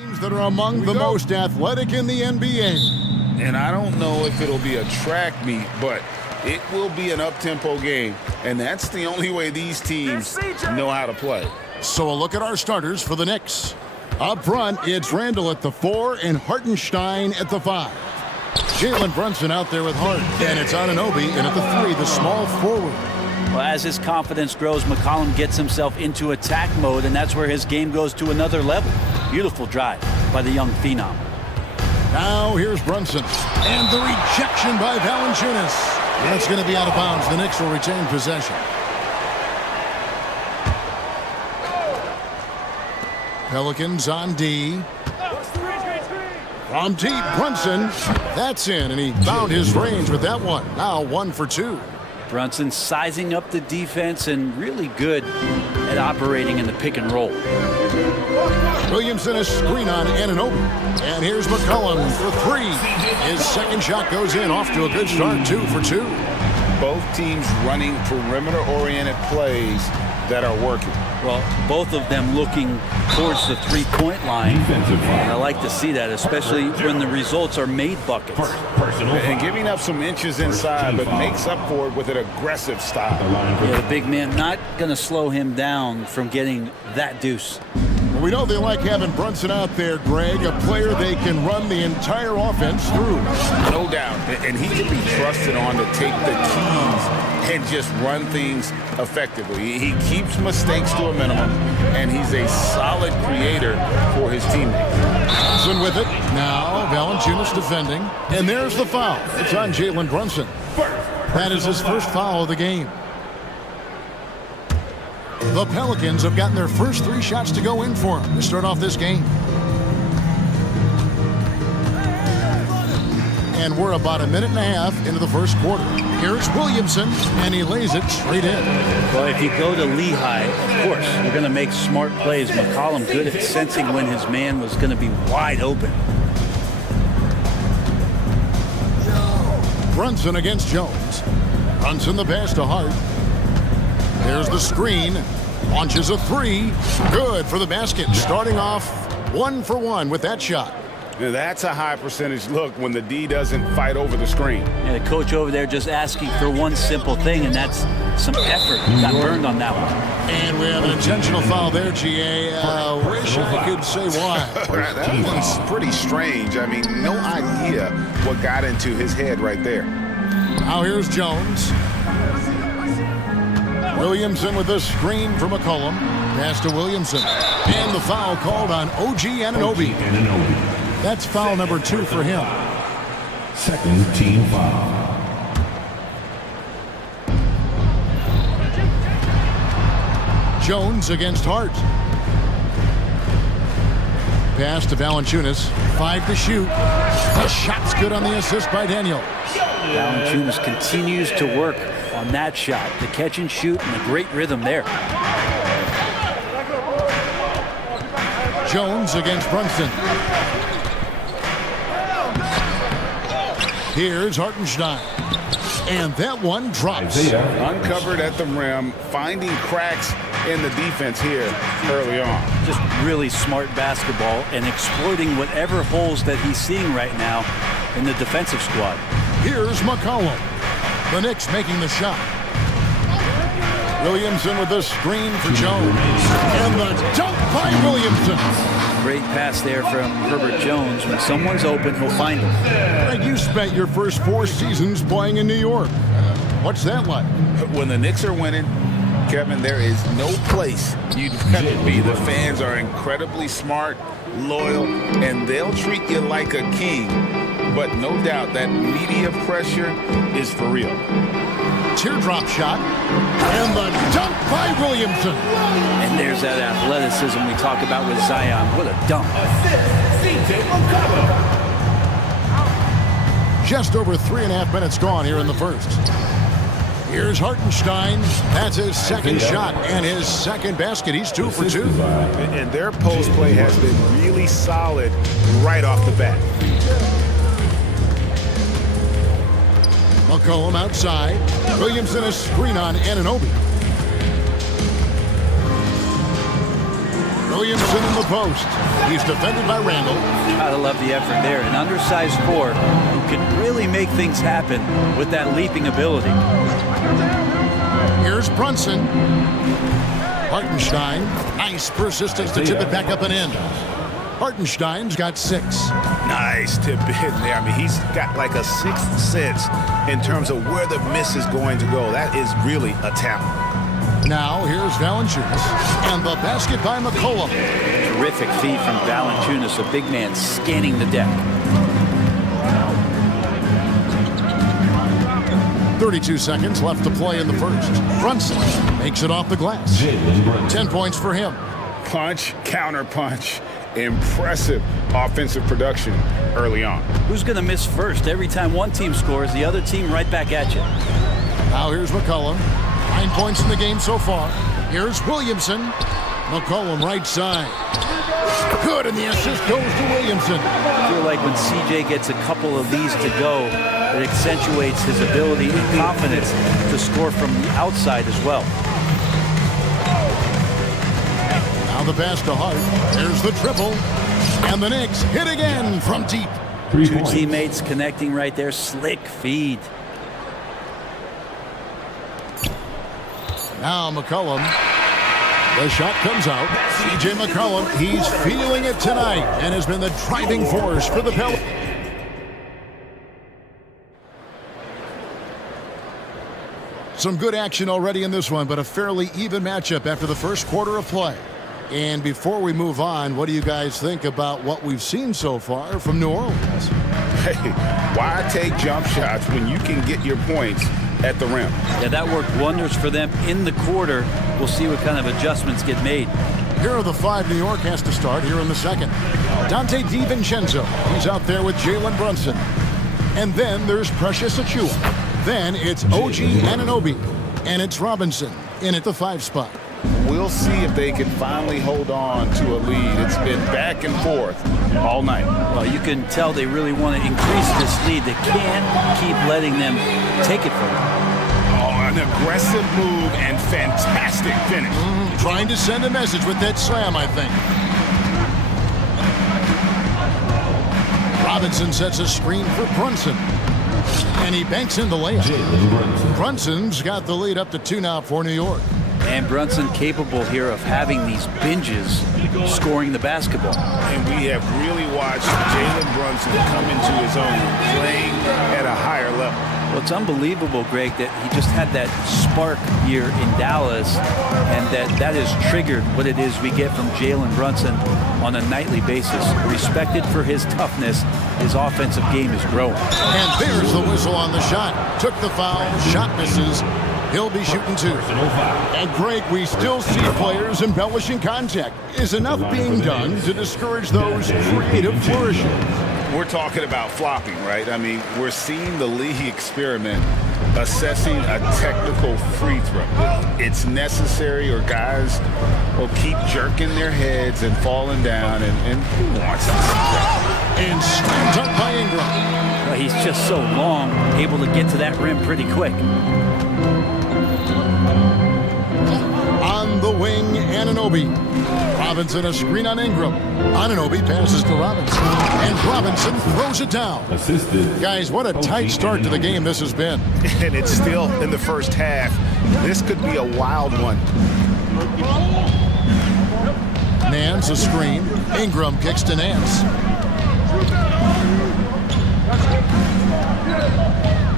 Teams that are among the most athletic in the NBA. And I don't know if it'll be a track meet, but it will be an up-tempo game. And that's the only way these teams know how to play. So a look at our starters for the Knicks. Up front, it's Randall at the 4 and Hartenstein at the 5. Jalen Brunson out there with Hart. And it's Anunoby in at the 3, the small forward. Well, as his confidence grows, McCollum gets himself into attack mode, and that's where his game goes to another level. Beautiful drive by the young phenom. Now here's Brunson. And the rejection by Valanciunas. That's going to be out of bounds. The Knicks will retain possession. Pelicans on D. From deep, Brunson. That's in, and he found his range with that one. Now 1 for 2. Brunson sizing up the defense and really good at operating in the pick and roll. Williamson a screen on Anunoby. And here's McCollum for 3. His second shot goes in, off to a good start, 2 for 2. Both teams running perimeter-oriented plays that are working. Well, both of them looking towards the three-point line. And I like to see that, especially when the results are made buckets. And giving up some inches inside, but makes up for it with an aggressive style. Yeah, the big man not going to slow him down from getting that deuce. We know they like having Brunson out there, Greg, a player they can run the entire offense through. No doubt. And he can be trusted on to take the keys and just run things effectively. He keeps mistakes to a minimum, and he's a solid creator for his teammates. Brunson with it. Now Valanciunas defending. And there's the foul. It's on Jalen Brunson. That is his first foul of the game. The Pelicans have gotten their first 3 shots to go in for him to start off this game. And we're about a minute and a half into the first quarter. Here's Williamson, and he lays it straight in. Well, if you go to Lehigh, of course, you're going to make smart plays. McCollum good at sensing when his man was going to be wide open. Brunson against Jones. Brunson the pass to Hart. There's the screen. Launches a 3. Good for the basket. Starting off 1 for 1 with that shot. Now that's a high percentage look when the D doesn't fight over the screen. Yeah, the coach over there just asking for one simple thing, and that's some effort. Got burned on that one. And we have an intentional foul there, GA. Wish I could say why. That one's pretty strange. I mean, no idea what got into his head right there. Now here's Jones. Williamson with the screen for McCollum. Pass to Williamson. And the foul called on OG Anunoby. That's foul number 2 for him. Second team foul. Jones against Hart. Pass to Valanciunas. 5 to shoot. The shot's good on the assist by Daniel. Valanciunas continues to work on that shot. The catch and shoot and a great rhythm there. Jones against Brunson. Here's Hartenstein. And that one drops. Uncovered at the rim, finding cracks in the defense here early on. Just really smart basketball and exploiting whatever holes that he's seeing right now in the defensive squad. Here's McCollum. The Knicks making the shot. Williamson with the screen for Jones. And the dunk by Williamson. Great pass there from Herbert Jones. When someone's open, he'll find them. Greg, you spent your first 4 seasons playing in New York. What's that like? When the Knicks are winning, Kevin, there is no place you'd rather be. The fans are incredibly smart, loyal, and they'll treat you like a king. But no doubt that media pressure is for real. Teardrop shot. And the dunk by Williamson. And there's that athleticism we talk about with Zion. What a dunk. Just over 3.5 minutes gone here in the first. Here's Hartenstein. That's his second shot and his second basket. He's 2 for 2. And their post play has been really solid right off the bat. McCollum outside. Williamson a screen on Anunoby. Williamson in the post. He's defended by Randall. Gotta love the effort there. An undersized four who can really make things happen with that leaping ability. Here's Brunson. Hartenstein. Nice persistence to tip it back up and in. Hartenstein's got 6. Nice tip in there. I mean, he's got like a sixth sense in terms of where the miss is going to go. That is really a talent. Now here's Valanciunas. And the basket by McCollum. Terrific feed from Valanciunas, a big man scanning the deck. 32 seconds left to play in the first. Brunson makes it off the glass. 10 points for him. Punch, counter punch. Impressive offensive production early on. Who's going to miss first? Every time one team scores, the other team right back at you. Now here's McCollum. 9 points in the game so far. Here's Williamson. McCollum right side. Good, and the assist goes to Williamson. I feel like when CJ gets a couple of these to go, it accentuates his ability and confidence to score from the outside as well. Now the pass to Hart. There's the triple. And the Knicks hit again from deep. 2 teammates connecting right there. Slick feed. Now McCollum. The shot comes out. C.J. McCollum, he's feeling it tonight and has been the driving force for the Pelicans. Some good action already in this one, but a fairly even matchup after the first quarter of play. And before we move on, what do you guys think about what we've seen so far from New Orleans? Hey, why take jump shots when you can get your points at the rim? Yeah, that worked wonders for them in the quarter. We'll see what kind of adjustments get made. Here are the 5 New York has to start here in the second. Dante DiVincenzo, he's out there with Jalen Brunson. And then there's Precious Achiuwa. Then it's OG Anunoby. And it's Robinson in at the 5 spot. We'll see if they can finally hold on to a lead. It's been back and forth all night. Well, you can tell they really want to increase this lead. They can't keep letting them take it from them. Oh, an aggressive move and fantastic finish. Trying to send a message with that slam, I think. Robinson sets a screen for Brunson. And he banks in the layup. Brunson's got the lead up to 2 now for New York. And Brunson capable here of having these binges, scoring the basketball. And we have really watched Jalen Brunson come into his own, playing at a higher level. Well, it's unbelievable, Greg, that he just had that spark here in Dallas, and that has triggered what it is we get from Jalen Brunson on a nightly basis. Respected for his toughness, his offensive game is growing. And there's the whistle on the shot. Took the foul, shot misses. He'll be shooting 2. And Greg, we still see players embellishing contact. Is enough being done to discourage those creative flourishes? We're talking about flopping, right? I mean, we're seeing the league experiment assessing a technical free throw. It's necessary, or guys will keep jerking their heads and falling down, and who wants to see that? And slammed up by Ingram. Well, he's just so long, able to get to that rim pretty quick. On the wing, Anunoby. Robinson a screen on Ingram. Anunoby passes to Robinson. And Robinson throws it down. Assisted. Guys, what a tight start to the game this has been. And it's still in the first half. This could be a wild one. Nance a screen. Ingram kicks to Nance.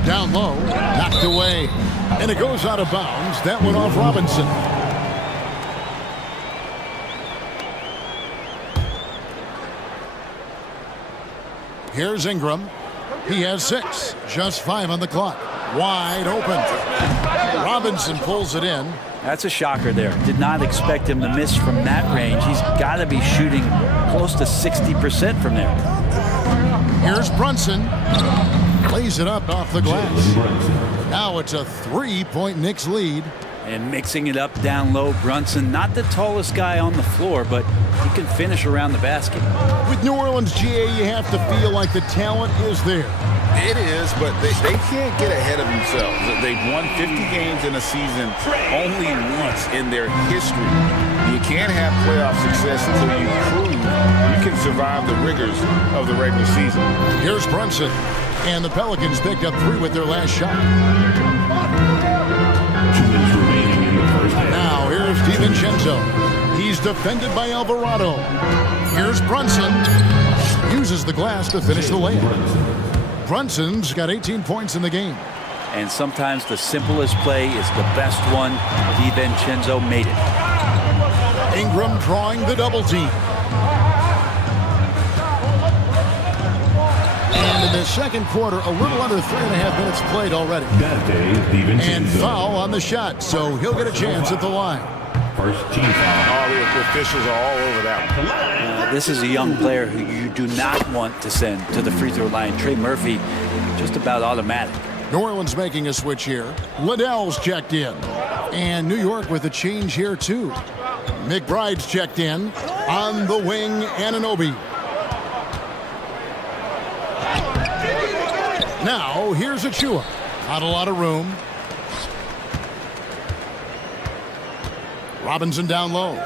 Down low, knocked away. And it goes out of bounds. That went off Robinson. Here's Ingram. He has 6. Just 5 on the clock. Wide open. Robinson pulls it in. That's a shocker there. Did not expect him to miss from that range. He's got to be shooting close to 60% from there. Here's Brunson. Lays it up off the glass. Now it's a 3-point Knicks lead. And mixing it up down low, Brunson, not the tallest guy on the floor, but he can finish around the basket. With New Orleans, GA, you have to feel like the talent is there. It is, but they can't get ahead of themselves. They've won 50 games in a season only once in their history. You can't have playoff success until you prove you can survive the rigors of the regular season. Here's Brunson, and the Pelicans picked up 3 with their last shot. 2 minutes remaining in the first half. Now here's DiVincenzo. He's defended by Alvarado. Here's Brunson. Uses the glass to finish the layup. Brunson's got 18 points in the game. And sometimes the simplest play is the best one. DiVincenzo made it. Ingram drawing the double team. And in the second quarter, a little under 3.5 minutes played already. That day, DiVincenzo. And foul on the shot, so he'll get a chance at the line. First team foul. All the officials are all over that one. This is a young player who you do not want to send to the free throw line. Trey Murphy, just about automatic. New Orleans making a switch here. Liddell's checked in. And New York with a change here, too. McBride's checked in. On the wing, Anunoby. Now, here's Achua. Not a lot of room. Robinson down low.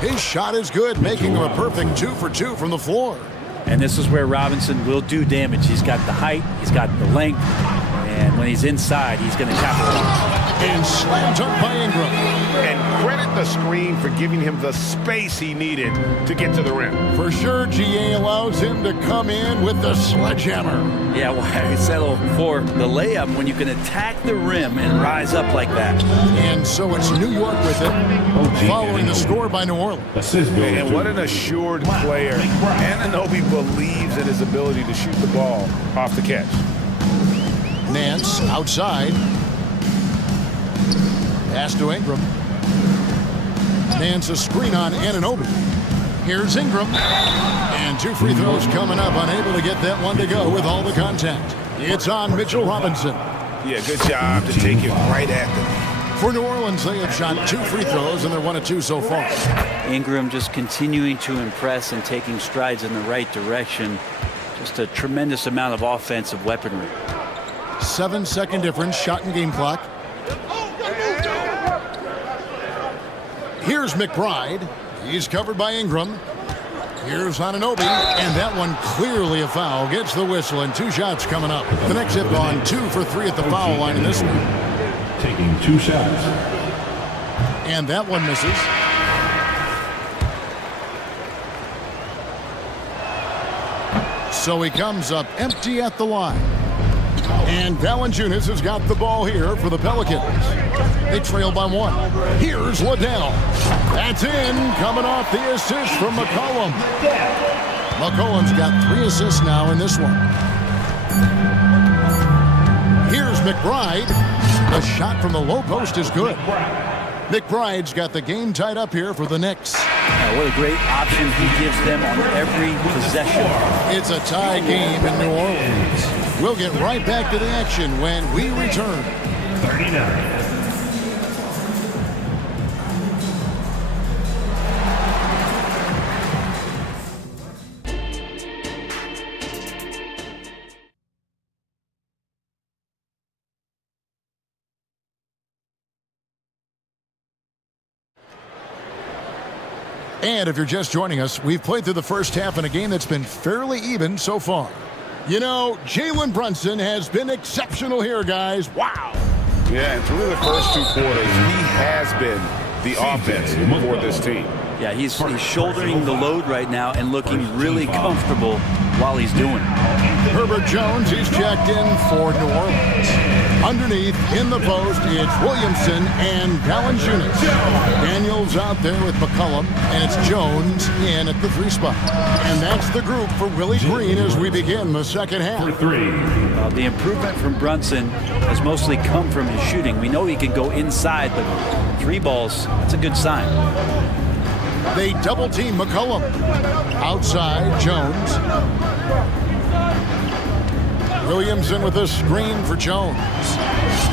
His shot is good, making him a perfect 2 for 2 from the floor. And this is where Robinson will do damage. He's got the height, he's got the length, and when he's inside, he's going to capitalize. And slam dunk by Ingram. And credit the screen for giving him the space he needed to get to the rim. For sure, GA allows him to come in with the sledgehammer. Yeah, why settle for the layup when you can attack the rim and rise up like that? And so it's New York with it, following the score by New Orleans. Assist goes And to what an assured player. Anunoby believes in his ability to shoot the ball off the catch. Nance outside. Pass to Ingram. Nance a screen on Anunoby. Here's Ingram. And 2 free throws coming up, unable to get that one to go with all the contact. It's on Mitchell Robinson. Yeah, good job to take it right at them. For New Orleans, they have shot 2 free throws, and they're 1 of 2 so far. Ingram just continuing to impress and taking strides in the right direction. Just a tremendous amount of offensive weaponry. 7-second difference, shot and game clock. Here's McBride. He's covered by Ingram. Here's Anunoby, and that one clearly a foul. Gets the whistle, and 2 shots coming up. The Knicks have gone 2 for 3 at the foul line in this one. taking 2 shots. And that one misses. So he comes up empty at the line. And Valanciunas has got the ball here for the Pelicans. They trail by 1. Here's Liddell. That's in, coming off the assist from McCollum. McCollum's got 3 assists now in this one. Here's McBride. The shot from the low post is good. McBride's got the game tied up here for the Knicks. What a great option he gives them on every possession. It's a tie game in New Orleans. We'll get right back to the action when we return. 39. And if you're just joining us, we've played through the first half in a game that's been fairly even so far. You know, Jalen Brunson has been exceptional here, guys. Wow. Yeah, and through the first 2 quarters, he has been the offense for this team. Yeah, he's shouldering the load right now and looking really comfortable while he's doing it. Herbert Jones, he's checked in for New Orleans. Underneath, in the post, it's Williamson and Valanciunas. Daniels out there with McCollum, and it's Jones in at the 3 spot. And that's the group for Willie Green as we begin the second half. For 3. The improvement from Brunson has mostly come from his shooting. We know he can go inside, but 3 balls, that's a good sign. They double team McCollum. Outside, Jones. Williamson with a screen for Jones.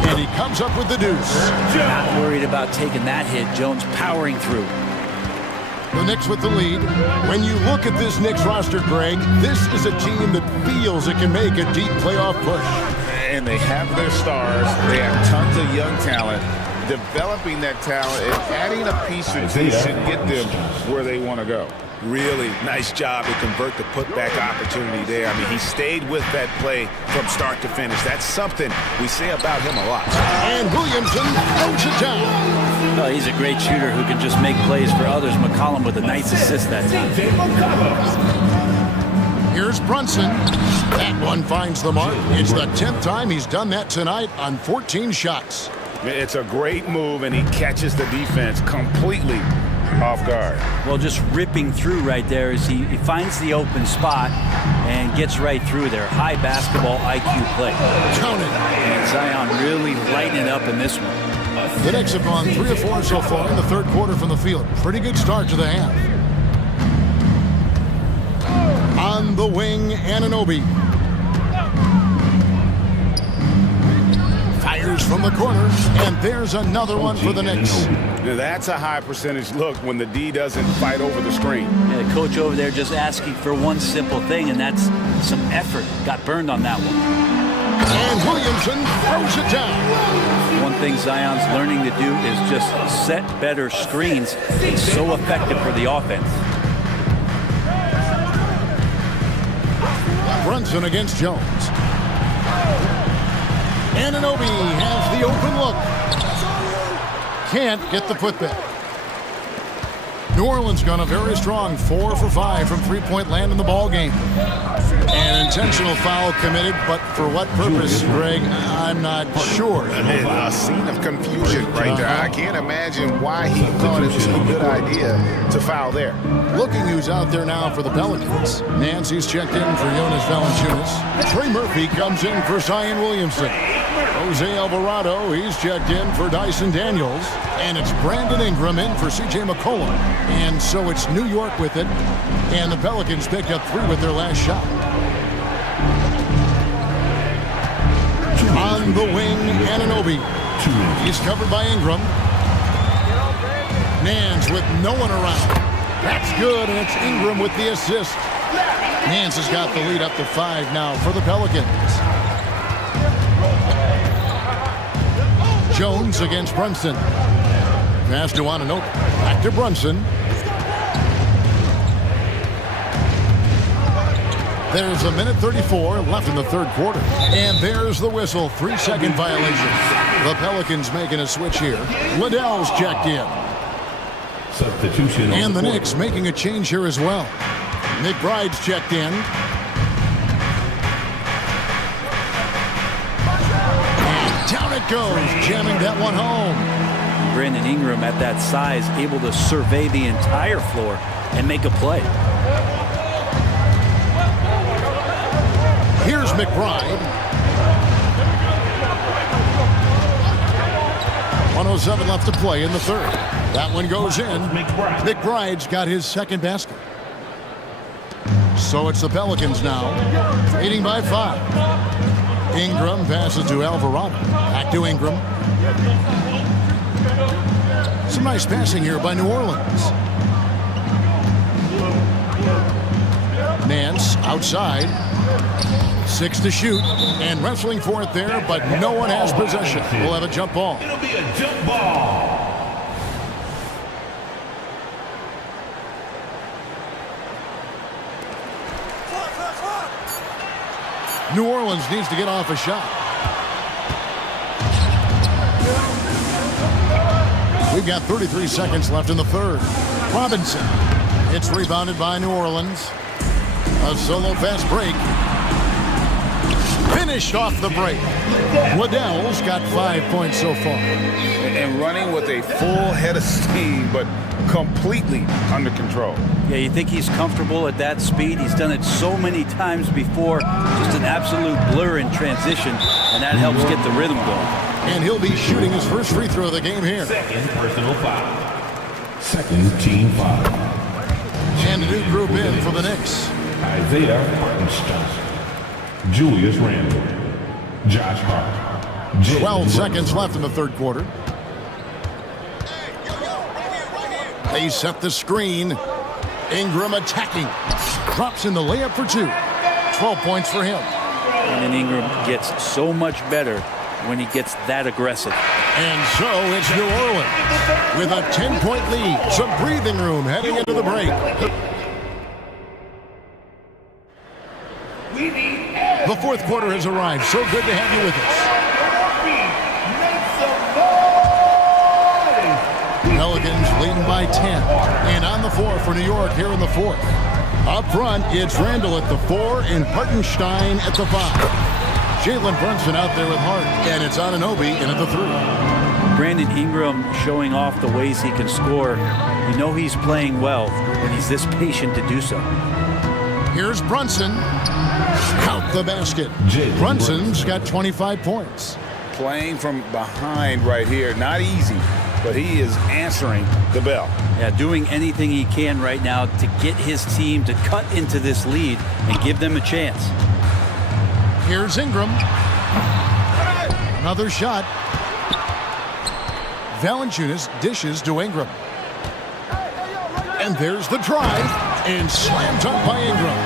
And he comes up with the deuce. Not worried about taking that hit. Jones powering through. The Knicks with the lead. When you look at this Knicks roster, Greg, this is a team that feels it can make a deep playoff push. And they have their stars. They have tons of young talent. Developing that talent and adding a piece or two should get them where they want to go. Really nice job to convert the putback opportunity there. I mean, he stayed with that play from start to finish. That's something we say about him a lot. And Williamson throws it down. Oh, he's a great shooter who can just make plays for others. McCollum with a nice assist that time. Here's Brunson. That one finds the mark. It's the 10th time he's done that tonight on 14 shots. It's a great move, and he catches the defense completely off guard. Well, just ripping through right there as he finds the open spot and gets right through there. High basketball IQ play. Count it. And Zion really lighting it up in this one. The Knicks have gone 3 of 4 so far in the third quarter from the field. Pretty good start to the half. On the wing, Anunoby. Fires from the corner, and there's another one for the Knicks. Now, that's a high percentage look when the D doesn't fight over the screen. Yeah, the coach over there just asking for one simple thing, and that's some effort. Got burned on that one. And Williamson throws it down. One thing Zion's learning to do is just set better screens. It's so effective for the offense. Brunson against Jones. Anunoby has the open look. Can't get the putback. New Orleans gone a very strong 4 for 5 from three-point land in the ball game. An intentional foul committed, but for what purpose, Greg, I'm not sure. A scene of confusion right there. I can't imagine why he thought it was a good idea to foul there. Looking who's out there now for the Pelicans. Nancy's checked in for Jonas Valanciunas. Trey Murphy comes in for Zion Williamson. Jose Alvarado, he's checked in for Dyson Daniels. And it's Brandon Ingram in for C.J. McCollum. And so it's New York with it. And the Pelicans picked up 3 with their last shot. On the wing, Anunoby. He's covered by Ingram. Nance with no one around. That's good, and it's Ingram with the assist. Nance has got the lead up to 5 now for the Pelicans. Jones against Brunson. Pass to Anunoby. Back to Brunson. There's a minute 34 left in the third quarter. And there's the whistle. 3-second violation. The Pelicans making a switch here. Liddell's checked in. Substitution. And the Knicks making a change here as well. McBride's checked in. And down it goes, jamming that one home. Brandon Ingram at that size, able to survey the entire floor and make a play. Here's McBride. 1:07 left to play in the third. That one goes in. McBride's got his second basket. So it's the Pelicans now, leading by 5. Ingram passes to Alvarado. Back to Ingram. Some nice passing here by New Orleans. Nance outside. 6 to shoot, and wrestling for it there, but no one has possession. We'll have a jump ball. It'll be a jump ball. New Orleans needs to get off a shot. We've got 33 seconds left in the third. Robinson. It's rebounded by New Orleans. A solo fast break. Finished off the break. Liddell's got 5 points so far. And running with a full head of steam, but completely under control. Yeah, you think he's comfortable at that speed. He's done it so many times before. Just an absolute blur in transition, and that helps get the rhythm going. And he'll be shooting his first free throw of the game here. Second personal foul. Second team foul. And a new group in for the Knicks. Isaiah Hartenstein. Julius Randle, Josh Hart, 12 seconds left in the third quarter. They set the screen. Ingram attacking. Drops in the layup for two. 12 points for him. And Ingram gets so much better when he gets that aggressive. And so it's New Orleans with a 10-point lead. Some breathing room heading into the break. The fourth quarter has arrived. So good to have you with us. Pelicans leading by 10. And on the floor for New York here in the fourth. Up front, it's Randle at the 4 and Hartenstein at the 5. Jalen Brunson out there with Hart. And it's Anunoby in at the 3. Brandon Ingram showing off the ways he can score. You know he's playing well when he's this patient to do so. Here's Brunson. Out the basket. Brunson's got 25 points. Playing from behind right here, not easy, but he is answering the bell. Yeah, doing anything he can right now to get his team to cut into this lead and give them a chance. Here's Ingram. Another shot. Valanciunas dishes to Ingram. And there's the drive, and slammed up by Ingram.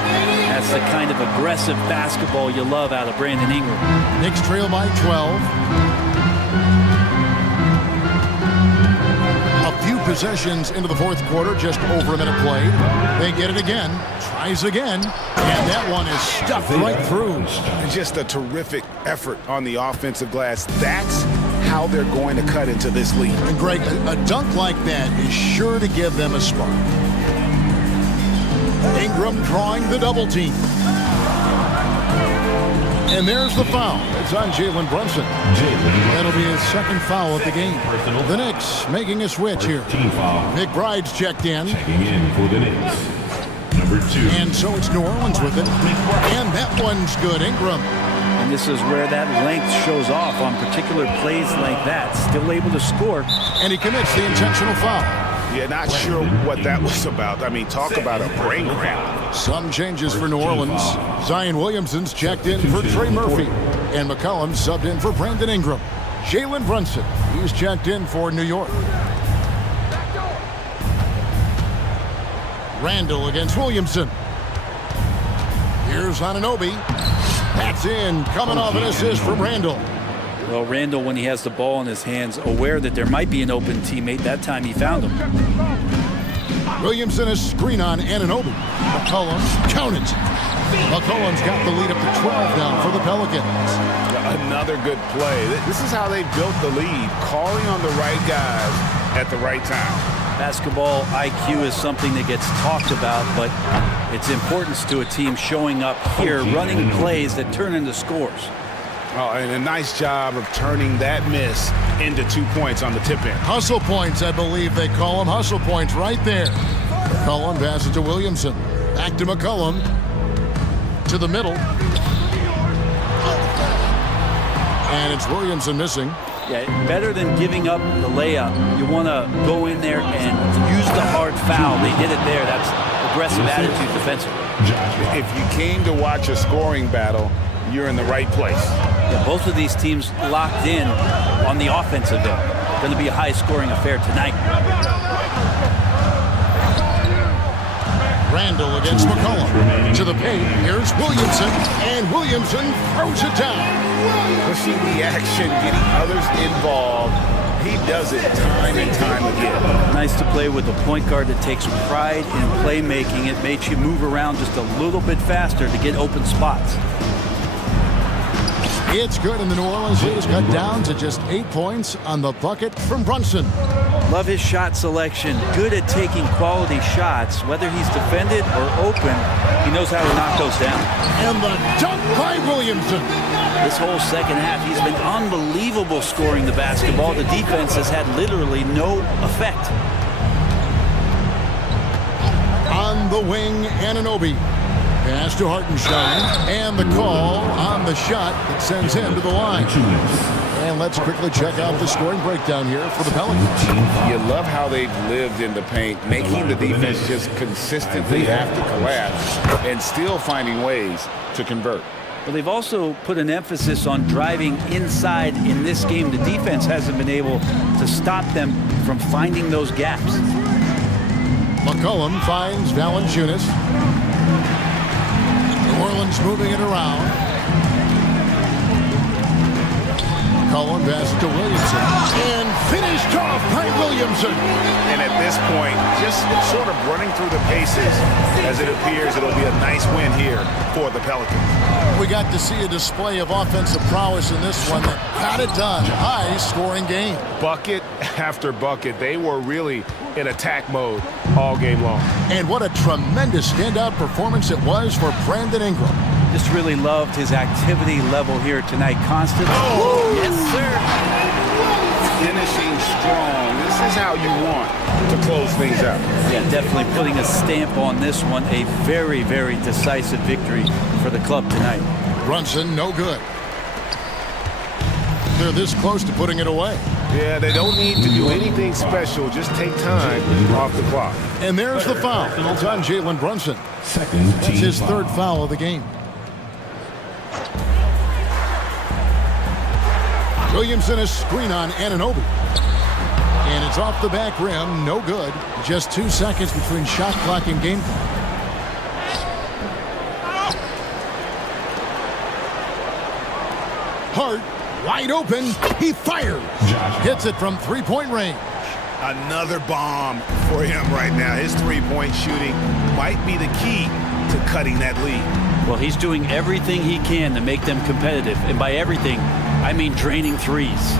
That's the kind of aggressive basketball you love out of Brandon Ingram. Knicks trail by 12. A few possessions into the fourth quarter, just over a minute played. They get it again, tries again, and that one is stuffed right through. Just a terrific effort on the offensive glass. That's how they're going to cut into this lead. And Greg, a dunk like that is sure to give them a spark. Ingram drawing the double team. And there's the foul. It's on Jalen Brunson. That'll be his second foul of the game. The Knicks making a switch here. McBride's checked in. Checking in for the Knicks. Number 2. And so it's New Orleans with it. And that one's good. Ingram. And this is where that length shows off on particular plays like that. Still able to score. And he commits the intentional foul. Yeah, not sure what that was about. I mean, talk about a brain cramp. Some changes for New Orleans. Zion Williamson's checked in for Trey Murphy. And McCollum subbed in for Brandon Ingram. Jalen Brunson, he's checked in for New York. Randle against Williamson. Here's Anunoby. That's in, coming off an assist from Randle. Well, Randle, when he has the ball in his hands, aware that there might be an open teammate, that time he found him. Williamson, a screen on Anunoby. McCollum, count it. McCollum's got the lead up to 12 now for the Pelicans. Another good play. This is how they built the lead, calling on the right guys at the right time. Basketball IQ is something that gets talked about, but its importance to a team showing up here, running plays that turn into scores. Oh, and a nice job of turning that miss into 2 points on the tip end. Hustle points, I believe they call them. Hustle points right there. McCollum passes to Williamson. Back to McCollum. To the middle. And it's Williamson missing. Yeah, better than giving up the layup. You want to go in there and use the hard foul. They did it there. That's aggressive attitude defensively. If you came to watch a scoring battle, you're in the right place. Yeah, both of these teams locked in on the offensive end. Going to be a high-scoring affair tonight. Randle against McCollum. To the paint. Here's Williamson. And Williamson throws it down. Pushing the action, getting others involved. He does it time and time again. Nice to play with a point guard that takes pride in playmaking. It makes you move around just a little bit faster to get open spots. It's good, and the New Orleans lead is cut down to just 8 points on the bucket from Brunson. Love his shot selection. Good at taking quality shots. Whether he's defended or open, he knows how to knock those down. And the dunk by Williamson. This whole second half, he's been unbelievable scoring the basketball. The defense has had literally no effect. On the wing, Anunoby. Pass to Hartenstein. And the call on the shot that sends him to the line. And let's quickly check out the scoring breakdown here for the Pelicans. You love how they've lived in the paint, making the defense just consistently have to collapse and still finding ways to convert. But they've also put an emphasis on driving inside in this game. The defense hasn't been able to stop them from finding those gaps. McCollum finds Valanciunas. New Orleans moving it around. McCollum passes to Williamson. And finished off by Williamson. And at this point, just sort of running through the paces, as it appears it'll be a nice win here for the Pelicans. We got to see a display of offensive prowess in this one that got it done. High-scoring game. Bucket after bucket. They were really in attack mode all game long. And what a tremendous standout performance it was for Brandon Ingram. Just really loved his activity level here tonight. Constant. Oh, yes, sir. Finishing strong. This is how you want to close things out. Yeah, definitely putting a stamp on this one. A very, very decisive victory for the club tonight. Brunson, no good. They're this close to putting it away. Yeah, they don't need to do anything special. Just take time off the clock. And there's the foul. It's on Jalen Brunson. Second That's team his foul. third foul of the game. Williamson a screen on Anunoby. And it's off the back rim, no good. Just 2 seconds between shot clock and game clock. Hart, wide open, he fires. Hits it from three-point range. Another bomb for him right now. His three-point shooting might be the key to cutting that lead. Well, he's doing everything he can to make them competitive. And by everything, I mean draining threes.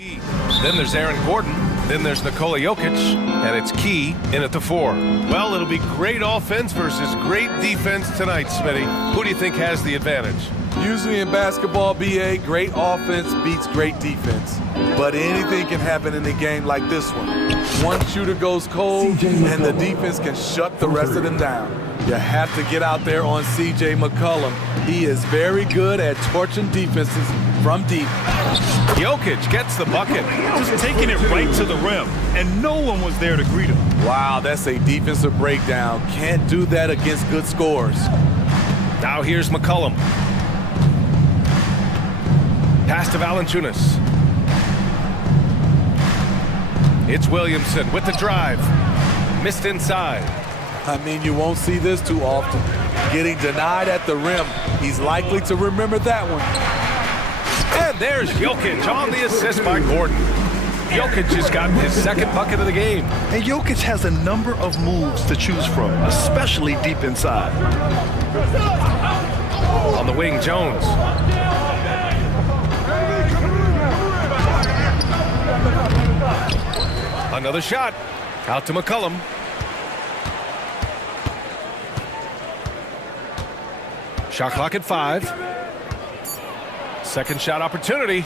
Then there's Aaron Gordon. Then there's Nikola Jokic, and it's Key in at the 4. Well, it'll be great offense versus great defense tonight, Smitty. Who do you think has the advantage? Usually in basketball, BA, great offense beats great defense. But anything can happen in a game like this one. One shooter goes cold, and the defense can shut the rest of them down. You have to get out there on C.J. McCollum. He is very good at torching defenses from deep. Jokic gets the bucket. Just taking it right to the rim, and no one was there to greet him. Wow, that's a defensive breakdown. Can't do that against good scores. Now here's McCollum. Pass to Valanciunas. It's Williamson with the drive. Missed inside. I mean, you won't see this too often. Getting denied at the rim. He's likely to remember that one. And there's Jokic on the assist by Gordon. Jokic has gotten his second bucket of the game. And Jokic has a number of moves to choose from, especially deep inside. On the wing, Jones. Another shot. Out to McCollum. Shot clock at 5. Second shot opportunity.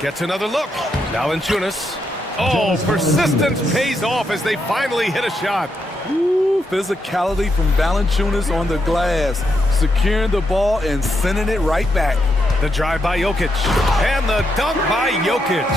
Gets another look. Valanciunas. Oh, persistence pays off as they finally hit a shot. Ooh, physicality from Valanciunas on the glass. Securing the ball and sending it right back. The drive by Jokic. And the dunk by Jokic.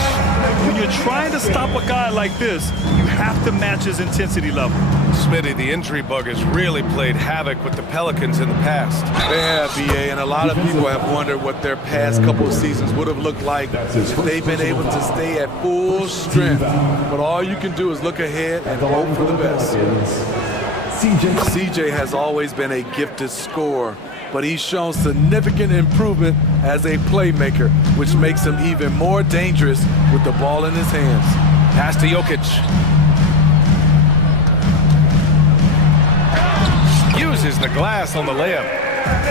When you're trying to stop a guy like this, you have to match his intensity level. Smitty, the injury bug has really played havoc with the Pelicans in the past. They have, BA, and a lot of people have wondered what their past couple of seasons would have looked like if they've been able to stay at full strength. But all you can do is look ahead and hope for the best. CJ has always been a gifted scorer, but he's shown significant improvement as a playmaker, which makes him even more dangerous with the ball in his hands. Pass to Jokic. Uses the glass on the layup.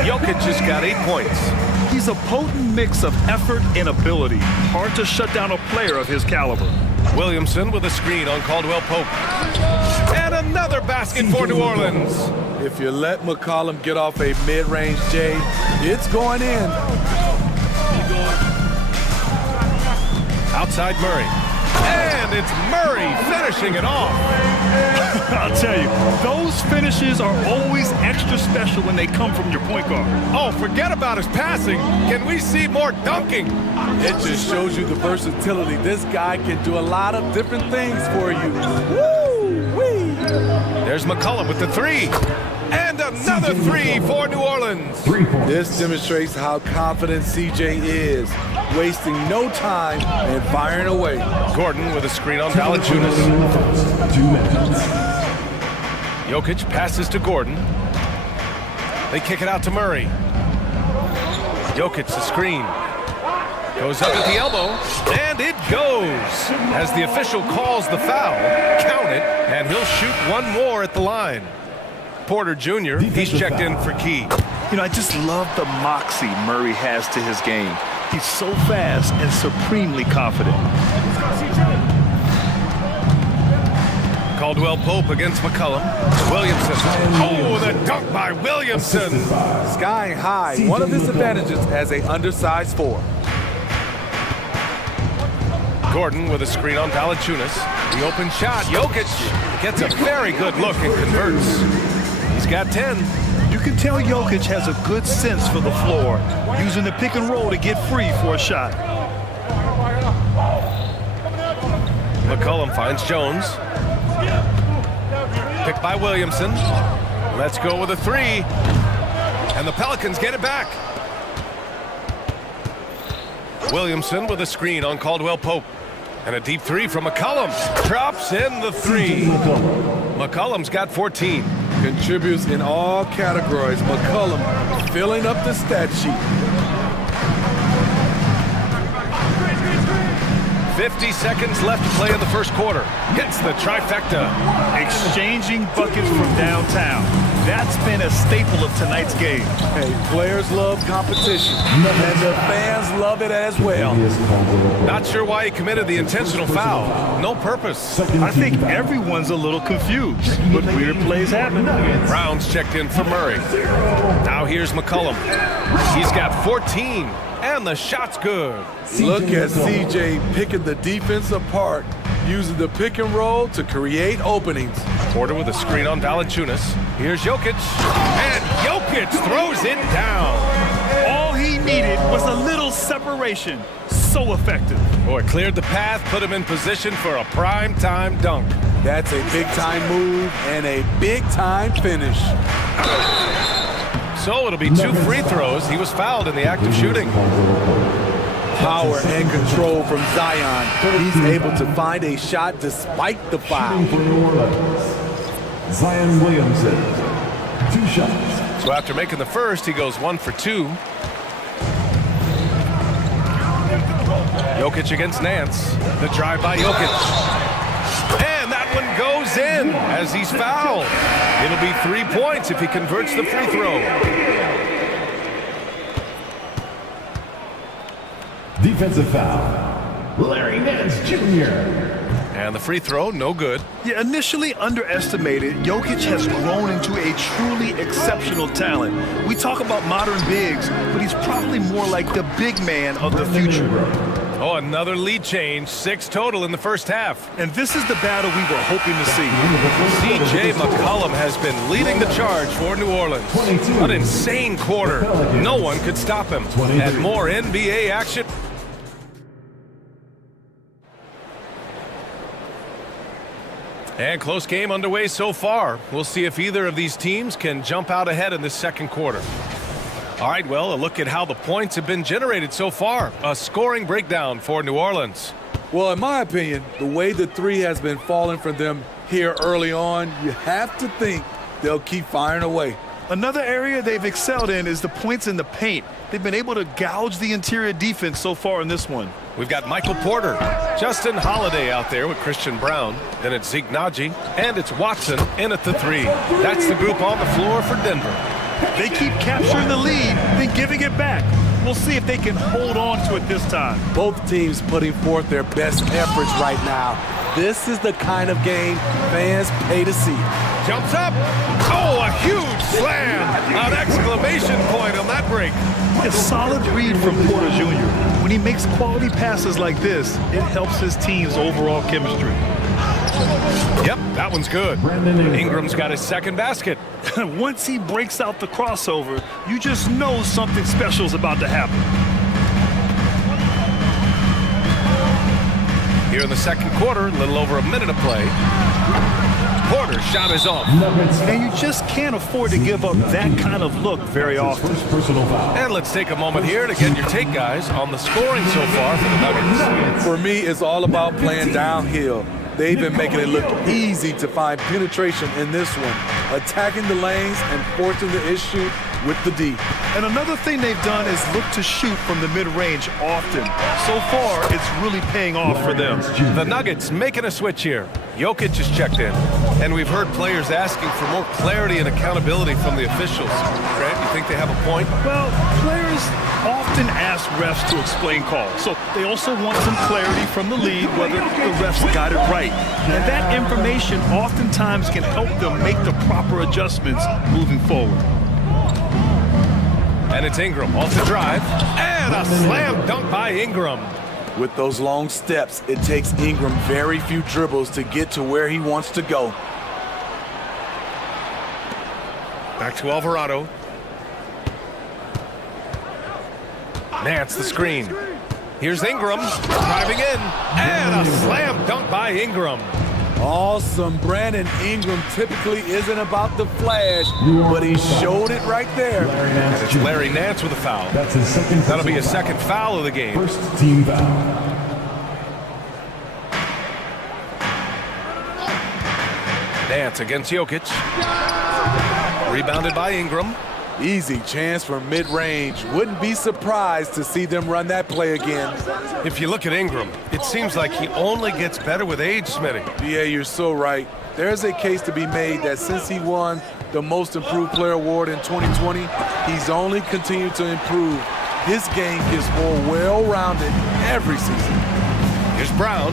Jokic has got 8 points. He's a potent mix of effort and ability. Hard to shut down a player of his caliber. Williamson with a screen on Caldwell Pope. And another basket for New Orleans. If you let McCollum get off a mid-range J, it's going in. Outside Murray. And it's Murray finishing it off. I'll tell you, those finishes are always extra special when they come from your point guard. Oh, forget about his passing. Can we see more dunking? It just shows you the versatility. This guy can do a lot of different things for you. Woo-wee! There's McCollum with the 3. And another 3 for New Orleans. This demonstrates how confident CJ is, wasting no time and firing away. Gordon with a screen on Valanciunas. Jokic passes to Gordon. They kick it out to Murray. Jokic the screen. Goes up at the elbow, and it goes. As the official calls the foul, count it, and he'll shoot one more at the line. Porter Jr., he's checked in for Key. You know, I just love the moxie Murray has to his game. He's so fast and supremely confident. Caldwell Pope against McCollum. Williamson. Oh, the dunk by Williamson. Skying high, one of his advantages as an undersized 4. Gordon with a screen on Valanciunas. The open shot. Jokic gets a very good look and converts. He's got 10. You can tell Jokic has a good sense for the floor, using the pick and roll to get free for a shot. McCollum finds Jones. Picked by Williamson. Let's go with a 3. And the Pelicans get it back. Williamson with a screen on Caldwell Pope. And a deep 3 from McCollum. Drops in the 3. McCollum's got 14. Contributes in all categories. McCollum filling up the stat sheet. 50 seconds left to play in the first quarter. Hits the trifecta. Exchanging buckets from downtown. That's been a staple of tonight's game. Hey, players love competition, and the fans love it as well. Not sure why he committed the intentional foul. No purpose. I think everyone's a little confused, but weird plays happen. Brown's checked in for Murray. Now here's McCollum. He's got 14, and the shot's good. Look at CJ picking the defense apart, using the pick and roll to create openings. Porter with a screen on Valanciunas. Here's Jokic, and Jokic throws it down. All he needed was a little separation. So effective. Boy, cleared the path, put him in position for a prime-time dunk. That's a big-time move and a big-time finish. So it'll be 2 free throws. He was fouled in the act of shooting. Power and control from Zion. He's able to find a shot despite the foul. Zion Williamson, 2 shots. So after making the first, he goes 1 for 2. Jokic against Nance. The drive by Jokic. And that one goes in as he's fouled. It'll be 3 points if he converts the free throw. Defensive foul. Larry Nance Jr. And the free throw, no good. Yeah, initially underestimated, Jokic has grown into a truly exceptional talent. We talk about modern bigs, but he's probably more like the big man of the future. Oh, another lead change. 6 total in the first half. And this is the battle we were hoping to see. C.J. McCollum has been leading the charge for New Orleans. An insane quarter. No one could stop him. And more NBA action. And close game underway so far. We'll see if either of these teams can jump out ahead in this second quarter. All right, well, a look at how the points have been generated so far. A scoring breakdown for New Orleans. Well, in my opinion, the way the 3 has been falling for them here early on, you have to think they'll keep firing away. Another area they've excelled in is the points in the paint. They've been able to gouge the interior defense so far in this one. We've got Michael Porter, Justin Holiday out there with Christian Brown. Then it's Zeke Naji, and it's Watson in at the 3. That's the group on the floor for Denver. They keep capturing the lead, then giving it back. We'll see if they can hold on to it this time. Both teams putting forth their best efforts right now. This is the kind of game fans pay to see. Jumps up. Oh, a huge slam. An exclamation point on that break. A solid read from Porter Jr. When he makes quality passes like this, it helps his team's overall chemistry. Yep, that one's good. Ingram's got his second basket. Once he breaks out the crossover, you just know something special is about to happen. Here in the second quarter, a little over a minute of play. Porter's shot is off. And you just can't afford to give up that kind of look very often. And let's take a moment here to get your take, guys, on the scoring so far for the Nuggets. For me, it's all about playing downhill. They've been making it look easy to find penetration in this one, attacking the lanes and forcing the issue with the D. And another thing they've done is look to shoot from the mid-range often. So far, it's really paying off for them. The Nuggets making a switch here. Jokic is checked in. And we've heard players asking for more clarity and accountability from the officials. Grant, you think they have a point? Well, players often ask refs to explain calls. So they also want some clarity from the league whether the refs got it right. And that information oftentimes can help them make the proper adjustments moving forward. And it's Ingram off the drive. And a slam dunk by Ingram. With those long steps, it takes Ingram very few dribbles to get to where he wants to go. Back to Alvarado. Nance the screen. Here's Ingram driving in. And a slam dunk by Ingram. Awesome. Brandon Ingram typically isn't about the flash, but he showed it right there. And it's Larry Nance with a foul. That's his second. That'll be his second foul of the game. First team foul. Nance against Jokic. Rebounded by Ingram. Easy chance for mid-range. Wouldn't be surprised to see them run that play again. If you look at Ingram, it seems like he only gets better with age, Smitty. Yeah, you're so right. There's a case to be made that since he won the Most Improved Player Award in 2020, he's only continued to improve. His game gets more well-rounded every season. Here's Brown.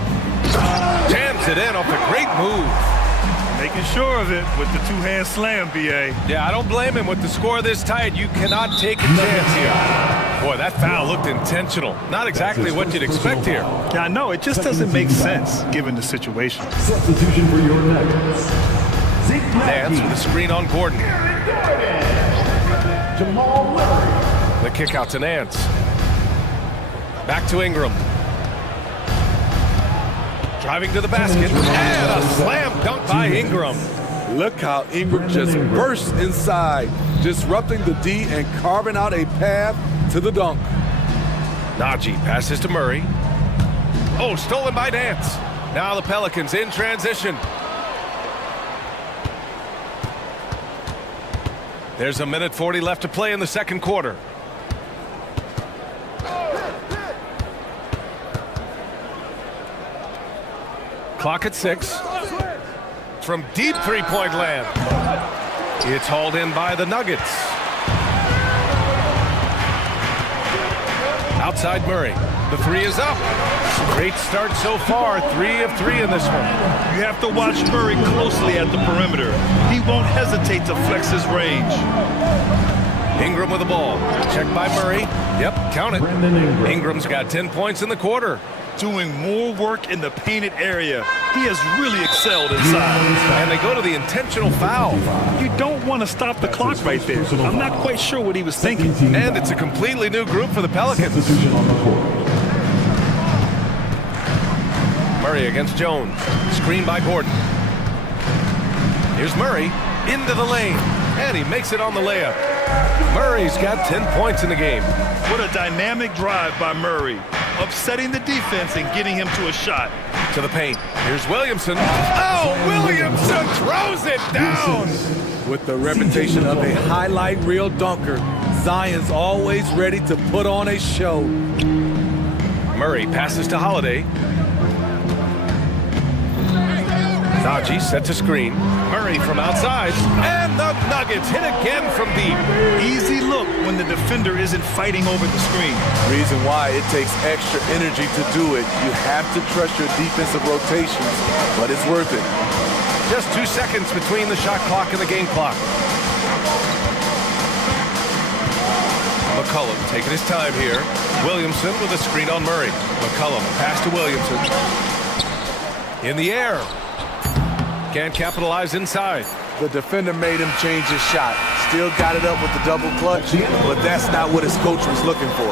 Jams it in off a great move. Making sure of it with the two-hand slam, B.A. Yeah, I don't blame him. With the score this tight, you cannot take a chance here. Boy, that foul looked intentional. Not exactly what you'd expect here. Yeah, I know. It just doesn't make sense given the situation. Substitution for your Nuggets. Nance with a screen on Gordon. The kick out to Nance. Back to Ingram. Driving to the basket, and a slam dunk by Ingram. Look how Ingram just bursts inside, disrupting the D and carving out a path to the dunk. Najee passes to Murray. Oh, stolen by Nance. Now the Pelicans in transition. There's a minute 40 left to play in the second quarter. Clock at 6. From deep three-point land. It's hauled in by the Nuggets. Outside Murray. The three is up. Great start so far. 3 of 3 in this one. You have to watch Murray closely at the perimeter. He won't hesitate to flex his range. Ingram with the ball. Checked by Murray. Yep, count it. Ingram's got 10 points in the quarter. Doing more work in the painted area. He has really excelled inside. And they go to the intentional foul. You don't want to stop the clock right there. I'm not quite sure what he was thinking. And it's a completely new group for the Pelicans. Murray against Jones. Screen by Gordon. Here's Murray into the lane. And he makes it on the layup. Murray's got 10 points in the game. What a dynamic drive by Murray. Upsetting the defense and getting him to a shot. To the paint. Here's Williamson. Oh, Williamson throws it down. With the reputation of a highlight reel dunker, Zion's always ready to put on a show. Murray passes to Holiday. Najee set to screen. Murray from outside. And the Nuggets hit again from deep. Easy look when the defender isn't fighting over the screen. Reason why it takes extra energy to do it. You have to trust your defensive rotations, but it's worth it. Just 2 seconds between the shot clock and the game clock. McCollum taking his time here. Williamson with a screen on Murray. McCollum pass to Williamson. In the air. Can't capitalize inside. The defender made him change his shot. Still got it up with the double clutch, but that's not what his coach was looking for.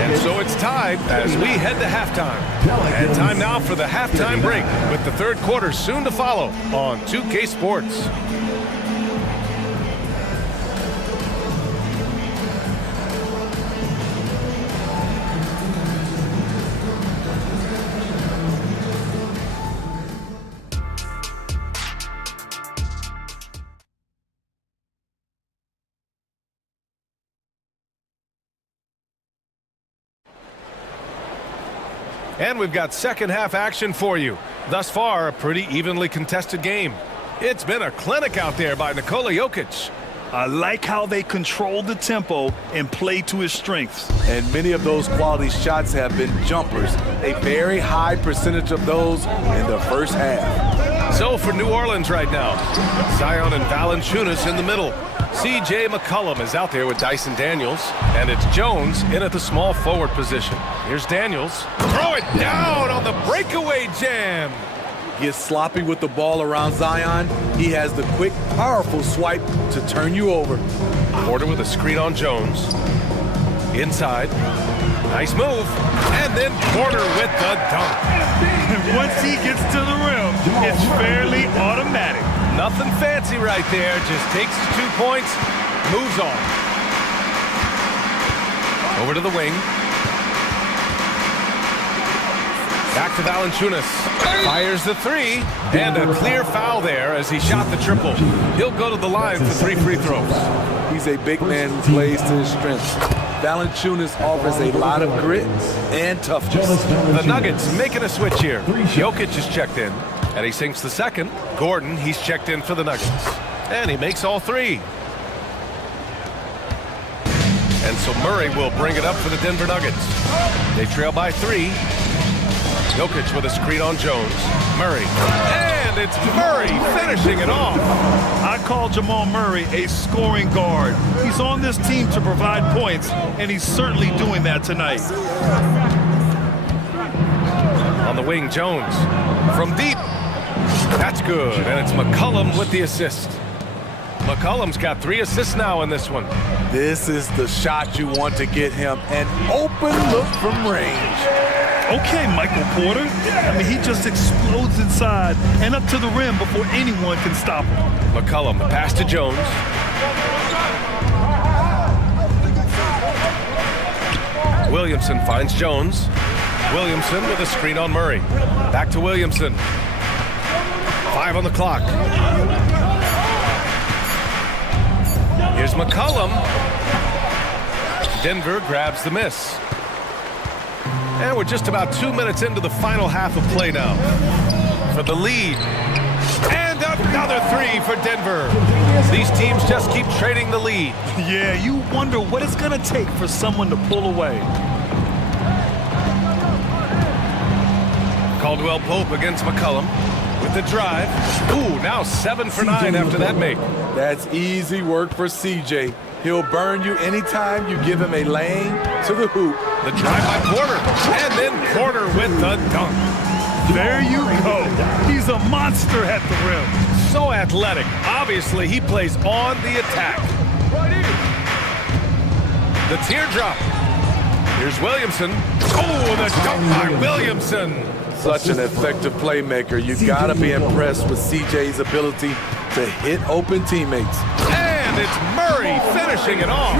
And so it's tied as we head to halftime. And time now for the halftime break, with the third quarter soon to follow on 2K Sports. And we've got second half action for you. Thus far, a pretty evenly contested game. It's been a clinic out there by Nikola Jokic. I like how they control the tempo and play to his strengths. And many of those quality shots have been jumpers. A very high percentage of those in the first half. So for New Orleans right now, Zion and Valanciunas in the middle. C.J. McCollum is out there with Dyson Daniels, and it's Jones in at the small forward position. Here's Daniels. Throw it down on the breakaway jam. Gets sloppy with the ball around Zion. He has the quick, powerful swipe to turn you over. Porter with a screen on Jones. Inside. Nice move. And then Porter with the dunk. Once he gets to the rim, it's fairly automatic. Nothing fancy right there. Just takes his 2 points, moves on. Over to the wing. Back to Valanciunas. Fires the three, and a clear foul there as he shot the triple. He'll go to the line for 3 free throws. He's a big man who plays to his strengths. Valanciunas offers a lot of grit and toughness. The Nuggets making a switch here. Jokic is checked in, and he sinks the second. Gordon, he's checked in for the Nuggets. And he makes all 3. And so Murray will bring it up for the Denver Nuggets. They trail by 3. Jokic with a screen on Jones. Murray. And it's Murray finishing it off. I call Jamal Murray a scoring guard. He's on this team to provide points, and he's certainly doing that tonight. On the wing, Jones. From deep. That's good. And it's McCollum with the assist. McCollum's got 3 assists now in this one. This is the shot you want to get him, an open look from range. Okay, Michael Porter. I mean, he just explodes inside and up to the rim before anyone can stop him. McCollum, the pass to Jones. Williamson finds Jones. Williamson with a screen on Murray. Back to Williamson. 5 on the clock. Here's McCollum. Denver grabs the miss. And we're just about 2 minutes into the final half of play now. For the lead. And another 3 for Denver. These teams just keep trading the lead. Yeah, you wonder what it's going to take for someone to pull away. Caldwell Pope against McCollum with the drive. Ooh, now 7 for 9 after that make. That's easy work for CJ. He'll burn you anytime you give him a lane to the hoop. The drive by Porter, and then Porter with the dunk. There you go. He's a monster at the rim. So athletic. Obviously, he plays on the attack. The teardrop. Here's Williamson. Oh, the dunk by Williamson. Such an effective playmaker. You've got to be impressed with CJ's ability to hit open teammates. And it's Murray finishing it off.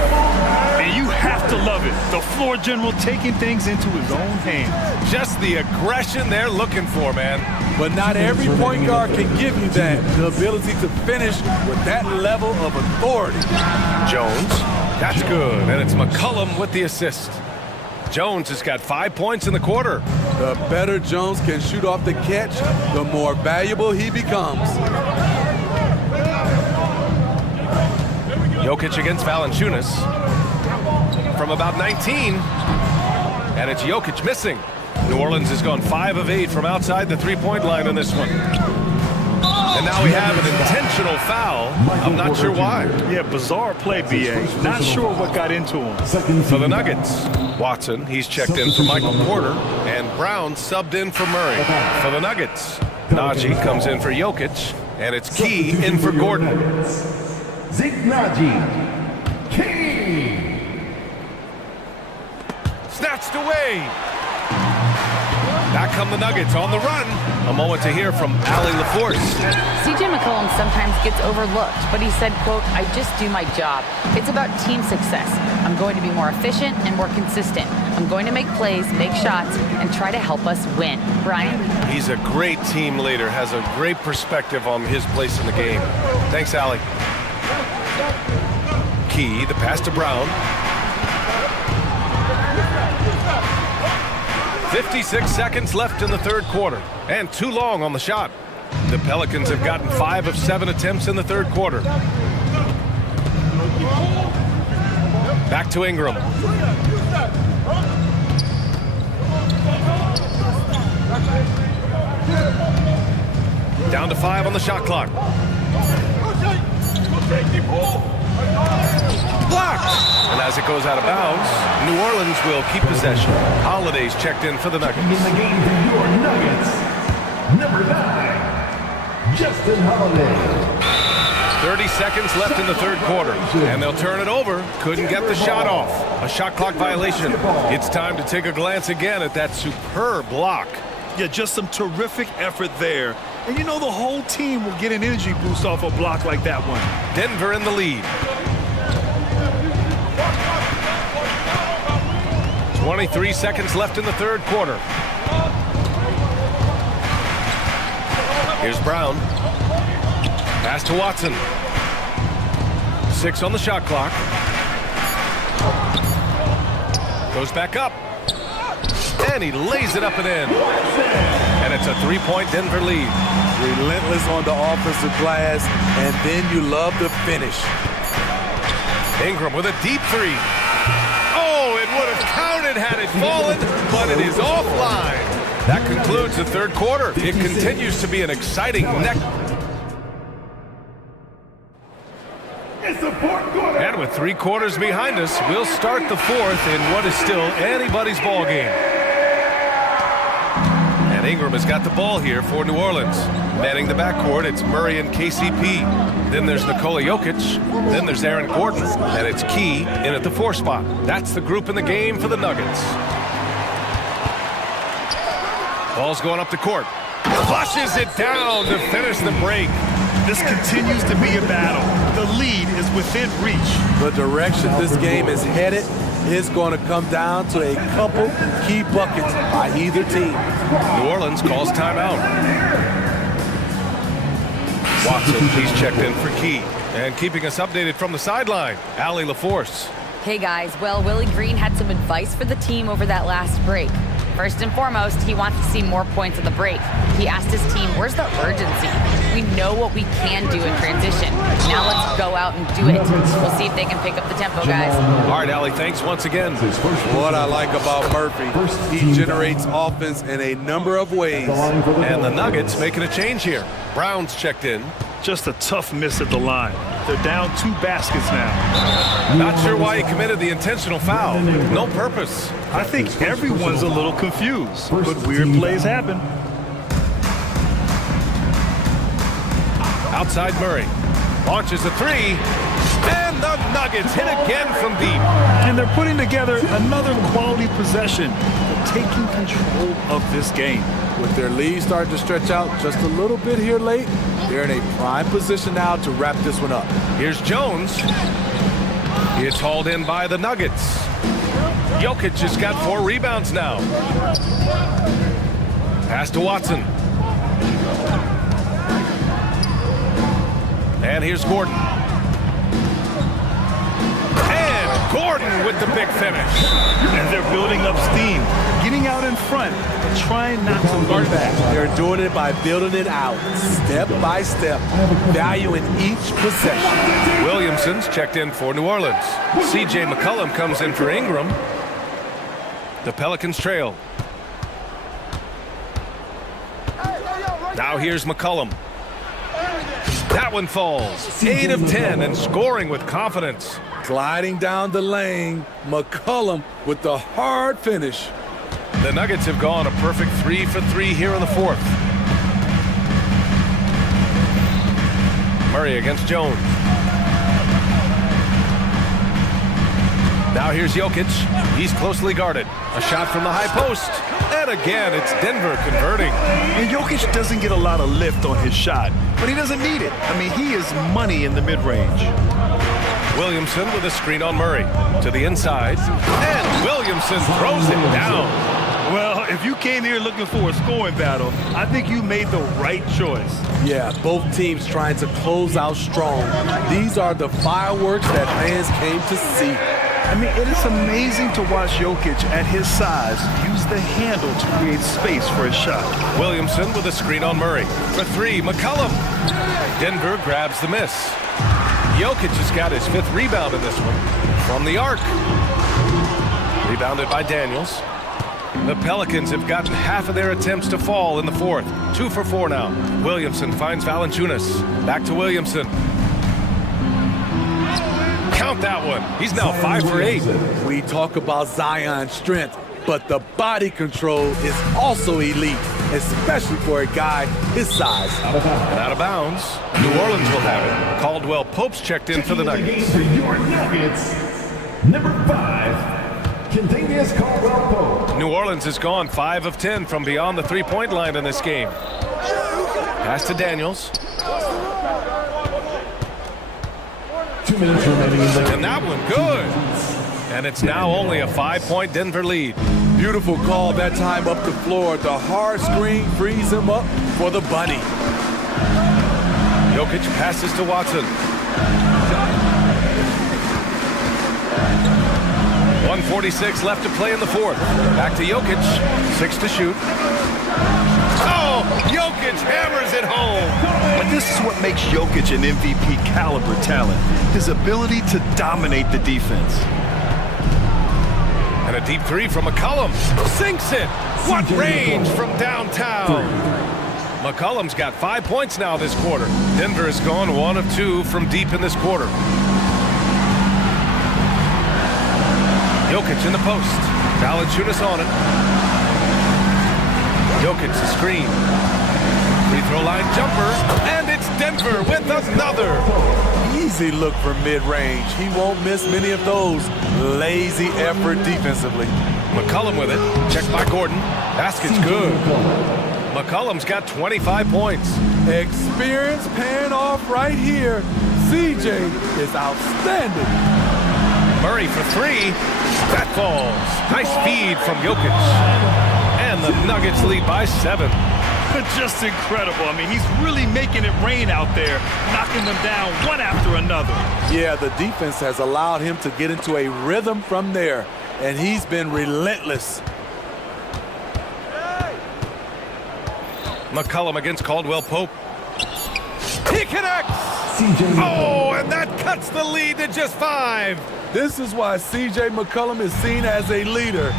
And you have to love it. The floor general taking things into his own hands. Just the aggression they're looking for, man. But not every point guard can give you that. The ability to finish with that level of authority. Jones. That's good. And it's McCollum with the assist. Jones has got 5 points in the quarter. The better Jones can shoot off the catch, the more valuable he becomes. Jokic against Valanciunas from about 19. And it's Jokic missing. New Orleans has gone 5 of 8 from outside the three-point line on this one. And now we have an intentional foul. I'm not sure why. Yeah, bizarre play, B.A. Not sure what got into him. For the Nuggets, Watson, he's checked in for Michael Porter. And Brown subbed in for Murray. For the Nuggets, Najee comes in for Jokic. And it's Key in for Gordon. Snatched away. Back come the Nuggets on the run. A moment to hear from Allie LaForce. CJ McCollum sometimes gets overlooked, but he said, quote, "I just do my job. It's about team success. I'm going to be more efficient and more consistent. I'm going to make plays, make shots, and try to help us win." Brian? He's a great team leader, has a great perspective on his place in the game. Thanks, Allie. Key, the pass to Brown. 56 seconds left in the third quarter, and too long on the shot. The Pelicans have gotten 5 of 7 attempts in the third quarter. Back to Ingram. Down to 5 on the shot clock. Blocked! And as it goes out of bounds, New Orleans will keep possession. Holiday's checked in for the Nuggets. In the game for your Nuggets, number 9, Justin Holiday. 30 seconds left in the third quarter, and they'll turn it over. Couldn't get the shot off. A shot clock violation. It's time to take a glance again at that superb block. Yeah, just some terrific effort there. And you know the whole team will get an energy boost off a block like that one. Denver in the lead. 23 seconds left in the third quarter. Here's Brown. Pass to Watson. 6 on the shot clock. Goes back up. And he lays it up and in. And it's a 3-point Denver lead. Relentless on the offensive glass, and then you love the finish. Ingram with a deep three. Oh, it would have counted had it fallen, but it is offline. That concludes the third quarter. It continues to be an exciting neck. And with 3 quarters behind us, we'll start the fourth in what is still anybody's ball game. And Ingram has got the ball here for New Orleans. Manning the backcourt, it's Murray and KCP. Then there's Nikola Jokic. Then there's Aaron Gordon. And it's Key in at the 4 spot. That's the group in the game for the Nuggets. Ball's going up the court. Flushes it down to finish the break. This continues to be a battle. The lead is within reach. The direction this game is headed is going to come down to a couple key buckets by either team. New Orleans calls timeout. Watson, he's checked in for Key. And keeping us updated from the sideline, Allie LaForce. Hey guys, well, Willie Green had some advice for the team over that last break. First and foremost, he wants to see more points at the break. He asked his team, where's the urgency? We know what we can do in transition. Now let's go out and do it. We'll see if they can pick up the tempo, guys. All right, Allie, thanks once again. What I like about Murphy, he generates offense in a number of ways. And the Nuggets making a change here. Brown's checked in. Just a tough miss at the line. They're down 2 baskets now. Not sure why he committed the intentional foul. No purpose. I think everyone's a little confused, but weird plays happen. Outside Murray. Launches a 3. And the Nuggets hit again from deep. And they're putting together another quality possession. They're taking control of this game. With their lead starting to stretch out just a little bit here late, they're in a prime position now to wrap this one up. Here's Jones. It's hauled in by the Nuggets. Jokic has got 4 rebounds now. Pass to Watson. And here's Gordon. And Gordon with the big finish. And they're building up steam, getting out in front, trying not to guard back. They're doing it by building it out, step by step, valuing each possession. Williamson's checked in for New Orleans. C.J. McCollum comes in for Ingram. The Pelicans trail. Now here's McCollum. That one falls. 8 of 10 and scoring with confidence. Gliding down the lane, McCollum with the hard finish. The Nuggets have gone a perfect 3 for 3 here in the fourth. Murray against Jones. Now here's Jokic. He's closely guarded. A shot from the high post. And again, it's Denver converting. And Jokic doesn't get a lot of lift on his shot, but he doesn't need it. I mean, he is money in the mid-range. Williamson with a screen on Murray. To the inside. And Williamson throws it down. Well, if you came here looking for a scoring battle, I think you made the right choice. Yeah, both teams trying to close out strong. These are the fireworks that fans came to see. I mean, it is amazing to watch Jokic at his size use the handle to create space for his shot. Williamson with a screen on Murray. For 3, McCollum. Denver grabs the miss. Jokic has got his 5th rebound in this one. From the arc. Rebounded by Daniels. The Pelicans have gotten half of their attempts to fall in the fourth. 2 for 4 now. Williamson finds Valanciunas. Back to Williamson. Count that one. He's now 5 for 8. We talk about Zion's strength, but the body control is also elite, especially for a guy his size. And out of bounds. New Orleans will have it. Caldwell Pope's checked in for the Nuggets. For your Nuggets, number 5. Caldwell Pope. New Orleans has gone 5 of 10 from beyond the 3-point line in this game. Pass to Daniels. 2 minutes remaining in the And that one good. And it's now only a 5-point Denver lead. Beautiful call that time up the floor. The hard screen frees him up for the bunny. Jokic passes to Watson. 1:46 left to play in the fourth. Back to Jokic. 6 to shoot. Oh, Jokic hammers it home. But this is what makes Jokic an MVP caliber talent. His ability to dominate the defense. And a deep three from McCollum. Sinks it. What range from downtown. McCollum's got 5 points now this quarter. Denver has gone 1 of 2 from deep in this quarter. Jokic in the post. Valanciunas on it. Jokic the screen. Free throw line jumper. And it's Denver with another. Easy look from mid-range. He won't miss many of those. Lazy effort defensively. McCollum with it. Checked by Gordon. Basket's good. McCollum's got 25 points. Experience paying off right here. CJ is outstanding. Murray for 3. That falls. Nice feed from Jokic. And the Nuggets lead by 7. Just incredible. I mean, he's really making it rain out there, knocking them down one after another. Yeah, the defense has allowed him to get into a rhythm from there, and he's been relentless. McCollum against Caldwell Pope. He connects! Oh, and that cuts the lead to just 5. This is why C.J. McCollum is seen as a leader,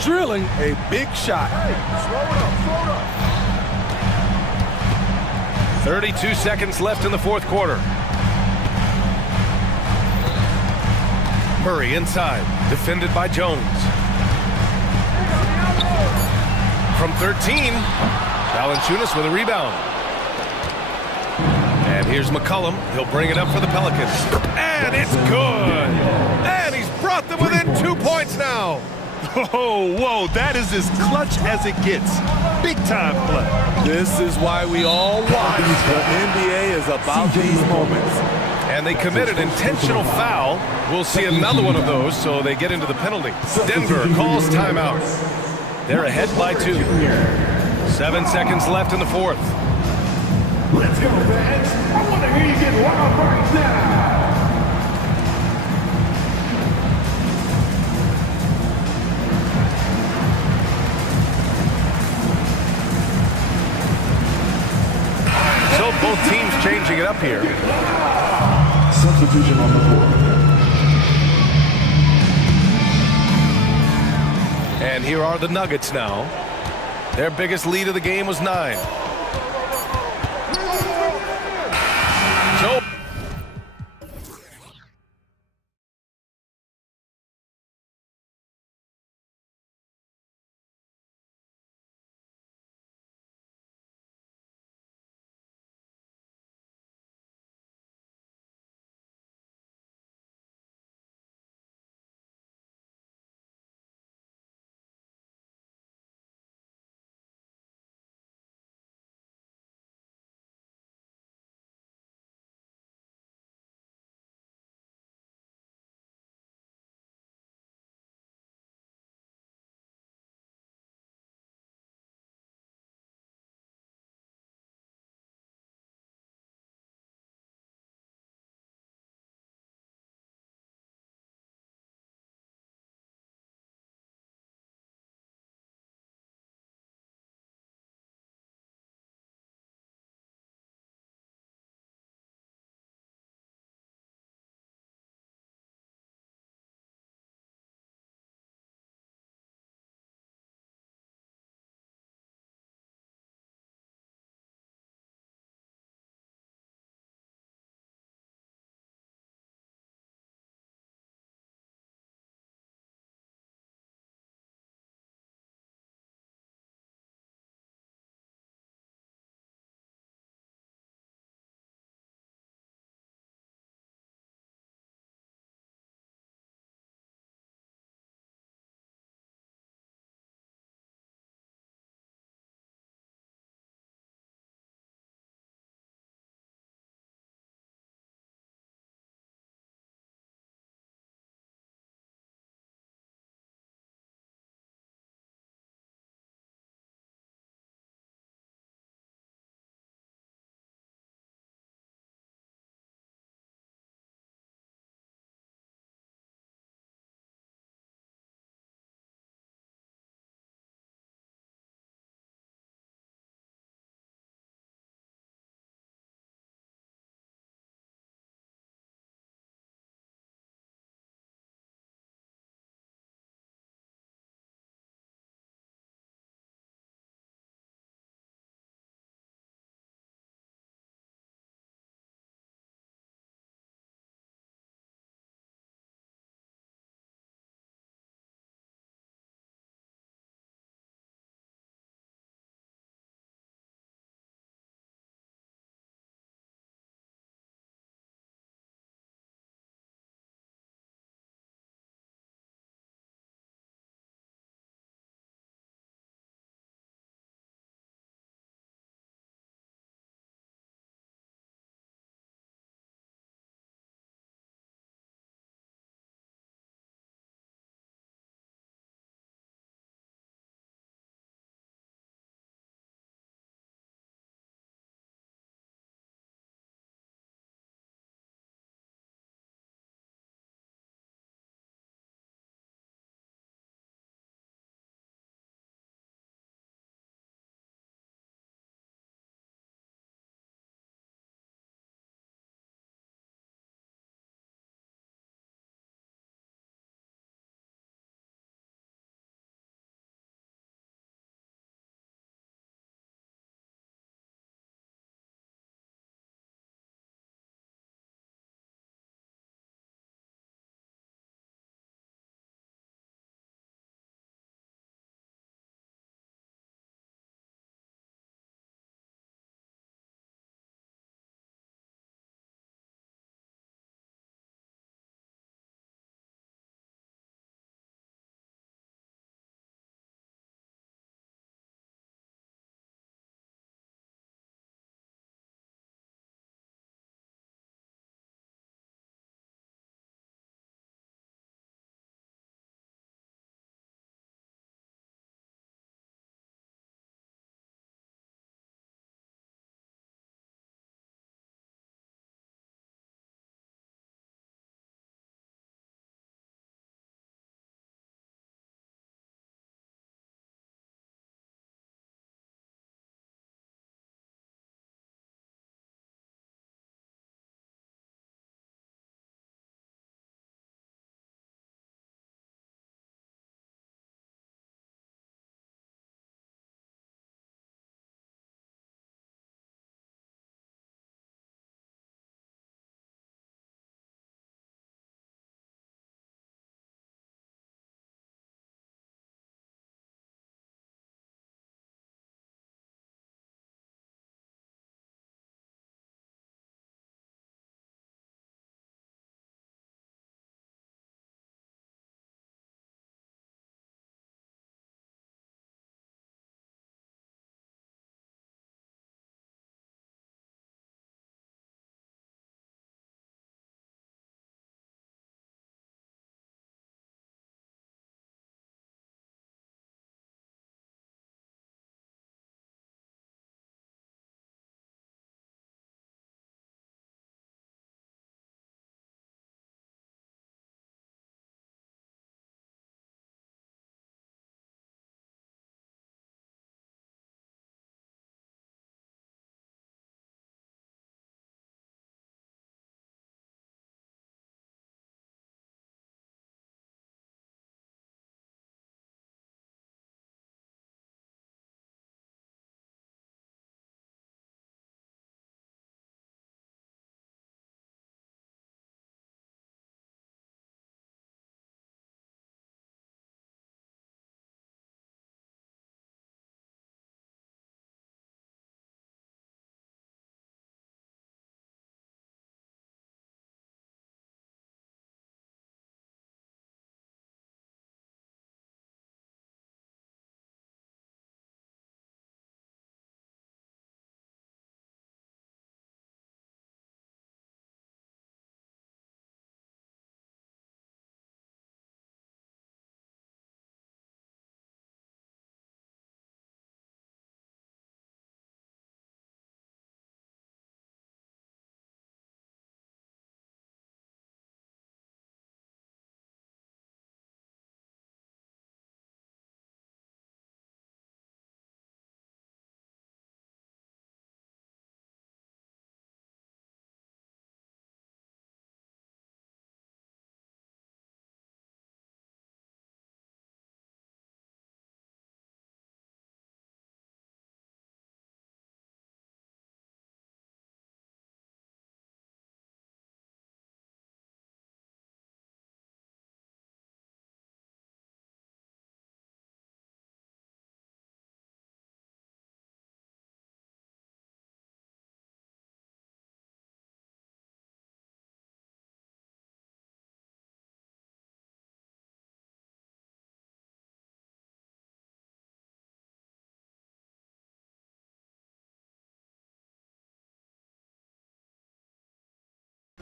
drilling a big shot. 32 seconds left in the fourth quarter. Murray inside, defended by Jones. From 13, Valanciunas with a rebound. And here's McCollum. He'll bring it up for the Pelicans. And it's good! And he's brought them within 2 points now! Oh, whoa, that is as clutch as it gets. Big time play. This is why we all watch. The NBA is about these moments. And they committed intentional foul. We'll see another one of those, so they get into the penalty. Denver calls timeout. They're ahead by 2. 7 seconds left in the fourth. Let's go, fans. I want to hear you get loud right now. So both teams changing it up here. Substitution on the board. And here are the Nuggets now. Their biggest lead of the game was 9.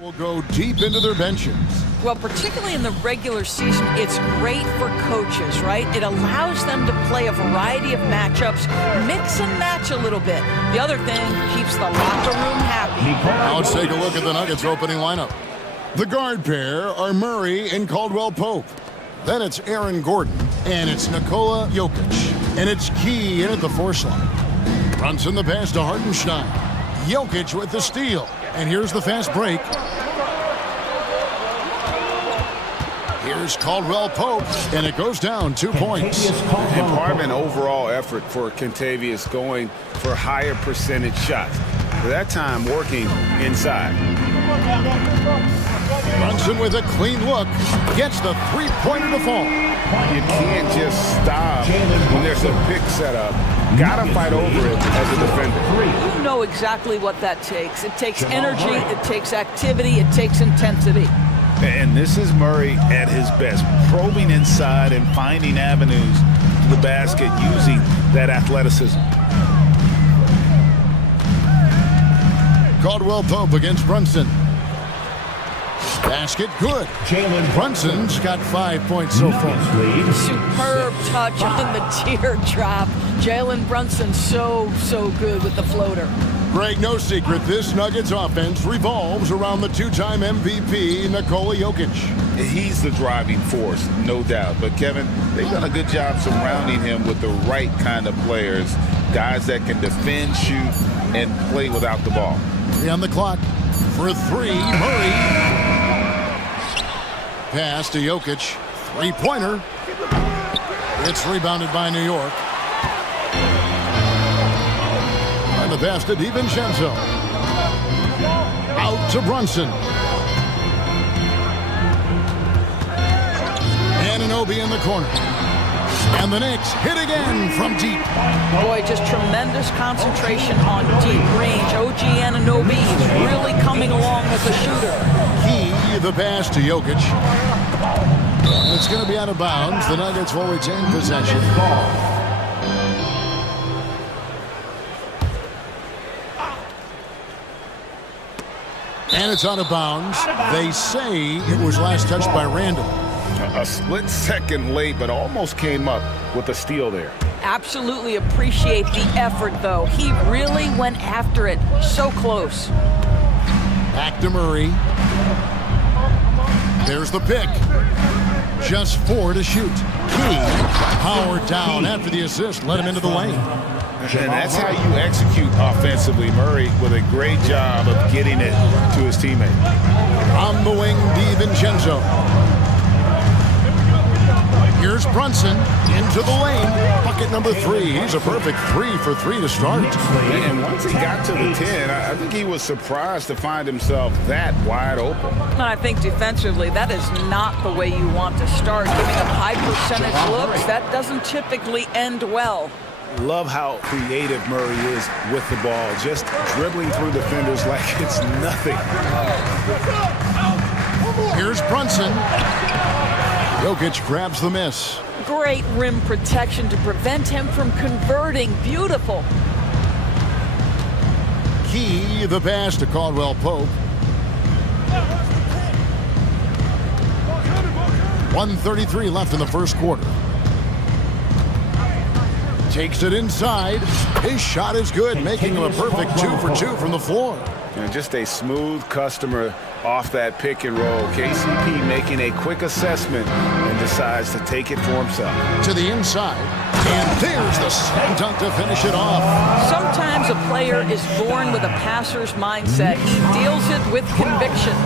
will go deep into their benches. Well, particularly in the regular season, it's great for coaches, right? It allows them to play a variety of matchups, mix and match a little bit. The other thing keeps the locker room happy. Now let's take a look at the Nuggets opening lineup. The guard pair are Murray and Caldwell Pope. Then it's Aaron Gordon, and it's Nikola Jokic. And it's Key in at the force line. Brunson the pass to Hartenstein. Jokic with the steal. And here's the fast break. Here's Caldwell Pope, and it goes down 2 points. And part of an overall effort for Kentavious going for higher percentage shots. For that time working inside. Brunson with a clean look. Gets the three-pointer to fall. You can't just stop when there's a pick set up. Gotta fight over it as a defender. You know exactly what that takes. It takes energy, it takes activity, it takes intensity. And this is Murray at his best, probing inside and finding avenues to the basket using that athleticism. Caldwell Pope against Brunson. Basket good. Brunson's got 5 points so far. Superb touch on the teardrop. Jalen Brunson so good with the floater. Greg, no secret, this Nuggets offense revolves around the two-time MVP, Nikola Jokic. He's the driving force, no doubt. But, Kevin, they've done a good job surrounding him with the right kind of players, guys that can defend, shoot, and play without the ball. 3 on the clock. For three, Murray. Pass to Jokic. Three-pointer. It's rebounded by New York. And the pass to DiVincenzo. Out to Brunson. Anunoby in the corner. And the Knicks hit again from deep. Boy, just tremendous concentration on deep range. OG Anunoby is really coming along as a shooter. He, the pass to Jokic. It's going to be out of bounds. The Nuggets will retain possession. And it's out of bounds. They say it was last touched by Randall. A split second late, but almost came up with a steal there. Absolutely appreciate the effort, though. He really went after it. So close. Back to Murray. There's the pick. Just 4 to shoot. Key powered down after the assist. Let him into the lane. And that's how you execute offensively. Murray with a great job of getting it to his teammate. On the wing, DiVincenzo. Here's Brunson into the lane. Bucket number 3. He's a perfect 3 for 3 to start. And once he got to the 10, I think he was surprised to find himself that wide open. And I think defensively, that is not the way you want to start. Giving up high percentage looks, that doesn't typically end well. Love how creative Murray is with the ball, just dribbling through defenders like it's nothing. Here's Brunson. Jokic grabs the miss. Great rim protection to prevent him from converting. Beautiful. Key, the pass to Caldwell Pope. 1:33 left in the first quarter. Takes it inside. His shot is good, making him a perfect 2 for 2 from the floor. And just a smooth customer off that pick and roll. KCP making a quick assessment and decides to take it for himself. To the inside. And there's the slam dunk to finish it off. Sometimes a player is born with a passer's mindset. He deals it with conviction.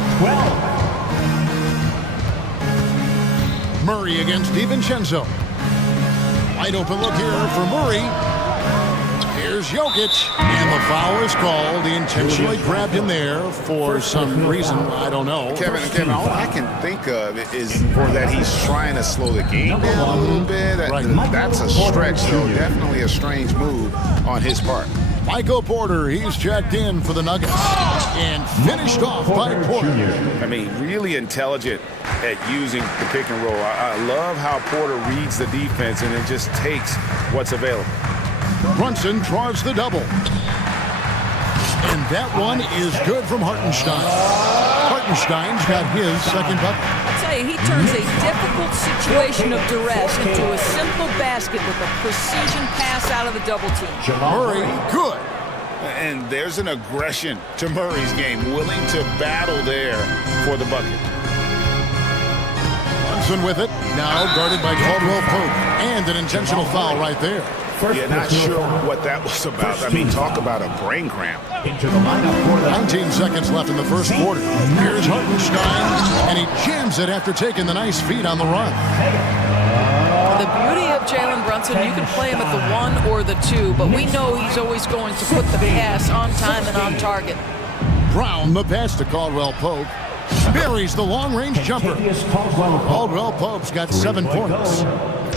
Murray against DiVincenzo. Wide open look here for Murray. Here's Jokic, and the foul is called. He intentionally grabbed him there for some reason. I don't know. Kevin, all I can think of is for that he's trying to slow the game down a little bit. That's a stretch, though. Definitely a strange move on his part. Michael Porter, he's checked in for the Nuggets and finished off by Porter. I mean, really intelligent at using the pick and roll. I love how Porter reads the defense and then just takes what's available. Brunson draws the double. And that one is good from Hartenstein. Hartenstein's got his second bucket. I'll tell you, he turns a difficult situation of duress into a simple basket with a precision pass out of the double team. Murray, good. And there's an aggression to Murray's game, willing to battle there for the bucket. Brunson with it, now guarded by Caldwell Pope, and an intentional foul right there. Yeah, not sure what that was about. I mean, talk about a brain cramp. 19 seconds left in the first quarter. Here's Hartenstein, and he jams it after taking the nice feed on the run. The beauty of Jalen Brunson, you can play him at the 1 or the 2, but we know he's always going to put the pass on time and on target. Brown, the pass to Caldwell Pope. Buries the long-range jumper. Caldwell Pope's got 7 points.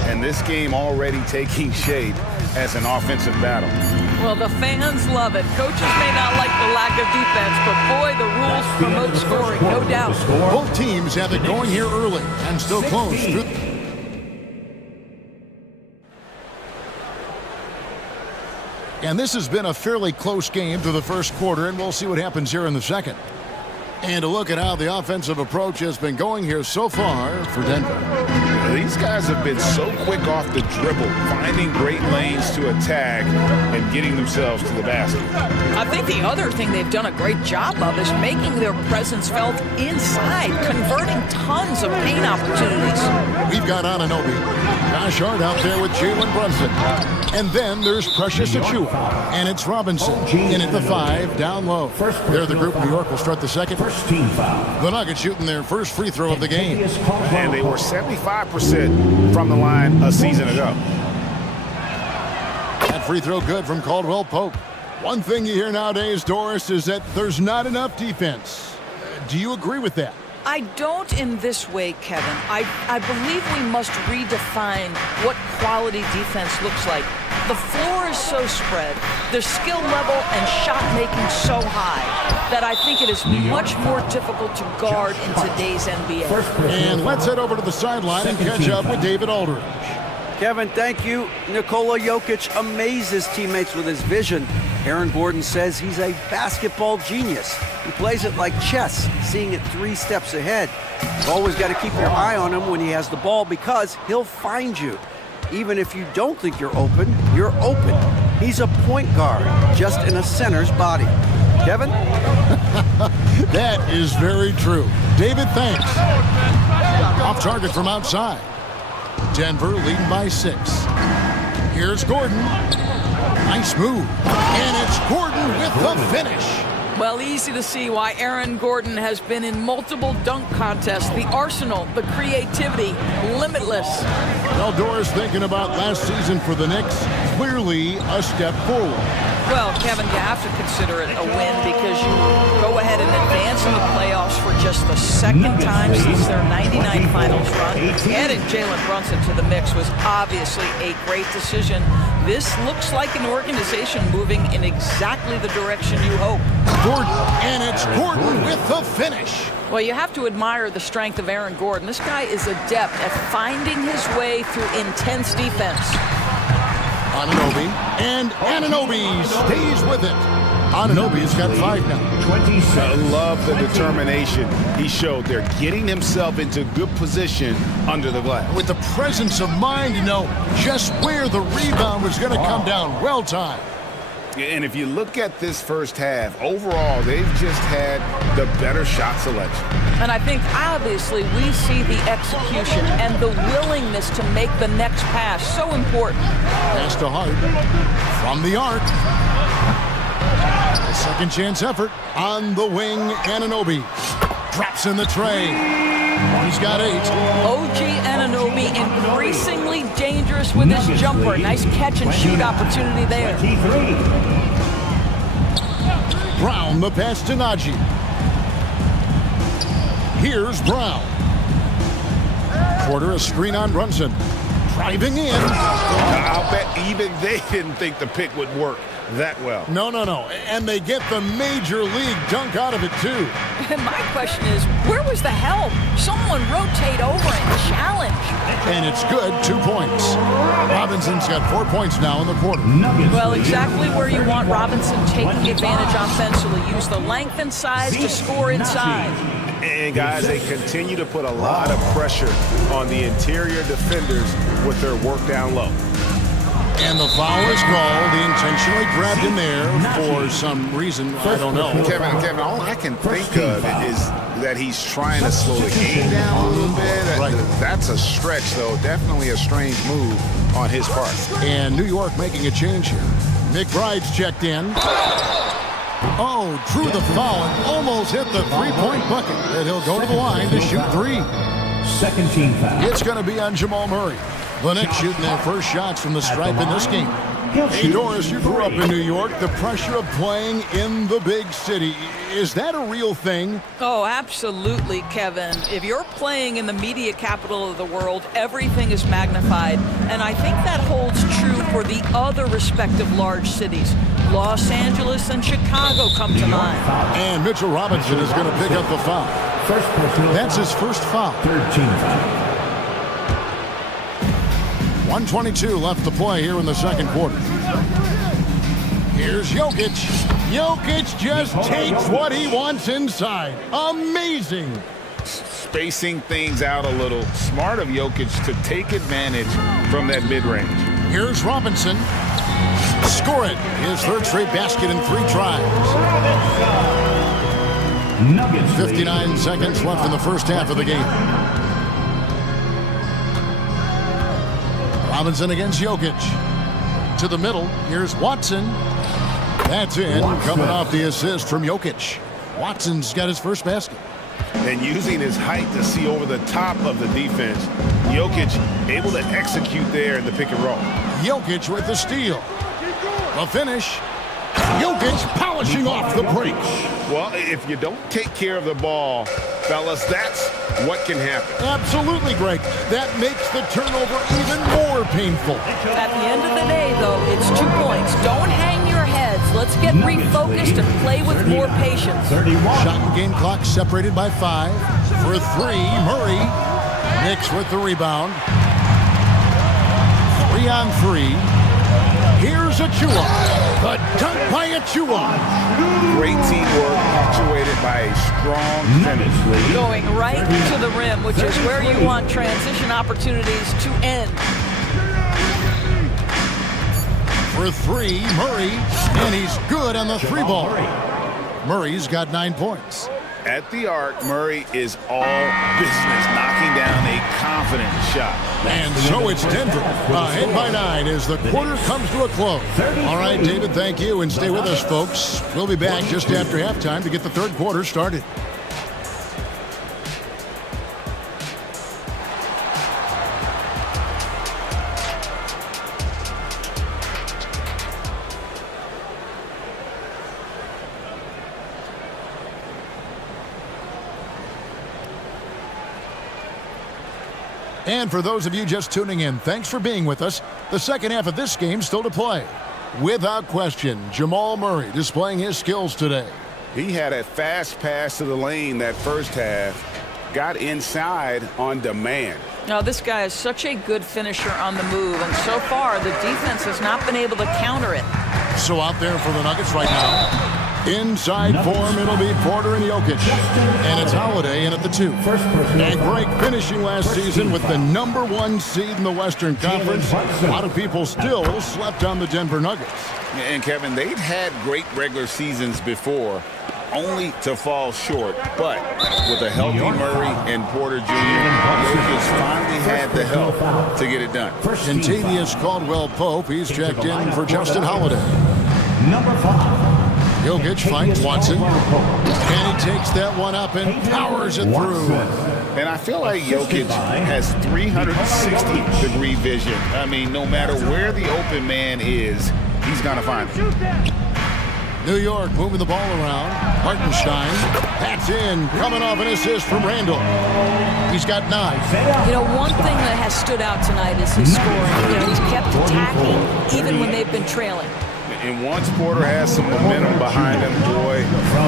And this game already taking shape as an offensive battle. Well, the fans love it. Coaches may not like the lack of defense, but boy, the rules promote scoring, no doubt. Both teams have it going here early and still close through. And this has been a fairly close game through the first quarter, and we'll see what happens here in the second. And to look at how the offensive approach has been going here so far for Denver. These guys have been so quick off the dribble, finding great lanes to attack and getting themselves to the basket. I think the other thing they've done a great job of is making their presence felt inside, converting tons of paint opportunities. We've got Anunoby, Josh Hart out there with Jalen Brunson. And then there's Precious Achiuwa, and it's Robinson in at the 5, down low. They're the group. New York will start the second. The Nuggets shooting their first free throw of the game. And they were 75% from the line a season ago. That free throw good from Caldwell Pope. One thing you hear nowadays, Doris, is that there's not enough defense. Do you agree with that? I don't in this way, Kevin. I believe we must redefine what quality defense looks like. The floor is so spread, the skill level and shot making so high that I think it is much more difficult to guard in today's NBA. And let's head over to the sideline and catch up with David Aldridge. Kevin, thank you. Nikola Jokic amazes teammates with his vision. Aaron Gordon says he's a basketball genius. He plays it like chess, seeing it 3 steps ahead. You've always got to keep your eye on him when he has the ball because he'll find you. Even if you don't think you're open, you're open. He's a point guard, just in a center's body. Kevin? That is very true. David, thanks. Off target from outside. Denver leading by 6. Here's Gordon. Nice move. And it's Gordon with the finish. Well, easy to see why Aaron Gordon has been in multiple dunk contests. The arsenal, the creativity, limitless. Well, Doris, thinking about last season for the Knicks, clearly a step forward. Well, Kevin, you have to consider it a win because you go ahead and advance in the playoffs for just the second time since their 99 finals run. Adding Jalen Brunson to the mix was obviously a great decision. This looks like an organization moving in exactly the direction you hope. Gordon, and it's Gordon with the finish. Well, you have to admire the strength of Aaron Gordon. This guy is adept at finding his way through intense defense. Anunoby, and Anunoby stays with it. Anunoby's got 5 now. I love the determination he showed there, getting himself into good position under the glass. With the presence of mind to know just where the rebound was going to come down. Well timed. And if you look at this first half, overall, they've just had the better shot selection. And I think, obviously, we see the execution and the willingness to make the next pass so important. Pass to Hart from the arc. A second chance effort on the wing. Anunoby drops in the tray. He's got 8. OG Anunoby increasingly dangerous with his jumper. Nice catch and shoot opportunity there. Brown, the pass to Najee. Here's Brown. Porter, a screen on Brunson. Driving in. I'll bet even they didn't think the pick would work that well. No. And they get the major league dunk out of it, too. And my question is, where was the help? Someone rotate over and challenge. And it's good, 2 points. Robinson's got 4 points now in the quarter. Well, exactly where you want Robinson taking advantage offensively. Use the length and size to score inside. And guys, they continue to put a lot of pressure on the interior defenders with their work down low. And the foul is called. He intentionally grabbed him there for some reason. I don't know. Kevin, all I can think of is that he's trying to slow the game down a little bit. Right. That's a stretch, though. Definitely a strange move on his part. And New York making a change here. McBride's checked in. Oh, drew the foul and almost hit the three-point bucket. And he'll go to the line to shoot three. Second team foul. It's going to be on Jamal Murray. The Knicks shooting their first shots from the stripe in this game. Hey, Doris, you grew up in New York. The pressure of playing in the big city, is that a real thing? Oh, absolutely, Kevin. If you're playing in the media capital of the world, everything is magnified. And I think that holds true for the other respective large cities. Los Angeles and Chicago come to mind. And Mitchell Robinson is going to pick up the foul. That's his first foul. Third team foul. 1:22 left to play here in the second quarter. Here's Jokic. Jokic just takes what he wants inside. Amazing. Spacing things out a little. Smart of Jokic to take advantage from that mid-range. Here's Robinson. Score it. His third straight basket in 3 tries. Nuggets. 59 seconds left in the first half of the game. Robinson against Jokic. To the middle. Here's Watson. That's in. Coming off the assist from Jokic. Watson's got his first basket. And using his height to see over the top of the defense, Jokic able to execute there in the pick and roll. Jokic with the steal. The finish. Jokic polishing off the break. Well, if you don't take care of the ball, fellas, that's what can happen. Absolutely, Greg. That makes the turnover even more painful. At the end of the day, though, it's 2 points. Don't hang your heads. Let's get refocused and play with more patience. Shot and game clock separated by 5. For 3, Murray. Knicks with the rebound. 3 on 3. Here's Achua. The dunk by Achua. Great teamwork punctuated by a strong finish. Going right to the rim, which is where you want transition opportunities to end. For 3, Murray. And he's good on the 3 ball. Murray's got 9 points. At the arc, Murray is all business, knocking down a confident shot. And so it's Denver ahead by 9 as the quarter comes to a close. All right, David, thank you, and stay with us, folks. We'll be back just after halftime to get the third quarter started. And for those of you just tuning in, thanks for being with us. The second half of this game still to play. Without question, Jamal Murray displaying his skills today. He had a fast pass to the lane that first half, got inside on demand. Now, this guy is such a good finisher on the move, and so far the defense has not been able to counter it. So out there for the Nuggets right now. Inside form, it'll be Porter and Jokic. And it's Holiday in at the 2. A great finishing last season with the #1 seed in the Western Conference. A lot of people still slept on the Denver Nuggets. And Kevin, they've had great regular seasons before, only to fall short. But with a healthy Murray and Porter Jr., Jokic finally had the help to get it done. Kentavious Caldwell-Pope, he's checked in for Justin Holiday. Number 5. Jokic finds Watson, and he takes that one up and powers it through. And I feel like Jokic has 360-degree vision. I mean, no matter where the open man is, he's going to find him. New York moving the ball around. Hartenstein, that's in, coming off an assist from Randall. He's got 9. You know, one thing that has stood out tonight is his scoring. You know, he's kept attacking even when they've been trailing. And once Porter has some momentum behind him, boy,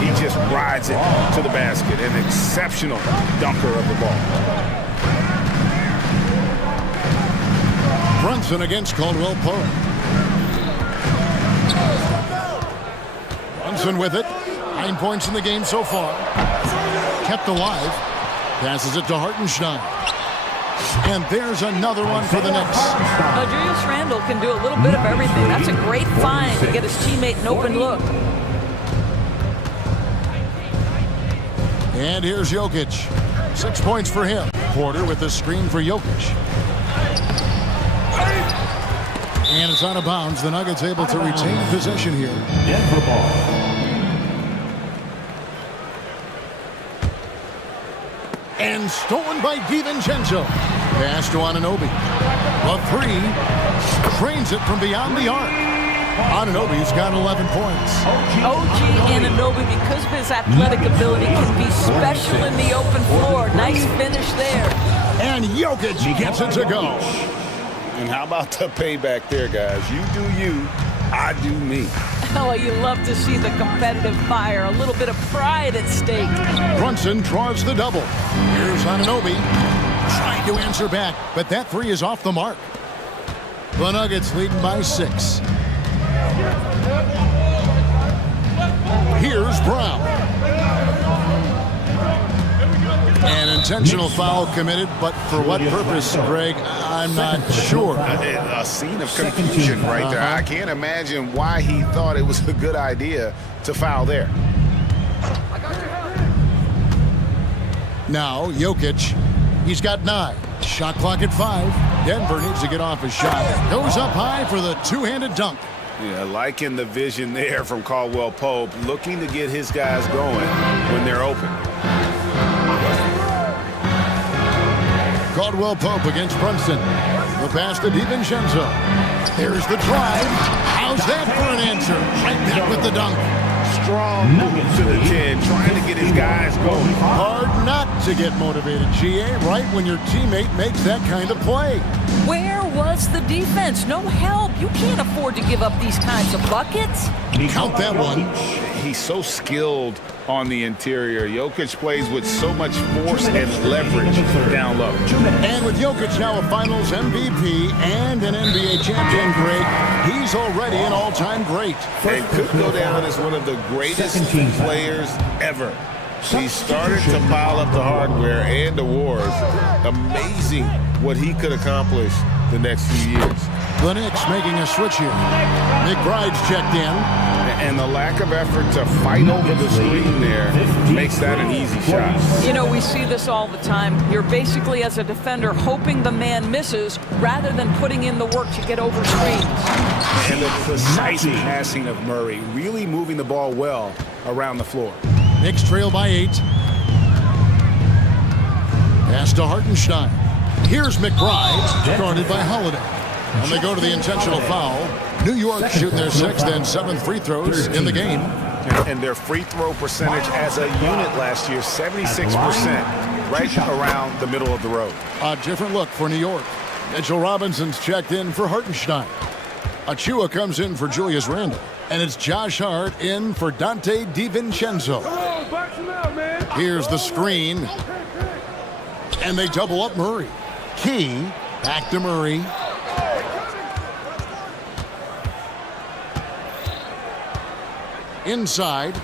he just rides it to the basket. An exceptional dunker of the ball. Brunson against Caldwell-Pope. Brunson with it. 9 points in the game so far. Kept alive. Passes it to Hartenstein. And there's another one for the Knicks. Julius Randle can do a little bit of everything. That's a great find to get his teammate an open look. And here's Jokic. 6 points for him. Porter with the screen for Jokic. And it's out of bounds. The Nuggets able to retain possession here. Denver ball. And stolen by DiVincenzo. Pass to Anunoby. A three. Trains it from beyond the arc. Anunoby's got 11 points. OG Anunoby, because of his athletic ability, can be special in the open floor. Nice finish there. And Jokic gets it to go. And how about the payback there, guys? You do you, I do me. Oh, you love to see the competitive fire. A little bit of pride at stake. Brunson draws the double. Here's Anunoby trying to answer back, but that three is off the mark. The Nuggets leading by 6. Here's Brown. An intentional foul committed, but for what purpose, Greg, I'm not sure. A scene of confusion right there. I can't imagine why he thought it was a good idea to foul there. Now, Jokic, he's got 9. Shot clock at 5. Denver needs to get off his shot. Goes up high for the two-handed dunk. Yeah, liking the vision there from Caldwell Pope, looking to get his guys going when they're open. Caldwell Pope against Brunson. The pass to DiVincenzo. There's the drive. How's that for an answer? Right back with the dunk. Strong move to the 10, trying to get his guys going. Hard not to get motivated, GA, right when your teammate makes that kind of play. Where was the defense? No help. You can't afford to give up these kinds of buckets. Count that one. He's so skilled on the interior. Jokic plays with so much force and leverage down low. And with Jokic now a Finals MVP and an NBA champion, Greg, he's already an all-time great. And could go down as one of the greatest players ever. He started to pile up the hardware and awards. Amazing what he could accomplish the next few years. The Knicks making a switch here. McBride's checked in. And the lack of effort to fight over the screen there makes that an easy shot. You know, we see this all the time. You're basically, as a defender, hoping the man misses rather than putting in the work to get over screens. And the precise passing of Murray, really moving the ball well around the floor. Knicks trail by 8. Pass to Hartenstein. Here's McBride, guarded by Holiday. And they go to the intentional foul. New York shooting their 6th and 7th free throws in the game. And their free throw percentage as a unit last year, 76%, right around the middle of the road. A different look for New York. Mitchell Robinson's checked in for Hartenstein. Achua comes in for Julius Randle. And it's Josh Hart in for Dante DiVincenzo. Here's the screen. And they double up Murray. Key, back to Murray. Inside.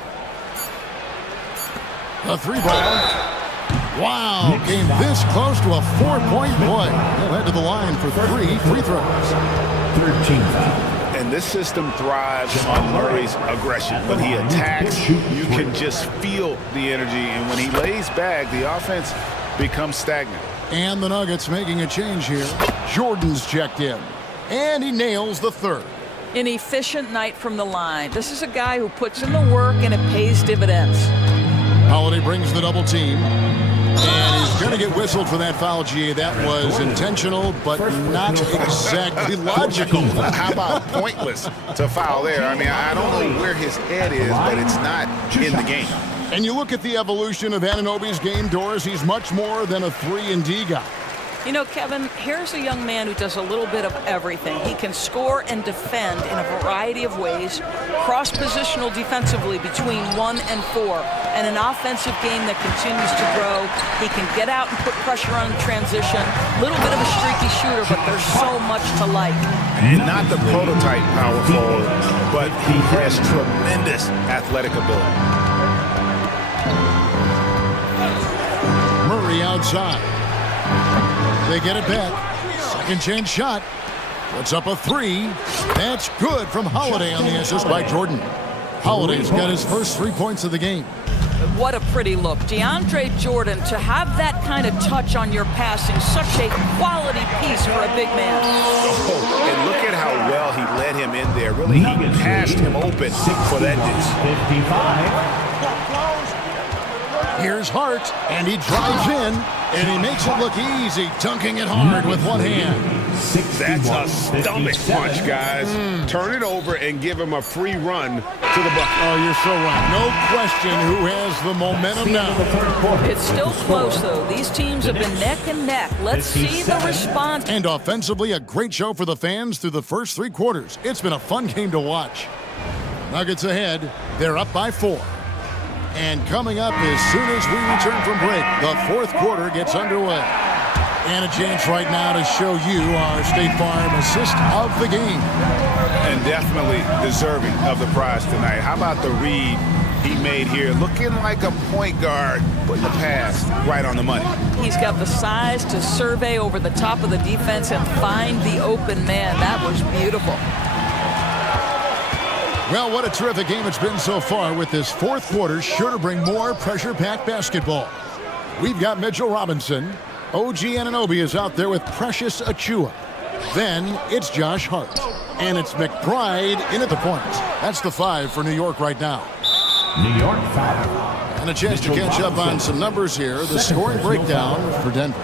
A 3-ball. Wow, came this close to a 4-point play. He'll head to the line for 3 free throws. 13. And this system thrives on Murray's aggression. When he attacks, you can just feel the energy. And when he lays back, the offense becomes stagnant. And the Nuggets making a change here. Jordan's checked in. And he nails the 3rd. An efficient night from the line. This is a guy who puts in the work and it pays dividends. Holiday brings the double team. And he's going to get whistled for that foul, GA. That was intentional, but not exactly logical. How about pointless to foul there? I mean, I don't know where his head is, but it's not in the game. And you look at the evolution of Anunoby's game, Doris, he's much more than a 3-and-D guy. You know, Kevin, here's a young man who does a little bit of everything. He can score and defend in a variety of ways, cross-positional defensively between 1 and 4, and an offensive game that continues to grow. He can get out and put pressure on transition. Little bit of a streaky shooter, but there's so much to like. And not the prototype power forward, but he has tremendous athletic ability. inside. They get it back. Second chance shot. Puts up a three. That's good from Holiday on the assist by Jordan. Holiday's got his first 3 points of the game. What a pretty look. DeAndre Jordan, to have that kind of touch on your passing, such a quality piece for a big man. Oh, and look at how well he led him in there. Really, he passed him open for that dish. Here's Hart, and he drives in, and he makes it look easy, dunking it hard with one hand. That's a stomach punch, guys. Turn it over and give him a free run to the bucket. Oh, you're so right. No question who has the momentum now. It's still close, though. These teams have been neck and neck. Let's see the response. And offensively, a great show for the fans through the first 3 quarters. It's been a fun game to watch. Nuggets ahead. They're up by 4. And coming up as soon as we return from break, the 4th quarter gets underway. And a chance right now to show you our State Farm assist of the game. And definitely deserving of the prize tonight. How about the read he made here? Looking like a point guard, putting the pass right on the money. He's got the size to survey over the top of the defense and find the open man. That was beautiful. Well, what a terrific game it's been so far, with this 4th quarter sure to bring more pressure-packed basketball. We've got Mitchell Robinson. OG Anunoby is out there with Precious Achua. Then it's Josh Hart. And it's McBride in at the point. That's the 5 for New York right now. New York foul. And a chance to catch up on some numbers here. The scoring breakdown for Denver.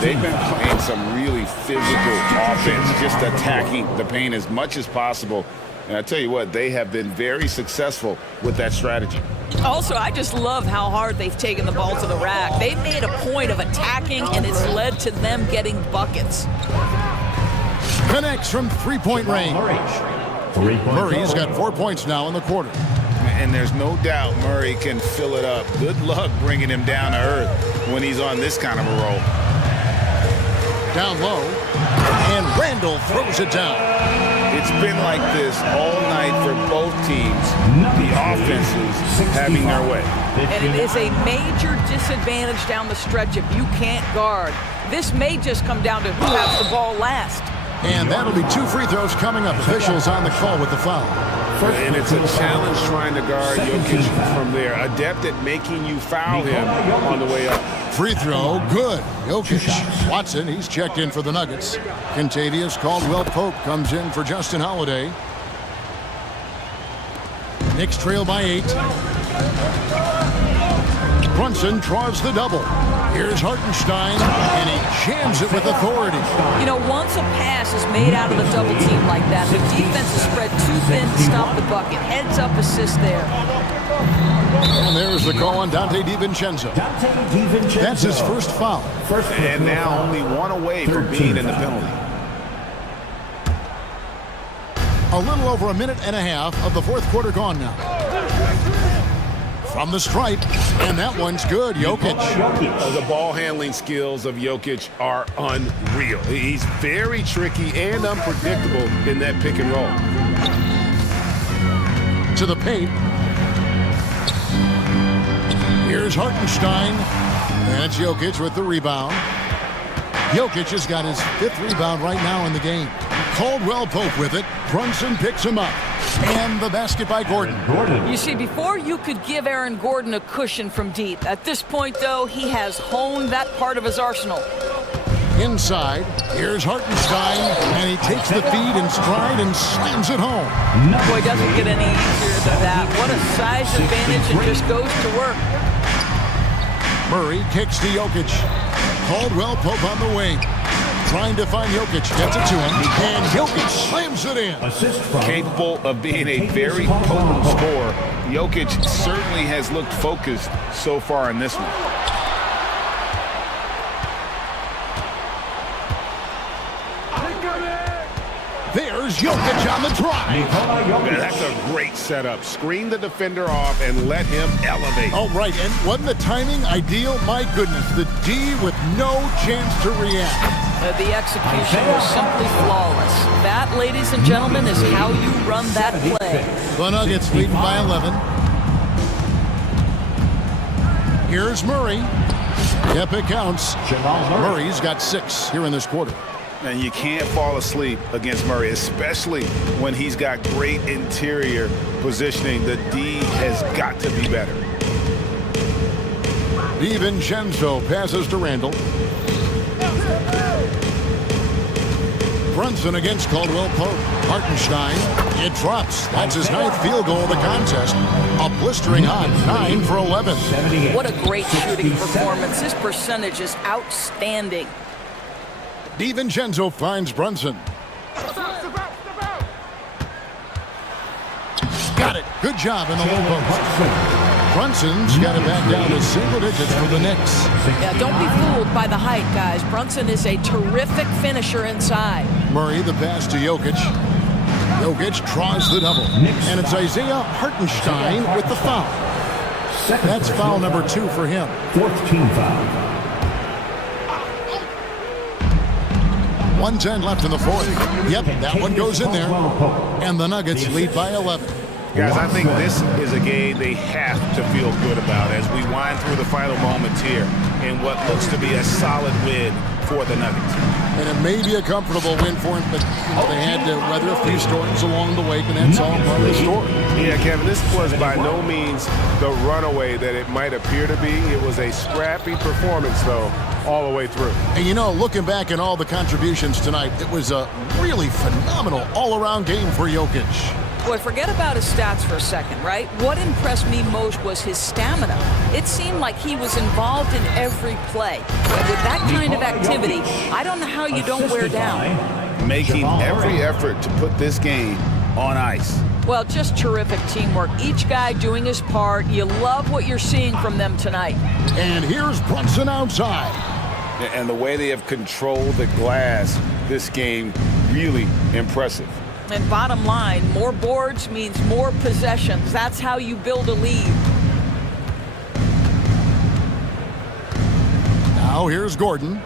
They've been playing some really physical offense, just attacking the paint as much as possible. And I tell you what, they have been very successful with that strategy. Also, I just love how hard they've taken the ball to the rack. They've made a point of attacking, and it's led to them getting buckets. Connects from 3-point range. Murray's got 4 points now in the quarter. And there's no doubt Murray can fill it up. Good luck bringing him down to earth when he's on this kind of a roll. Down low, and Randall throws it down. It's been like this all night for both teams. The offenses having their way. And it is a major disadvantage down the stretch if you can't guard. This may just come down to who has the ball last. And that'll be 2 free throws coming up. Officials on the call with the foul. And it's a challenge trying to guard Jokic from there. Adept at making you foul him on the way up. Free throw, good. Jokic. Watson, he's checked in for the Nuggets. Contavious Caldwell-Pope comes in for Justin Holiday. Knicks trail by 8. Brunson draws the double. Here's Hartenstein, and he jams it with authority. You know, once a pass is made out of the double team like that, the defense is spread too thin to stop the bucket. Heads up assist there. And there's the call on Dante DiVincenzo. That's his first foul. And now only 1 away from being in the penalty. A little over a minute and a half of the 4th quarter gone now. From the stripe, and that one's good. Jokic. The ball handling skills of Jokic are unreal. He's very tricky and unpredictable in that pick and roll. To the paint. Here's Hartenstein, and it's Jokic with the rebound. Jokic has got his 5th rebound right now in the game. Caldwell-Pope with it. Brunson picks him up. And the basket by Gordon. You see, before you could give Aaron Gordon a cushion from deep. At this point, though, he has honed that part of his arsenal. Inside, here's Hartenstein, and he takes the feed in stride and slams it home. Boy, doesn't get any easier than that. What a size advantage, and just goes to work. Murray kicks to Jokic. Caldwell-Pope on the wing. Trying to find Jokic, gets it to him, and Jokic slams it in. Capable of being a very potent scorer, Jokic certainly has looked focused so far in this one. There's Jokic on the drive. That's a great setup. Screen the defender off and let him elevate. Oh, right, and wasn't the timing ideal? My goodness, the D with no chance to react. The execution was simply flawless. That, ladies and gentlemen, is how you run that play. The Nuggets leading by 11. Here's Murray. Yep, it counts. Murray's got 6 here in this quarter. And you can't fall asleep against Murray, especially when he's got great interior positioning. The D has got to be better. DiVincenzo passes to Randall. Brunson against Caldwell Pope. Hartenstein, it drops. That's his 9th field goal of the contest. A blistering hot 9 for 11. What a great shooting performance. His percentage is outstanding. DiVincenzo finds Brunson. Got it. Good job in the low post. Brunson's got it back down to single digits for the Knicks. Yeah, don't be fooled by the height, guys. Brunson is a terrific finisher inside. Murray, the pass to Jokic. Jokic draws the double. And it's Isaiah Hartenstein with the foul. That's foul number 2 for him. 4th team foul. 1:10 left in the 4th. Yep, that one goes in there. And the Nuggets lead by 11. Guys, I think this is a game they have to feel good about as we wind through the final moments here in what looks to be a solid win for the Nuggets. And it may be a comfortable win for him, but they had to weather a few storms along the way, and that's all part of the story. Yeah, Kevin, this was by no means the runaway that it might appear to be. It was a scrappy performance, though, all the way through. And you know, looking back at all the contributions tonight, it was a really phenomenal all-around game for Jokic. Boy, forget about his stats for a second, right? What impressed me most was his stamina. It seemed like he was involved in every play. With that kind of activity, I don't know how you don't wear down. Making every effort to put this game on ice. Well, just terrific teamwork. Each guy doing his part. You love what you're seeing from them tonight. And here's Brunson outside. And the way they have controlled the glass this game, really impressive. And bottom line, more boards means more possessions. That's how you build a lead. Now here's Gordon.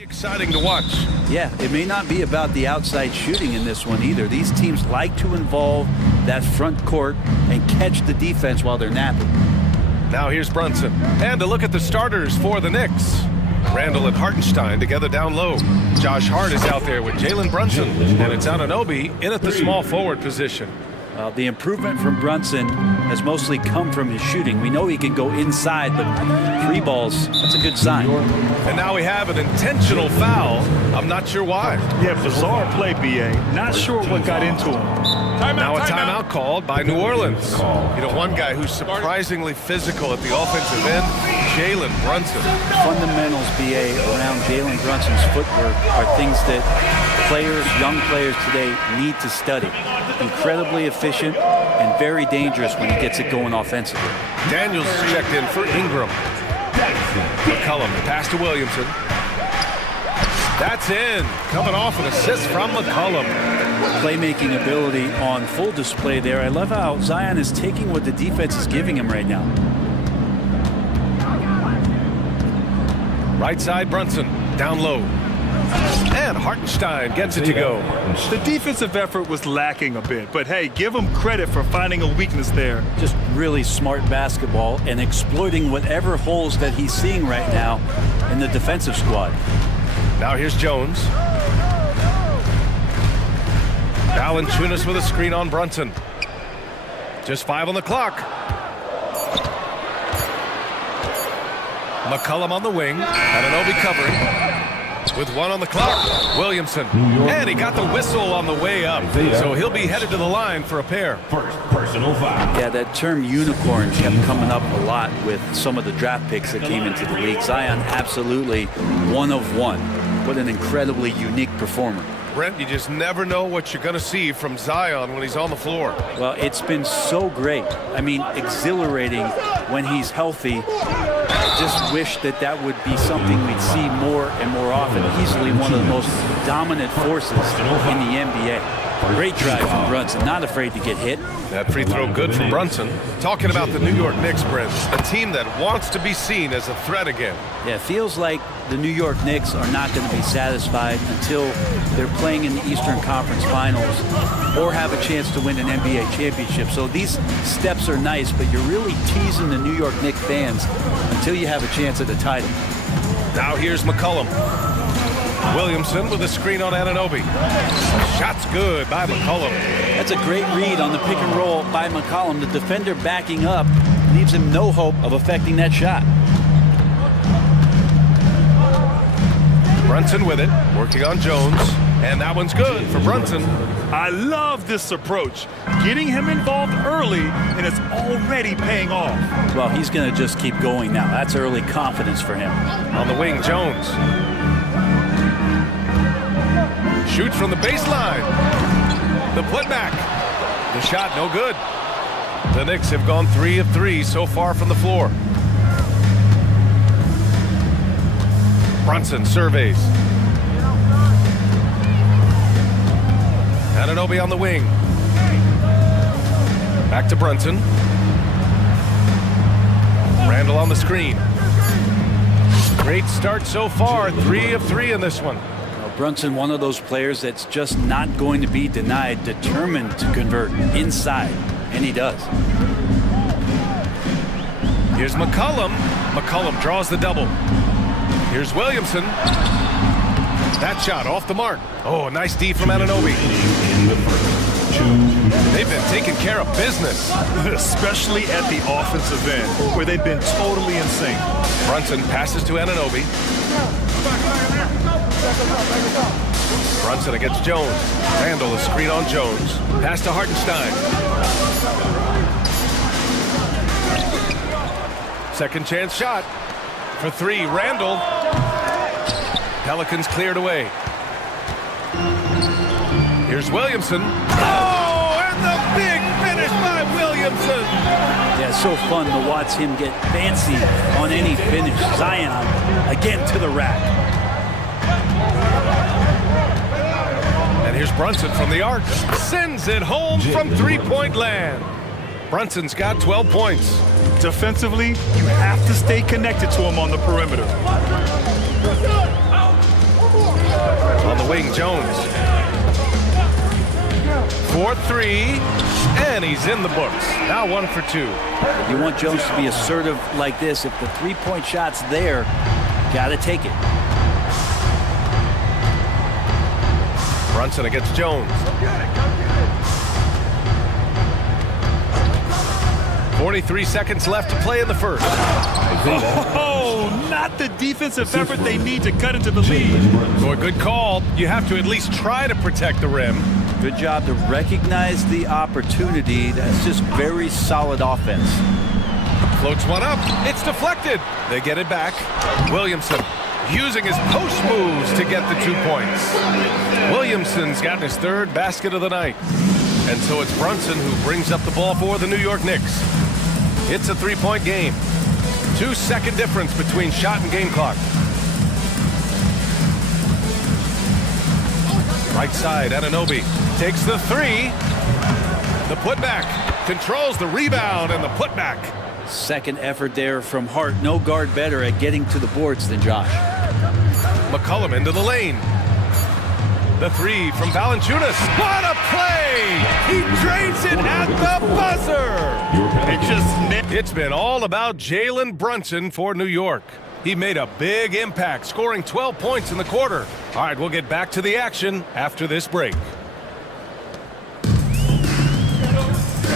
Exciting to watch. Yeah, it may not be about the outside shooting in this one either. These teams like to involve that front court and catch the defense while they're napping. Now here's Brunson. And a look at the starters for the Knicks. Randall and Hartenstein together down low. Josh Hart is out there with Jalen Brunson. And it's Anunoby in at the small forward position. The improvement from Brunson has mostly come from his shooting. We know he can go inside, but 3 balls, that's a good sign. And now we have an intentional foul. I'm not sure why. Yeah, bizarre play, B.A. Not sure what got into him. Now a timeout called by New Orleans. You know, one guy who's surprisingly physical at the offensive end, Jalen Brunson. Fundamentals, B.A., around Jalen Brunson's footwork are things that players, young players today need to study. Incredibly efficient and very dangerous when he gets it going offensively. Daniels is checked in for Ingram. McCollum, pass to Williamson. That's in. Coming off an assist from McCollum. Playmaking ability on full display there. I love how Zion is taking what the defense is giving him right now. Right side, Brunson, down low. And Hartenstein gets it to go. The defensive effort was lacking a bit, but hey, give him credit for finding a weakness there. Just really smart basketball and exploiting whatever holes that he's seeing right now in the defensive squad. Now here's Jones. Valanciunas with a screen on Brunson. Just 5 on the clock. McCollum on the wing. Anunoby covering. With 1 on the clock, Williamson. And he got the whistle on the way up. So he'll be headed to the line for a pair. First personal foul. Yeah, that term unicorn kept coming up a lot with some of the draft picks that came into the league. Zion, absolutely 1 of 1. What an incredibly unique performer. Brent, you just never know what you're going to see from Zion when he's on the floor. Well, it's been so great. I mean, exhilarating when he's healthy. I just wish that that would be something we'd see more and more often. Easily one of the most dominant forces in the NBA. Great drive from Brunson, not afraid to get hit. That free throw good from Brunson. Talking about the New York Knicks, Brent, a team that wants to be seen as a threat again. Yeah, it feels like the New York Knicks are not going to be satisfied until they're playing in the Eastern Conference Finals or have a chance to win an NBA championship. So these steps are nice, but you're really teasing the New York Knicks fans until you have a chance at the title. Now here's McCollum. Williamson with a screen on Anunoby. Shot's good by McCollum. That's a great read on the pick and roll by McCollum. The defender backing up leaves him no hope of affecting that shot. Brunson with it, working on Jones. And that one's good for Brunson. I love this approach. Getting him involved early, and it's already paying off. Well, he's going to just keep going now. That's early confidence for him. On the wing, Jones. Shoots from the baseline. The putback. The shot no good. The Knicks have gone 3 of 3 so far from the floor. Brunson surveys. Anunoby on the wing. Back to Brunson. Randall on the screen. Great start so far. 3 of 3 in this one. Brunson, one of those players that's just not going to be denied, determined to convert inside, and he does. Here's McCollum. McCollum draws the double. Here's Williamson. That shot off the mark. Oh, nice D from Anunoby. They've been taking care of business. Especially at the offensive end, where they've been totally in sync. Brunson passes to Anunoby. Brunson against Jones. Randall a screen on Jones. Pass to Hartenstein. Second chance shot for 3. Randall. Pelicans cleared away. Here's Williamson. Oh, and the big finish by Williamson. Yeah, it's so fun to watch him get fancy on any finish. Zion again to the rack. And here's Brunson from the arc. Sends it home from three-point land. Brunson's got 12 points. Defensively, you have to stay connected to him on the perimeter. On the wing, Jones. 4-3, and he's in the books. Now 1 for 2. You want Jones to be assertive like this. If the three-point shot's there, got to take it. Brunson against Jones. 43 seconds left to play in the first. Oh, not the defensive effort they need to cut into the lead. So a good call. You have to at least try to protect the rim. Good job to recognize the opportunity. That's just very solid offense. Floats one up. It's deflected. They get it back. Williamson using his post moves to get the 2 points. Williamson's gotten his third basket of the night. And so it's Brunson who brings up the ball for the New York Knicks. It's a 3-point game. 2-second difference between shot and game clock. Right side, Anunoby takes the 3. The putback, controls the rebound and the putback. Second effort there from Hart. No guard better at getting to the boards than Josh. McCollum into the lane. The 3 from Valanciunas. What a play! He drains it at the buzzer! It's been all about Jalen Brunson for New York. He made a big impact, scoring 12 points in the quarter. All right, we'll get back to the action after this break.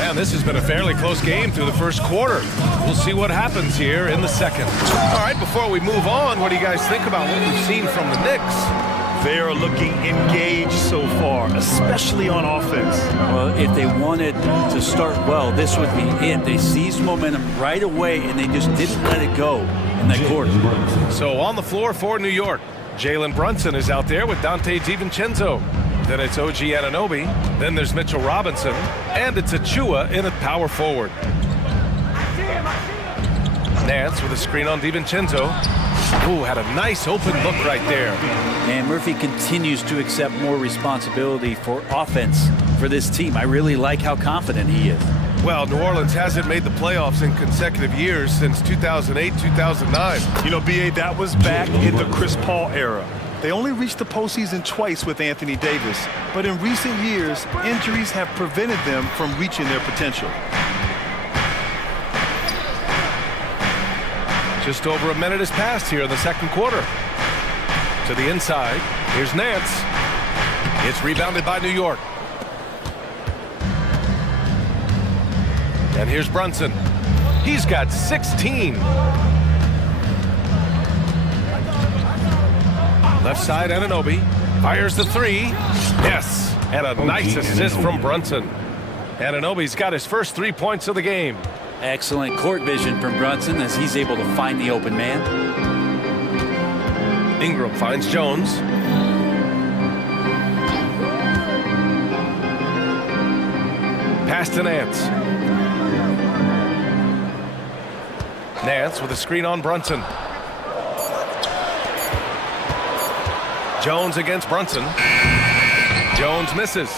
And this has been a fairly close game through the first quarter. We'll see what happens here in the second. All right, before we move on, what do you guys think about what we've seen from the Knicks? They are looking engaged so far, especially on offense. Well, if they wanted to start well, this would be it. They seized momentum right away, and they just didn't let it go in that quarter. So on the floor for New York, Jalen Brunson is out there with Dante DiVincenzo. Then it's OG Anunoby. Then there's Mitchell Robinson. And it's Achua in at power forward. Nance with a screen on DiVincenzo. Ooh, had a nice open look right there. And Murphy continues to accept more responsibility for offense for this team. I really like how confident he is. Well, New Orleans hasn't made the playoffs in consecutive years since 2008, 2009. You know, B.A., that was back in the Chris Paul era. They only reached the postseason twice with Anthony Davis, but in recent years, injuries have prevented them from reaching their potential. Just over a minute has passed here in the second quarter. To the inside, here's Nance. It's rebounded by New York. And here's Brunson. He's got 16. Left side, Anunoby fires the 3. Yes, and a nice assist from Brunson. Anunoby's got his first 3 points of the game. Excellent court vision from Brunson as he's able to find the open man. Ingram finds Jones. Pass to Nance. Nance with a screen on Brunson. Jones against Brunson. Jones misses.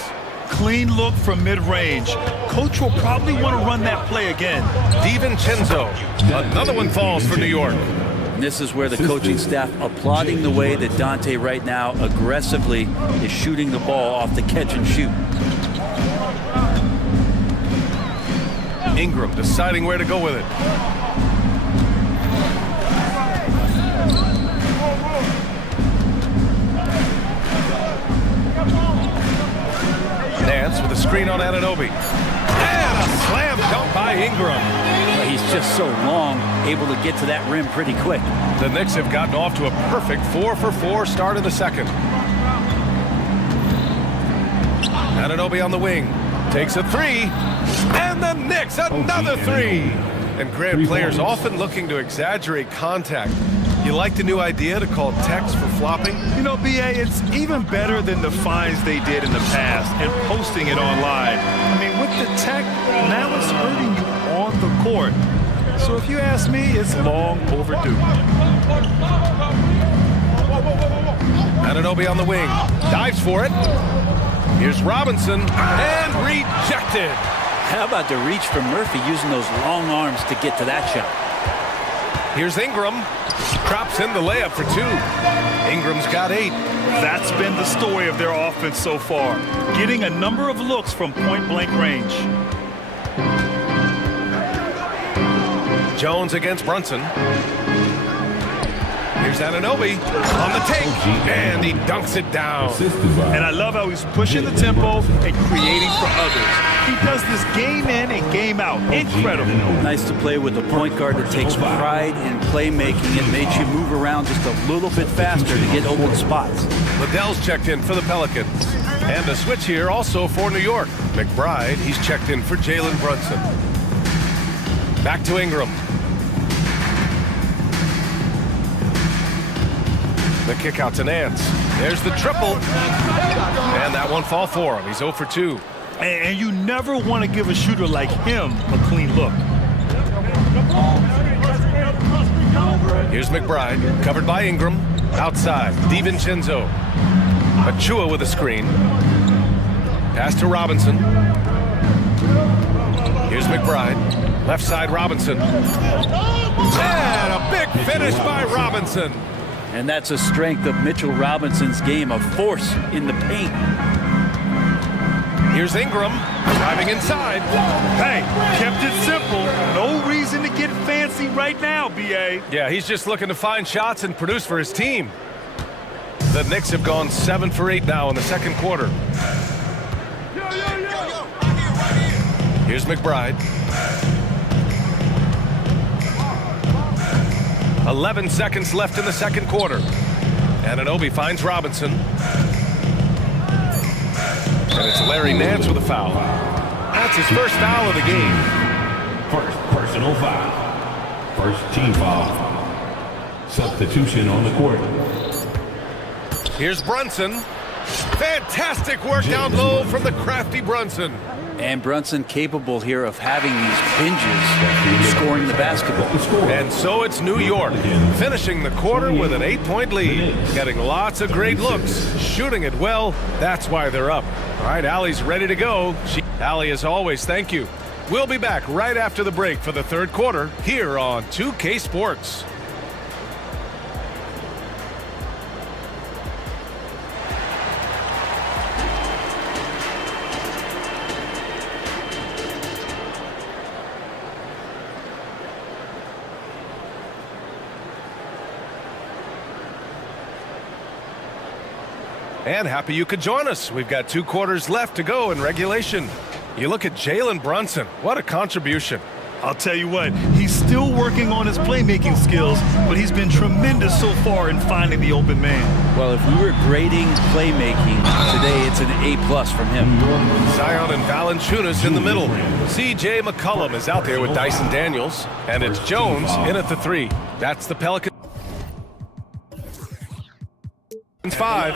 Clean look from mid-range. Coach will probably want to run that play again. DiVincenzo. Another one falls for New York. And this is where the coaching staff applauding the way that Dante right now aggressively is shooting the ball off the catch and shoot. Ingram deciding where to go with it. Nance with a screen on Anunoby. And a slam dunk by Ingram. He's just so long, able to get to that rim pretty quick. The Knicks have gotten off to a perfect 4-for-4 start in the second. Anunoby on the wing. Takes a 3. And the Knicks, another 3. And Grant, players often looking to exaggerate contact. You like the new idea to call text for flopping? You know, B.A., it's even better than the fines they did in the past and posting it online. I mean, with the tech, now it's hurting you on the court. So if you ask me, it's long overdue. Anunoby on the wing. Dives for it. Here's Robinson. And rejected. How about the reach from Murphy using those long arms to get to that shot? Here's Ingram. Drops in the layup for 2. Ingram's got 8. That's been the story of their offense so far, getting a number of looks from point-blank range. Jones against Brunson. Here's Anunoby on the take, and he dunks it down. And I love how he's pushing the tempo and creating for others. He does this game in and game out. Incredible. Nice to play with a point guard that takes pride in playmaking. It makes you move around just a little bit faster to get open spots. Liddell's checked in for the Pelicans. And a switch here also for New York. McBride, he's checked in for Jalen Brunson. Back to Ingram. The kick out to Nance. There's the triple. And that one fall for him. He's 0 for 2. And you never want to give a shooter like him a clean look. Here's McBride, covered by Ingram. Outside, DiVincenzo. Achua with a screen. Pass to Robinson. Here's McBride. Left side, Robinson. And a big finish by Robinson. And that's a strength of Mitchell Robinson's game, a force in the paint. Here's Ingram, driving inside. Hey, kept it simple. No reason to get fancy right now, B.A. Yeah, he's just looking to find shots and produce for his team. The Knicks have gone 7 for 8 now in the second quarter. Here's McBride. 11 seconds left in the second quarter. Anunoby finds Robinson. And it's Larry Nance with a foul. That's his first foul of the game. First personal foul. First team foul. Substitution on the court. Here's Brunson. Fantastic work down low from the crafty Brunson. And Brunson capable here of having these binges, scoring the basketball. And so it's New York, finishing the quarter with an 8-point lead. Getting lots of great looks, shooting it well. That's why they're up. All right, Allie's ready to go. Allie, as always, thank you. We'll be back right after the break for the third quarter here on 2K Sports. And happy you could join us. We've got 2 quarters left to go in regulation. You look at Jalen Brunson. What a contribution. I'll tell you what, he's still working on his playmaking skills, but he's been tremendous so far in finding the open man. Well, if we were grading playmaking today, it's an A+ from him. Zion and Valanciunas in the middle. C.J. McCollum is out there with Dyson Daniels. And it's Jones in at the 3. That's the Pelicans. 5.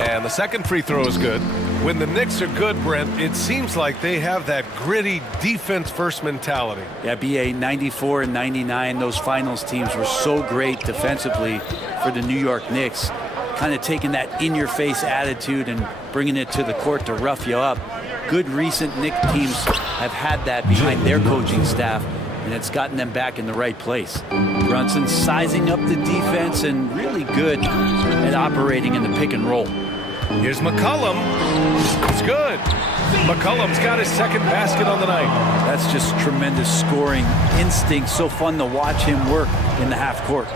And the second free throw is good. When the Knicks are good, Brent, it seems like they have that gritty defense-first mentality. Yeah, BA 94 and 99, those finals teams were so great defensively for the New York Knicks. Kind of taking that in-your-face attitude and bringing it to the court to rough you up. Good recent Knicks teams have had that behind their coaching staff, and it's gotten them back in the right place. Brunson sizing up the defense and really good at operating in the pick and roll. Here's McCollum. It's good. McCollum's got his second basket on the night. That's just tremendous scoring instinct. So fun to watch him work in the half court.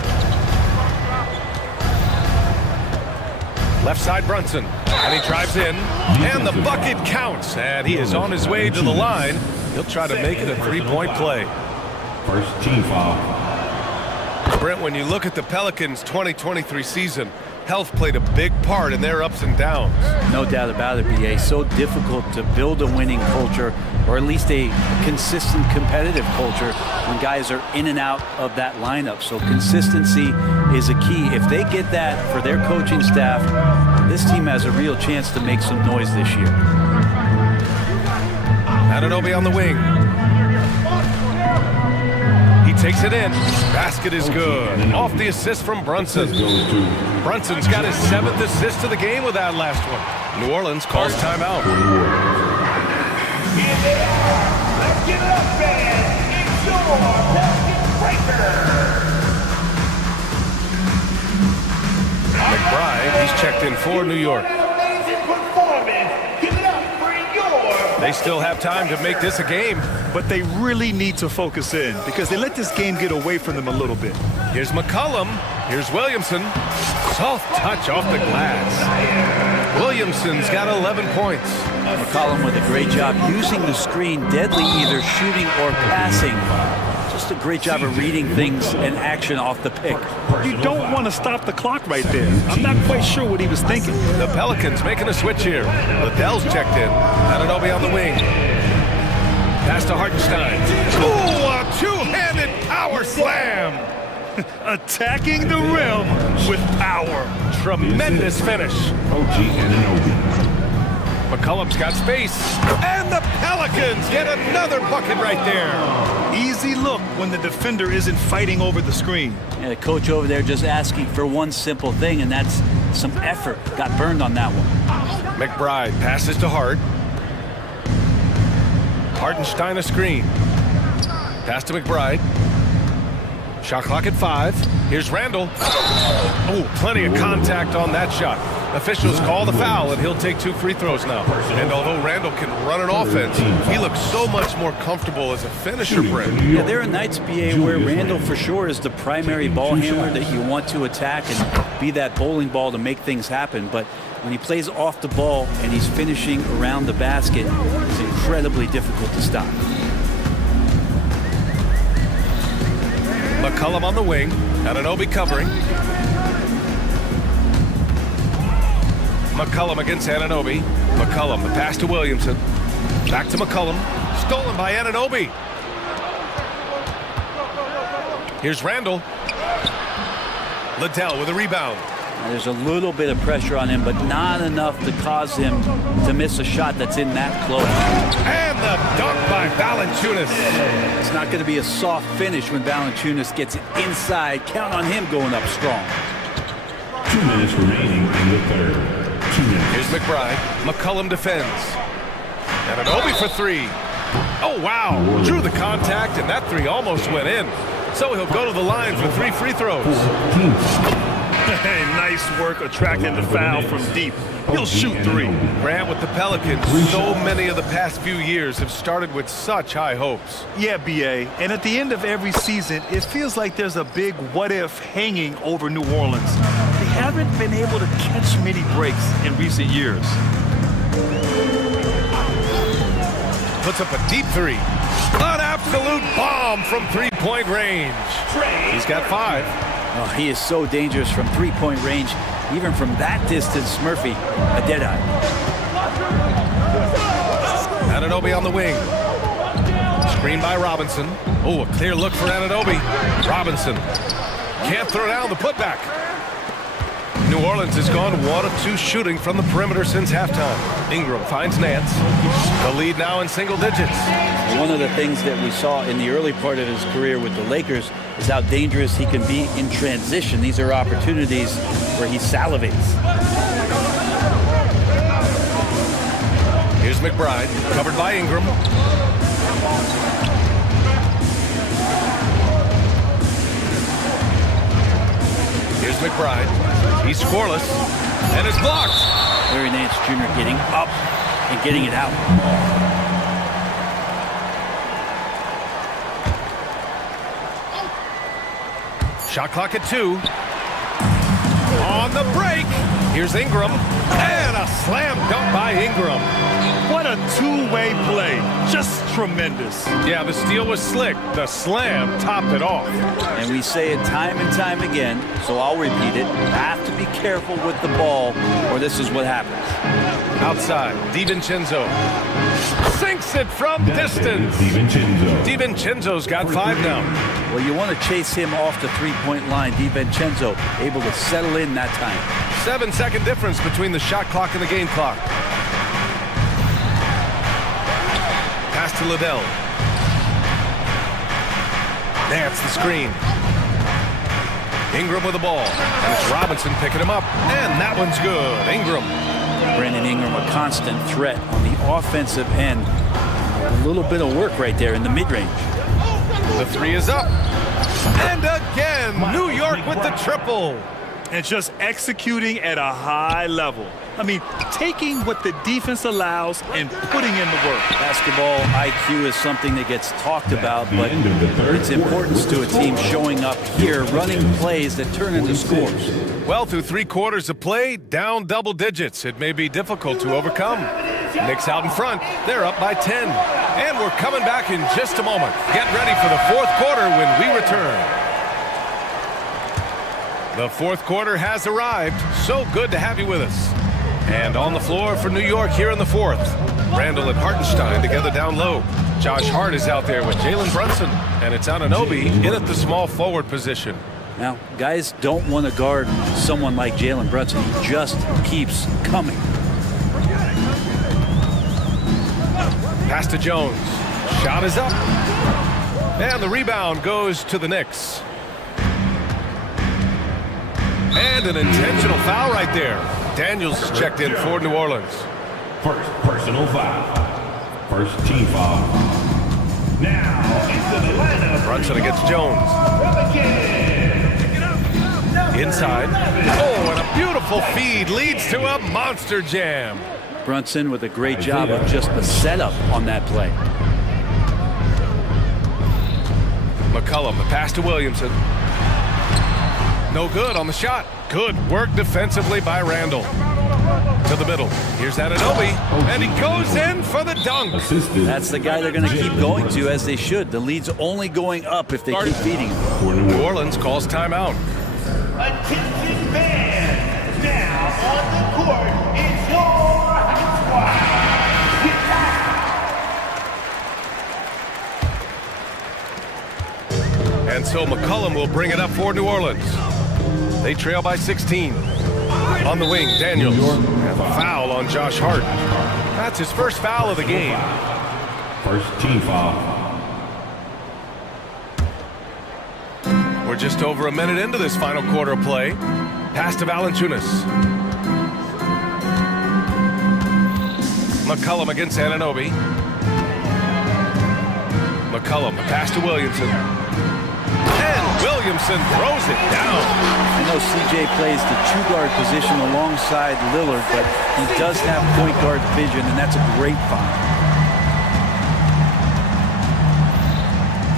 Left side Brunson. And he drives in. And the bucket counts. And he is on his way to the line. He'll try to make it a 3-point play. First team foul. Brent, when you look at the Pelicans' 2023 season, health played a big part in their ups and downs. No doubt about it, BA. So difficult to build a winning culture, or at least a consistent competitive culture, when guys are in and out of that lineup. So consistency is a key. If they get that for their coaching staff, this team has a real chance to make some noise this year. Anunoby on the wing. Takes it in. Basket is good. Off the assist from Brunson. Brunson's got his 7th assist of the game with that last one. New Orleans calls timeout. Let's give it up, fans. It's your basket breaker. He's checked in for New York. They still have time to make this a game. But they really need to focus in because they let this game get away from them a little bit. Here's McCollum. Here's Williamson. Soft touch off the glass. Williamson's got 11 points. McCollum with a great job using the screen, deadly either shooting or passing. Just a great job of reading things and action off the pick. You don't want to stop the clock right there. I'm not quite sure what he was thinking. The Pelicans making a switch here. Liddell's checked in. Ananobi on the wing. Pass to Hartenstein. Ooh, a two-handed power slam. Attacking the rim with power. Tremendous finish. OG Ananobi. McCollum's got space. And the Pelicans get another bucket right there. Easy look when the defender isn't fighting over the screen. And the coach over there just asking for one simple thing, and that's some effort. Got burned on that one. McBride passes to Hart. Hartenstein a screen. Pass to McBride. Shot clock at 5. Here's Randall. Oh, plenty of contact on that shot. Officials call the foul, and he'll take 2 free throws now. And although Randall can run an offense, he looks so much more comfortable as a finisher, Brent. Yeah, there are nights, BA, where Randall for sure is the primary ball handler that you want to attack and be that bowling ball to make things happen. But when he plays off the ball and he's finishing around the basket, it's incredibly difficult to stop. McCollum on the wing. Ananobi covering. McCollum against Ananobi. McCollum, the pass to Williamson. Back to McCollum. Stolen by Ananobi. Here's Randall. Liddell with a rebound. There's a little bit of pressure on him, but not enough to cause him to miss a shot that's in that close. And the dunk by Valanciunas. It's not going to be a soft finish when Valanciunas gets it inside. Count on him going up strong. 2 minutes remaining in the third. 2 minutes. Here's McBride. McCollum defends. Ananobi for 3. Oh, wow. Drew the contact, and that 3 almost went in. So he'll go to the line for 3 free throws. Hey, nice work attracting the foul from deep. He'll shoot 3. Grant with the Pelicans, so many of the past few years have started with such high hopes. Yeah, BA. And at the end of every season, it feels like there's a big what-if hanging over New Orleans. They haven't been able to catch many breaks in recent years. Puts up a deep 3. An absolute bomb from three-point range. He's got 5. Oh, he is so dangerous from three-point range. Even from that distance, Murphy, a dead-eye. Ananobi on the wing. Screen by Robinson. Oh, a clear look for Ananobi. Robinson can't throw down the putback. New Orleans has gone 1 of 2 shooting from the perimeter since halftime. Ingram finds Nance. The lead now in single digits. One of the things that we saw in the early part of his career with the Lakers is how dangerous he can be in transition. These are opportunities where he salivates. Here's McBride, covered by Ingram. Here's McBride. He's scoreless, and it's blocked. Larry Nance Jr. getting up and getting it out. Shot clock at 2. On the break, here's Ingram, and a slam dunk by Ingram. What a two-way play. Just tremendous. Yeah, the steal was slick. The slam topped it off. And we say it time and time again, so I'll repeat it. You have to be careful with the ball, or this is what happens. Outside, DiVincenzo sinks it from distance. DiVincenzo's got 5 now. Well, you want to chase him off the three-point line. DiVincenzo able to settle in that time. 7-second difference between the shot clock and the game clock. Pass to Liddell. That's the screen. Ingram with the ball. And it's Robinson picking him up. And that one's good. Ingram. Brandon Ingram, a constant threat on the offensive end. A little bit of work right there in the mid-range. The 3 is up. And again, New York with the triple. and just executing at a high level. I mean, taking what the defense allows and putting in the work. Basketball IQ is something that gets talked about, but its importance to a team showing up here, running plays that turn into scores. Well, through 3 quarters of play, down double digits. It may be difficult to overcome. Knicks out in front. They're up by 10. And we're coming back in just a moment. Get ready for the 4th quarter when we return. The 4th quarter has arrived. So good to have you with us. And on the floor for New York here in the 4th. Randall and Hartenstein together down low. Josh Hart is out there with Jalen Brunson. And it's Anunoby in at the small forward position. Now, guys don't want to guard someone like Jalen Brunson. He just keeps coming. Pass to Jones. Shot is up. And the rebound goes to the Knicks. And an intentional foul right there. Daniels is checked in for New Orleans. First personal foul. First team foul. Now into the lineup. Brunson against Jones. Inside. Oh, and a beautiful feed leads to a monster jam. Brunson with a great job of just the setup on that play. McCollum, the pass to Williamson. No good on the shot. Good work defensively by Randall. To the middle. Here's Anunoby, and he goes in for the dunk. That's the guy they're going to keep going to, as they should. The lead's only going up if they keep feeding him. New Orleans calls timeout. Attention fans, now on the court, it's your squad. And so McCollum will bring it up for New Orleans. They trail by 16. On the wing, Daniels. And a foul on Josh Hart. That's his first foul of the game. First team foul. We're just over a minute into this final quarter of play. Pass to Valanciunas. McCollum against Anunoby. McCollum, a pass to Williamson. And Williamson throws it down. I know CJ plays the 2-guard position alongside Lillard, but he does have point guard vision, and that's a great find.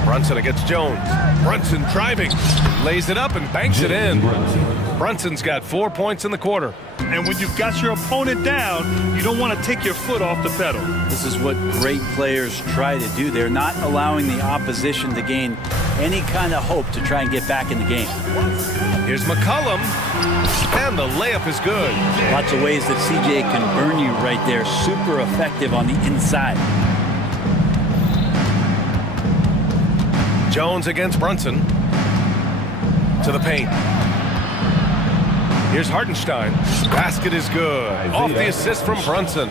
Brunson against Jones. Brunson driving, lays it up and banks it in. Brunson's got 4 points in the quarter. And when you've got your opponent down, you don't want to take your foot off the pedal. This is what great players try to do. They're not allowing the opposition to gain any kind of hope to try and get back in the game. Here's McCollum, and the layup is good. Lots of ways that CJ can burn you right there. Super effective on the inside. Jones against Brunson. To the paint. Here's Hartenstein. Basket is good. Off the assist from Brunson.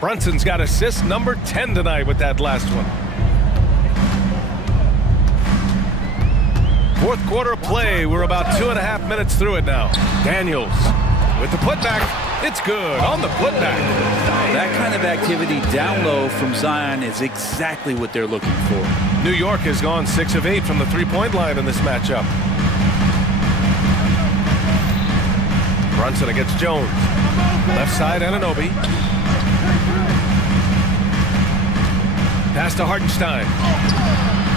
Brunson's got assist number 10 tonight with that last one. 4th quarter play. We're about 2.5 minutes through it now. Daniels with the putback. It's good on the putback. That kind of activity down low from Zion is exactly what they're looking for. New York has gone 6 of 8 from the 3-point line in this matchup. Brunson against Jones. Left side, Anunoby. Pass to Hartenstein.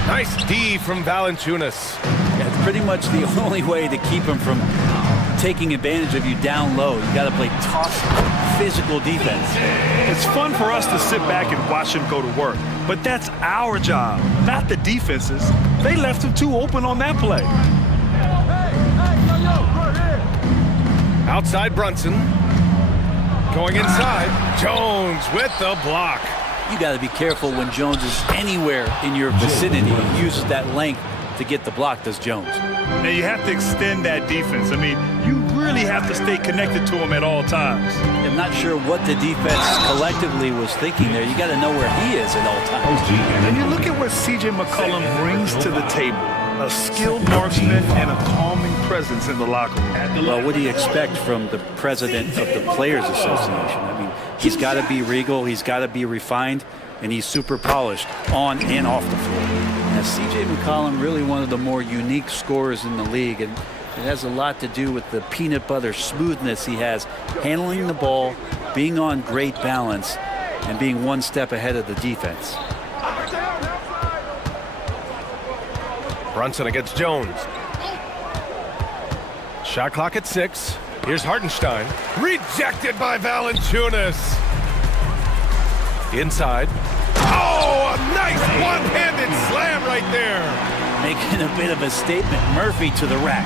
Nice D from Valanciunas. Yeah, it's pretty much the only way to keep him from taking advantage of you down low. You got to play tough, physical defense. It's fun for us to sit back and watch him go to work, but that's our job, not the defense's. They left him too open on that play. Outside Brunson. Going inside. Jones with the block. You got to be careful when Jones is anywhere in your vicinity. He uses that length to get the block, does Jones. Now you have to extend that defense. I mean, you really have to stay connected to him at all times. I'm not sure what the defense collectively was thinking there. You got to know where he is at all times. And you look at what C.J. McCollum brings to the table. A skilled marksman and a calming presence in the locker room. Well, what do you expect from the president of the Players Association? I mean, he's got to be regal, he's got to be refined, and he's super polished on and off the floor. Now, C.J. McCollum really one of the more unique scorers in the league, and It has a lot to do with the peanut butter smoothness he has, handling the ball, being on great balance, and being one step ahead of the defense. Brunson against Jones. Shot clock at 6. Here's Hartenstein. Rejected by Valanciunas. Inside. Oh, a nice one-handed slam right there. Making a bit of a statement. Murphy to the rack.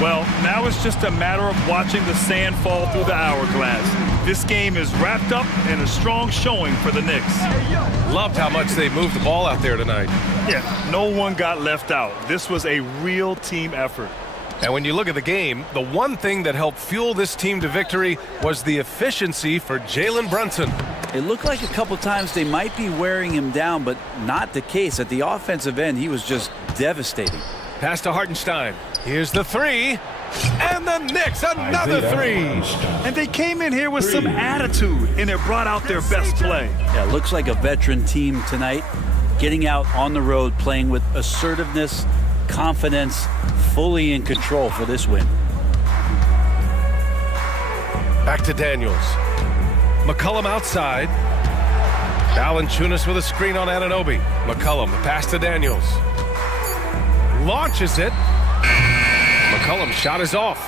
Well, now it's just a matter of watching the sand fall through the hourglass. This game is wrapped up in a strong showing for the Knicks. Loved how much they moved the ball out there tonight. Yeah, no one got left out. This was a real team effort. And when you look at the game, the one thing that helped fuel this team to victory was the efficiency for Jalen Brunson. It looked like a couple times they might be wearing him down, but not the case. At the offensive end, he was just devastating. Pass to Hartenstein. Here's the three. And the Knicks, another three. And they came in here with some attitude, and it brought out their best play. Yeah, looks like a veteran team tonight, getting out on the road, playing with assertiveness, confidence, fully in control for this win. Back to Daniels. McCollum outside. Valanciunas with a screen on Anunoby. McCollum, pass to Daniels. Launches it. McCollum's shot is off.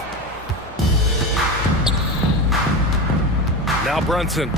Now Brunson.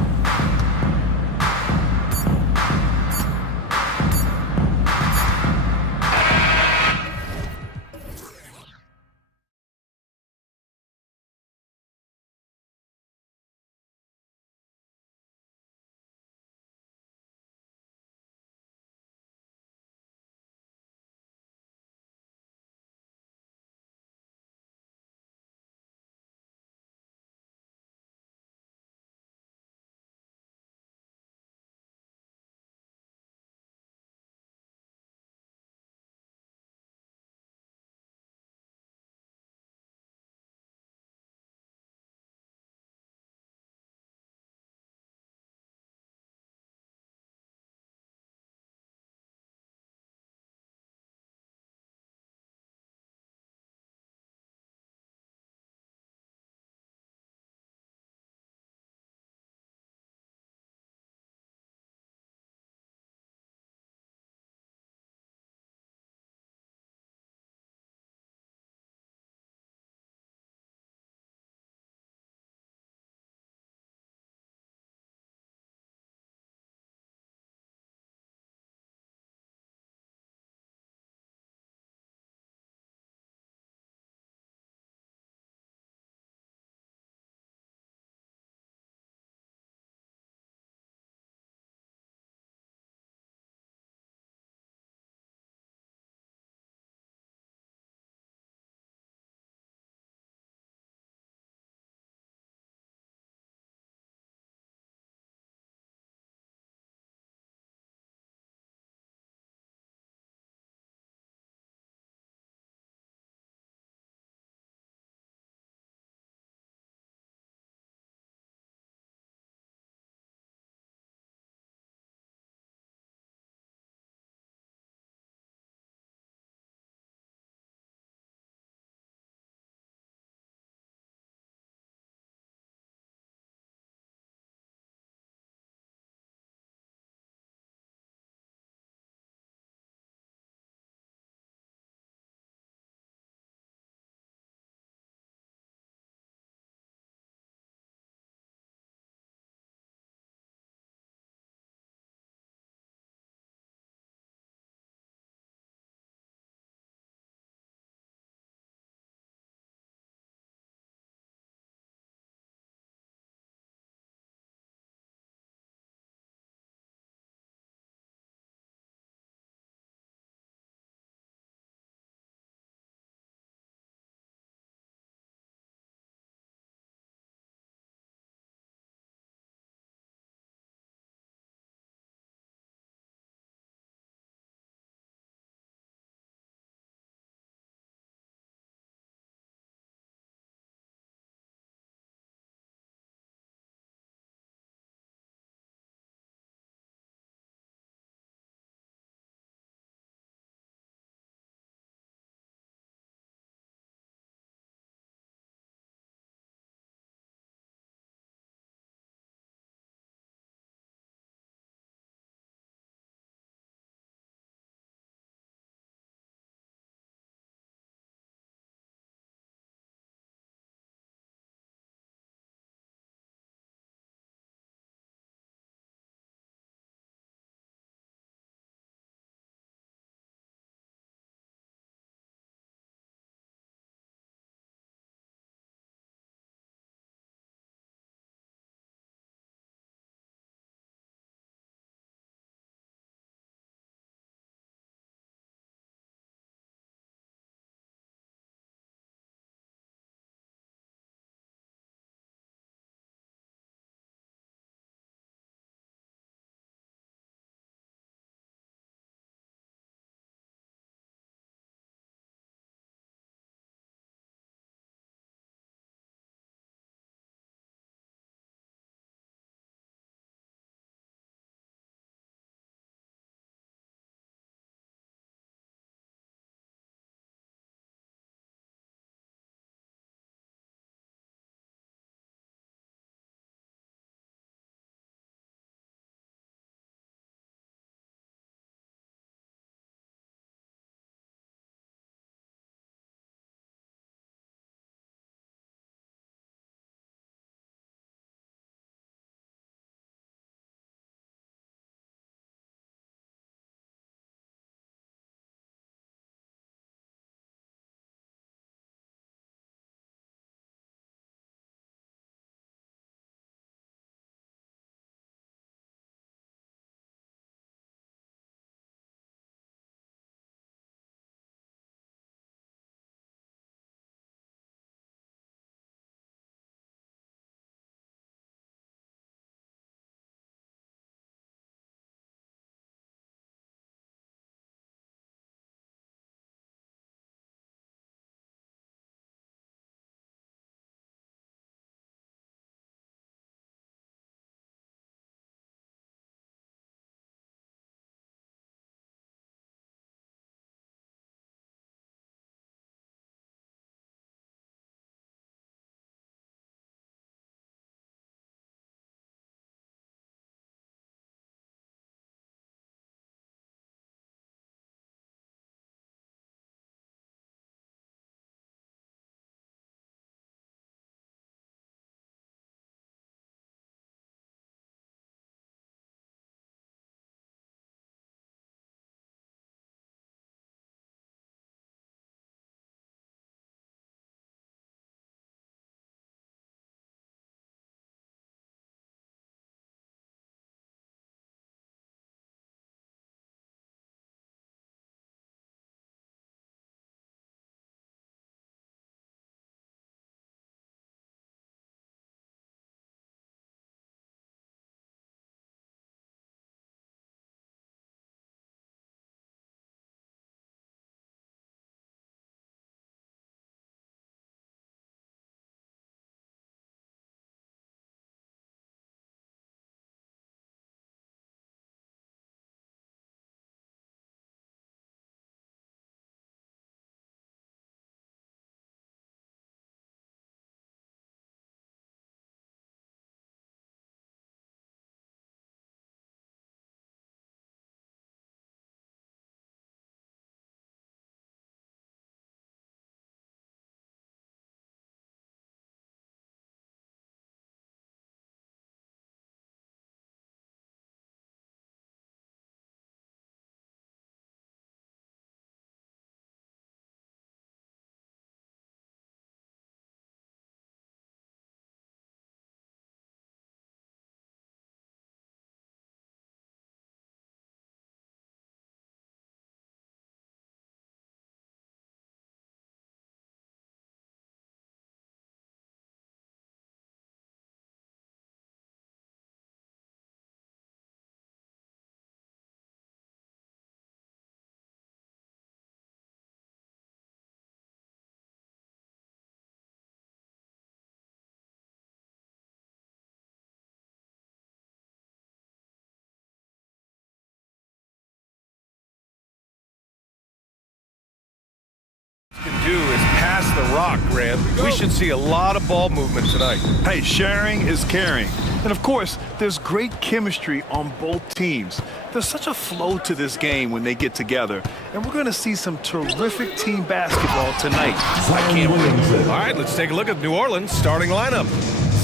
the rock, Grant. We should see a lot of ball movement tonight. Hey, sharing is caring. And of course, there's great chemistry on both teams. There's such a flow to this game when they get together. And we're going to see some terrific team basketball tonight. I can't wait. All right, let's take a look at New Orleans' starting lineup.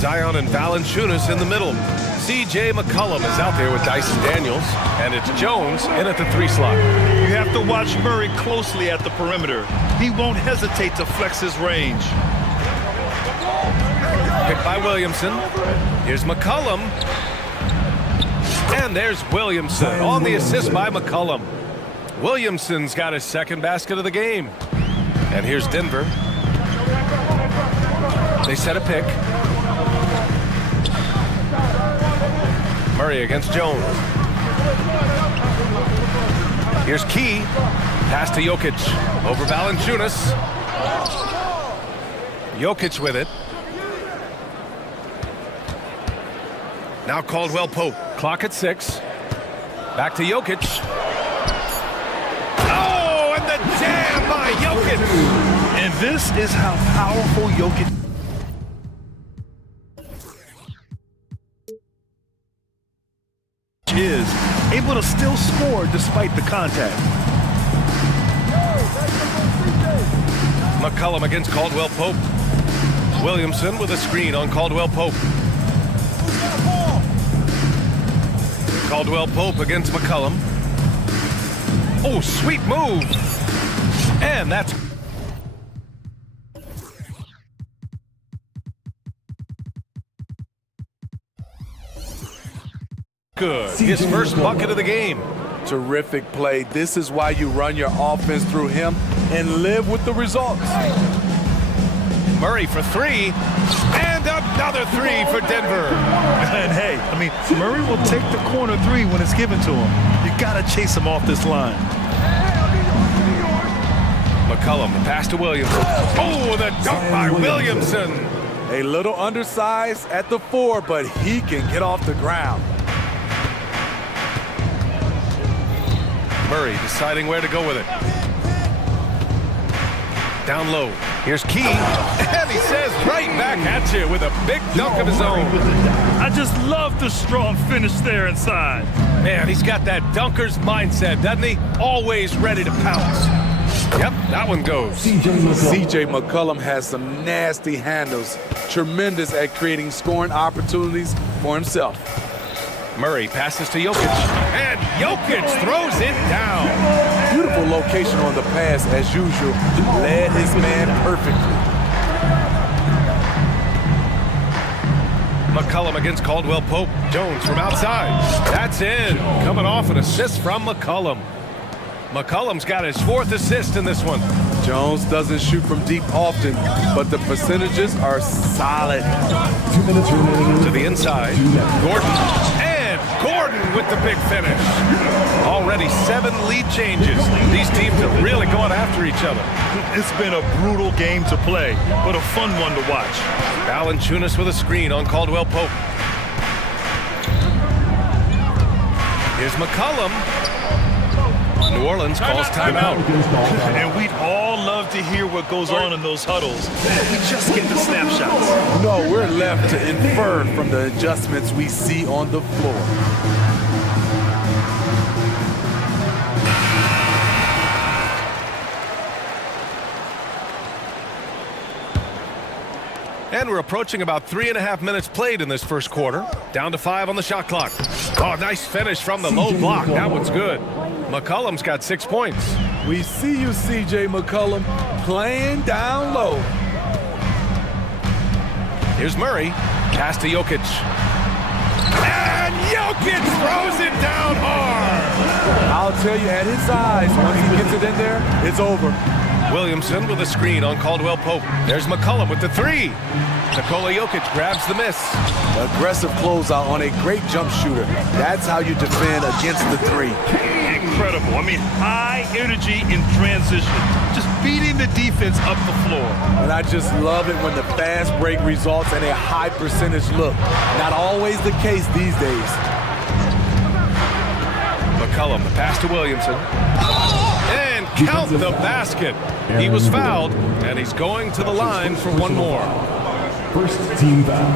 Zion and Valanciunas in the middle. C.J. McCollum is out there with Dyson Daniels. And it's Jones in at the 3 slot. You have to watch Murray closely at the perimeter. He won't hesitate to flex his range. Picked by Williamson. Here's McCollum. And there's Williamson on the assist by McCollum. Williamson's got his second basket of the game. And here's Denver. They set a pick. Murray against Jones. Here's Key. Pass to Jokic. Over Valanciunas. Jokic with it. Now Caldwell Pope. Clock at 6. Back to Jokic. Oh, and the jam by Jokic. And this is how powerful Jokic is, able to still score despite the contact. McCollum against Caldwell Pope. Williamson with a screen on Caldwell Pope. Caldwell Pope against McCollum. Oh, sweet move. And that's good. His first bucket of the game. Terrific play. This is why you run your offense through him and live with the results. Murray for 3. And another 3 for Denver. And hey, I mean, Murray will take the corner 3 when it's given to him. You gotta chase him off this line. McCollum, the pass to Williamson. Oh, the dunk by Williamson. A little undersized at the 4, but he can get off the ground. Murray deciding where to go with it. Down low. Here's Key. And he says right back at you with a big dunk of his own. I just love the strong finish there inside. Man, he's got that dunker's mindset, doesn't he? Always ready to pounce. Yep, that one goes. C.J. McCollum has some nasty handles. Tremendous at creating scoring opportunities for himself. Murray passes to Jokic. And Jokic throws it down. Beautiful location on the pass as usual. Led his man perfectly. McCollum against Caldwell Pope. Jones from outside. That's in. Coming off an assist from McCollum. McCollum's got his 4th assist in this one. Jones doesn't shoot from deep often, but the percentages are solid. 2 minutes remaining. To the inside. Gordon. And Gordon with the big finish. Already 7 lead changes. These teams are really going after each other. It's been a brutal game to play, but a fun one to watch. Valanciunas with a screen on Caldwell Pope. Here's McCollum. New Orleans calls timeout. And we'd all love to hear what goes on in those huddles. We just get the snapshots. No, we're left to infer from the adjustments we see on the floor. And we're approaching about 3.5 minutes played in this first quarter. Down to 5 on the shot clock. Oh, nice finish from the low block. That one's good. McCollum's got 6 points. We see you, C.J. McCollum, playing down low. Here's Murray. Pass to Jokic. And Jokic throws it down hard. I'll tell you, at his size, once he gets it in there, it's over. Williamson with a screen on Caldwell Pope. There's McCollum with the 3. Nikola Jokic grabs the miss. Aggressive closeout on a great jump shooter. That's how you defend against the 3. Incredible. I mean, high energy in transition. Just beating the defense up the floor. And I just love it when the fast break results in a high percentage look. Not always the case these days. McCollum, the pass to Williamson. And count the basket. He was fouled, and he's going to the line for one more. First team foul.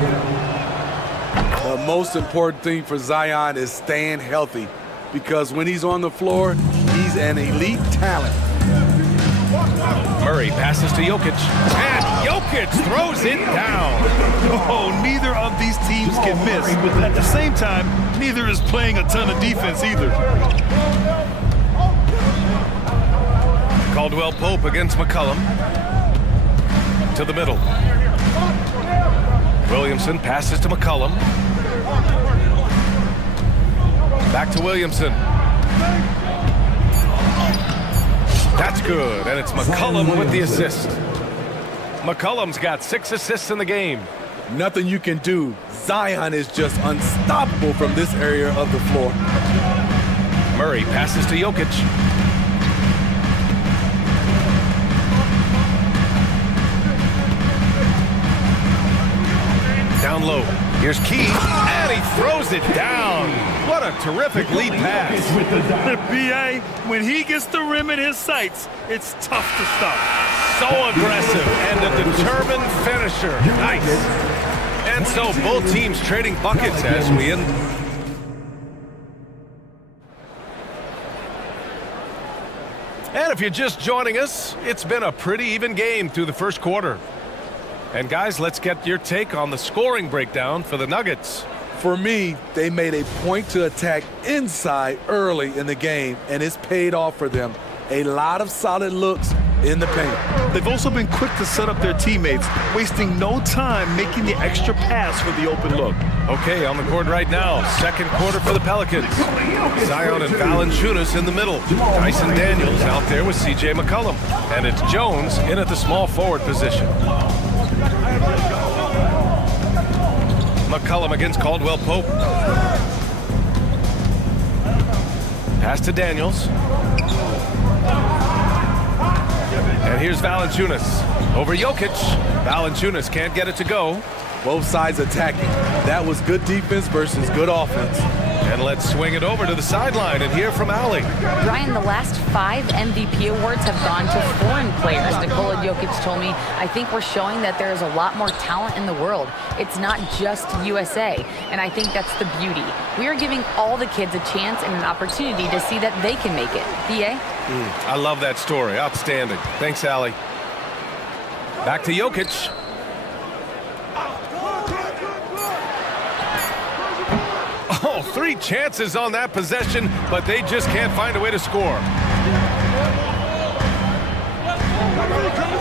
The most important thing for Zion is staying healthy, because when he's on the floor, he's an elite talent. Murray passes to Jokic, and Jokic throws it down. Oh, neither of these teams can miss. At the same time, neither is playing a ton of defense either. Caldwell Pope against McCollum. To the middle. Williamson passes to McCollum. Back to Williamson. That's good, and it's McCollum with the assist. McCollum's got 6 assists in the game. Nothing you can do. Zion is just unstoppable from this area of the floor. Murray passes to Jokic. Down low. Here's Key, and he throws it down. What a terrific lead pass. B.A., when he gets the rim in his sights, it's tough to stop. So aggressive and a determined finisher. Nice. And so both teams trading buckets as we end. And if you're just joining us, it's been a pretty even game through the first quarter. And guys, let's get your take on the scoring breakdown for the Nuggets. For me, they made a point to attack inside early in the game, and it's paid off for them. A lot of solid looks in the paint. They've also been quick to set up their teammates, wasting no time making the extra pass for the open look. Okay, on the court right now, second quarter for the Pelicans. Zion and Valanciunas in the middle. Dyson Daniels out there with C.J. McCollum. And it's Jones in at the small forward position. McCollum against Caldwell Pope. Pass to Daniels. And here's Valanciunas over Jokic. Valanciunas can't get it to go. Both sides attacking. That was good defense versus good offense. And let's swing it over to the sideline and hear from Allie. Brian, the last 5 MVP awards have gone to foreign players. Nikola Jokic told me, I think we're showing that there is a lot more talent in the world. It's not just USA. And I think that's the beauty. We are giving all the kids a chance and an opportunity to see that they can make it. B.A.? I love that story. Outstanding. Thanks, Allie. Back to Jokic. Oh, 3 chances on that possession, but they just can't find a way to score.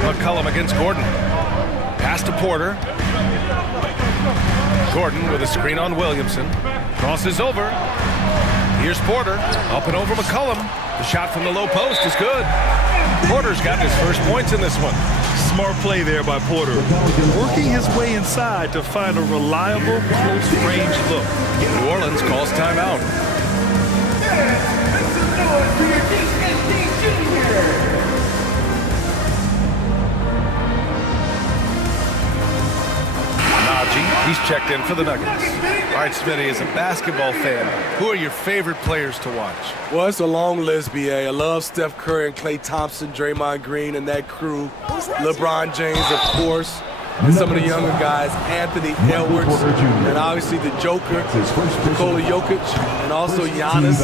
McCollum against Gordon. Pass to Porter. Gordon with a screen on Williamson. Crosses over. Here's Porter. Up and over McCollum. The shot from the low post is good. Porter's got his first points in this one. Smart play there by Porter. Working his way inside to find a reliable, close-range look. New Orleans calls timeout. Najee, he's checked in for the Nuggets. All right, Smitty, as a basketball fan, who are your favorite players to watch? Well, it's a long list, B.A. I love Steph Curry and Klay Thompson, Draymond Green and that crew. LeBron James, of course. And some of the younger guys, Anthony Edwards, and obviously the Joker, Nikola Jokic, and also Giannis.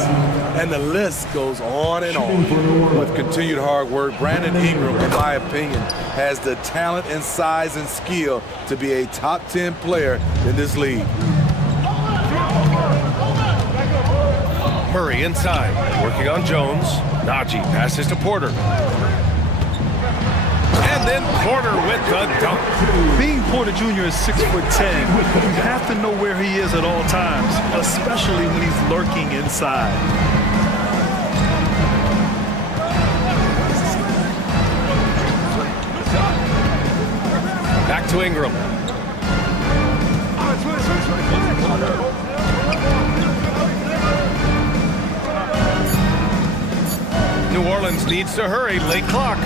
And the list goes on and on. With continued hard work, Brandon Ingram, in my opinion, has the talent and size and skill to be a top 10 player in this league. Murray inside, working on Jones. Najee passes to Porter. And then Porter with the dunk. Being Porter Jr. is 6'10", you have to know where he is at all times, especially when he's lurking inside. Back to Ingram. New Orleans needs to hurry. Late clock.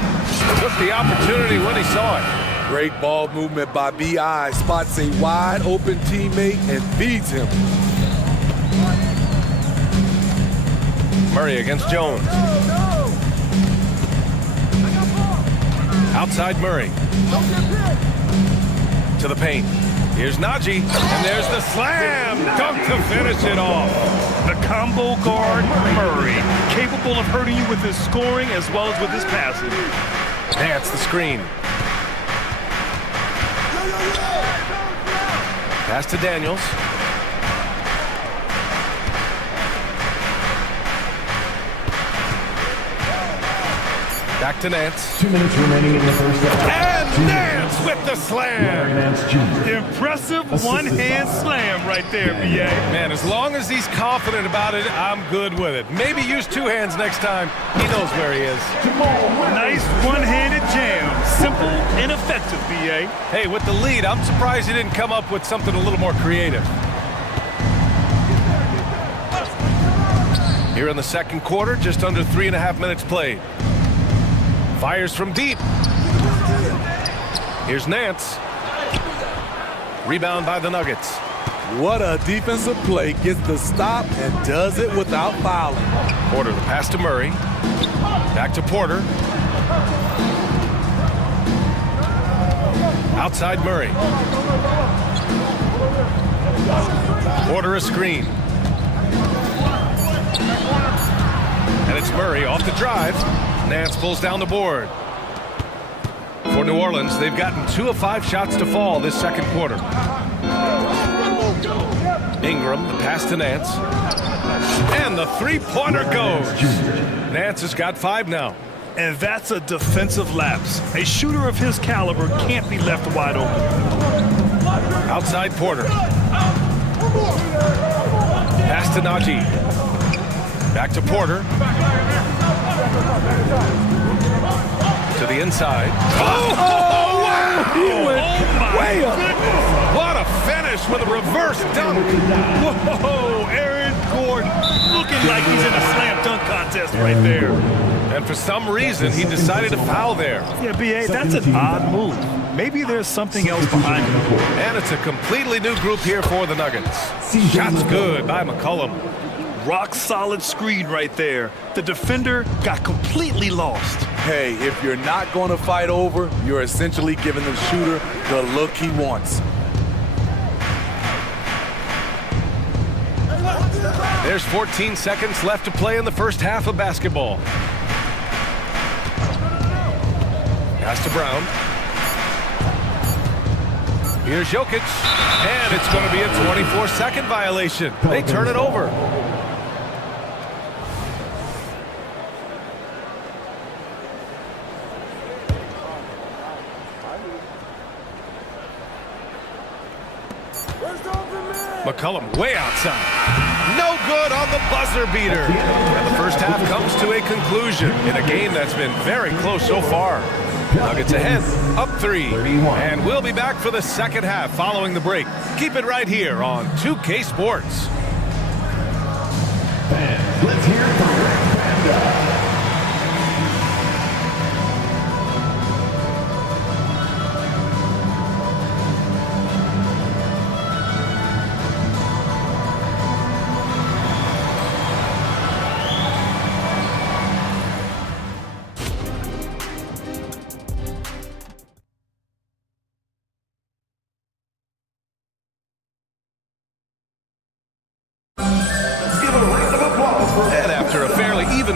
Took the opportunity when he saw it. Great ball movement by B.I. Spots a wide open teammate and feeds him. Murray against Jones. Outside Murray. To the paint. Here's Najee, and there's the slam dunk to finish it off. The combo guard, Murray, capable of hurting you with his scoring as well as with his passing. That's the screen. Pass to Daniels. Back to Nance. 2 minutes remaining in the first half. And Nance with the slam. Nance Jr. Impressive one-hand slam right there, B.A. Man, as long as he's confident about it, I'm good with it. Maybe use 2 hands next time. He knows where he is. Nice one-handed jam. Simple and effective, B.A. Hey, with the lead, I'm surprised he didn't come up with something a little more creative. Here in the second quarter, just under 3.5 minutes played. Fires from deep. Here's Nance. Rebound by the Nuggets. What a defensive play. Gets the stop and does it without fouling. Porter, the pass to Murray. Back to Porter. Outside Murray. Porter a screen. And it's Murray off the drive. Nance pulls down the board. For New Orleans, they've gotten 2 of 5 shots to fall this second quarter. Ingram, the pass to Nance. And the three-pointer goes. Nance has got 5 now. And that's a defensive lapse. A shooter of his caliber can't be left wide open. Outside Porter. Pass to Najee. Back to Porter. To the inside. Oh, wow! He went way up. What a finish with a reverse dunk. Whoa, Aaron Gordon looking like he's in a slam dunk contest right there. And for some reason, he decided to foul there. Yeah, B.A., that's an odd move. Maybe there's something else behind it. And it's a completely new group here for the Nuggets. Shot's good by McCollum. Rock solid screen right there. The defender got completely lost. Hey, if you're not going to fight over, you're essentially giving the shooter the look he wants. There's 14 seconds left to play in the first half of basketball. Pass to Brown. Here's Jokic. And it's going to be a 24-second violation. They turn it over. McCollum way outside. No good on the buzzer beater. And the first half comes to a conclusion in a game that's been very close so far. Nuggets ahead, up 3. And we'll be back for the second half following the break. Keep it right here on 2K Sports. And let's hear it from Rick Panda.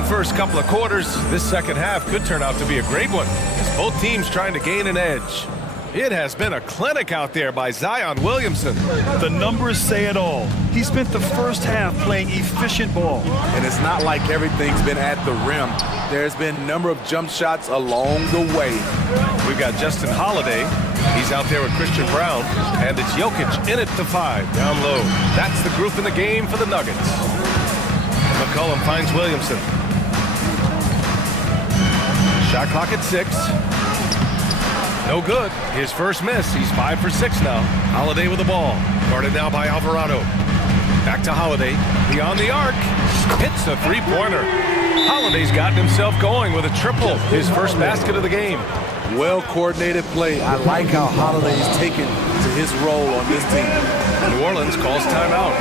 First couple of quarters, this second half could turn out to be a great one as both teams trying to gain an edge. It has been a clinic out there by Zion Williamson. The numbers say it all. He spent the first half playing efficient ball. And it's not like everything's been at the rim. There's been a number of jump shots along the way. We've got Justin Holiday. He's out there with Christian Brown. And it's Jokic in at the 5, down low. That's the group in the game for the Nuggets. McCollum finds Williamson. Shot clock at 6. No good. His first miss. He's 5 for 6 now. Holiday with the ball. Guarded now by Alvarado. Back to Holiday. Beyond the arc. Hits the three-pointer. Holiday's gotten himself going with a triple. His first basket of the game. Well-coordinated play. I like how Holiday's taken to his role on this team. New Orleans calls timeout.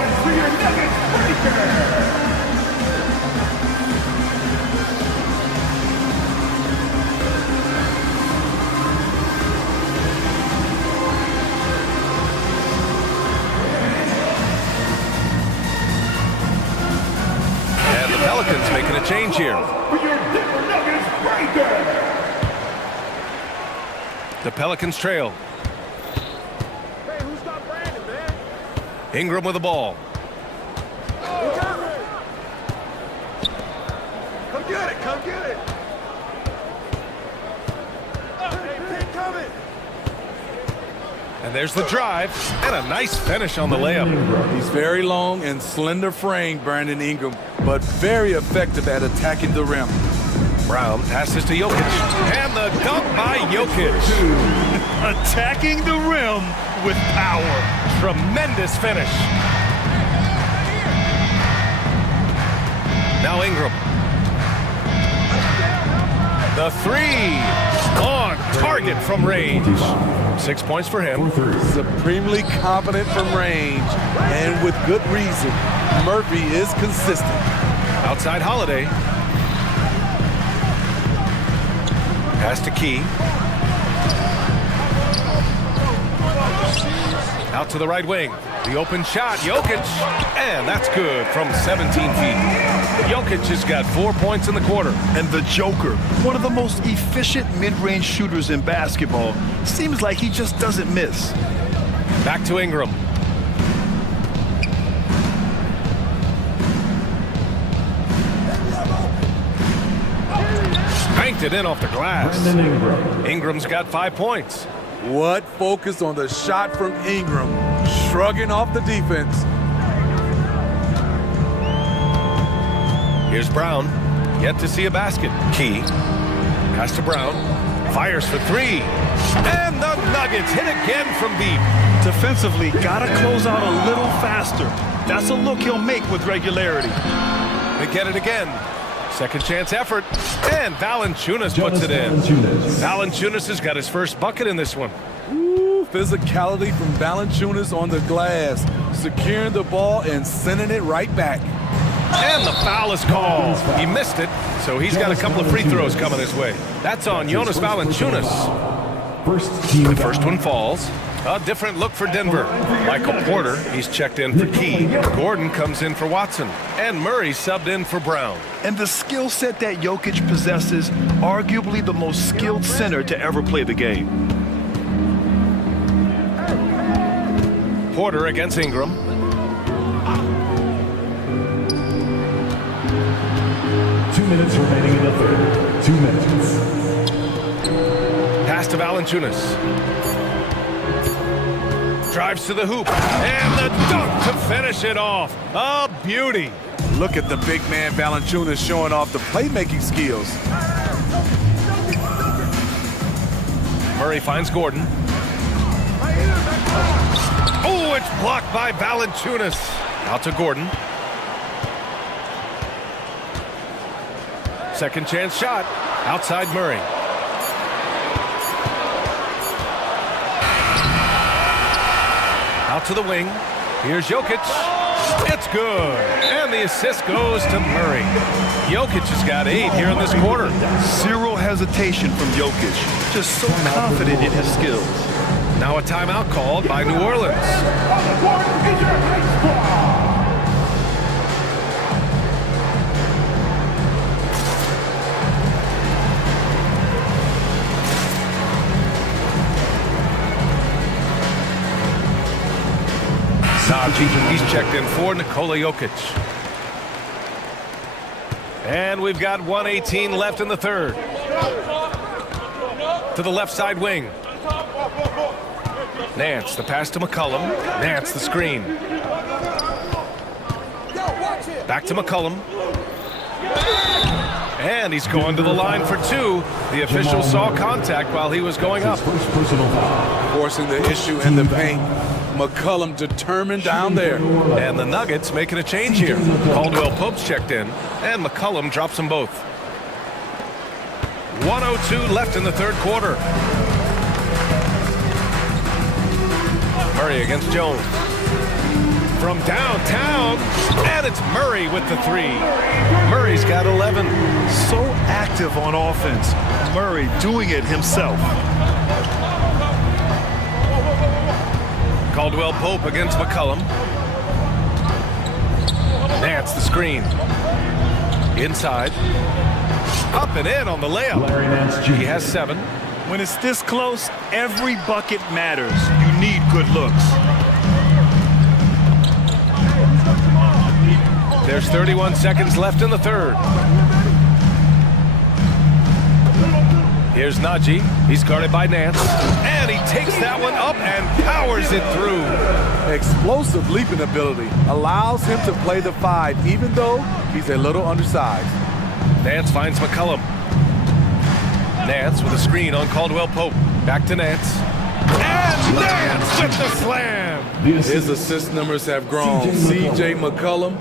Pelicans making a change here. The Pelicans trail. Ingram with the ball. Come get it, come get it. And there's the drive, and a nice finish on the layup. He's very long and slender framed, Brandon Ingram, but very effective at attacking the rim. Brown passes to Jokic, and the dunk by Jokic. Attacking the rim with power. Tremendous finish. Now Ingram. The three on target from range. 6 points for him. Supremely confident from range, and with good reason. Murphy is consistent. Outside Holiday. Pass to Key. Out to the right wing. The open shot, Jokic, and that's good from 17 feet. Jokic has got 4 points in the quarter. And the Joker, one of the most efficient mid-range shooters in basketball, seems like he just doesn't miss. Back to Ingram. Banked it in off the glass. Ingram's got 5 points. What focus on the shot from Ingram, shrugging off the defense. Here's Brown, yet to see a basket. Key, pass to Brown, fires for three, and the Nuggets hit again from deep. Defensively, gotta close out a little faster. That's a look he'll make with regularity. They get it again. Second chance effort, and Valanciunas puts it in. Valanciunas has got his first bucket in this one. Ooh, physicality from Valanciunas on the glass, securing the ball and sending it right back. And the foul is called. He missed it, so he's got a couple of free throws coming his way. That's on Jonas Valanciunas. The first one falls. A different look for Denver. Michael Porter, he's checked in for Key. Gordon comes in for Watson. And Murray subbed in for Brown. And the skill set that Jokic possesses, arguably the most skilled center to ever play the game. Porter against Ingram. Minutes remaining in the third. 2 minutes. Pass to Valanciunas. Drives to the hoop. And the dunk to finish it off. A beauty. Look at the big man Valanciunas showing off the playmaking skills. Murray finds Gordon. Oh, it's blocked by Valanciunas. Out to Gordon. Second chance shot. Outside Murray. Out to the wing. Here's Jokic. It's good. And the assist goes to Murray. Jokic has got 8 here in this quarter. Zero hesitation from Jokic. Just so confident in his skills. Now a timeout called by New Orleans. He's checked in for Nikola Jokic. And we've got 1:18 left in the third. To the left side wing. Nance, the pass to McCollum. Nance, the screen. Back to McCollum. And he's going to the line for 2. The official saw contact while he was going up. Forcing the issue in the paint. McCollum determined down there. And the Nuggets making a change here. Caldwell Pope's checked in, and McCollum drops them both. 1:02 left in the third quarter. Murray against Jones. From downtown, and it's Murray with the 3. Murray's got 11. So active on offense. Murray doing it himself. Caldwell Pope against McCollum. Nance the screen. Inside. Up and in on the layup. He has 7. When it's this close, every bucket matters. You need good looks. There's 31 seconds left in the third. Here's Najee. He's guarded by Nance. And he takes that one up and powers it through. Explosive leaping ability allows him to play the 5, even though he's a little undersized. Nance finds McCollum. Nance with a screen on Caldwell Pope. Back to Nance. And Nance with the slam. His assist numbers have grown. C.J. McCollum,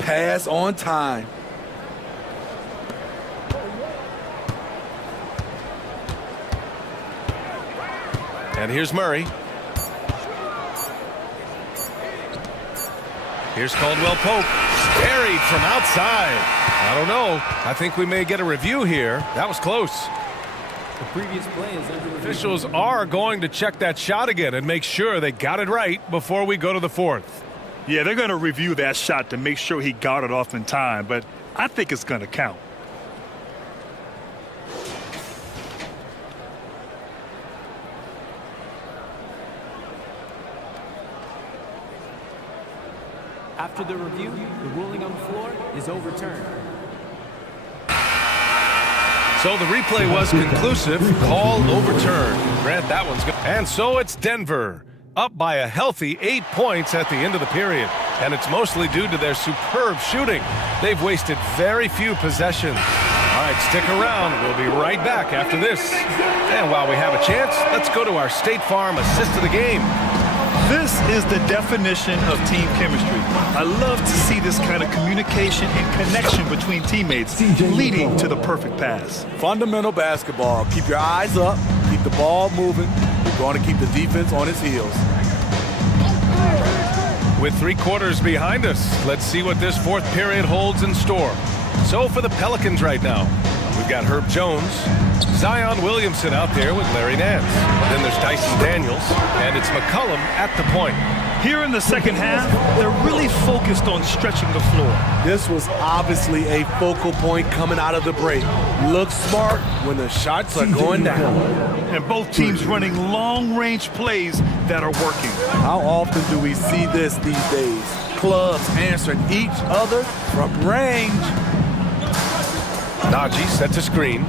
pass on time. And here's Murray. Here's Caldwell Pope. Carried from outside. I don't know. I think we may get a review here. That was close. The previous play is under review. Officials are going to check that shot again and make sure they got it right before we go to the fourth. Yeah, they're going to review that shot to make sure he got it off in time, but I think it's going to count. After the review, the ruling on the floor is overturned. So the replay was conclusive. Call overturned. Grant, that one's good. And so it's Denver, up by a healthy 8 points at the end of the period. And it's mostly due to their superb shooting. They've wasted very few possessions. All right, stick around. We'll be right back after this. And while we have a chance, let's go to our State Farm assist of the game. This is the definition of team chemistry. I love to see this kind of communication and connection between teammates leading to the perfect pass. Fundamental basketball. Keep your eyes up, keep the ball moving. We're going to keep the defense on its heels. With 3 quarters behind us, let's see what this fourth period holds in store. So for the Pelicans right now, we've got Herb Jones, Zion Williamson out there with Larry Nance. Then there's Dyson Daniels, and it's McCollum at the point. Here in the second half, they're really focused on stretching the floor. This was obviously a focal point coming out of the break. Look smart when the shots are going down. And both teams running long-range plays that are working. How often do we see this these days? Clubs answering each other from range. Najee sets a screen.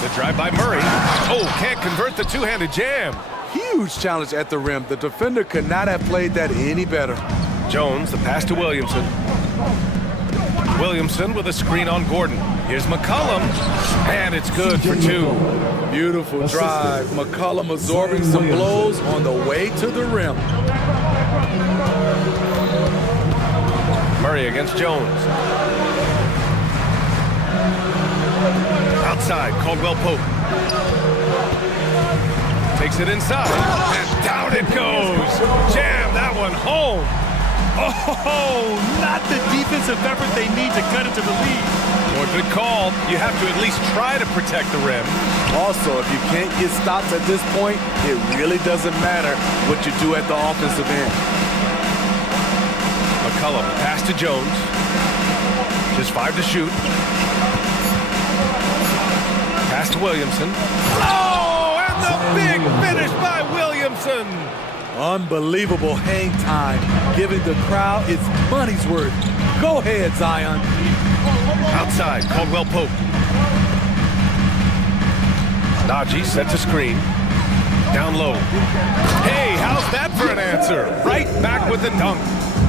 The drive by Murray. Oh, can't convert the two-handed jam. Huge challenge at the rim. The defender could not have played that any better. Jones, the pass to Williamson. Williamson with a screen on Gordon. Here's McCollum, and it's good for 2. Beautiful drive. McCollum absorbing some blows on the way to the rim. Murray against Jones. Outside, Caldwell Pope. Takes it inside, and down it goes. Jam that one home. Oh, not the defensive effort they need to cut into the lead. Well, good call. You have to at least try to protect the rim. Also, if you can't get stops at this point, it really doesn't matter what you do at the offensive end. McCollum, pass to Jones. Just 5 to shoot. Pass to Williamson. Oh, and the big finish by Williamson. Unbelievable hang time, giving the crowd its money's worth. Go ahead, Zion. Outside, Caldwell Pope. Najee sets a screen. Down low. Hey, how's that for an answer? Right back with the dunk.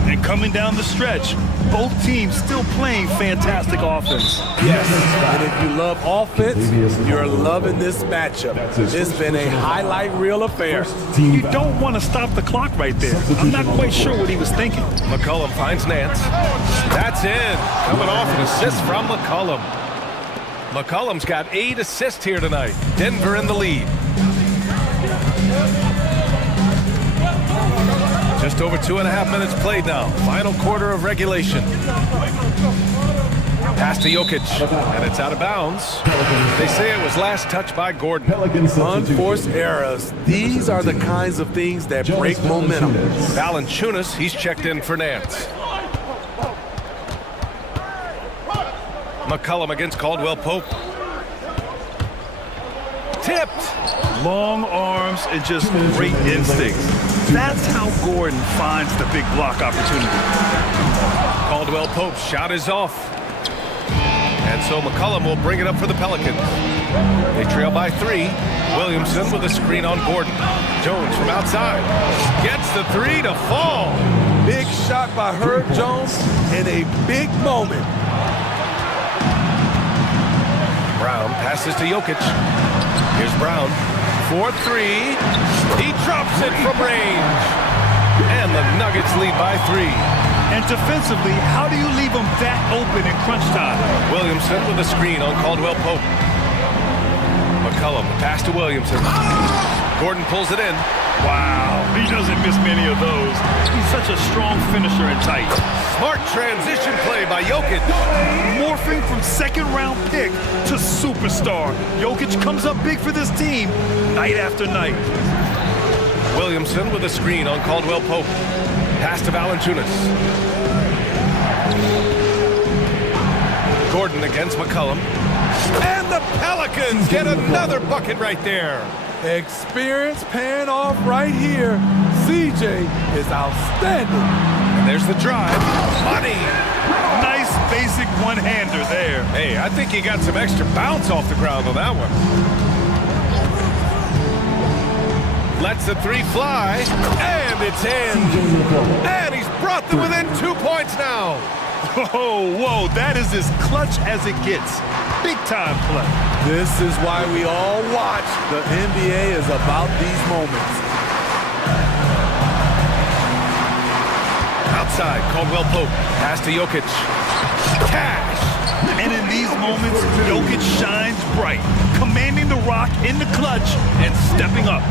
And coming down the stretch, both teams still playing fantastic offense. Yes, and if you love offense, you're loving this matchup. It's been a highlight reel affair. You don't want to stop the clock right there. I'm not quite sure what he was thinking. McCollum finds Nance. That's in. Coming off an assist from McCollum. McCollum's got 8 assists here tonight. Denver in the lead. Just over 2.5 minutes played now. Final quarter of regulation. Pass to Jokic, and it's out of bounds. They say it was last touched by Gordon. Unforced errors. These are the kinds of things that break momentum. Valanciunas, he's checked in for Nance. McCollum against Caldwell Pope. Tipped. Long arms and just great instincts. That's how Gordon finds the big block opportunity. Caldwell Pope's shot is off. And so McCollum will bring it up for the Pelicans. They trail by 3. Williamson with a screen on Gordon. Jones from outside. Gets the 3 to fall. Big shot by Herb Jones in a big moment. Brown passes to Jokic. Here's Brown. 4-3. He drops it from range. And the Nuggets lead by 3. And defensively, how do you leave them that open in crunch time? Williamson with a screen on Caldwell Pope. McCollum, pass to Williamson. Gordon pulls it in. Wow, he doesn't miss many of those. He's such a strong finisher and tight. Smart transition play by Jokic. Morphing from second-round pick to superstar. Jokic comes up big for this team night after night. Williamson with a screen on Caldwell Pope. Pass to Valanciunas. Gordon against McCollum. And the Pelicans get another bucket right there. Experience paying off right here. CJ is outstanding. And there's the drive. Money. Nice basic one-hander there. Hey, I think he got some extra bounce off the ground on that one. Lets the 3 fly, and it's in. And he's brought them within 2 points now. Whoa, that is as clutch as it gets. Big time play. This is why we all watch. The NBA is about these moments. Outside, Caldwell Pope, pass to Jokic. Cash. And in these moments, Jokic shines bright, commanding the rock in the clutch and stepping up.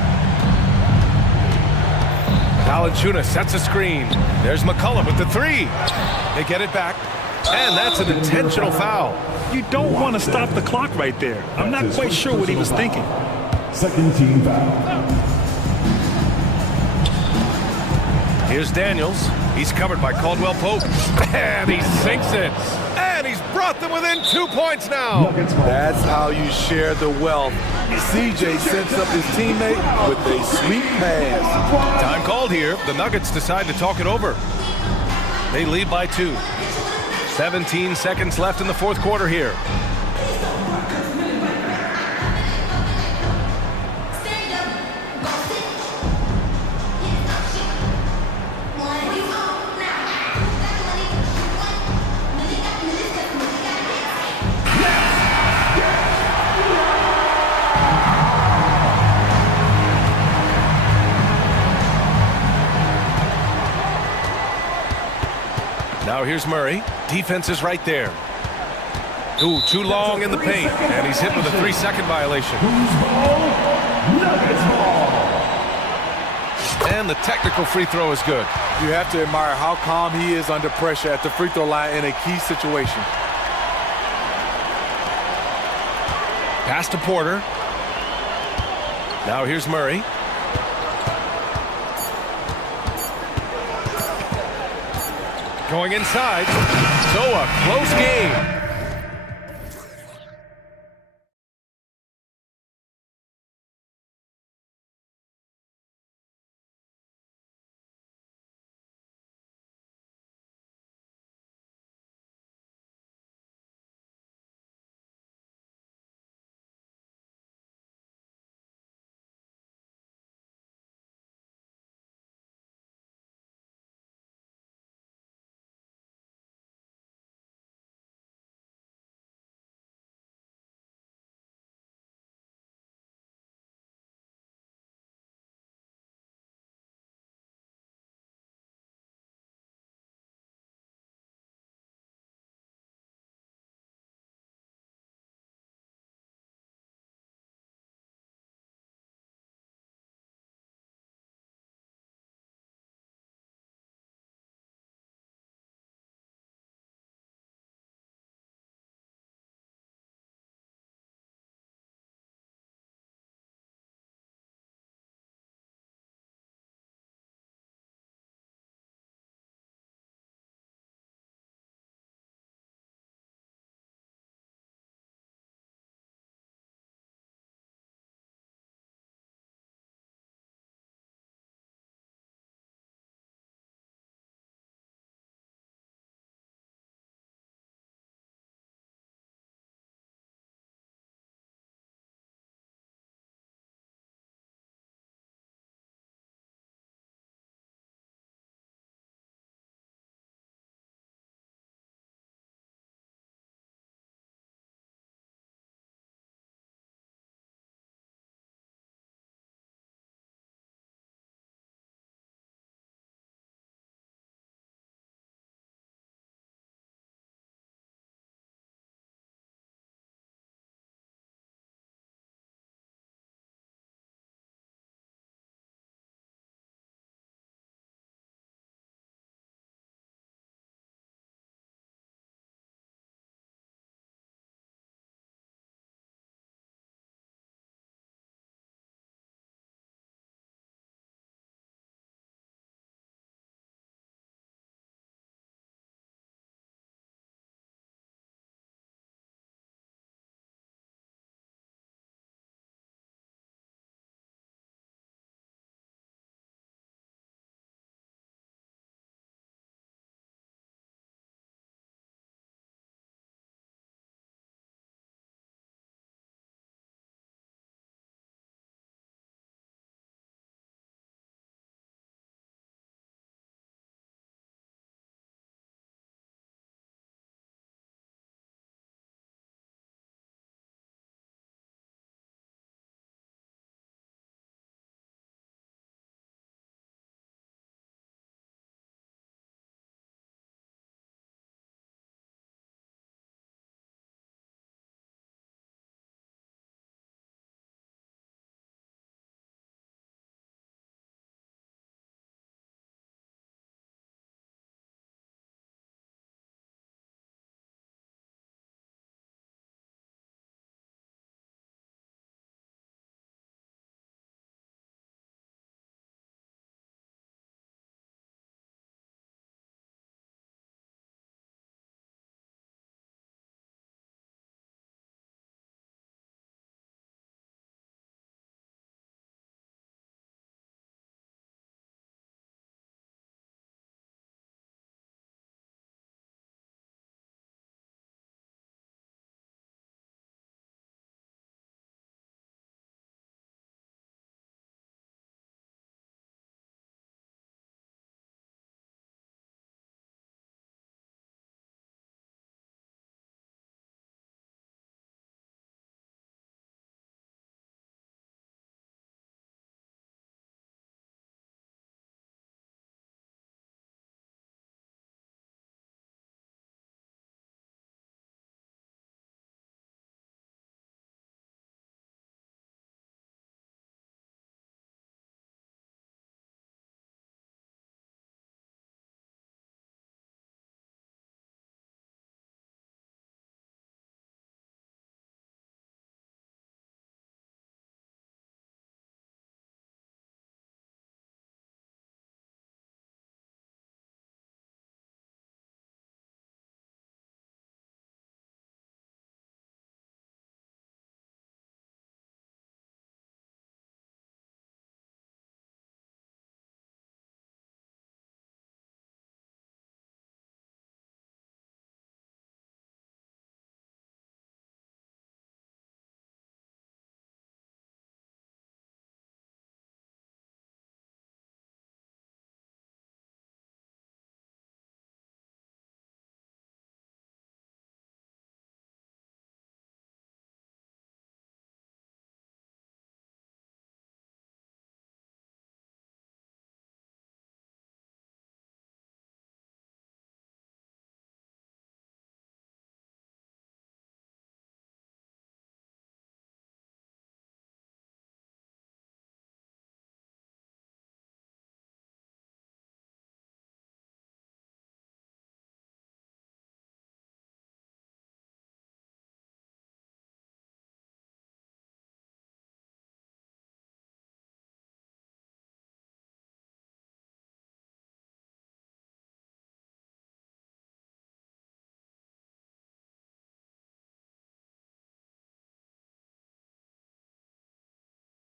Valanciunas sets a screen. There's McCollum with the 3. They get it back. And that's an intentional foul. You don't want to stop the clock right there. I'm not quite sure what he was thinking. Second team foul. Here's Daniels. He's covered by Caldwell Pope. And he sinks it. And he's brought them within 2 points now. That's how you share the wealth. CJ sets up his teammate with a sweet pass. Time called here. The Nuggets decide to talk it over. They lead by 2. 17 seconds left in the fourth quarter here. Now here's Murray. Defense is right there. Ooh, too long in the paint. And he's hit with a 3-second violation. And the technical free throw is good. You have to admire how calm he is under pressure at the free throw line in a key situation. Pass to Porter. Now here's Murray. Going inside. So a close game.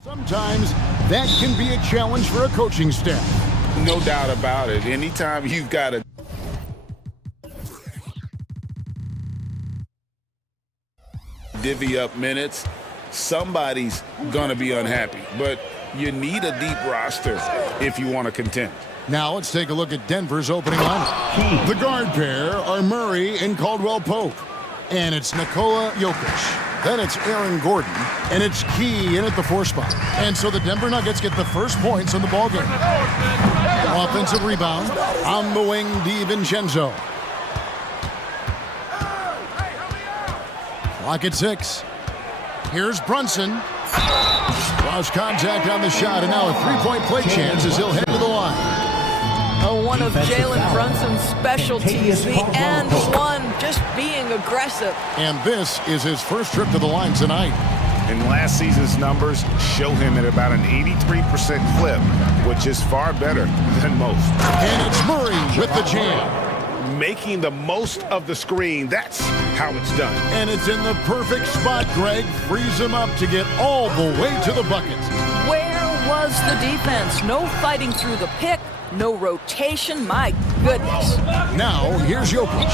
Sometimes that can be a challenge for a coaching staff. No doubt about it. Anytime you've got to divvy up minutes, somebody's going to be unhappy. But you need a deep roster if you want to contend. Now let's take a look at Denver's opening lineup. The guard pair are Murray and Caldwell Pope. And it's Nikola Jokic. Then it's Aaron Gordon. And it's Key in at the 4 spot. And so the Denver Nuggets get the first points in the ballgame. Offensive rebound on the wing, DiVincenzo. Clock at 6. Here's Brunson. Lost contact on the shot, and now a three-point play chance as he'll head to the line. One of Jalen Brunson's specialties, the and one, just being aggressive. And this is his first trip to the line tonight. And last season's numbers show him at about an 83% clip, which is far better than most. And it's Murray with the jam. Making the most of the screen, that's how it's done. And it's in the perfect spot, Greg. Frees him up to get all the way to the bucket. Where was the defense? No fighting through the pick, no rotation, my goodness. Now, here's Jokic.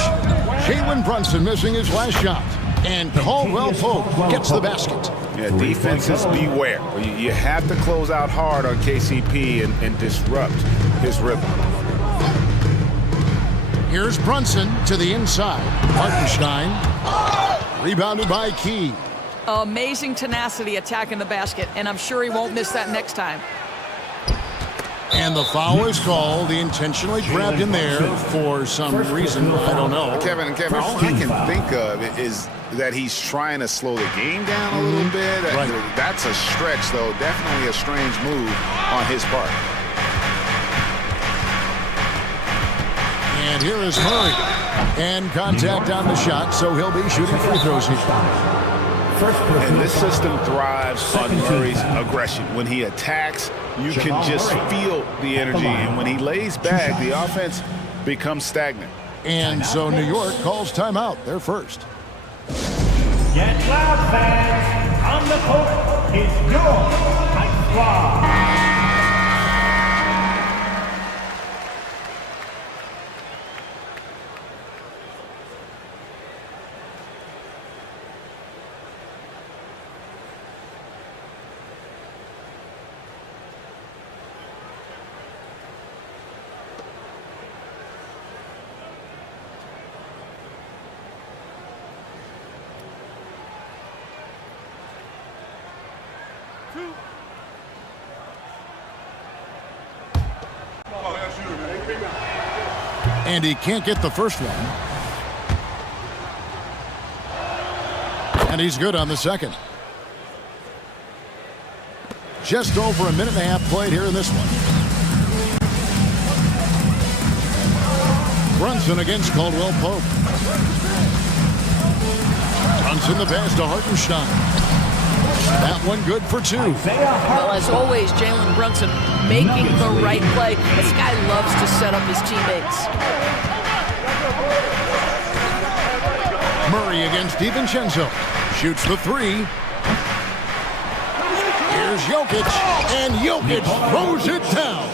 Jalen Brunson missing his last shot. And Caldwell Pope gets the basket. Yeah, defenses beware. You have to close out hard on KCP and disrupt his rhythm. Here's Brunson to the inside. Hartenstein. Rebounded by Key. Amazing tenacity attacking the basket, and I'm sure he won't miss that next time. And the foul is called. He intentionally grabbed him there for some reason. I don't know. Kevin, all I can think of is that he's trying to slow the game down a little bit. Right. That's a stretch, though. Definitely a strange move on his part. And here is Murray. And contact on the shot, so he'll be shooting free throws here. And this system thrives on Murray's aggression. When he attacks, you can just feel the energy. And when he lays back, the offense becomes stagnant. And so New York calls timeout. They're first. Get loud, fans. On the court is your High Squad. And he can't get the first one. And he's good on the second. Just over a minute and a half played here in this one. Brunson against Caldwell Pope. Brunson the pass to Hartenstein. That one good for 2. Well, as always, Jalen Brunson making the right play. This guy loves to set up his teammates. Murray against DiVincenzo. Shoots the 3. Here's Jokic. And Jokic throws it down.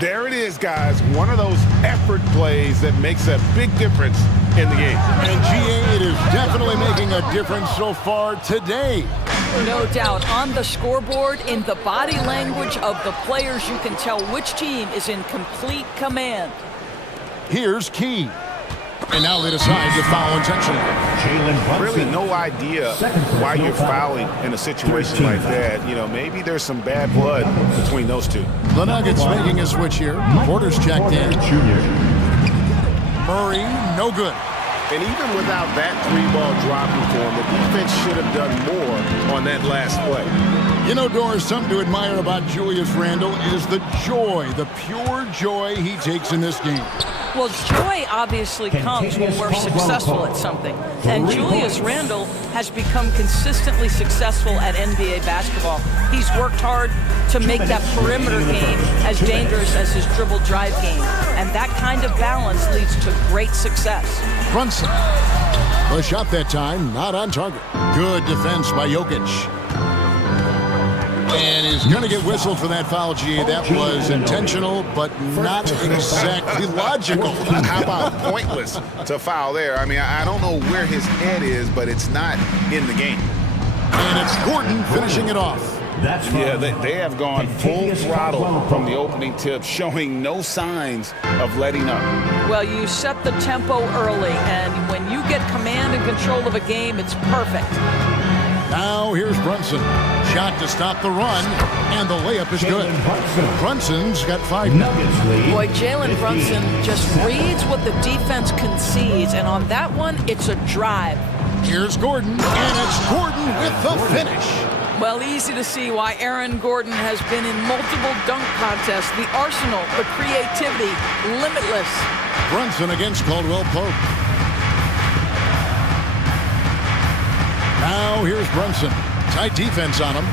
There it is, guys. One of those effort plays that makes a big difference in the game. And GA, it is definitely making a difference so far today. No doubt. On the scoreboard, in the body language of the players, you can tell which team is in complete command. Here's Key. And now they decide to foul intentionally. Really no idea why you're fouling in a situation like that. You know, maybe there's some bad blood between those two. The Nuggets making a switch here. Porter's checked in. Murray, no good. And even without that 3-ball dropping for him, the defense should have done more on that last play. You know, Doris, something to admire about Julius Randle is the joy, the pure joy he takes in this game. Well, joy obviously comes when we're successful at something. And Julius Randle has become consistently successful at NBA basketball. He's worked hard to make that perimeter game as dangerous as his dribble drive game. And that kind of balance leads to great success. Brunson. The shot that time, not on target. Good defense by Jokic. And he's going to get whistled for that foul, G. That was intentional, but not exactly logical. How about pointless to foul there? I mean, I don't know where his head is, but it's not in the game. And it's Gordon finishing it off. Yeah, they have gone full throttle from the opening tip, showing no signs of letting up. Well, you set the tempo early, and when you get command and control of a game, it's perfect. Now here's Brunson. Shot to stop the run, and the layup is good. Brunson's got 5 now. Boy, Jalen Brunson just reads what the defense concedes, and on that one, it's a drive. Here's Gordon, and it's Gordon with the finish. Well, easy to see why Aaron Gordon has been in multiple dunk contests. The arsenal, the creativity, limitless. Brunson against Caldwell Pope. Now here's Brunson. Tight defense on him.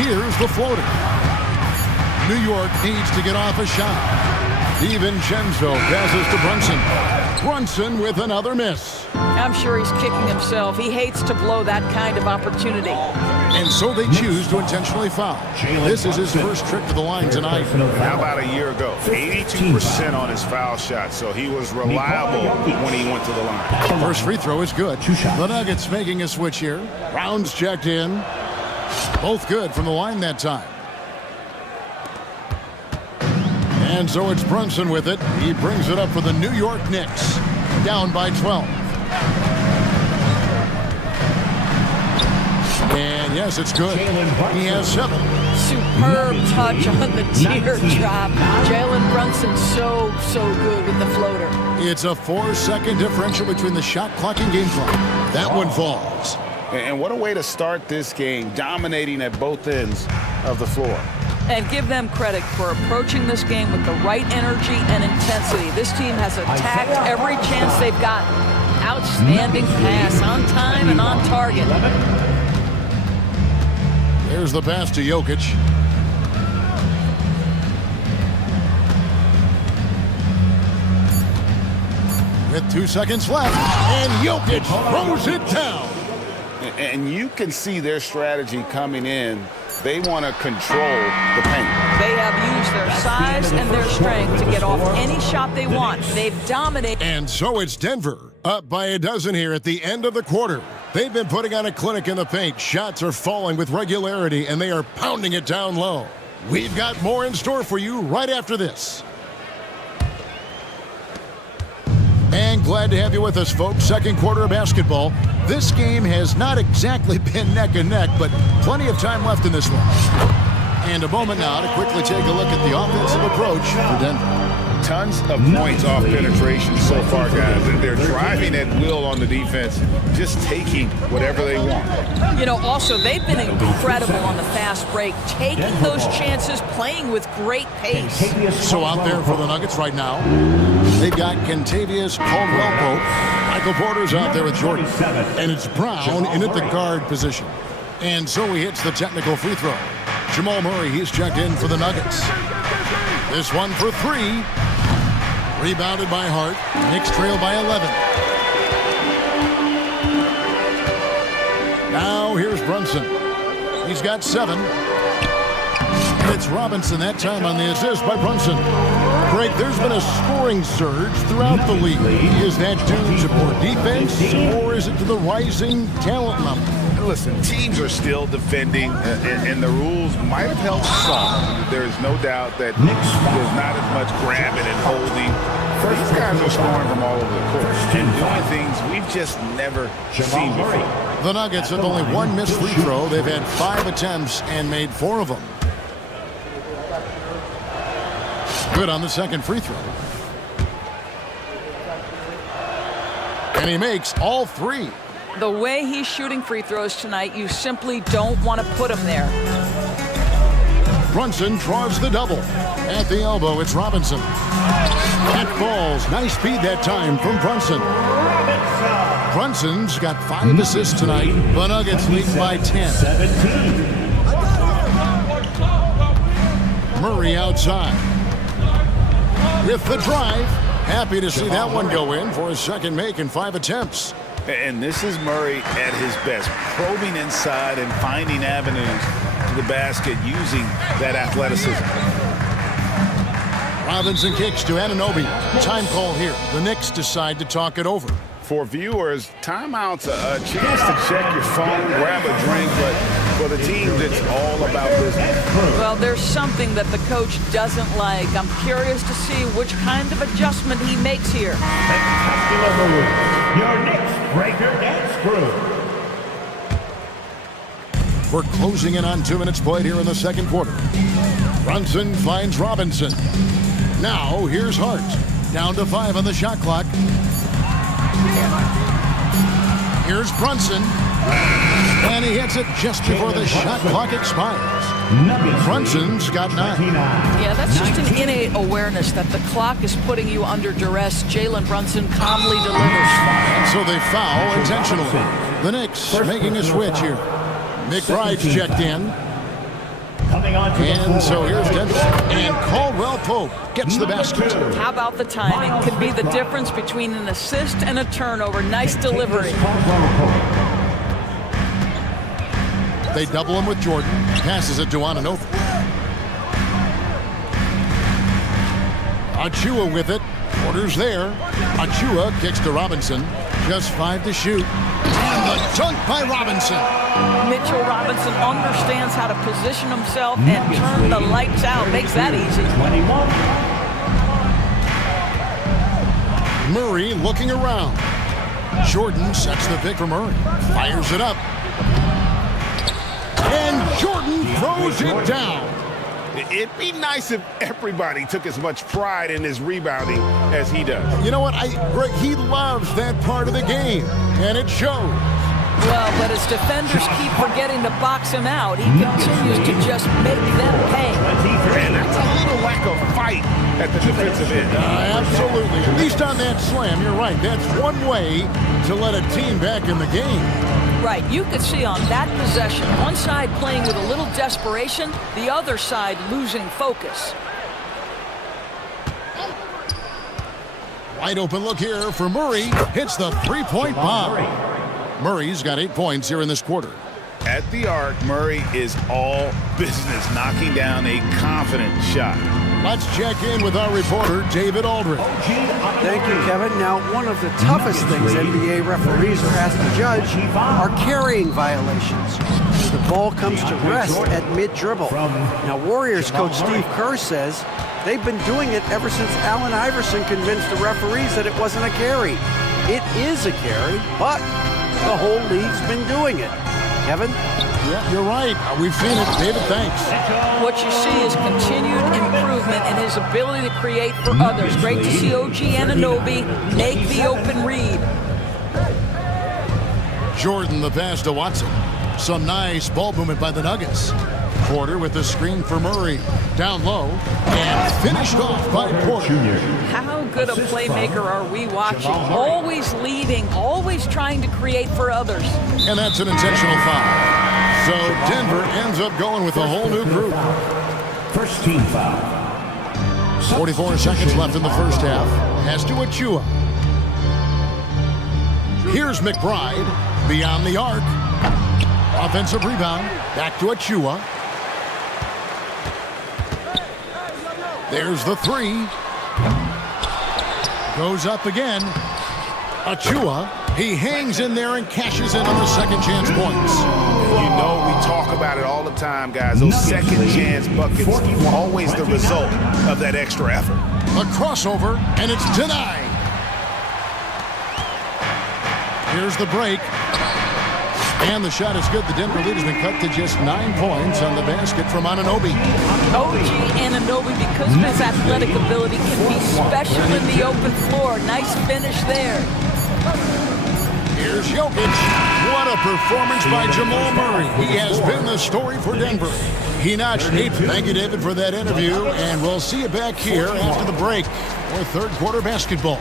Here's the floater. New York needs to get off a shot. DiVincenzo passes to Brunson. Brunson with another miss. I'm sure he's kicking himself. He hates to blow that kind of opportunity. And so they choose to intentionally foul. This is his first trip to the line tonight. How about a year ago? 82% on his foul shot, so he was reliable when he went to the line. First free throw is good. The Nuggets making a switch here. Rounds checked in. Both good from the line that time. And so it's Brunson with it. He brings it up for the New York Knicks. Down by 12. And yes, it's good. He has 7. Superb touch on the teardrop. Jalen Brunson so good with the floater. It's a 4-second differential between the shot clock and game clock. That one falls. And what a way to start this game, dominating at both ends of the floor. And give them credit for approaching this game with the right energy and intensity. This team has attacked every chance they've gotten. Outstanding pass, on time and on target. There's the pass to Jokic. With 2 seconds left, and Jokic throws it down. And you can see their strategy coming in. They want to control the paint. They have used their size and their strength to get off any shot they want. They've dominated. And so it's Denver, up by a dozen here at the end of the quarter. They've been putting on a clinic in the paint. Shots are falling with regularity, and they are pounding it down low. We've got more in store for you right after this. And glad to have you with us, folks. Second quarter of basketball. This game has not exactly been neck and neck, but plenty of time left in this one. And a moment now to quickly take a look at the offensive approach for Denver. Tons of points off penetration so far, guys. And they're driving at will on the defense, just taking whatever they want. You know, also, they've been incredible on the fast break, taking those chances, playing with great pace. So out there for the Nuggets right now, they've got Kentavious Caldwell-Pope. Michael Porter's out there with Jordan. And it's Brown in at the guard position. And so he hits the technical free throw. Jamal Murray, he's checked in for the Nuggets. This one for 3. Rebounded by Hart. Knicks trail by 11. Now here's Brunson. He's got 7. And it's Robinson that time on the assist by Brunson. Greg, there's been a scoring surge throughout the league. Is that due to poor defense, or is it to the rising talent level? Listen, teams are still defending, and the rules might have helped some. There is no doubt that there's not as much grabbing and holding. These guys are scoring from all over the court and doing things we've just never seen before. The Nuggets have only 1 missed free throw. They've had 5 attempts and made 4 of them. Good on the second free throw. And he makes all 3. The way he's shooting free throws tonight, you simply don't want to put him there. Brunson draws the double. At the elbow, it's Robinson. That falls. Nice speed that time from Brunson. Brunson's got 5 assists tonight. The Nuggets lead by 10. Murray outside. With the drive. Happy to see that one go in for his second make in 5 attempts. And this is Murray at his best, probing inside and finding avenues to the basket using that athleticism. Robinson kicks to Anunoby. Time call here. The Knicks decide to talk it over. For viewers, timeout's a chance to check your phone, grab a drink, but for the team, it's all about business. Well, there's something that the coach doesn't like. I'm curious to see which kind of adjustment he makes here. Spectacular move. Your next breaker and screw. We're closing in on 2 minutes played here in the second quarter. Brunson finds Robinson. Now, here's Hart. Down to 5 on the shot clock. Here's Brunson. And he hits it just before the shot clock expires. Brunson's got 9. Yeah, that's just an innate awareness that the clock is putting you under duress. Jalen Brunson calmly delivers. And so they foul intentionally. The Knicks making a switch here. McBride's checked in. And so here's Denver. And Caldwell Pope gets the basket. How about the timing? Could be the difference between an assist and a turnover. Nice delivery. They double him with Jordan. Passes it to Anunoby. Achua with it. Orders there. Achua kicks to Robinson. Just 5 to shoot. And the dunk by Robinson. Mitchell Robinson understands how to position himself and turn the lights out. Makes that easy. Murray looking around. Jordan sets the pick for Murray. Fires it up. And Jordan throws it down. It'd be nice if everybody took as much pride in his rebounding as he does. You know what? Greg, he loves that part of the game, and it shows. Well, but his defenders keep forgetting to box him out. He continues to just make them pay. And that's a little lack of fight at the defensive end. Absolutely. At least on that slam, you're right. That's one way to let a team back in the game. Right. You could see on that possession, one side playing with a little desperation, the other side losing focus. Wide open look here for Murray. Hits the three-point bomb. Murray's got 8 points here in this quarter. At the arc, Murray is all business, knocking down a confident shot. Let's check in with our reporter, David Aldridge. Thank you, Kevin. Now, one of the toughest things NBA referees are asked to judge are carrying violations. The ball comes to rest at mid-dribble. Now, Warriors coach Steve Kerr says they've been doing it ever since Allen Iverson convinced the referees that it wasn't a carry. It is a carry, but the whole league's been doing it. Kevin? Yeah, you're right. We've seen it. David, thanks. What you see is continued improvement in his ability to create for others. Great to see OG Anunoby make the open read. Jordan the pass to Watson. Some nice ball movement by the Nuggets. Porter with the screen for Murray. Down low and finished off by Porter. How good a playmaker are we watching? Always leading, always trying to create for others. And that's an intentional foul. So Denver ends up going with a whole new group. First team foul. 44 seconds left in the first half. Has to Achua. Here's McBride. Beyond the arc. Offensive rebound. Back to Achua. There's the three. Goes up again. Achua. He hangs in there and cashes in on the second chance points. You know, we talk about it all the time, guys. Those second chance buckets are always the result of that extra effort. A crossover, and it's denied. Here's the break. And the shot is good. The Denver lead has been cut to just 9 points on the basket from Anunoby. OG Anunoby, because of his athletic ability, can be special in the open floor. Nice finish there. Here's Jokic. What a performance by Jamal Murray. He has been the story for Denver. He notched 8. Thank you, David, for that interview. And we'll see you back here after the break for third quarter basketball.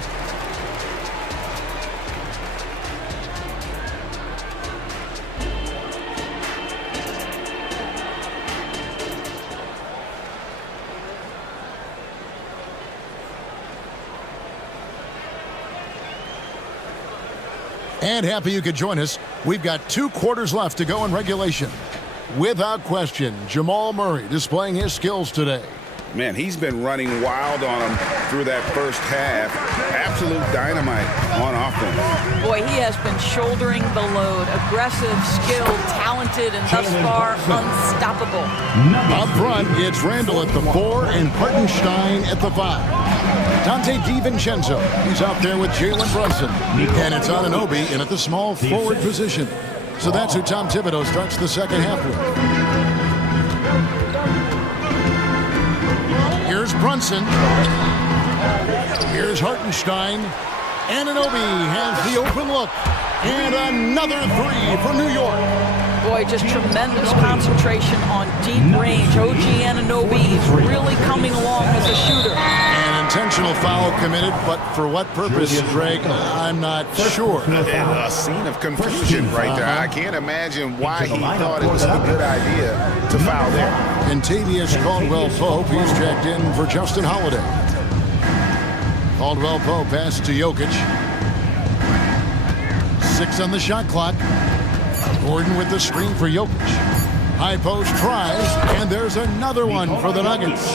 And happy you could join us. We've got 2 quarters left to go in regulation. Without question, Jamal Murray displaying his skills today. Man, he's been running wild on him through that first half. Absolute dynamite on offense. Boy, he has been shouldering the load. Aggressive, skilled, talented, and thus far, unstoppable. Up front, it's Randall at the 4 and Hartenstein at the 5. Dante DiVincenzo, he's out there with Jalen Brunson. And it's Anunoby in at the small forward position. So that's who Tom Thibodeau starts the second half with. Here's Brunson. Here's Hartenstein. Anunoby has the open look. And another 3 for New York. Boy, just tremendous concentration on deep range. OG Anunoby is really coming along as a shooter. An intentional foul committed, but for what purpose, Greg, I'm not sure. A scene of confusion right there. I can't imagine why he thought it was a good idea to foul there. Contavious Caldwell-Pope, he's checked in for Justin Holiday. Caldwell-Pope pass to Jokic. 6 on the shot clock. Gordon with the screen for Jokic. High post tries, and there's another one for the Nuggets.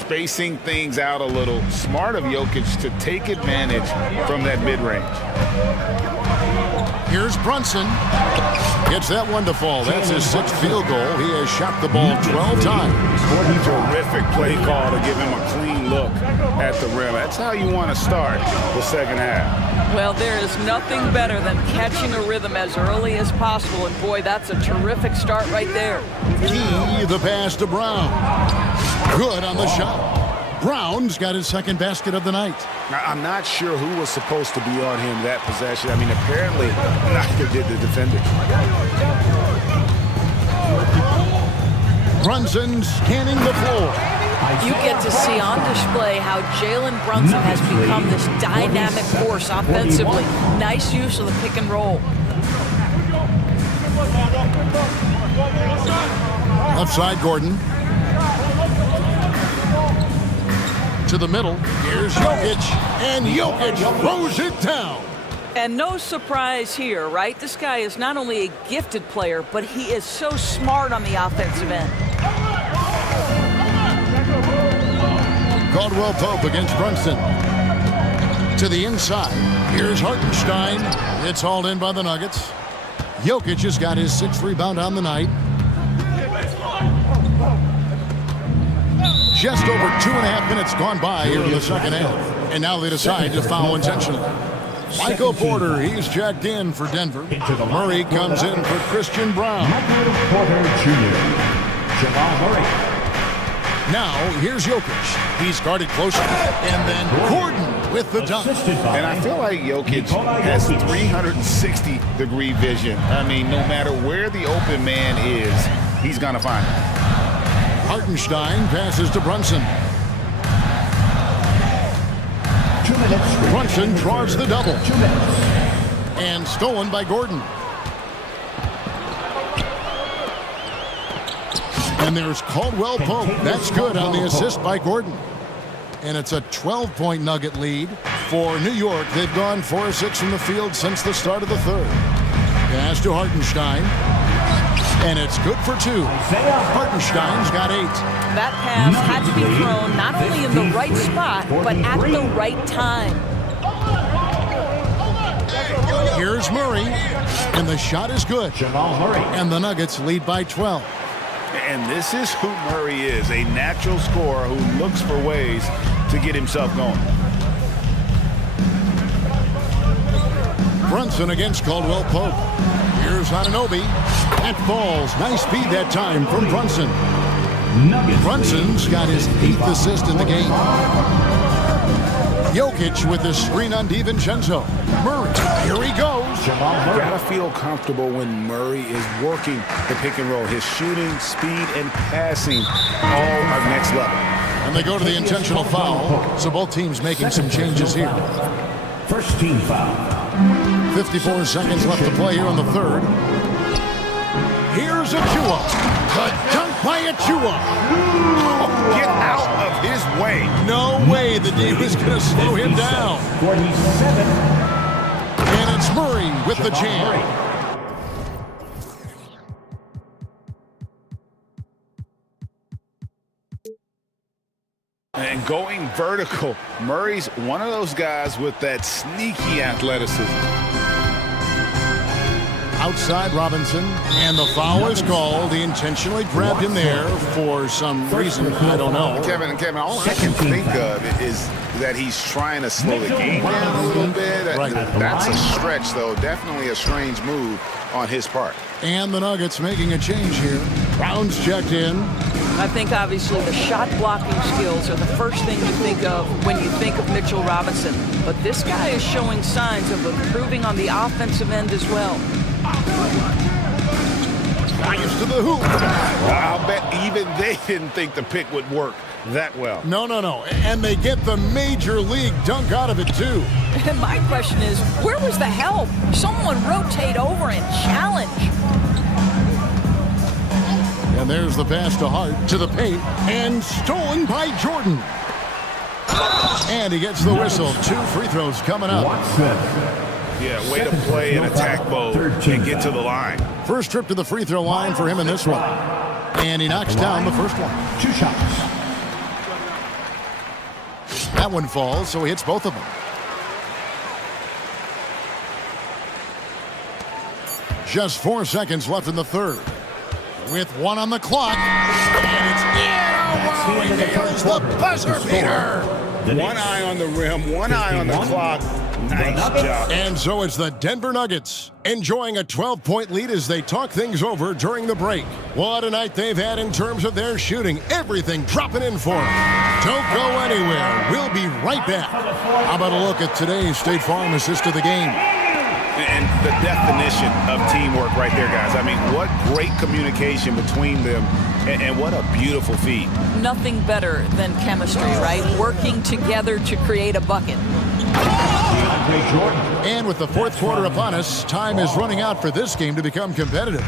Spacing things out a little. Smart of Jokic to take advantage from that mid-range. Here's Brunson. Gets that one to fall. That's his 6th field goal. He has shot the ball 12 times. Terrific play call to give him a clean look at the rim. That's how you want to start the second half. Well, there is nothing better than catching a rhythm as early as possible. And boy, that's a terrific start right there. Key, the pass to Brown. Good on the shot. Brown's got his 2nd basket of the night. Now, I'm not sure who was supposed to be on him that possession. I mean, apparently neither did the defender. Brunson scanning the floor. You get to see on display how Jalen Brunson has become this dynamic force offensively. Nice use of the pick and roll. Left side, Gordon. To the middle. Here's Jokic. And Jokic throws it down. And no surprise here, right? This guy is not only a gifted player, but he is so smart on the offensive end. Caldwell-Pope against Brunson. To the inside. Here's Hartenstein. It's hauled in by the Nuggets. Jokic has got his 6th rebound on the night. Just over 2.5 minutes gone by here in the second half. And now they decide to foul intentionally. Michael Porter, he's checked in for Denver. Murray comes in for Christian Brown. Porter Jr. Jamal Murray. Now, here's Jokic. He's guarded closely. And then Gordon with the dunk. And I feel like Jokic has 360-degree vision. I mean, no matter where the open man is, he's going to find it. Hartenstein passes to Brunson. Brunson draws the double. And stolen by Gordon. And there's Caldwell-Pope. That's good on the assist by Gordon. And it's a 12-point Nugget lead for New York. They've gone 4 of 6 from the field since the start of the third. Pass to Hartenstein. And it's good for 2. Hartenstein's got 8. That pass had to be thrown not only in the right spot, but at the right time. Here's Murray. And the shot is good. Jamal Murray. And the Nuggets lead by 12. And this is who Murray is, a natural scorer who looks for ways to get himself going. Brunson against Caldwell-Pope. Here's Anunoby. That falls. Nice speed that time from Brunson. Brunson's got his 8th assist in the game. Jokic with the screen on DiVincenzo. Murray, here he goes. You gotta feel comfortable when Murray is working the pick and roll. His shooting, speed, and passing all are next level. And they go to the intentional foul. So both teams making some changes here. First team foul. 54 seconds left to play here in the third. Here's Achua. The dunk by Achua. Oh, get out of his way. No way the D was going to slow him down. 47. And it's Murray with the jam. And going vertical, Murray's one of those guys with that sneaky athleticism. Outside Robinson, and the foul is called. He intentionally grabbed him there for some reason, I don't know. Kevin, all I can think of is that he's trying to slow the game down a little bit. Right. That's a stretch, though. Definitely a strange move on his part. And the Nuggets making a change here. Brown's checked in. I think obviously the shot blocking skills are the first thing you think of when you think of Mitchell Robinson. But this guy is showing signs of improving on the offensive end as well. Drives to the hoop. I'll bet even they didn't think the pick would work that well. No. And they get the major league dunk out of it, too. And my question is, where was the help? Someone rotate over and challenge. And there's the pass to Hart, to the paint, and stolen by Jordan. And he gets the whistle. 2 free throws coming up. Yeah, way to play in attack mode and get to the line. First trip to the free throw line for him in this one. And he knocks down the first one. 2 shots. That one falls, so he hits both of them. Just 4 seconds left in the third. With 1 on the clock. And it's in. There's the buzzer beater. 1 eye on the rim, 1 eye on the clock. Nice job. And so it's the Denver Nuggets enjoying a 12-point lead as they talk things over during the break. What a night they've had in terms of their shooting. Everything dropping in for them. Don't go anywhere. We'll be right back. How about a look at today's State Farm assist of the game? And the definition of teamwork right there, guys. I mean, what great communication between them, and what a beautiful feat. Nothing better than chemistry, right? Working together to create a bucket. And with the fourth quarter upon us, time is running out for this game to become competitive.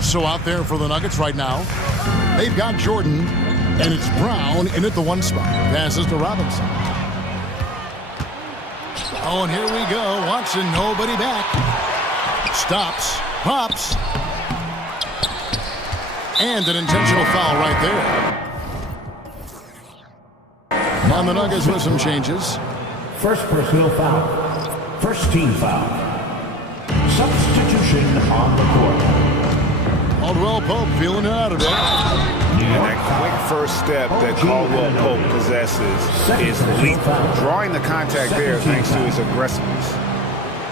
So out there for the Nuggets right now, they've got Jordan, and it's Brown in at the 1 spot. Passes to Robinson. Oh, and here we go. Watson, nobody back. Stops, pops. And an intentional foul right there. On the Nuggets with some changes. First personal foul. First team foul. Substitution on the court. Caldwell Pope feeling it out of it. And that quick first step that Caldwell Pope possesses is lethal. Drawing the contact there thanks to his aggressiveness.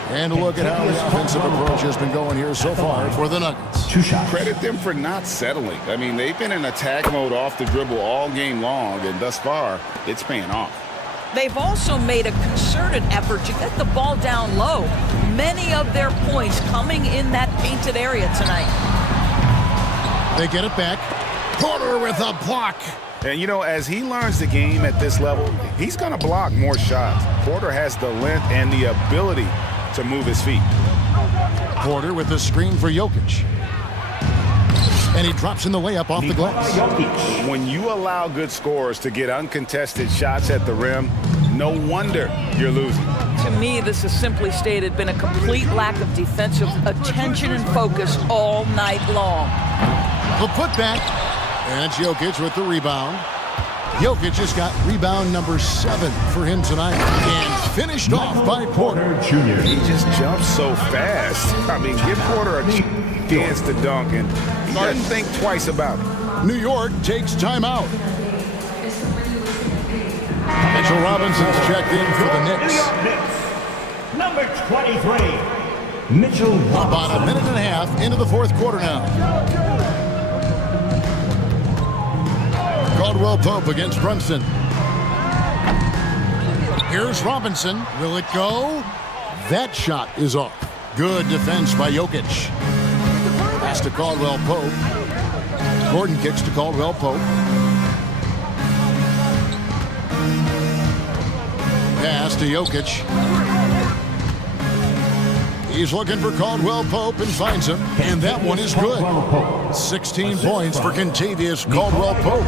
And a look at how the offensive approach has been going here so far for the Nuggets. 2 shots. Credit them for not settling. I mean, they've been in attack mode off the dribble all game long, and thus far, it's paying off. They've also made a concerted effort to get the ball down low. Many of their points coming in that painted area tonight. They get it back. Porter with a block. And, you know, as he learns the game at this level, he's going to block more shots. Porter has the length and the ability to move his feet. Porter with the screen for Jokic. And he drops in the layup off the glass. When you allow good scorers to get uncontested shots at the rim, no wonder you're losing. To me, this has simply stated been a complete lack of defensive attention and focus all night long. The putback. And it's Jokic with the rebound. Jokic just got rebound number 7 for him tonight. And finished off by Porter Jr. He just jumps so fast. I mean, give Porter a chance to dunk, and he doesn't think twice about it. New York takes timeout. Mitchell Robinson's checked in for the Knicks. New York Knicks. Number 23, Mitchell Robinson. About a minute and a half into the fourth quarter now. Caldwell Pope against Brunson. Here's Robinson. Will it go? That shot is off. Good defense by Jokic. Pass to Caldwell Pope. Gordon kicks to Caldwell Pope. Pass to Jokic. He's looking for Caldwell Pope and finds him. And that one is good. 16 points for Kentavious Caldwell Pope.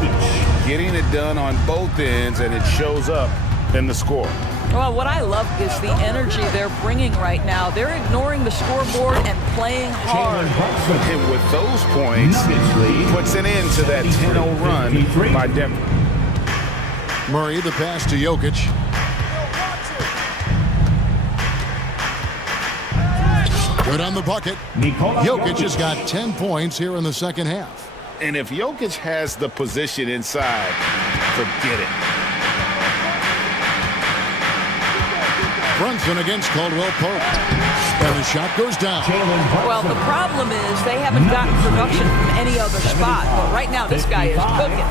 Getting it done on both ends, and it shows up in the score. Well, what I love is the energy they're bringing right now. They're ignoring the scoreboard and playing hard. And with those points, puts an end to that 10-0 run by Denver. Murray, the pass to Jokic. Good on the bucket. Jokic has got 10 points here in the second half. And if Jokic has the position inside, forget it. Brunson against Caldwell Pope. And the shot goes down. Well, the problem is they haven't gotten production from any other spot. But right now, this guy is cooking.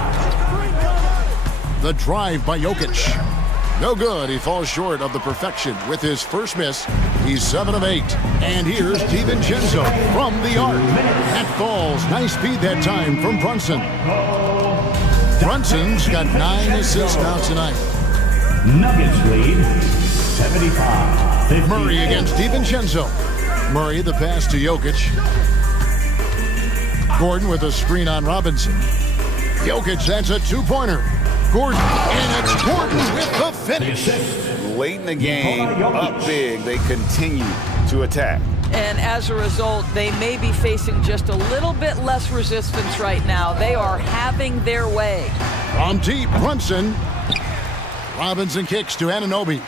The drive by Jokic. No good. He falls short of the perfection with his first miss. He's 7 of 8. And here's DiVincenzo from the arc. That falls. Nice speed that time from Brunson. Brunson's got 9 assists now tonight. Nuggets lead 75. Murray against DiVincenzo. Murray, the pass to Jokic. Gordon with a screen on Robinson. Jokic, that's a two-pointer. Gordon, and it's Gordon with the finish. Late in the game, up big, they continue to attack. And as a result, they may be facing just a little bit less resistance right now. They are having their way. From deep, Brunson. Robinson kicks to Anunoby.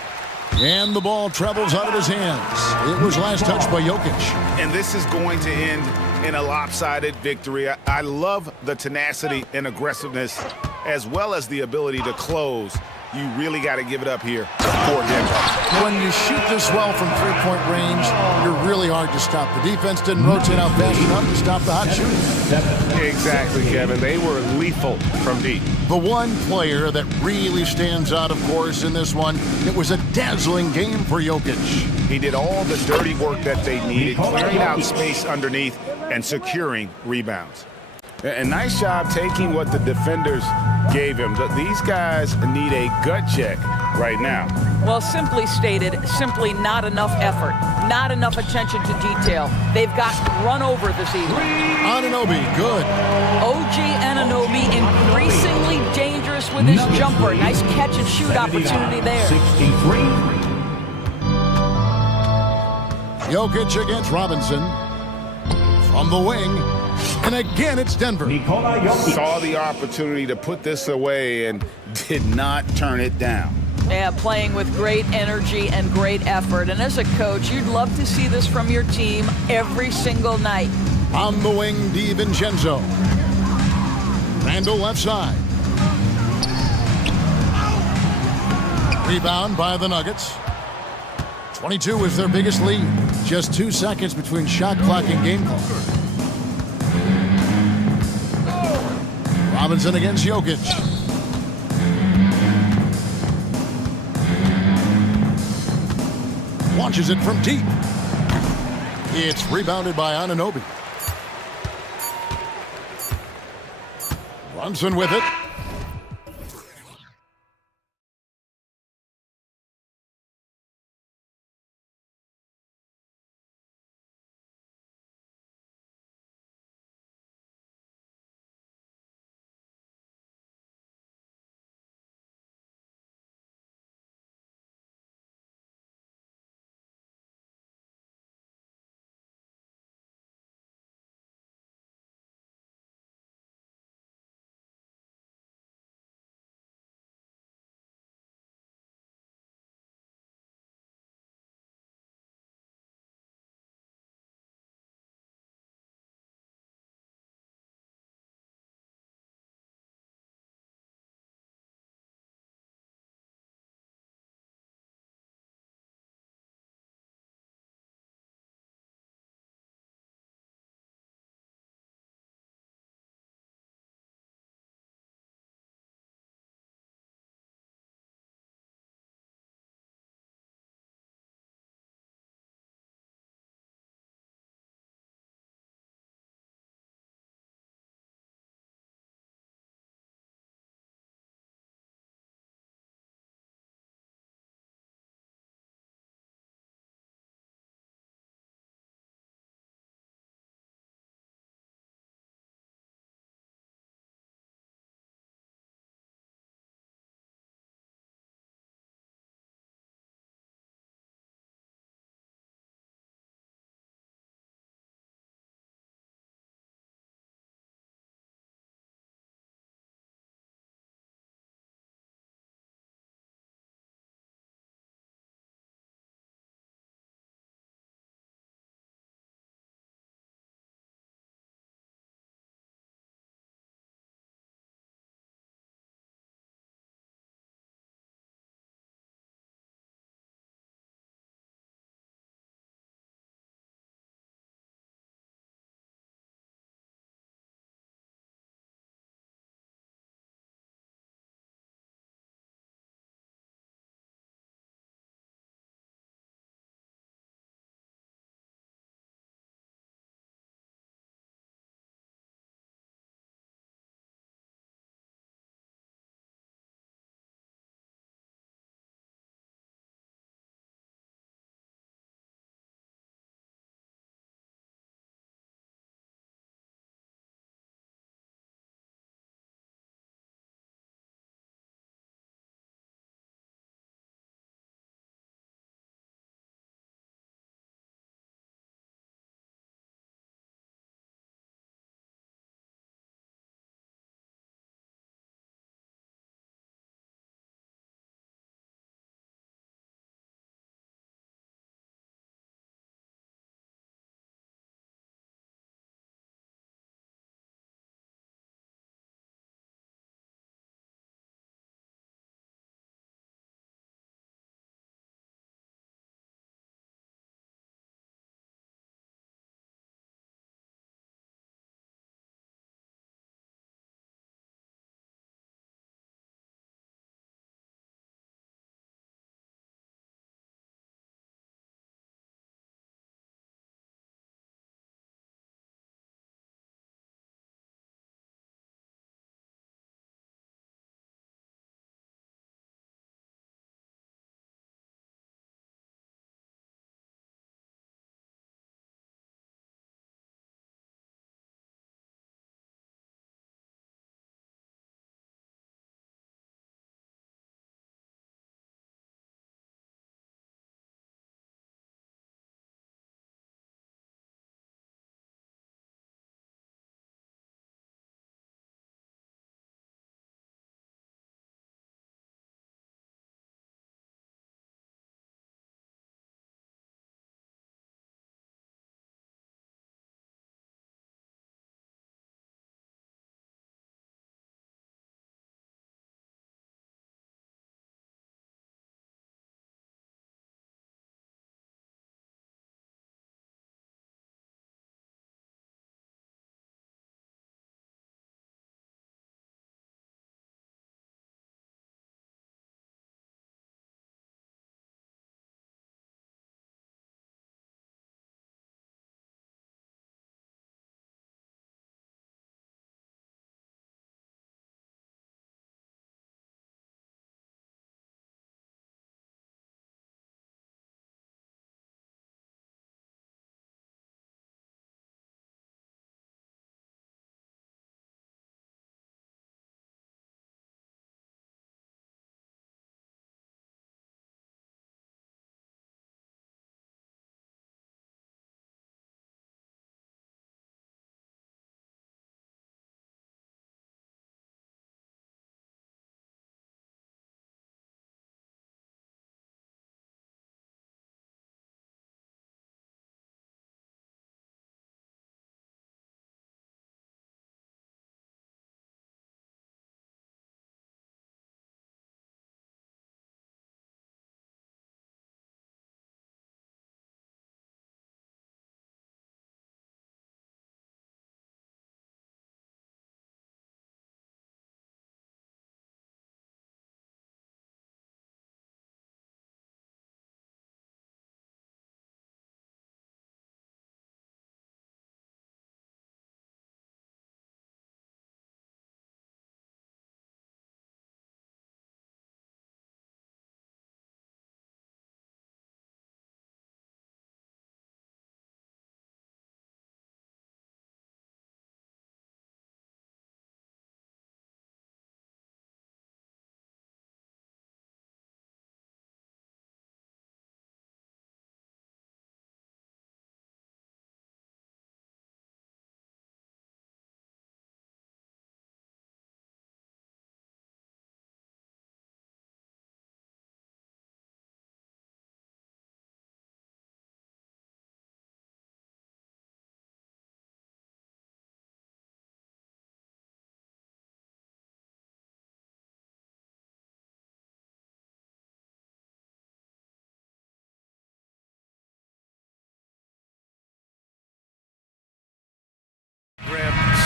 And the ball travels out of his hands. It was last touched by Jokic. And this is going to end in a lopsided victory. I love the tenacity and aggressiveness, as well as the ability to close. You really got to give it up here for Denver. When you shoot this well from three-point range, you're really hard to stop. The defense didn't rotate out fast enough to stop the hot shooting. Exactly, Kevin. They were lethal from deep. The one player that really stands out, of course, in this one, it was a dazzling game for Jokic. He did all the dirty work that they needed, clearing out space underneath and securing rebounds. A nice job taking what the defenders gave him. These guys need a gut check right now. Well, simply stated, simply not enough effort, not enough attention to detail. They've got run over this evening. Anunoby, good. OG Anunoby increasingly dangerous with his jumper. Nice catch and shoot opportunity there. 63. Jokic against Robinson. From the wing. And again, it's Denver. Saw the opportunity to put this away and did not turn it down. Yeah, playing with great energy and great effort. And as a coach, you'd love to see this from your team every single night. On the wing, DiVincenzo. Randall left side. Rebound by the Nuggets. 22 is their biggest lead. Just 2 seconds between shot clock and game clock. Robinson against Jokic. Launches it from deep. It's rebounded by Anunoby. Brunson with it.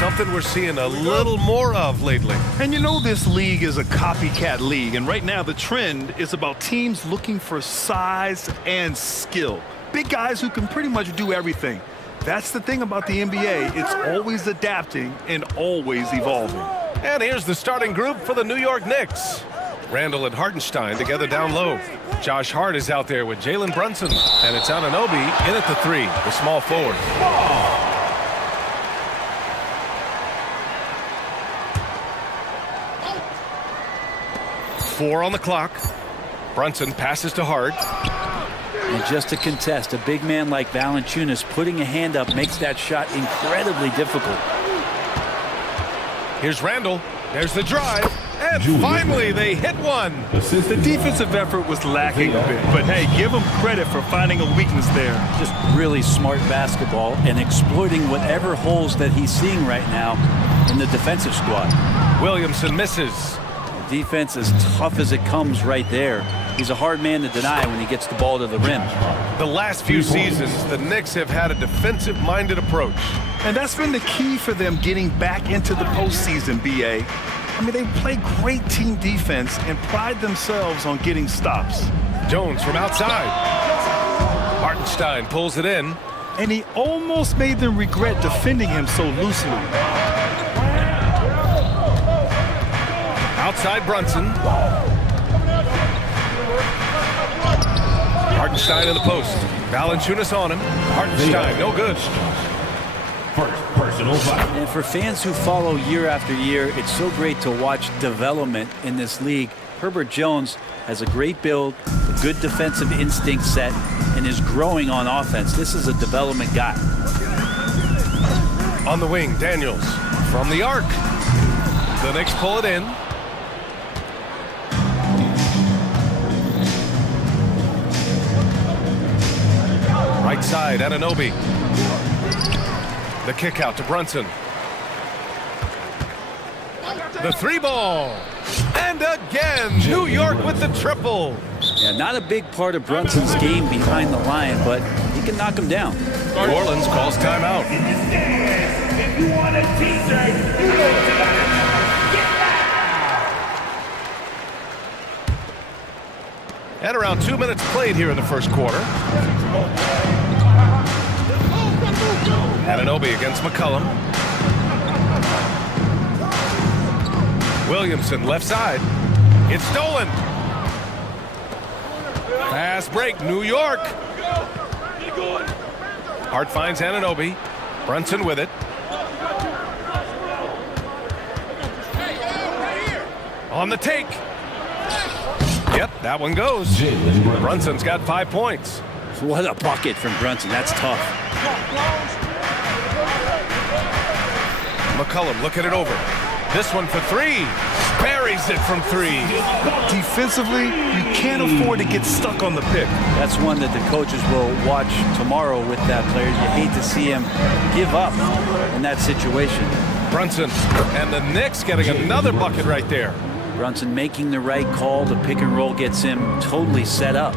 something we're seeing a little more of lately. And you know this league is a copycat league, and right now the trend is about teams looking for size and skill. Big guys who can pretty much do everything. That's the thing about the NBA. It's always adapting and always evolving. And here's the starting group for the New York Knicks. Randall and Hartenstein together down low. Josh Hart is out there with Jalen Brunson. And it's Anunoby in at the three, the small forward. 4 on the clock. Brunson passes to Hart. And just to contest, a big man like Valanciunas putting a hand up makes that shot incredibly difficult. Here's Randall. There's the drive. And finally, they hit one. The defensive effort was lacking a bit, but hey, give them credit for finding a weakness there. Just really smart basketball and exploiting whatever holes that he's seeing right now in the defensive squad. Williamson misses. The defense is tough as it comes right there. He's a hard man to deny when he gets the ball to the rim. The last few seasons, the Knicks have had a defensive-minded approach. And that's been the key for them getting back into the postseason, B.A. I mean, they play great team defense and pride themselves on getting stops. Jones from outside. Hartenstein pulls it in. And he almost made them regret defending him so loosely. Outside Brunson. Hartenstein in the post. Valanciunas on him. Hartenstein, no good. First personal foul. And for fans who follow year after year, it's so great to watch development in this league. Herbert Jones has a great build, a good defensive instinct set, and is growing on offense. This is a development guy. On the wing, Daniels from the arc. The Knicks pull it in. Right side, Anunoby. The kick out to Brunson. The three ball. And again, New York with the triple. Yeah, not a big part of Brunson's game behind the line, but he can knock him down. New Orleans calls timeout. If you want a t-shirt, you go to the... And around 2 minutes played here in the first quarter. Anunoby against McCollum. Williamson left side. It's stolen. Fast break, New York. Hart finds Anunoby. Brunson with it. On the take. Yep, that one goes. Brunson's got 5 points. What a bucket from Brunson. That's tough. McCollum looking it over. This one for three. Buries it from three. Defensively, you can't afford to get stuck on the pick. That's one that the coaches will watch tomorrow with that player. You hate to see him give up in that situation. Brunson and the Knicks getting another bucket right there. Brunson making the right call. The pick and roll gets him totally set up.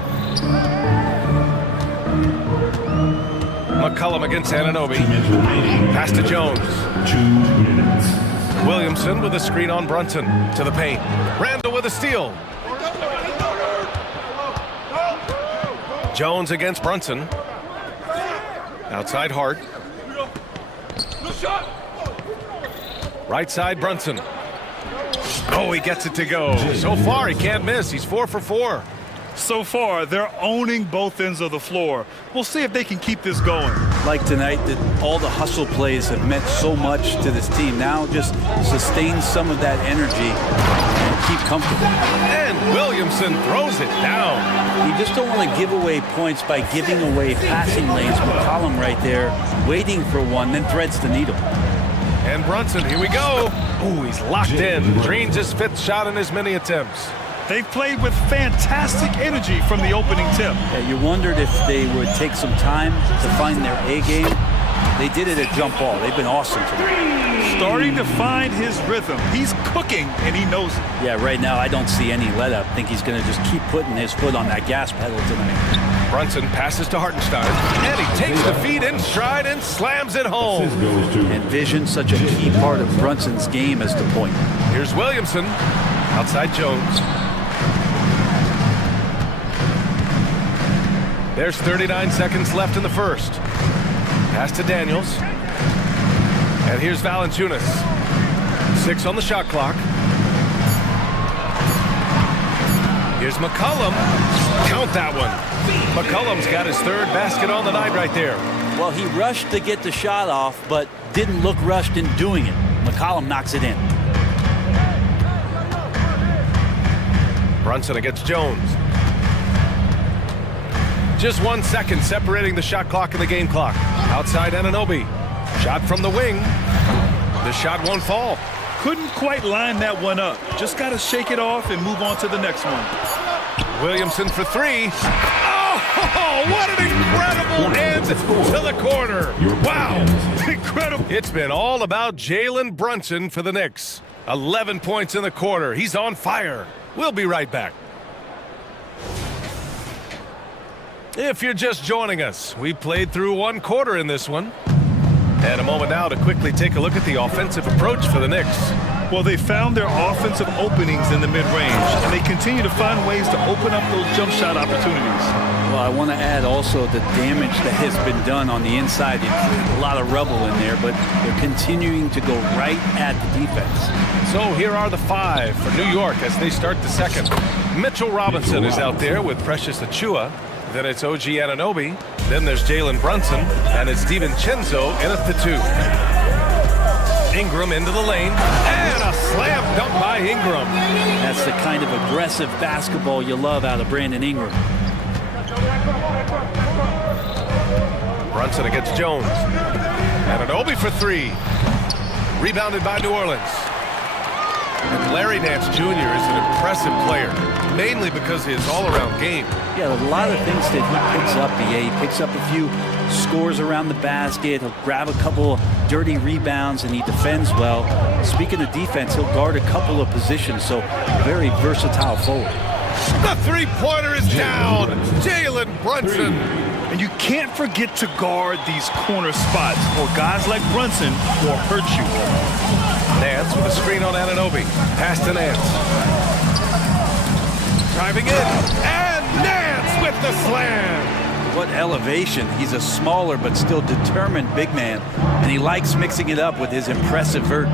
McCollum against Anunoby. Pass to Jones. 2 minutes. Williamson with a screen on Brunson to the paint. Randall with a steal. Jones against Brunson. Outside Hart. Right side Brunson. Oh, he gets it to go. So far, he can't miss. He's 4 for 4. So far, they're owning both ends of the floor. We'll see if they can keep this going. Like tonight, that all the hustle plays have meant so much to this team. Now just sustain some of that energy and keep comfortable. And Williamson throws it down. You just don't want to give away points by giving away passing lanes. McCollum right there, waiting for one, then threads the needle. And Brunson, here we go. Ooh, he's locked in. Drains his 5th shot in as many attempts. They've played with fantastic energy from the opening tip. Yeah, you wondered if they would take some time to find their A game. They did it at jump ball. They've been awesome tonight. Starting to find his rhythm. He's cooking, and he knows it. Yeah, right now I don't see any let up. I think he's going to just keep putting his foot on that gas pedal tonight. Brunson passes to Hartenstein, and he takes the feed in stride and slams it home. And vision, such a key part of Brunson's game as the point. Here's Williamson, outside Jones. There's 39 seconds left in the first. Pass to Daniels. And here's Valanciunas. 6 on the shot clock. Here's McCollum. Count that one. McCollum's got his third basket on the night right there. Well, he rushed to get the shot off, but didn't look rushed in doing it. McCollum knocks it in. Brunson against Jones. Just 1 second separating the shot clock and the game clock. Outside Anunoby. Shot from the wing. The shot won't fall. Couldn't quite line that one up. Just got to shake it off and move on to the next one. Williamson for 3. Oh, what an incredible end to the corner. Wow, incredible. It's been all about Jalen Brunson for the Knicks. 11 points in the quarter. He's on fire. We'll be right back. If you're just joining us, we played through 1 quarter in this one. And a moment now to quickly take a look at the offensive approach for the Knicks. Well, they found their offensive openings in the mid-range, and they continue to find ways to open up those jump shot opportunities. Well, I want to add also the damage that has been done on the inside. A lot of rubble in there, but they're continuing to go right at the defense. So here are the 5 for New York as they start the second. Mitchell Robinson is out there with Precious Achiuwa. Then it's OG Anunoby. Then there's Jalen Brunson. And it's DiVincenzo in at the 2. Ingram into the lane. And a slam dunk by Ingram. That's the kind of aggressive basketball you love out of Brandon Ingram. Brunson against Jones. Anunoby for 3. Rebounded by New Orleans. And Larry Nance Jr. is an impressive player, mainly because of his all-around game. Yeah, a lot of things that he picks up, He picks up a few scores around the basket. He'll grab a couple dirty rebounds, and he defends well. Speaking of defense, he'll guard a couple of positions, so very versatile forward. The three-pointer is down. Jalen Brunson. And you can't forget to guard these corner spots, or guys like Brunson will hurt you. Nance with a screen on Anunoby. Pass to Nance. Driving in. And Nance with the slam. What elevation. He's a smaller but still determined big man. And he likes mixing it up with his impressive vert.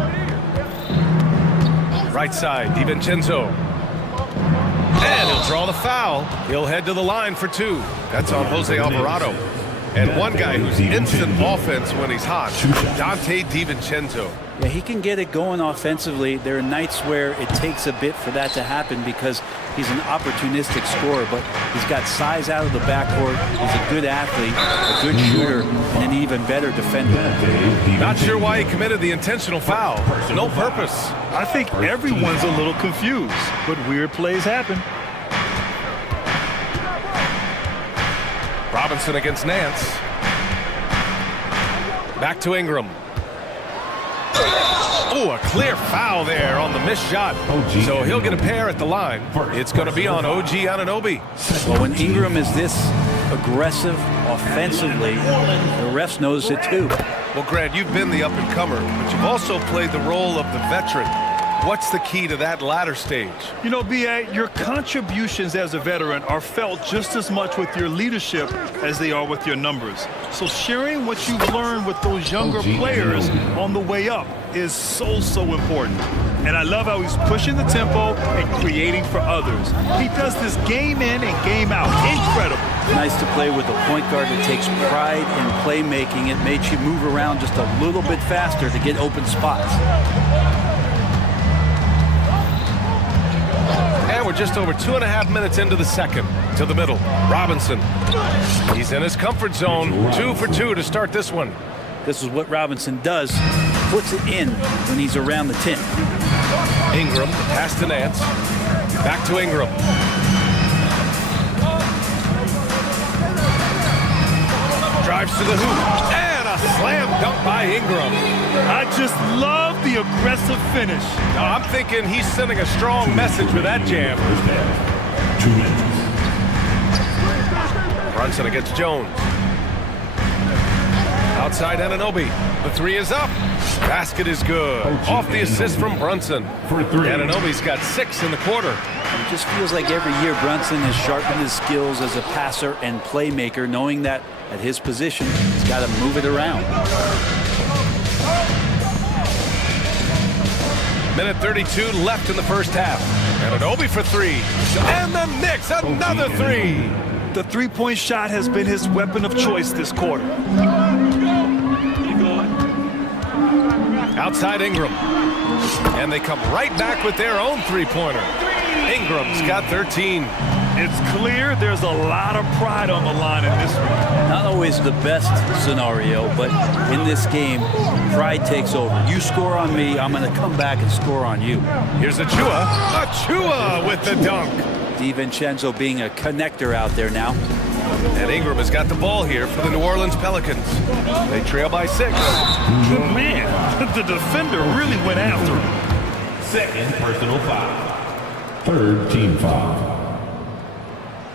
Right side, DiVincenzo. And he'll draw the foul. He'll head to the line for 2. That's on Jose Alvarado. And one guy who's instant offense when he's hot, Dante DiVincenzo. Yeah, he can get it going offensively. There are nights where it takes a bit for that to happen because he's an opportunistic scorer, but he's got size out of the backcourt. He's a good athlete, a good shooter, and an even better defender. Not sure why he committed the intentional foul. No purpose. I think everyone's a little confused, but weird plays happen. Robinson against Nance. Back to Ingram. Oh, a clear foul there on the missed shot. So he'll get a pair at the line. It's going to be on OG Anunoby. Well, when Ingram is this aggressive offensively, the refs notice it too. Well, Grant, you've been the up-and-comer, but you've also played the role of the veteran. What's the key to that latter stage? You know, B.A., your contributions as a veteran are felt just as much with your leadership as they are with your numbers. So sharing what you've learned with those younger players on the way up is so important. And I love how he's pushing the tempo and creating for others. He does this game in and game out. Incredible. Nice to play with a point guard that takes pride in playmaking. It makes you move around just a little bit faster to get open spots. And we're just over 2.5 minutes into the second. To the middle, Robinson. He's in his comfort zone. 2 for 2 to start this one. This is what Robinson does. Puts it in when he's around the 10. Ingram, pass to Nance. Back to Ingram. Drives to the hoop. And a slam dunk by Ingram. I just love the aggressive finish. I'm thinking he's sending a strong message with that jam. First half, 2 minutes. Brunson against Jones. Outside Anunoby. The three is up. Basket is good. Off the assist from Brunson. Anunoby's got 6 in the quarter. It just feels like every year Brunson has sharpened his skills as a passer and playmaker, knowing that at his position, he's got to move it around. Minute 32 left in the first half. Anunoby for 3. And the Knicks, another 3. The three-point shot has been his weapon of choice this quarter. Outside Ingram. And they come right back with their own three-pointer. Ingram's got 13. It's clear there's a lot of pride on the line in this one. Not always the best scenario, but in this game, pride takes over. You score on me, I'm going to come back and score on you. Here's Achua. Achua with the dunk. DiVincenzo being a connector out there now. And Ingram has got the ball here for the New Orleans Pelicans. They trail by 6. Man, the defender really went after him. Second personal foul. Third team foul.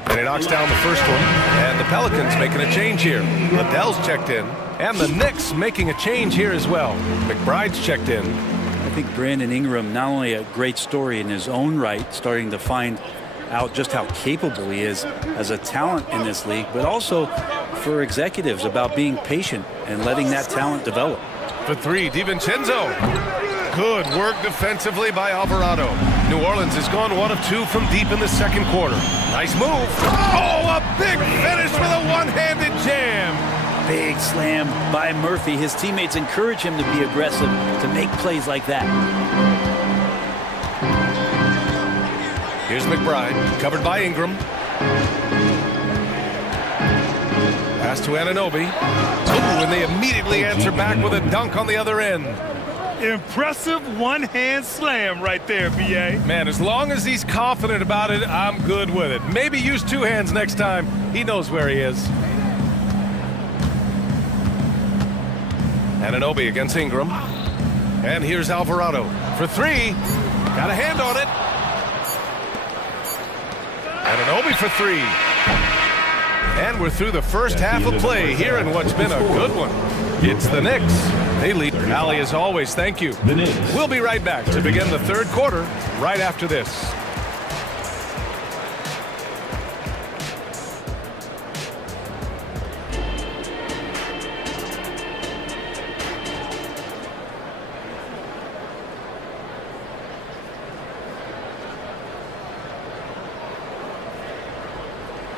And he knocks down the first one. And the Pelicans making a change here. Liddell's checked in. And the Knicks making a change here as well. McBride's checked in. I think Brandon Ingram, not only a great story in his own right, starting to find out just how capable he is as a talent in this league, but also for executives about being patient and letting that talent develop. For 3, DiVincenzo. Good work defensively by Alvarado. New Orleans has gone 1 of 2 from deep in the second quarter. Nice move. Oh, a big finish with a one-handed jam. Big slam by Murphy. His teammates encourage him to be aggressive, to make plays like that. Here's McBride, covered by Ingram. Pass to Anunoby. Ooh, and they immediately answer back with a dunk on the other end. Impressive one-hand slam right there, B.A. Man, as long as he's confident about it, I'm good with it. Maybe use 2 hands next time. He knows where he is. Anunoby against Ingram. And here's Alvarado for 3. Got a hand on it. Anunoby for 3. And we're through the first half of play here in what's been a good one. It's the Knicks. They lead. Ali, as always, thank you. We'll be right back to begin the third quarter right after this.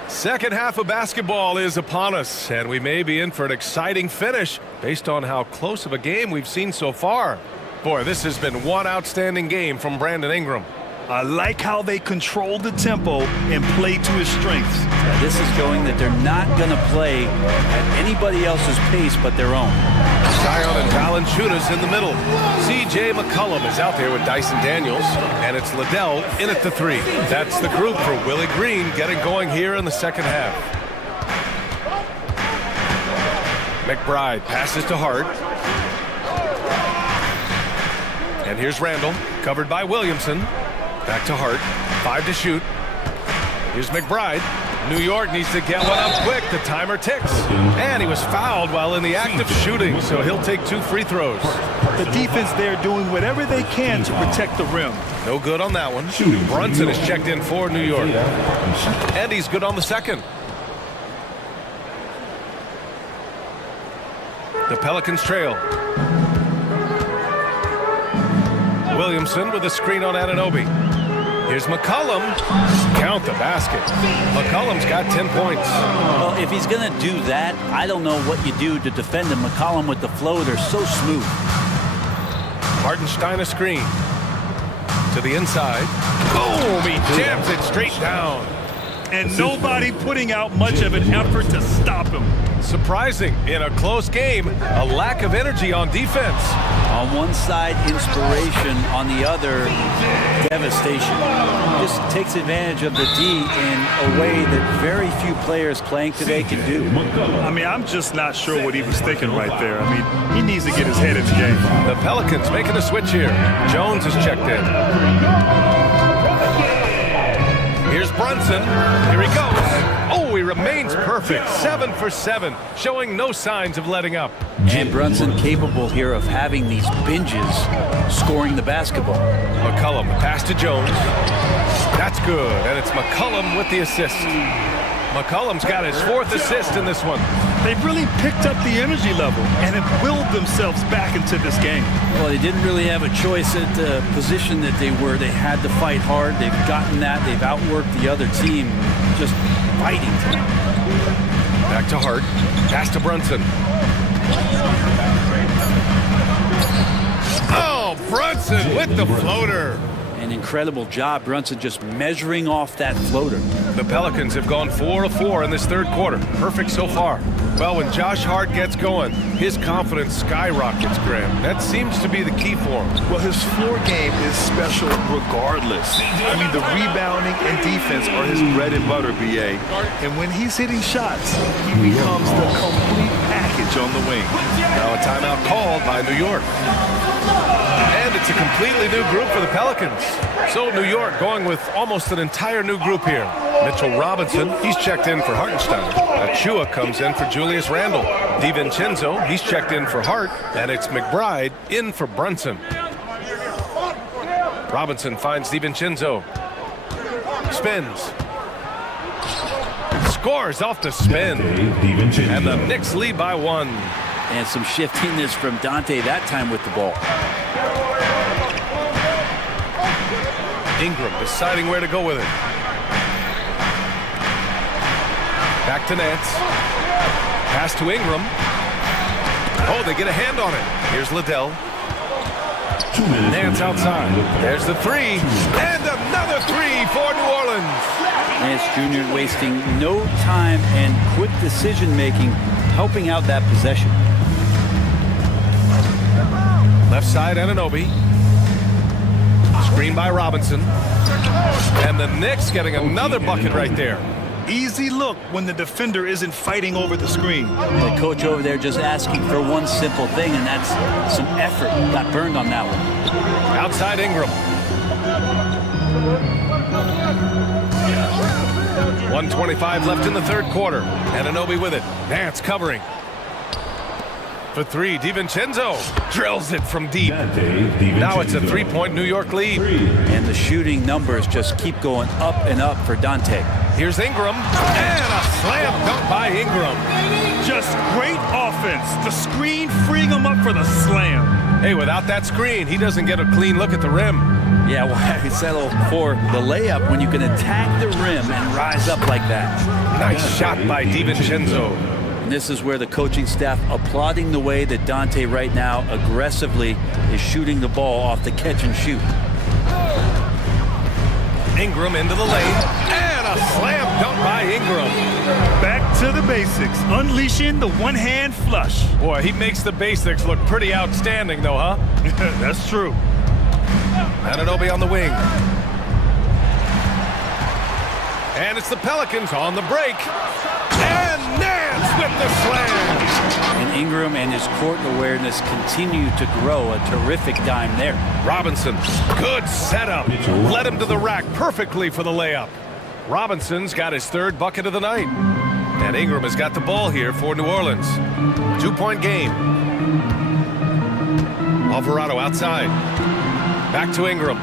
Second half of basketball is upon us, and we may be in for an exciting finish based on how close of a game we've seen so far. Boy, this has been one outstanding game from Brandon Ingram. I like how they control the tempo and play to his strengths. Yeah, this is showing that they're not going to play at anybody else's pace but their own. Zion and Valanciunas in the middle. C.J. McCollum is out there with Dyson Daniels, and it's Liddell in at the 3. That's the group for Willie Green getting going here in the second half. McBride passes to Hart. And here's Randall, covered by Williamson. Back to Hart, 5 to shoot. Here's McBride. New York needs to get one up quick. The timer ticks. And he was fouled while in the act of shooting, so he'll take 2 free throws. The defense there doing whatever they can to protect the rim. No good on that one. Brunson is checked in for New York. And he's good on the second. The Pelicans trail. Williamson with a screen on Anunoby. Here's McCollum. Count the basket. McCollum's got 10 points. Well, if he's going to do that, I don't know what you do to defend him. McCollum with the floater, so smooth. Hartenstein a screen. To the inside. Boom! He jams it straight down. and nobody putting out much of an effort to stop him. Surprising in a close game, a lack of energy on defense. On one side, inspiration. On the other, devastation. Just takes advantage of the D in a way that very few players playing today can do. I mean, I'm just not sure what he was thinking right there. I mean, he needs to get his head in the game. The Pelicans making a switch here. Jones is checked in. Here's Brunson. Here he goes. Oh, he remains perfect. 7 for 7, showing no signs of letting up. And Brunson capable here of having these binges, scoring the basketball. McCollum, pass to Jones. That's good, and it's McCollum with the assist. McCollum's got his 4th assist in this one. They've really picked up the energy level and have willed themselves back into this game. Well, they didn't really have a choice at the position that they were. They had to fight hard. They've gotten that. They've outworked the other team, just fighting. Back to Hart. Pass to Brunson. Oh, Brunson with the floater. An incredible job, Brunson just measuring off that floater. The Pelicans have gone 4 of 4 in this third quarter. Perfect so far. Well, when Josh Hart gets going, his confidence skyrockets, Graham. That seems to be the key for him. Well, his floor game is special regardless. I mean, the rebounding and defense are his bread and butter, BA. And when he's hitting shots, he becomes the complete package on the wing. Now a timeout called by New York. And it's a completely new group for the Pelicans. So New York going with almost an entire new group here. Mitchell Robinson, he's checked in for Hartenstein. Achua comes in for Julius Randle. DiVincenzo, he's checked in for Hart. And it's McBride in for Brunson. Robinson finds DiVincenzo. Spins. Scores off the spin. And the Knicks lead by 1. And some shiftiness from Dante that time with the ball. Ingram deciding where to go with it. Back to Nance. Pass to Ingram. Oh, they get a hand on it. Here's Liddell. Nance outside. There's the 3. And another 3 for New Orleans. Nance Jr. wasting no time and quick decision-making, helping out that possession. Left side, Anunoby. Screen by Robinson. And the Knicks getting another bucket right there. Easy look when the defender isn't fighting over the screen. The coach over there just asking for one simple thing, and that's some effort. Got burned on that one. Outside Ingram. 1:25 left in the third quarter. Anunoby with it. Nance covering. For 3, DiVincenzo drills it from deep. Now it's a 3-point New York lead. And the shooting numbers just keep going up and up for Dante. Here's Ingram, and a slam dunk by Ingram. Just great offense. The screen freeing him up for the slam. Hey, without that screen, he doesn't get a clean look at the rim. Yeah, why settle for the layup when you can attack the rim and rise up like that? Nice shot by DiVincenzo. And this is where the coaching staff applauding the way that Dante right now aggressively is shooting the ball off the catch and shoot. Ingram into the lane, and a slam dunk by Ingram. Back to the basics, unleashing the one-hand flush. Boy, he makes the basics look pretty outstanding though, huh? That's true. Anunoby on the wing. And it's the Pelicans on the break. And Nance with the slam. And Ingram and his court awareness continue to grow. A terrific dime there. Robinson, good setup. Led him to the rack perfectly for the layup. Robinson's got his 3rd bucket of the night. And Ingram has got the ball here for New Orleans. 2-point game. Alvarado outside. Back to Ingram.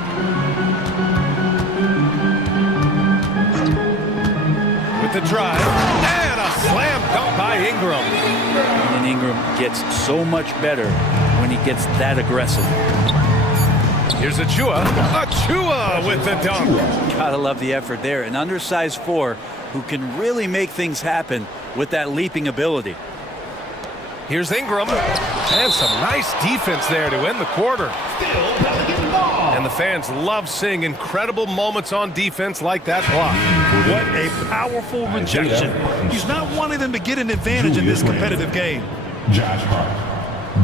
With the drive. And a slam dunk by Ingram. And Ingram gets so much better when he gets that aggressive. Here's Achua. Achua with the dunk. Gotta love the effort there. An undersized 4 who can really make things happen with that leaping ability. Here's Ingram. And some nice defense there to end the quarter. And the fans love seeing incredible moments on defense like that block. What a powerful rejection. He's not wanting them to get an advantage in this competitive game. Josh Hart.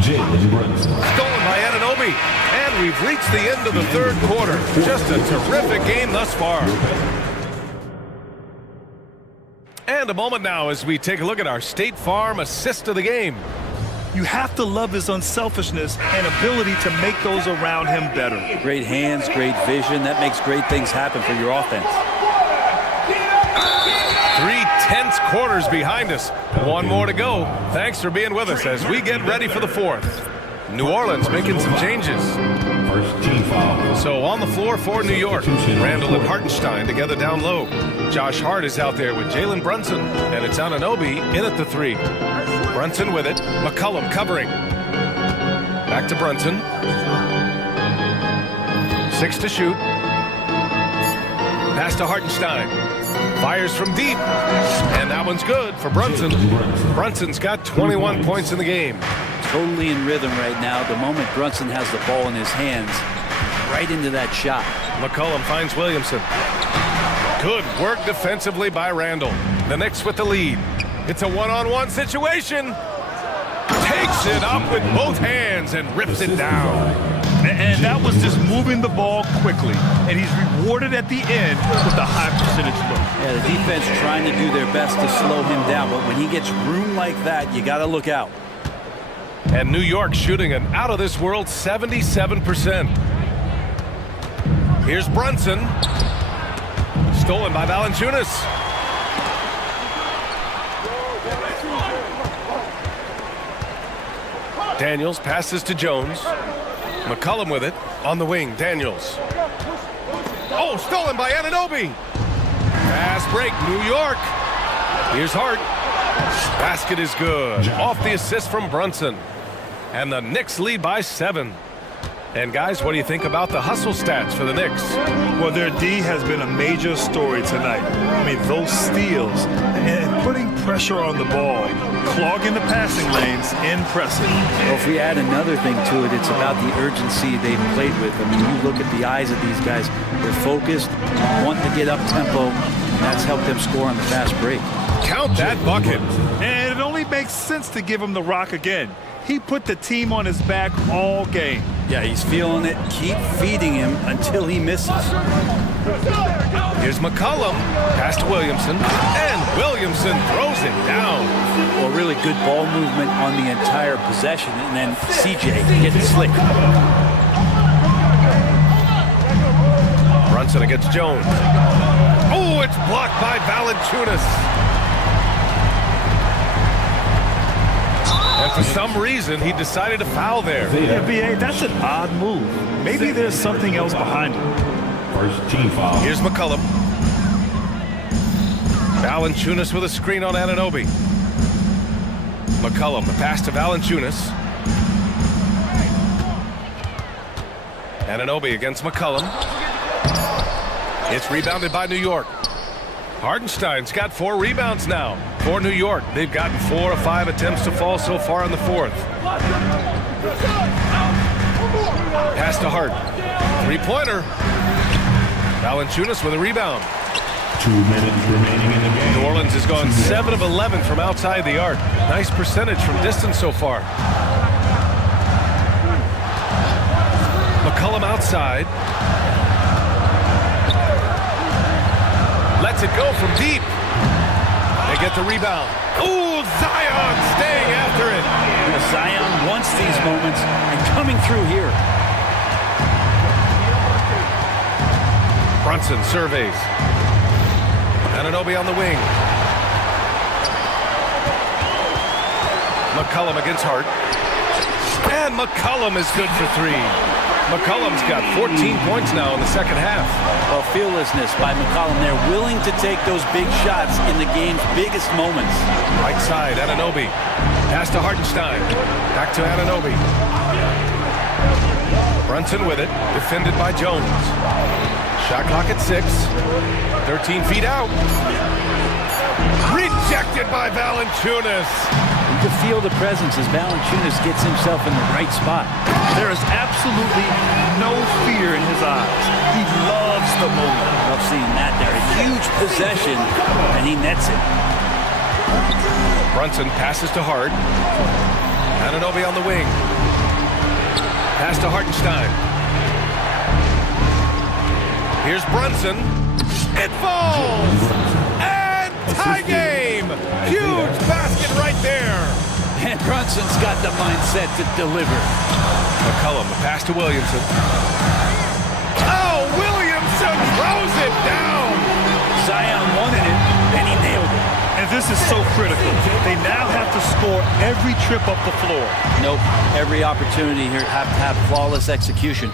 Jalen Brunson. Stolen by Anunoby. And we've reached the end of the third quarter. Just a terrific game thus far. And a moment now as we take a look at our State Farm assist of the game. You have to love his unselfishness and ability to make those around him better. Great hands, great vision. That makes great things happen for your offense. 3 tense quarters behind us. One more to go. Thanks for being with us as we get ready for the fourth. New Orleans making some changes. First team foul. So on the floor for New York, Randall and Hartenstein together down low. Josh Hart is out there with Jalen Brunson, and it's Anunoby in at the 3. Brunson with it. McCollum covering. Back to Brunson. 6 to shoot. Pass to Hartenstein. Fires from deep. And that one's good for Brunson. Brunson's got 21 points in the game. Totally in rhythm right now. The moment Brunson has the ball in his hands, right into that shot. McCollum finds Williamson. Good work defensively by Randall. The Knicks with the lead. It's a one-on-one situation. Takes it up with both hands and rips it down. And that was just moving the ball quickly. And he's rewarded at the end with a high percentage look. Yeah, the defense trying to do their best to slow him down, but when he gets room like that, you got to look out. And New York shooting an out-of-this-world 77%. Here's Brunson. Stolen by Valanciunas. Daniels passes to Jones. McCollum with it. On the wing, Daniels. Oh, stolen by Anunoby. Fast break, New York. Here's Hart. Basket is good. Off the assist from Brunson. And the Knicks lead by 7. And guys, what do you think about the hustle stats for the Knicks? Well, their D has been a major story tonight. I mean, those steals and putting pressure on the ball, clogging the passing lanes, impressive. Well, if we add another thing to it, it's about the urgency they've played with. I mean, you look at the eyes of these guys, they're focused, wanting to get up tempo, and that's helped them score on the fast break. Count that bucket. And it only makes sense to give him the rock again. He put the team on his back all game. Yeah, he's feeling it. Keep feeding him until he misses. Here's McCollum. Pass to Williamson. And Williamson throws it down. Well, really good ball movement on the entire possession. And then CJ getting slick. Brunson against Jones. Oh, it's blocked by Valanciunas. And for some reason, he decided to foul there. Yeah, B.A., that's an odd move. Maybe there's something else behind it. First team foul. Here's McCollum. Valanciunas with a screen on Anunoby. McCollum, the pass to Valanciunas. Anunoby against McCollum. It's rebounded by New York. Hartenstein's got 4 rebounds now for New York. They've gotten 4 of 5 attempts to fall so far in the fourth. Pass to Hart. 3-pointer. Valanciunas with a rebound. 2 minutes remaining in the game. New Orleans has gone 7 of 11 from outside the arc. Nice percentage from distance so far. McCollum outside. Lets it go from deep. They get the rebound. Ooh, Zion staying after it. Zion wants these moments and coming through here. Brunson surveys. Anunoby on the wing. McCollum against Hart. And McCollum is good for 3. McCollum's got 14 points now in the second half. Well, fearlessness by McCollum. They're willing to take those big shots in the game's biggest moments. Right side, Anunoby. Pass to Hartenstein. Back to Anunoby. Brunson with it. Defended by Jones. Shot clock at 6. 13 feet out. Rejected by Valanciunas. You to feel the presence as Valanciunas gets himself in the right spot. There is absolutely no fear in his eyes. He loves the moment. Love seeing that there. A huge possession, and he nets it. Brunson passes to Hart. Anunoby on the wing. Pass to Hartenstein. Here's Brunson. It falls! And tie game! Huge basket right there! And Brunson's got the mindset to deliver. McCollum, a pass to Williamson. Oh, Williamson throws it down! Zion wanted it, and he nailed it. And this is so critical. They now have to score every trip up the floor. Nope. Every opportunity here have to have flawless execution.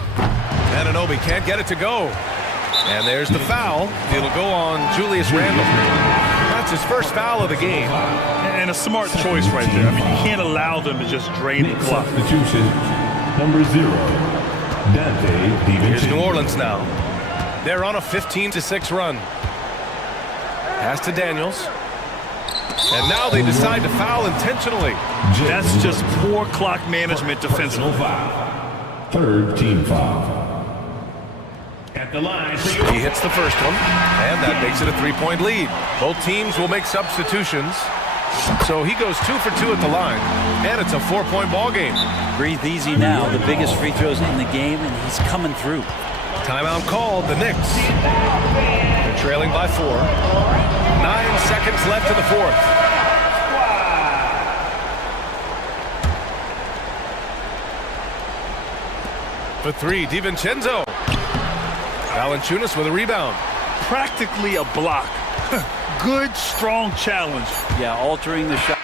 Anunoby can't get it to go. And there's the foul. It'll go on Julius Randle. That's his first foul of the game. And a smart choice right there. I mean, you can't allow them to just drain the clock. Substitution, number 0, Dante DiVincenzo. Here's New Orleans now. They're on a 15-6 run. Pass to Daniels. And now they decide to foul intentionally. That's just poor clock management defensively. Third team foul. At the line. He hits the first one, and that makes it a 3-point lead. Both teams will make substitutions. So he goes 2 for 2 at the line, and it's a 4-point ball game. Breathe easy now. The biggest free throws in the game, and he's coming through. Timeout called, the Knicks. They're trailing by 4. 9 seconds left in the fourth. For 3, DiVincenzo. Valanciunas with a rebound. Practically a block. Good, strong challenge. Yeah, altering the shot.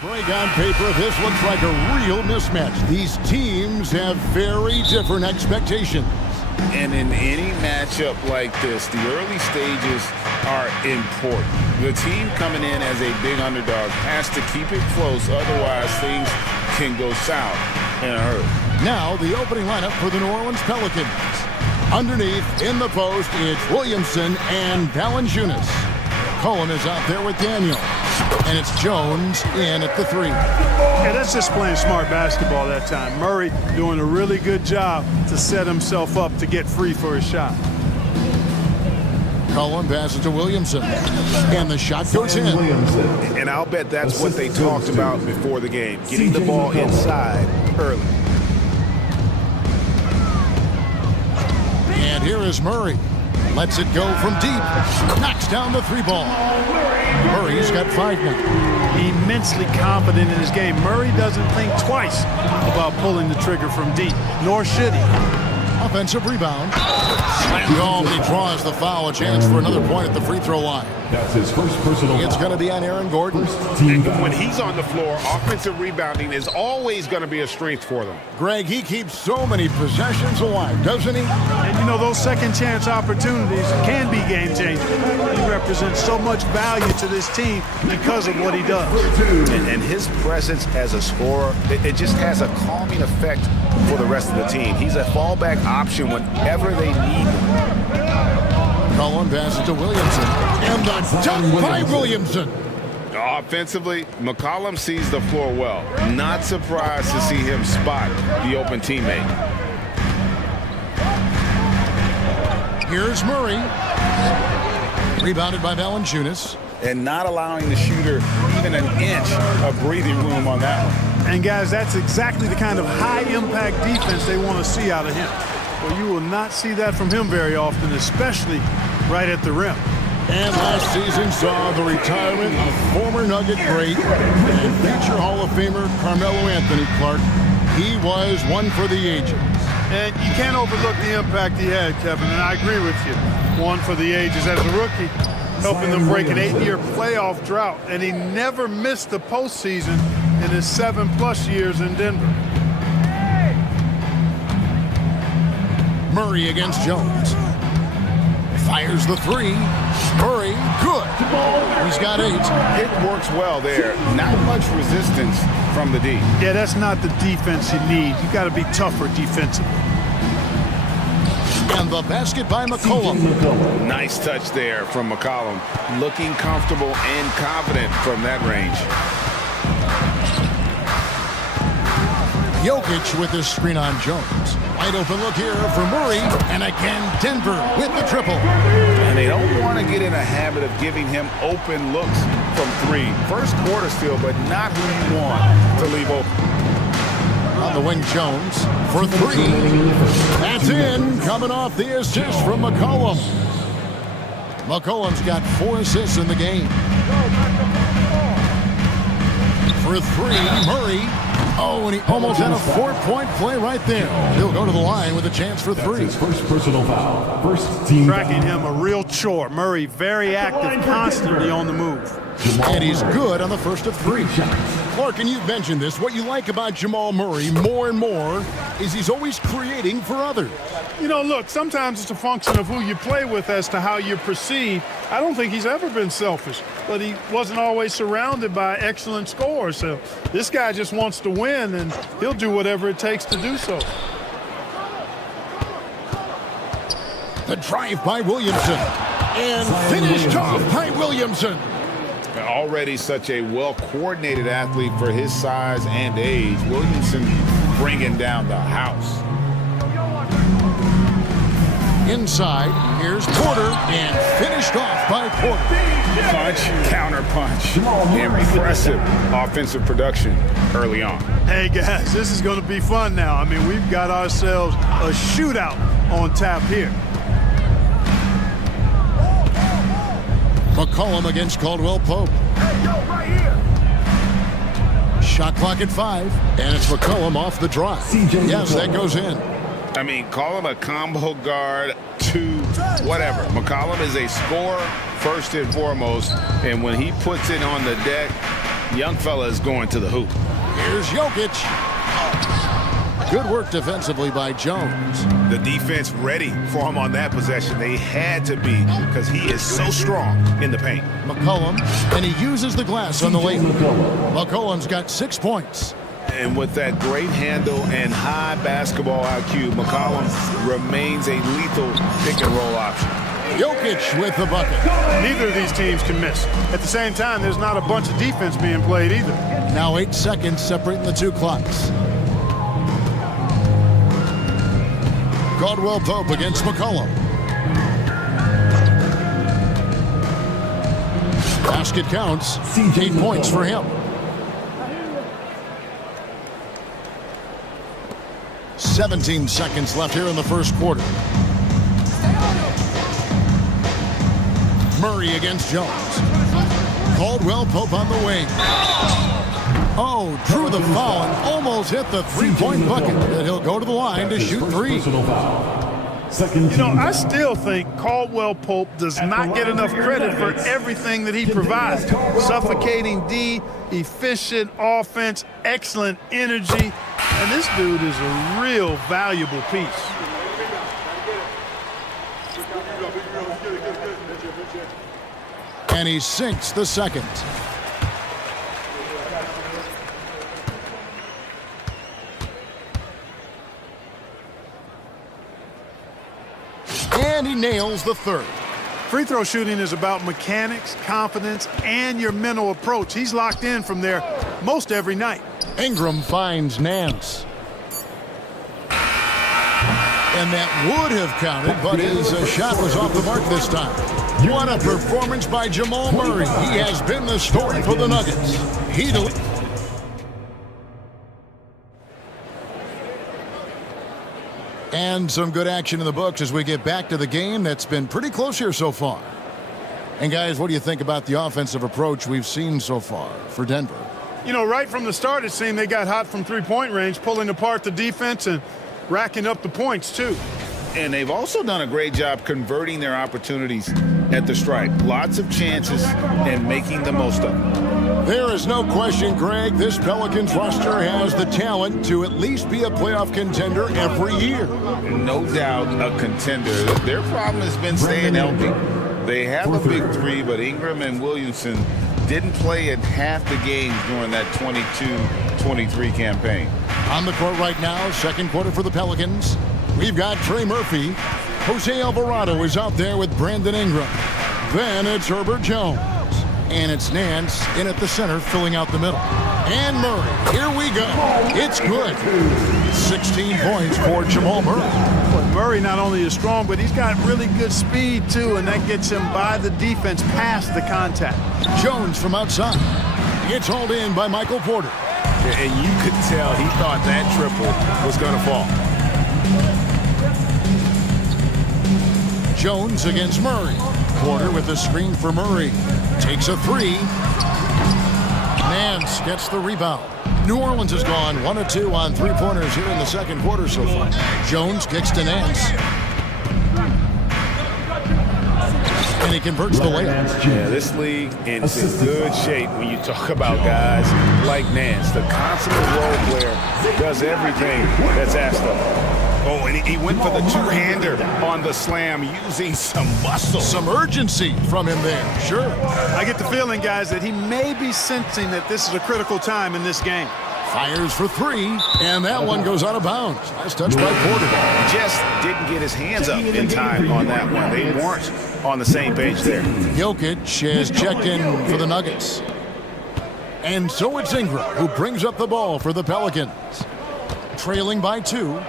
Break on paper, this looks like a real mismatch. These teams have very different expectations. And in any matchup like this, the early stages are important. The team coming in as a big underdog has to keep it close, otherwise things can go south in a hurry. Now the opening lineup for the New Orleans Pelicans. Underneath, in the post, it's Williamson and Valanciunas. Cohen is out there with Daniel. And it's Jones in at the 3. Yeah, that's just playing smart basketball that time. Murray doing a really good job to set himself up to get free for his shot. Cohen passes to Williamson. And the shot goes in. And I'll bet that's what they talked about before the game, getting the ball inside early. And here is Murray. Lets it go from deep. Knocks down the 3 ball. Murray's got 5 now. Immensely confident in his game. Murray doesn't think twice about pulling the trigger from deep, nor should he. Offensive rebound. Oh, but he draws the foul. A chance for another point at the free throw line. That's his first personal. It's going to be on Aaron Gordon. When he's on the floor, offensive rebounding is always going to be a strength for them. Greg, he keeps so many possessions alive, doesn't he? And you know, those second chance opportunities can be game changing. He represents so much value to this team because of what he does. And his presence as a scorer, it just has a calming effect for the rest of the team. He's a fallback option whenever they need him. Cullen passes to Williamson. And the dunk by Williamson. Offensively, McCollum sees the floor well. Not surprised to see him spot the open teammate. Here's Murray. Rebounded by Valanciunas. And not allowing the shooter even an inch of breathing room on that one. And guys, that's exactly the kind of high-impact defense they want to see out of him. Well, you will not see that from him very often, especially right at the rim. And last season saw the retirement of former Nugget great and future Hall of Famer Carmelo Anthony Clark. He was one for the ages. And you can't overlook the impact he had, Kevin, and I agree with you. One for the ages as a rookie, helping them break an 8-year playoff drought, and he never missed the postseason in his 7+ years in Denver. Murray against Jones. Fires the 3. Murray, good. He's got 8. It works well there. Not much resistance from the D. Yeah, that's not the defense you need. You got to be tougher defensively. And the basket by McCollum. Nice touch there from McCollum. Looking comfortable and confident from that range. Jokic with his screen on Jones. Wide open look here for Murray. And again, Denver with the triple. And they don't want to get in a habit of giving him open looks from 3. First quarter still, but not who you want to leave open. On the wing, Jones for 3. That's in. Coming off the assist from McCollum. McCollum's got 4 assists in the game. For 3, Murray. Oh, and he almost had a 4-point play right there. He'll go to the line with a chance for 3. His first personal foul. First team. Tracking him a real chore. Murray very active, constantly on the move. And he's good on the first of 3. Clark, and you've mentioned this, what you like about Jamal Murray more and more is he's always creating for others. You know, look, sometimes it's a function of who you play with as to how you perceive. I don't think he's ever been selfish, but he wasn't always surrounded by excellent scorers. So this guy just wants to win, and he'll do whatever it takes to do so. The drive by Williamson. And finished off by Williamson. Already such a well-coordinated athlete for his size and age. Williamson bringing down the house. Inside, here's Porter, and finished off by Porter. Punch, counter punch. Impressive offensive production early on. Hey, guys, this is going to be fun now. I mean, we've got ourselves a shootout on tap here. McCollum against Caldwell Pope. Shot clock at 5, and it's McCollum off the drive. Yes, that goes in. I mean, call him a combo guard, 2, whatever. McCollum is a scorer first and foremost, and when he puts it on the deck, Young fella is going to the hoop. Here's Jokic. Good work defensively by Jones. The defense ready for him on that possession. They had to be because he is so strong in the paint. McCollum, and he uses the glass on the layup. McCollum's got 6 points. And with that great handle and high basketball IQ, McCollum remains a lethal pick-and-roll option. Jokic with the bucket. Neither of these teams can miss. At the same time, there's not a bunch of defense being played either. Now 8 seconds separating the two clocks. Caldwell Pope against McCollum. Basket counts. 8 points for him. 17 seconds left here in the first quarter. Murray against Jones. Caldwell Pope on the wing. Oh, drew the foul and almost hit the three-point bucket. And he'll go to the line to shoot three. You know, I still think Caldwell Pope does not get enough credit for everything that he provides. Suffocating D, efficient offense, excellent energy. And this dude is a real valuable piece. And he sinks the second. And he nails the third. Free throw shooting is about mechanics, confidence, and your mental approach. He's locked in from there most every night. Ingram finds Nance. And that would have counted, but his shot was off the mark this time. What a performance by Jamal Murray. He has been the story for the Nuggets. And some good action in the books as we get back to the game that's been pretty close here so far. And guys, what do you think about the offensive approach we've seen so far for Denver? You know, right from the start, it seemed they got hot from three-point range, pulling apart the defense and racking up the points, too. And they've also done a great job converting their opportunities at the stripe. Lots of chances and making the most of them. There is no question, Greg, this Pelicans roster has the talent to at least be a playoff contender every year. No doubt a contender. Their problem has been staying healthy. They have a big three, but Ingram and Williamson didn't play in half the games during that 22-23 campaign. On the court right now, second quarter for the Pelicans. We've got Trey Murphy. Jose Alvarado is out there with Brandon Ingram. Then it's Herbert Jones. And it's Nance in at the center, filling out the middle. And Murray, here we go. It's good. 16 points for Jamal Murray. But Murray not only is strong, but he's got really good speed, too, and that gets him by the defense past the contact. Jones from outside. It's hauled in by Michael Porter. And you could tell he thought that triple was going to fall. Jones against Murray. Porter with the screen for Murray. Takes a three. Nance gets the rebound. New Orleans has gone 1 of 2 on three-pointers here in the second quarter so far. Jones kicks to Nance. And he converts the layup. Yeah, this league is in good shape when you talk about guys like Nance. The consummate role player does everything that's asked of him. Oh, and he went for the two-hander on the slam using some muscle. Some urgency from him there, sure. I get the feeling, guys, that he may be sensing that this is a critical time in this game. Fires for three, and that one goes out of bounds. Nice touch by Porter. Just didn't get his hands up in time on that one. They weren't on the same page there. Jokic has checked in for the Nuggets. And so it's Ingram who brings up the ball for the Pelicans. Trailing by 2.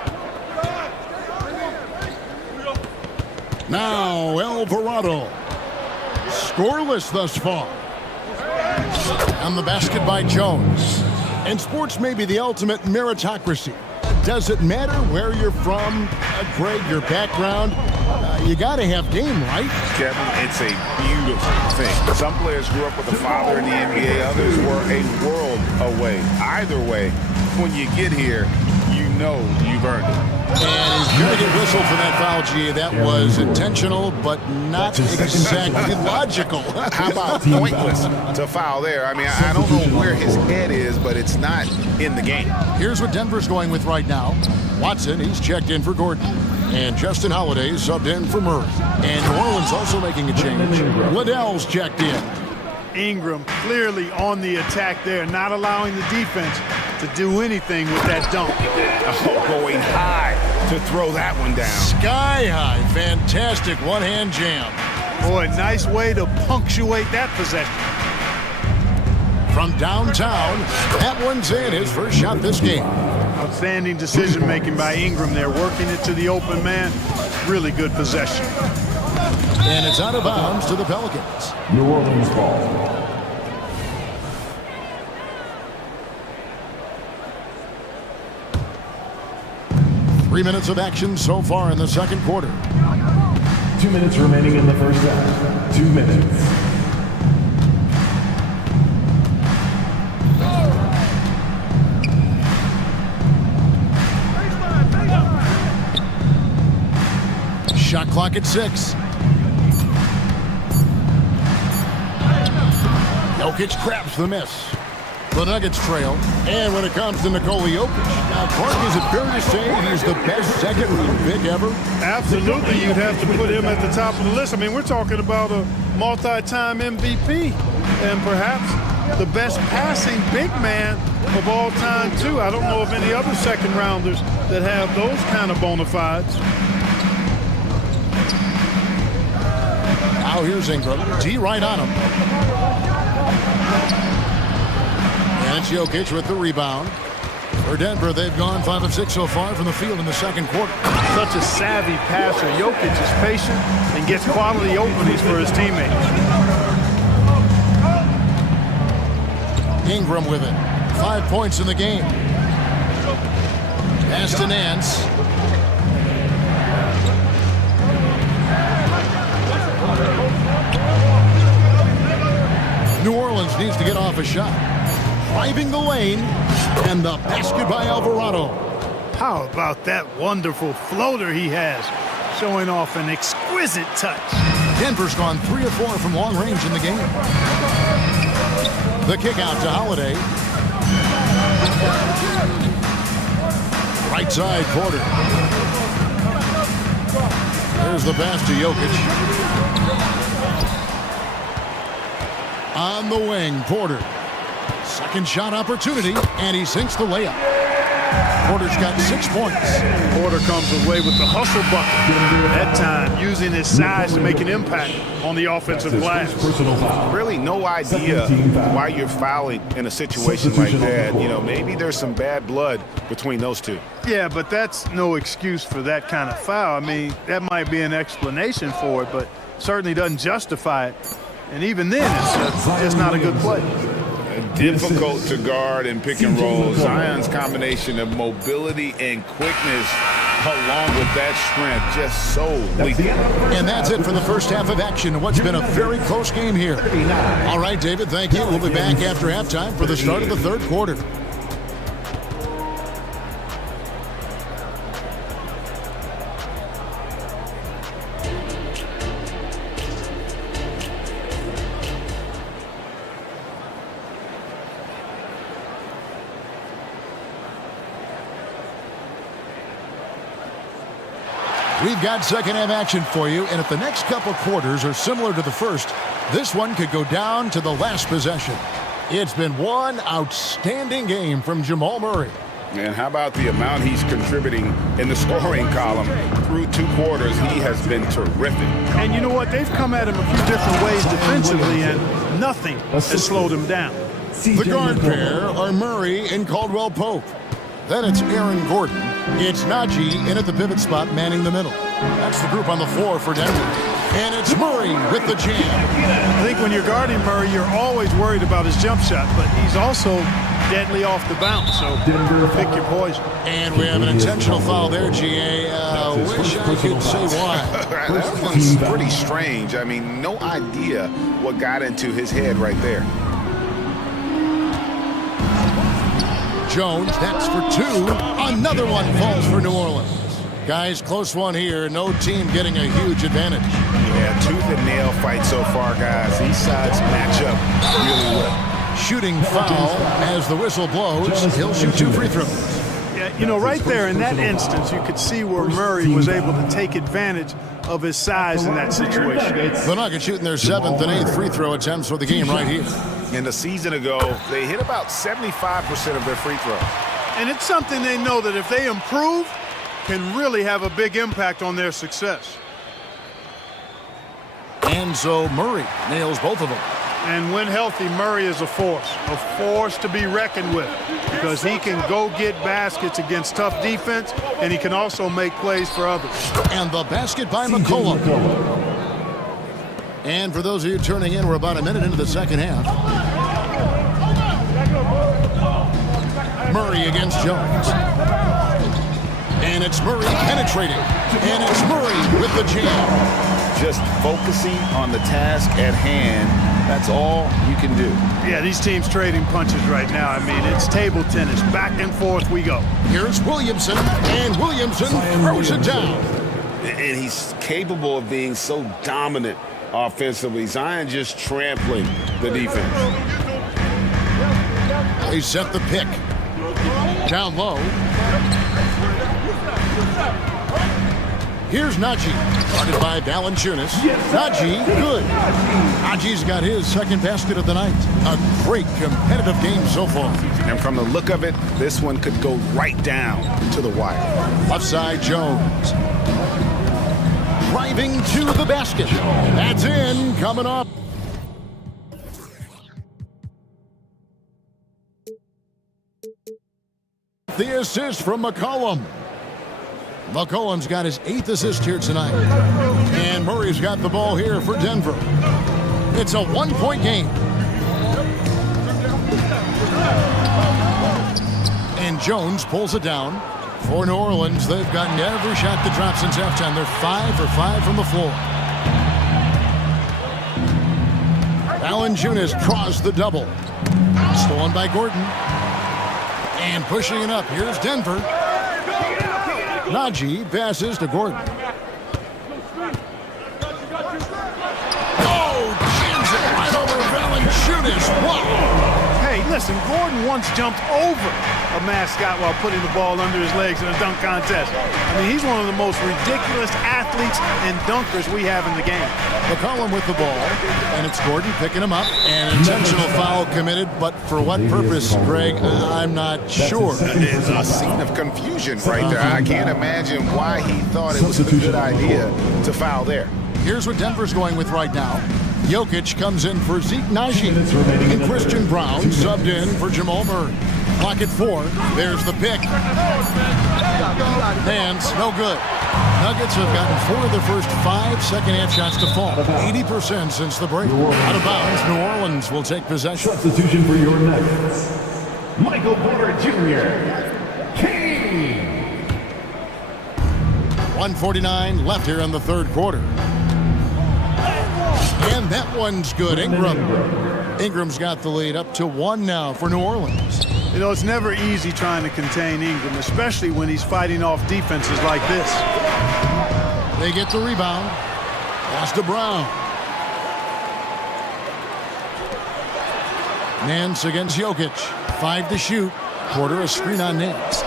Now Alvarado. Scoreless thus far. And the basket by Jones. And sports may be the ultimate meritocracy. Does it matter where you're from, Greg, your background? You got to have game, right? Kevin, it's a beautiful thing. Some players grew up with a father in the NBA. Others were a world away. Either way, when you get here, you know you've earned it. And he's going to get whistled for that foul, G. That was intentional, but not exactly logical. How about pointless to foul there? I mean, I don't know where his head is, but it's not in the game. Here's what Denver's going with right now. Watson, he's checked in for Gordon. And Justin Holiday subbed in for Murray. And New Orleans also making a change. Liddell's checked in. Ingram clearly on the attack there, not allowing the defense to do anything with that dunk. Oh, going high to throw that one down. Sky high. Fantastic one-hand jam. Boy, nice way to punctuate that possession. From downtown, that one's in. His first shot this game. Outstanding decision-making by Ingram there, working it to the open man. Really good possession. And it's out of bounds to the Pelicans. New Orleans ball. Three minutes of action so far in the second quarter. 2 minutes remaining in the first half. 2 minutes. Shot clock at 6. Jokic grabs the miss. The Nuggets trail. And when it comes to Nikola Jokic, now, Clark, is it fair to say he's the best second-round pick ever? Absolutely, you'd have to put him at the top of the list. I mean, we're talking about a multi-time MVP and perhaps the best passing big man of all time, too. I don't know of any other second-rounders that have those kind of bona fides. Now here's Ingram. D right on him. And it's Jokic with the rebound. For Denver, they've gone 5 of 6 so far from the field in the second quarter. Such a savvy passer. Jokic is patient and gets quality openings for his teammates. Ingram with it. 5 points in the game. Pass to Nance. New Orleans needs to get off a shot. Driving the lane, and the basket by Alvarado. How about that wonderful floater he has, showing off an exquisite touch. Denver's gone 3 of 4 from long range in the game. The kick out to Holiday. Right side, Porter. There's the pass to Jokic. On the wing, Porter. Second shot opportunity, and he sinks the layup. Porter's got 6 points. Porter comes away with the hustle bucket. That time, using his size to make an impact on the offensive glass. Really no idea why you're fouling in a situation like that. You know, maybe there's some bad blood between those two. Yeah, but that's no excuse for that kind of foul. I mean, that might be an explanation for it, but certainly doesn't justify it. And even then, it's not a good play. Difficult to guard and pick and roll. Zion's combination of mobility and quickness along with that strength just so lethal. And that's it for the first half of action. What's been a very close game here. All right, David, thank you. We'll be back after halftime for the start of the third quarter. We've got second half action for you, and if the next couple quarters are similar to the first, this one could go down to the last possession. It's been one outstanding game from Jamal Murray. And how about the amount he's contributing in the scoring column through 2 quarters? He has been terrific. And you know what? They've come at him a few different ways defensively, and nothing has slowed him down. The guard pair are Murray and Caldwell Pope. Then it's Aaron Gordon. It's Najee in at the pivot spot, manning the middle. That's the group on the floor for Denver. And it's Murray with the jam. I think when you're guarding Murray, you're always worried about his jump shot, but he's also deadly off the bounce, so pick your poison. And we have an intentional foul there, GA. Wish I could say why. That one's pretty strange. I mean, no idea what got into his head right there. Jones, that's for two. Another one falls for New Orleans. Guys, close one here. No team getting a huge advantage. Yeah, tooth and nail fight so far, guys. These sides match up really well. Shooting foul as the whistle blows. He'll shoot 2 free throws. Yeah, you know, right there in that instance, you could see where Murray was able to take advantage of his size in that situation. The Nuggets shooting their 7th and 8th free throw attempts for the game right here. And a season ago, they hit about 75% of their free throws. And it's something they know that if they improve, can really have a big impact on their success. And so Murray nails both of them. And when healthy, Murray is a force to be reckoned with, because he can go get baskets against tough defense, and he can also make plays for others. And the basket by McCollum. And for those of you turning in, we're about a minute into the second half. Murray against Jones. And it's Murray penetrating. And it's Murray with the jam. Just focusing on the task at hand. That's all you can do. Yeah, these teams trading punches right now. I mean, it's table tennis. Back and forth we go. Here's Williamson, and Williamson throws it down. And he's capable of being so dominant offensively. Zion just trampling the defense. They set the pick. Down low. Here's Najee, guarded by Valanciunas. Najee, good. Najee's got his second basket of the night. A great competitive game so far. And from the look of it, this one could go right down to the wire. Left side, Jones. Driving to the basket. That's in, coming up. The assist from McCollum. McCollum's got his 8th assist here tonight. And Murray's got the ball here for Denver. It's a 1-point game. And Jones pulls it down. For New Orleans, they've gotten every shot that dropped since halftime. They're 5 for 5 from the floor. Valanciunas draws the double. Stolen by Gordon. And pushing it up, here's Denver. Najee passes to Gordon. Oh, jams it right over Valanciunas. Wow. Hey, listen, Gordon once jumped over a mascot while putting the ball under his legs in a dunk contest. I mean, he's one of the most ridiculous athletes and dunkers we have in the game. McCollum with the ball, and it's Gordon picking him up. An intentional foul committed, but for what purpose, Greg, I'm not sure. It's a scene of confusion right there. I can't imagine why he thought it was a good idea to foul there. Here's what Denver's going with right now. Jokic comes in for Zeke Najee. And Christian Brown subbed in for Jamal Murray. Clock at 4. There's the pick. Hands, no good. Nuggets have gotten 4 of their first 5 second-half shots to fall. 80% since the break. Out of bounds, New Orleans will take possession. Substitution for your Nuggets. Michael Porter Jr. King. 1:49 left here in the third quarter. And that one's good. Ingram's got the lead up to 1 now for New Orleans. You know, it's never easy trying to contain Ingram, especially when he's fighting off defenses like this. They get the rebound. Pass to Brown. Nance against Jokic. 5 to shoot. Porter a screen on Nance.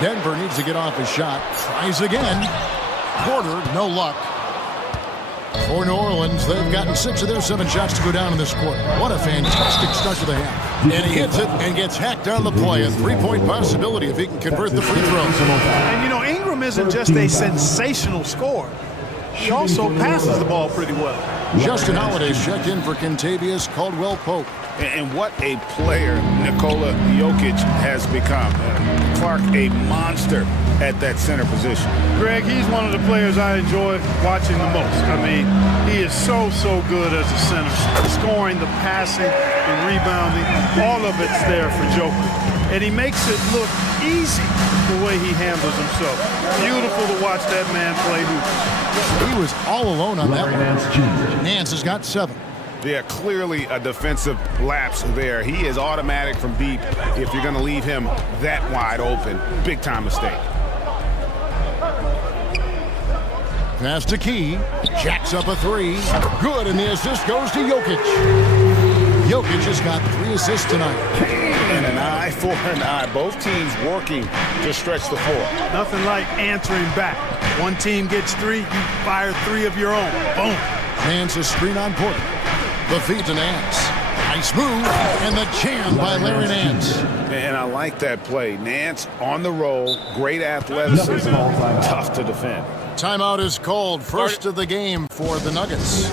Denver needs to get off his shot. Tries again. Porter, no luck. For New Orleans, they've gotten 6 of their 7 shots to go down in this quarter. What a fantastic start to the half. And he hits it and gets hacked on the play. A 3-point possibility if he can convert the free throws. And you know, Ingram isn't just a sensational scorer. He also passes the ball pretty well. Justin Holiday's checked in for Kentavious Caldwell-Pope. And what a player Nikola Jokic has become. Clark, a monster at that center position. Greg, he's one of the players I enjoy watching the most. I mean, he is so good as a center. Scoring, the passing, the rebounding, all of it's there for Jokic. And he makes it look easy the way he handles himself. Beautiful to watch that man play hoops. He was all alone on that one. Nance has got 7. Yeah, clearly a defensive lapse there. He is automatic from deep if you're going to leave him that wide open. Big time mistake. Pass to Key. Jacks up a three. Good, and the assist goes to Jokic. Jokic has got 3 assists tonight. And an eye for an eye. Both teams working to stretch the floor. Nothing like answering back. One team gets 3, you fire 3 of your own. Boom. Nance a screen on Porter. The feed to Nance. Nice move, and the jam by Larry Nance. And I like that play. Nance on the roll. Great athleticism. Tough to defend. Timeout is called. First of the game for the Nuggets.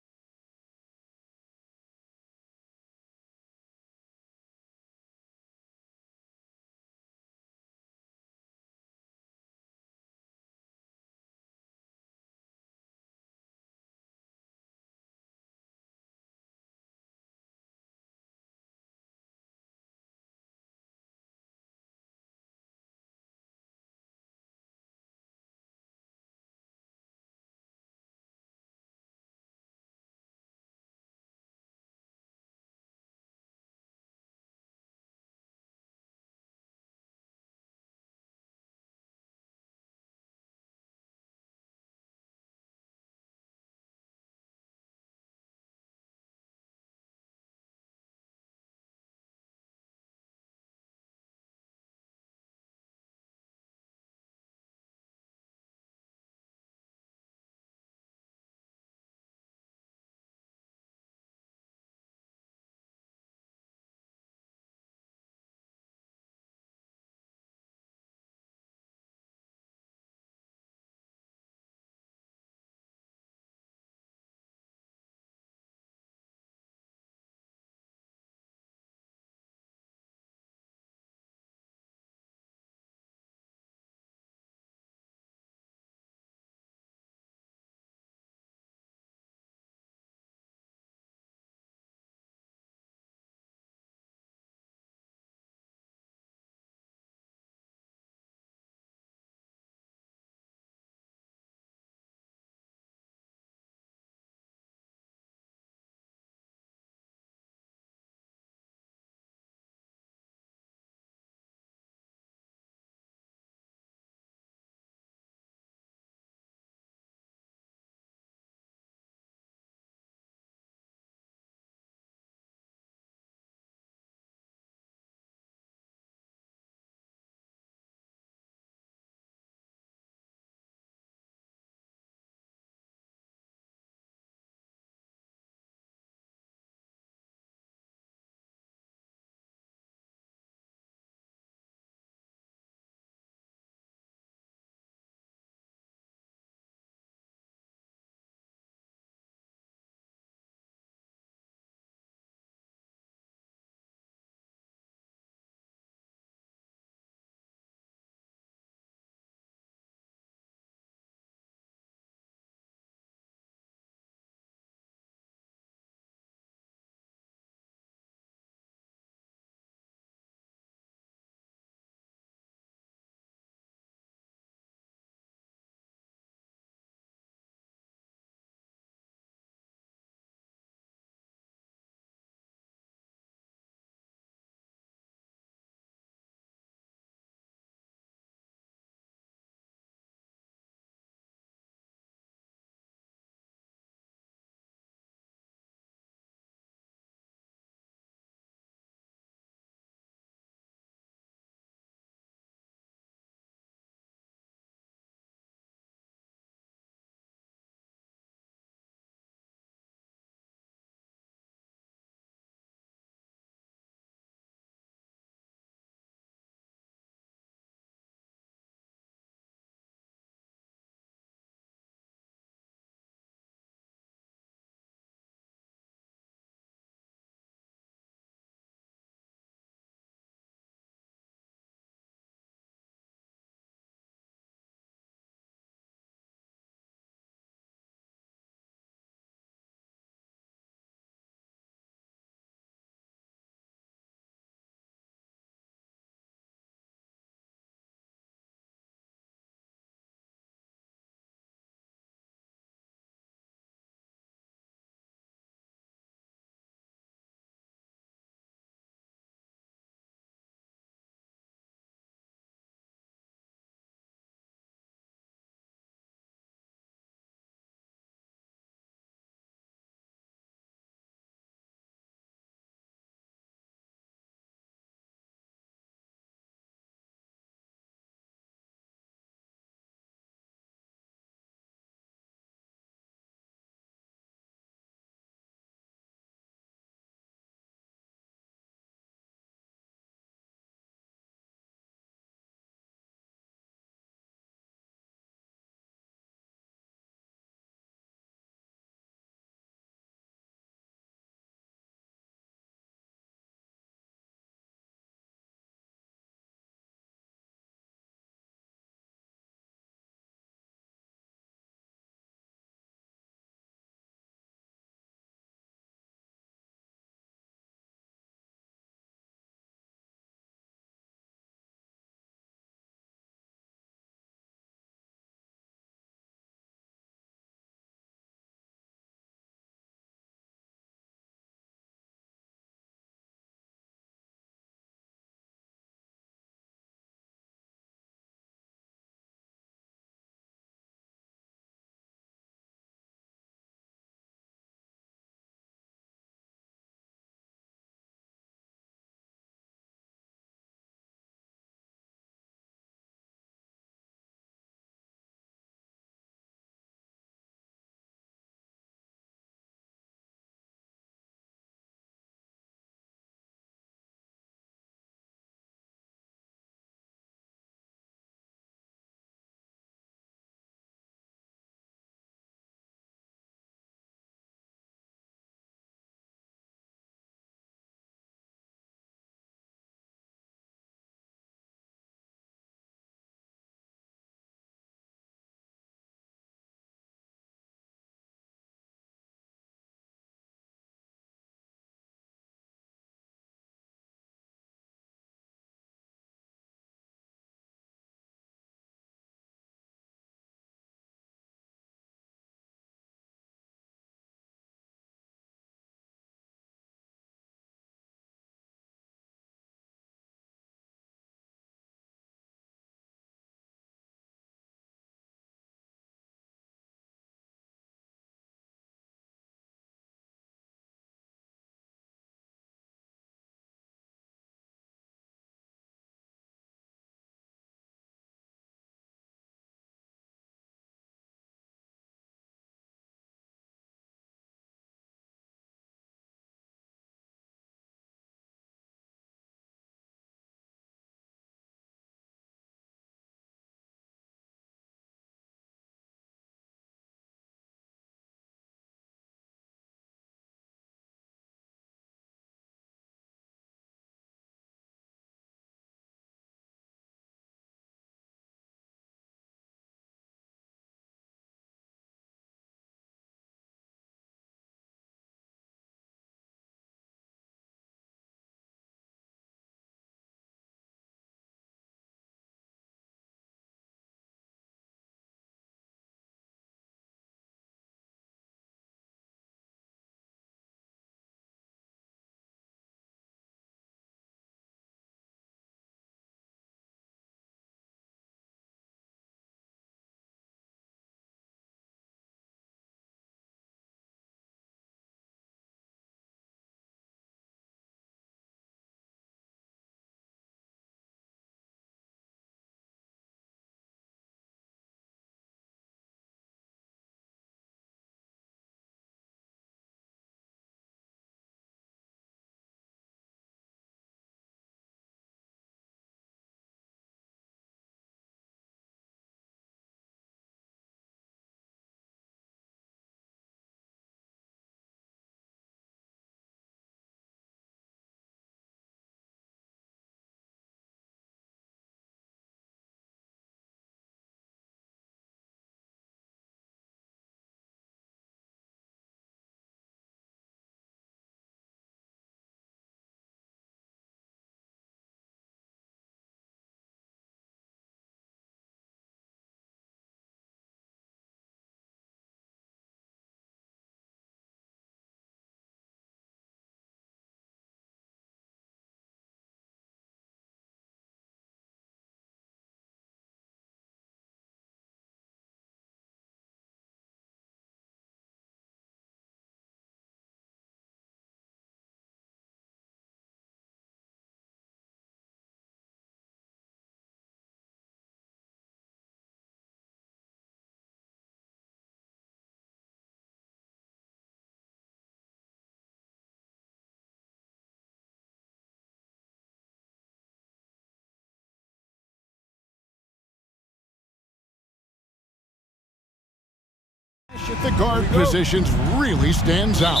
the guard positions really stands out.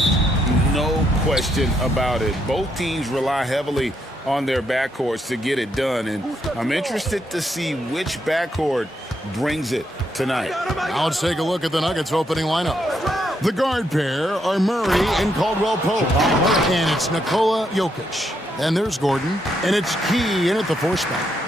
No question about it. Both teams rely heavily on their backcourts to get it done, and I'm interested to see which backcourt brings it tonight. Now let's take a look at the Nuggets opening lineup. The guard pair are Murray and Caldwell Pope, and it's Nikola Jokic. And there's Gordon, and it's Key in at the 4 spot.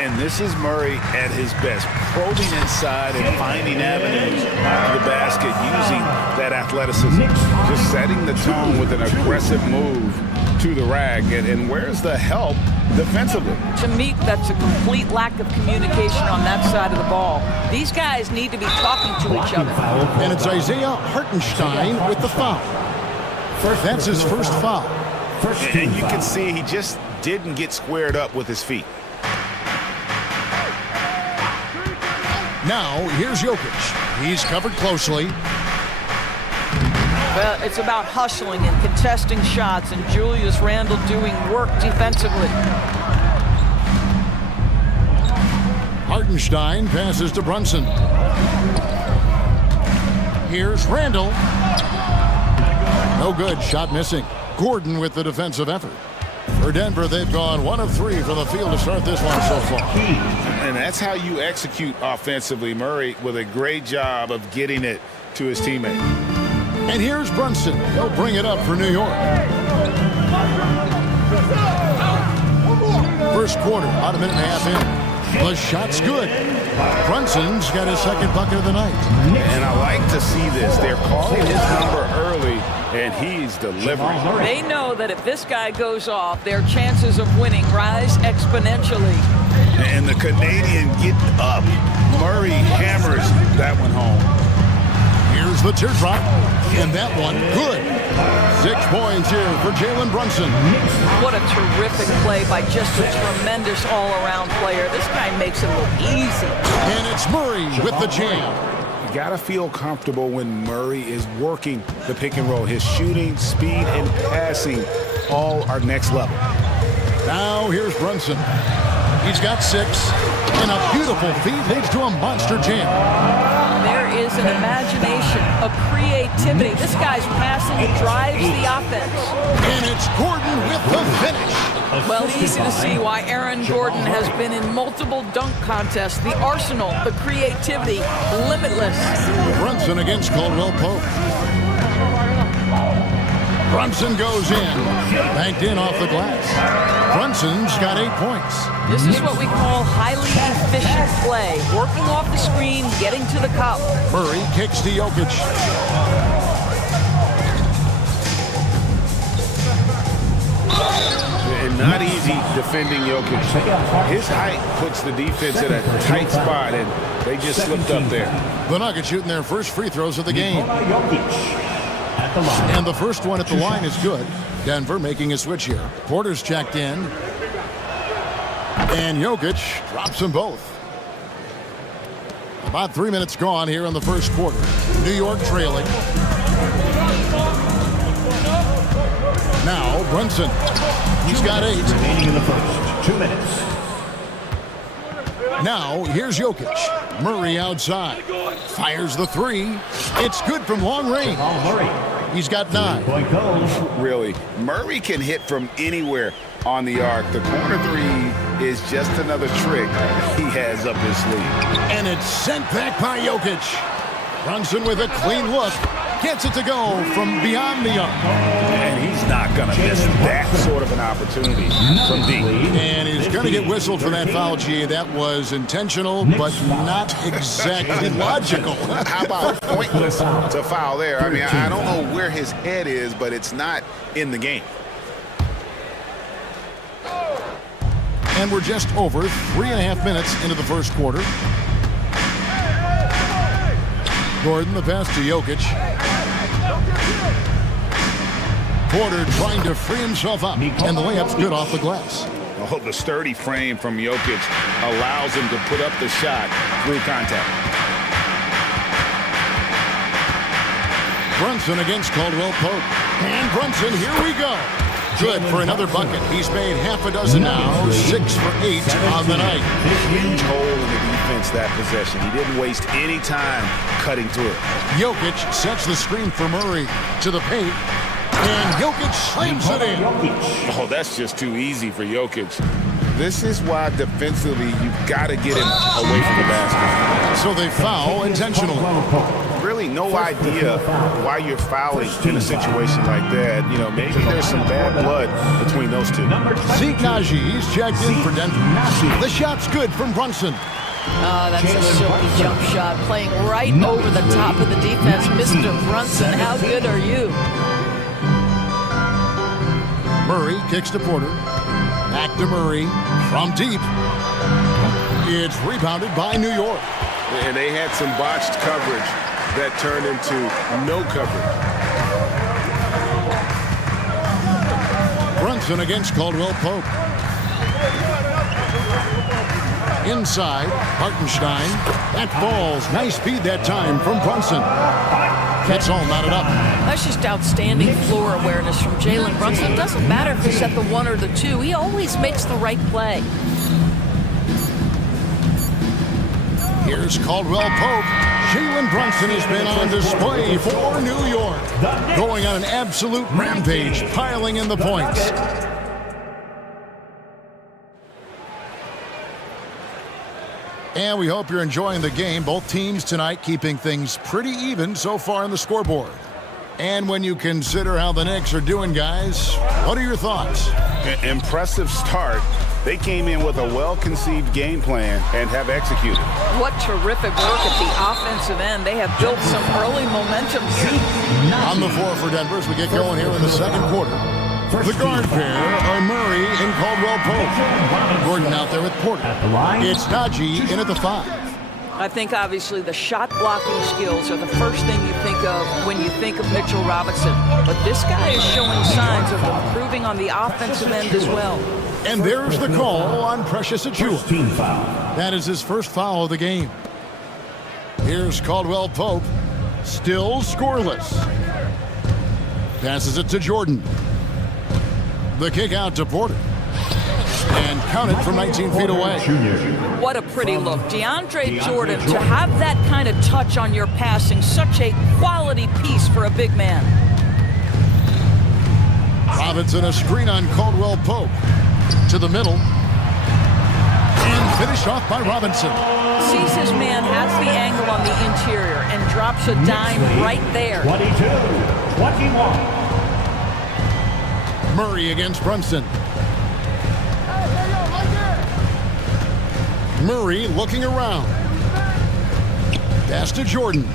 And this is Murray at his best, probing inside and finding avenues to the basket using that athleticism. Just setting the tone with an aggressive move to the rack. And where's the help defensively? To me, that's a complete lack of communication on that side of the ball. These guys need to be talking to each other. And it's Isaiah Hartenstein with the foul. That's his first foul. And you can see he just didn't get squared up with his feet. Now, here's Jokic. He's covered closely. Well, it's about hustling and contesting shots, and Julius Randle doing work defensively. Hartenstein passes to Brunson. Here's Randle. No good, shot missing. Gordon with the defensive effort. For Denver, they've gone 1 of 3 from the field to start this one so far. And that's how you execute offensively. Murray with a great job of getting it to his teammate. And here's Brunson. He'll bring it up for New York. First quarter, about a minute and a half in. The shot's good. Brunson's got his second bucket of the night. And I like to see this. They're calling his number early, and he's delivering. They know that if this guy goes off, their chances of winning rise exponentially. And the Canadian get up. Murray hammers that one home. Here's the teardrop, and that one good. 6 points here for Jalen Brunson. What a terrific play by just a tremendous all-around player. This guy makes it look easy. And it's Murray with the jam. You gotta feel comfortable when Murray is working the pick and roll. His shooting, speed, and passing all are next level. Now here's Brunson. He's got 6, and a beautiful feed leads to a monster jam. There is an imagination, a creativity. This guy's passing drives the offense. And it's Gordon with the finish. Well, easy to see why Aaron Gordon has been in multiple dunk contests. The arsenal, the creativity, limitless. Brunson against Caldwell Pope. Brunson goes in. Banked in off the glass. Brunson's got 8 points. This is what we call highly efficient play. Working off the screen, getting to the cup. Murray kicks to Jokic. And not easy defending Jokic. His height puts the defense in a tight spot, and they just slipped up there. The Nuggets shooting their first free throws of the game. And the first one at the line is good. Denver making a switch here. Porter's checked in. And Jokic drops them both. About 3 minutes gone here in the first quarter. New York trailing. Now Brunson. He's got 8. Remaining in the first 2 minutes. Now here's Jokic. Murray outside. Fires the 3. It's good from long range. He's got 9. Really, Murray can hit from anywhere on the arc. The corner 3 is just another trick he has up his sleeve. And it's sent back by Jokic. Brunson with a clean look. Gets it to go from beyond the arc. And he's not going to miss that sort of an opportunity from deep. And he's going to get whistled for that foul, G. That was intentional, but not exactly logical. How about pointless to foul there? I mean, I don't know where his head is, but it's not in the game. And we're just over 3.5 minutes into the first quarter. Gordon, the pass to Jokic. Porter trying to free himself up, and the layup's good off the glass. Oh, the sturdy frame from Jokic allows him to put up the shot through contact. Brunson against Caldwell Pope. And Brunson, here we go. Good for another bucket. He's made half a dozen now, 6 for 8 on the night. Huge hole in the defense that possession. He didn't waste any time cutting through it. Jokic sets the screen for Murray to the paint, and Jokic slams it in. Oh, that's just too easy for Jokic. This is why defensively you've got to get him away from the basket. So they foul intentionally. Really no idea why you're fouling in a situation like that. You know, maybe there's some bad blood between those two. Zeke Najee's checked in for Denver. The shot's good from Brunson. Oh, that's a silky jump shot, playing right over the top of the defense. Mr. Brunson, how good are you? Murray kicks to Porter. Back to Murray from deep. It's rebounded by New York. And they had some botched coverage that turned into no coverage. Brunson against Caldwell Pope. Inside, Hartenstein. That falls. Nice feed that time from Brunson. That's all knotted up. That's just outstanding floor awareness from Jalen Brunson. It doesn't matter if he's at the 1 or the 2. He always makes the right play. Here's Caldwell Pope. Jalen Brunson has been on display for New York. Going on an absolute rampage, piling in the points. And we hope you're enjoying the game. Both teams tonight keeping things pretty even so far on the scoreboard. And when you consider how the Knicks are doing, guys, what are your thoughts? Impressive start. They came in with a well-conceived game plan and have executed. What terrific work at the offensive end. They have built some early momentum here. On the floor for Denver as we get going here in the second quarter. The guard pair are Murray and Caldwell Pope. Gordon out there with Porter. It's Najee in at the 5. I think obviously the shot blocking skills are the first thing you think of when you think of Mitchell Robinson. But this guy is showing signs of improving on the offensive end as well. And there's the call on Precious Achiuwa. That is his first foul of the game. Here's Caldwell Pope, still scoreless. Passes it to Jordan. The kick out to Porter. And counted from 19 feet away. What a pretty look. DeAndre Jordan, to have that kind of touch on your passing, such a quality piece for a big man. Robinson a screen on Caldwell Pope. To the middle. And finished off by Robinson. Sees his man, has the angle on the interior, and drops a dime right there. 22-21. Murray against Brunson. Murray looking around. Pass to Jordan.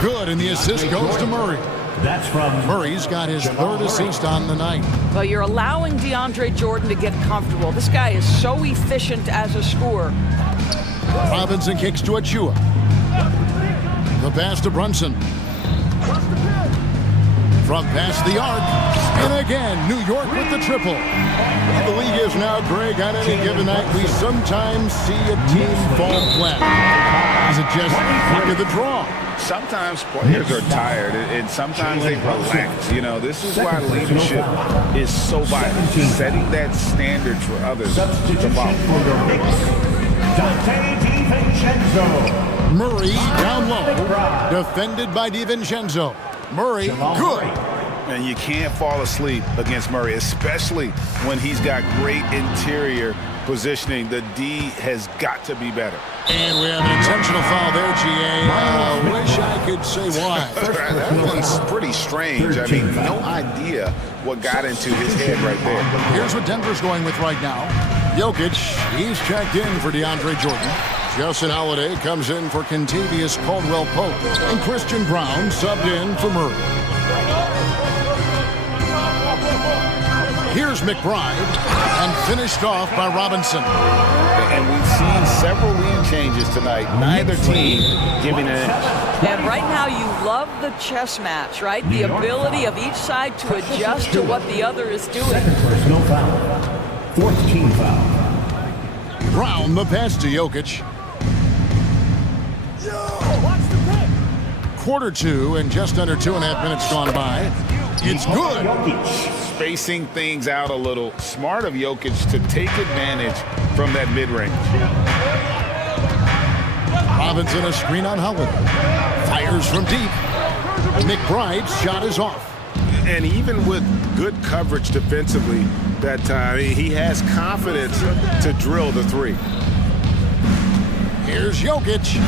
Good, and the assist goes to Murray. That's from Murray's got his third assist on the night. Well, you're allowing DeAndre Jordan to get comfortable. This guy is so efficient as a scorer. Robinson kicks to Achiuwa. The pass to Brunson. From past the arc. And again, New York with the triple. The league is now, Greg, on any given night, we sometimes see a team fall flat. Is it just luck of the draw? Sometimes players are tired, and sometimes they relax. You know, this is why leadership is so vital. Setting that standard for others to follow. Murray down low. Defended by DiVincenzo. Murray, good. And you can't fall asleep against Murray, especially when he's got great interior positioning. The D has got to be better. And we have an intentional foul there, GA. Wish I could say why. That one's pretty strange. I mean, no idea what got into his head right there. Here's what Denver's going with right now. Jokic, he's checked in for DeAndre Jordan. Justin Holiday comes in for Kentavious Caldwell-Pope. And Christian Brown subbed in for Murray. Here's McBride, and finished off by Robinson. And we've seen several lead changes tonight. Neither team giving an inch. And right now you love the chess match, right? The ability of each side to adjust to what the other is doing. Personal foul. 14 foul. Brown the pass to Jokic. Quarter 2 and just under 2.5 minutes gone by. It's good. Spacing things out a little. Smart of Jokic to take advantage from that mid-range. Robinson a screen on Holiday. Fires from deep. McBride's shot is off. And even with good coverage defensively that time, he has confidence to drill the three. Here's Jokic.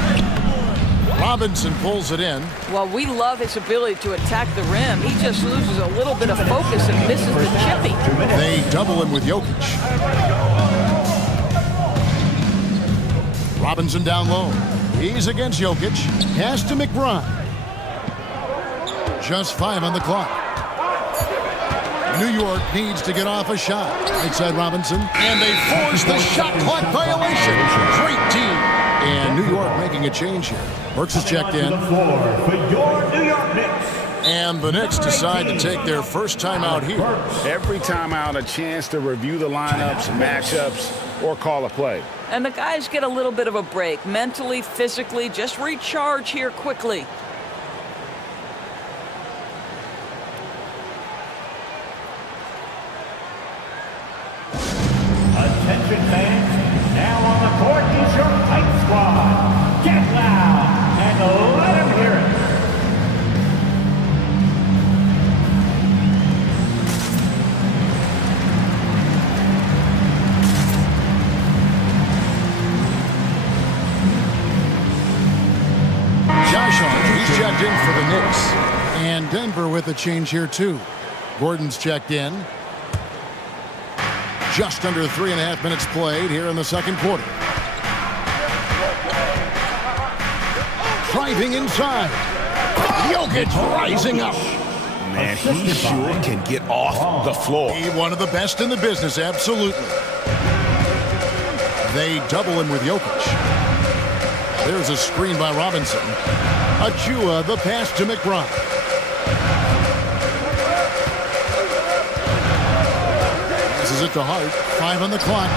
Robinson pulls it in. Well, we love his ability to attack the rim. He just loses a little bit of focus and misses the chippy. They double him with Jokic. Robinson down low. He's against Jokic. Pass to McBride. Just 5 on the clock. New York needs to get off a shot. Right side Robinson. And they force the shot clock violation. Great team. And New York making a change here. Burks is checked in. And the Knicks decide to take their first time out here. Every time out, a chance to review the lineups, matchups, or call a play. And the guys get a little bit of a break. Mentally, physically, just recharge here quickly. Attention fans, now on the court is your fight squad. Get loud and let them hear it. Josh Hart, he's checked in for the Knicks. And Denver with a change here too. Gordon's checked in. Just under 3.5 minutes played here in the second quarter. Driving inside. Jokic rising up. Man, he sure can get off the floor. He one of the best in the business, absolutely. They double him with Jokic. There's a screen by Robinson. Achua, the pass to McBride. Passes it to Hart. 5 on the clock.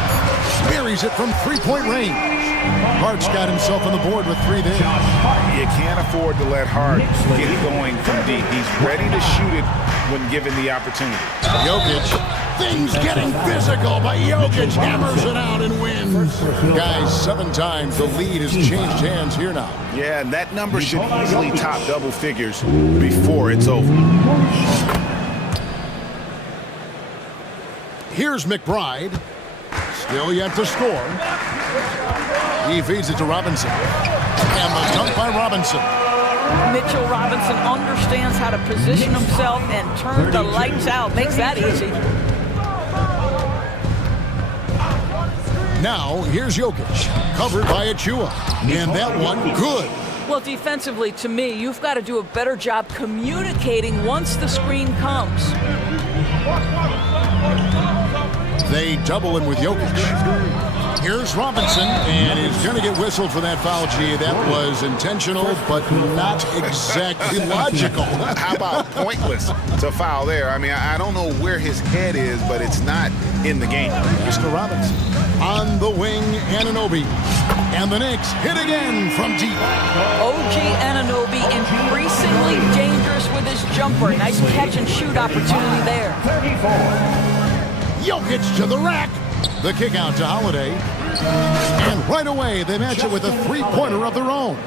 Buries it from 3-point range. Hart's got himself on the board with 3 there. You can't afford to let Hart get going from deep. He's ready to shoot it when given the opportunity. Jokic. Things getting physical, but Jokic hammers it out and wins. Guys, 7 times. The lead has changed hands here now. Yeah, and that number should easily top double figures before it's over. Here's McBride. Still yet to score. He feeds it to Robinson. And the dunk by Robinson. Mitchell Robinson understands how to position himself and turn the lights out. Makes that easy. Now, here's Jokic. Covered by Achua. And that one, good. Well, defensively, to me, you've got to do a better job communicating once the screen comes. They double him with Jokic. Here's Robinson, and he's going to get whistled for that foul, G. That was intentional, but not exactly logical. How about pointless to foul there? I mean, I don't know where his head is, but it's not in the game. Mr. Robinson on the wing, Anunoby. And the Knicks hit again from deep. OG Anunoby increasingly dangerous with his jumper. Nice catch and shoot opportunity there. Jokic to the rack. The kick out to Holiday. And right away, they match it with a 3-pointer of their own.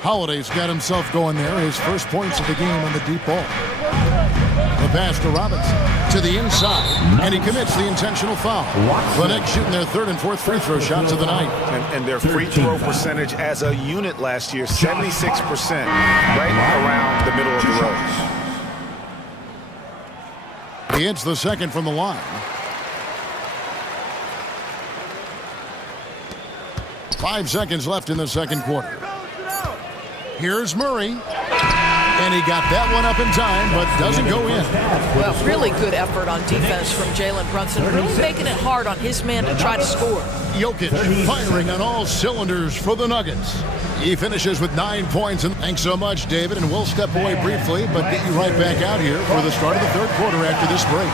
Holiday's got himself going there. His first points of the game on the deep ball. The pass to Robinson to the inside. And he commits the intentional foul. The Knicks shooting their 3rd and 4th free throw shots of the night. And their free throw percentage as a unit last year, 76%, right around the middle of the road. He hits the second from the line. 5 seconds left in the second quarter. Here's Murray. And he got that one up in time, but doesn't go in. Well, really good effort on defense from Jalen Brunson. Really making it hard on his man to try to score. Jokic firing on all cylinders for the Nuggets. He finishes with 9 points. And thanks so much, David. And we'll step away briefly, but get you right back out here for the start of the 3rd quarter after this break.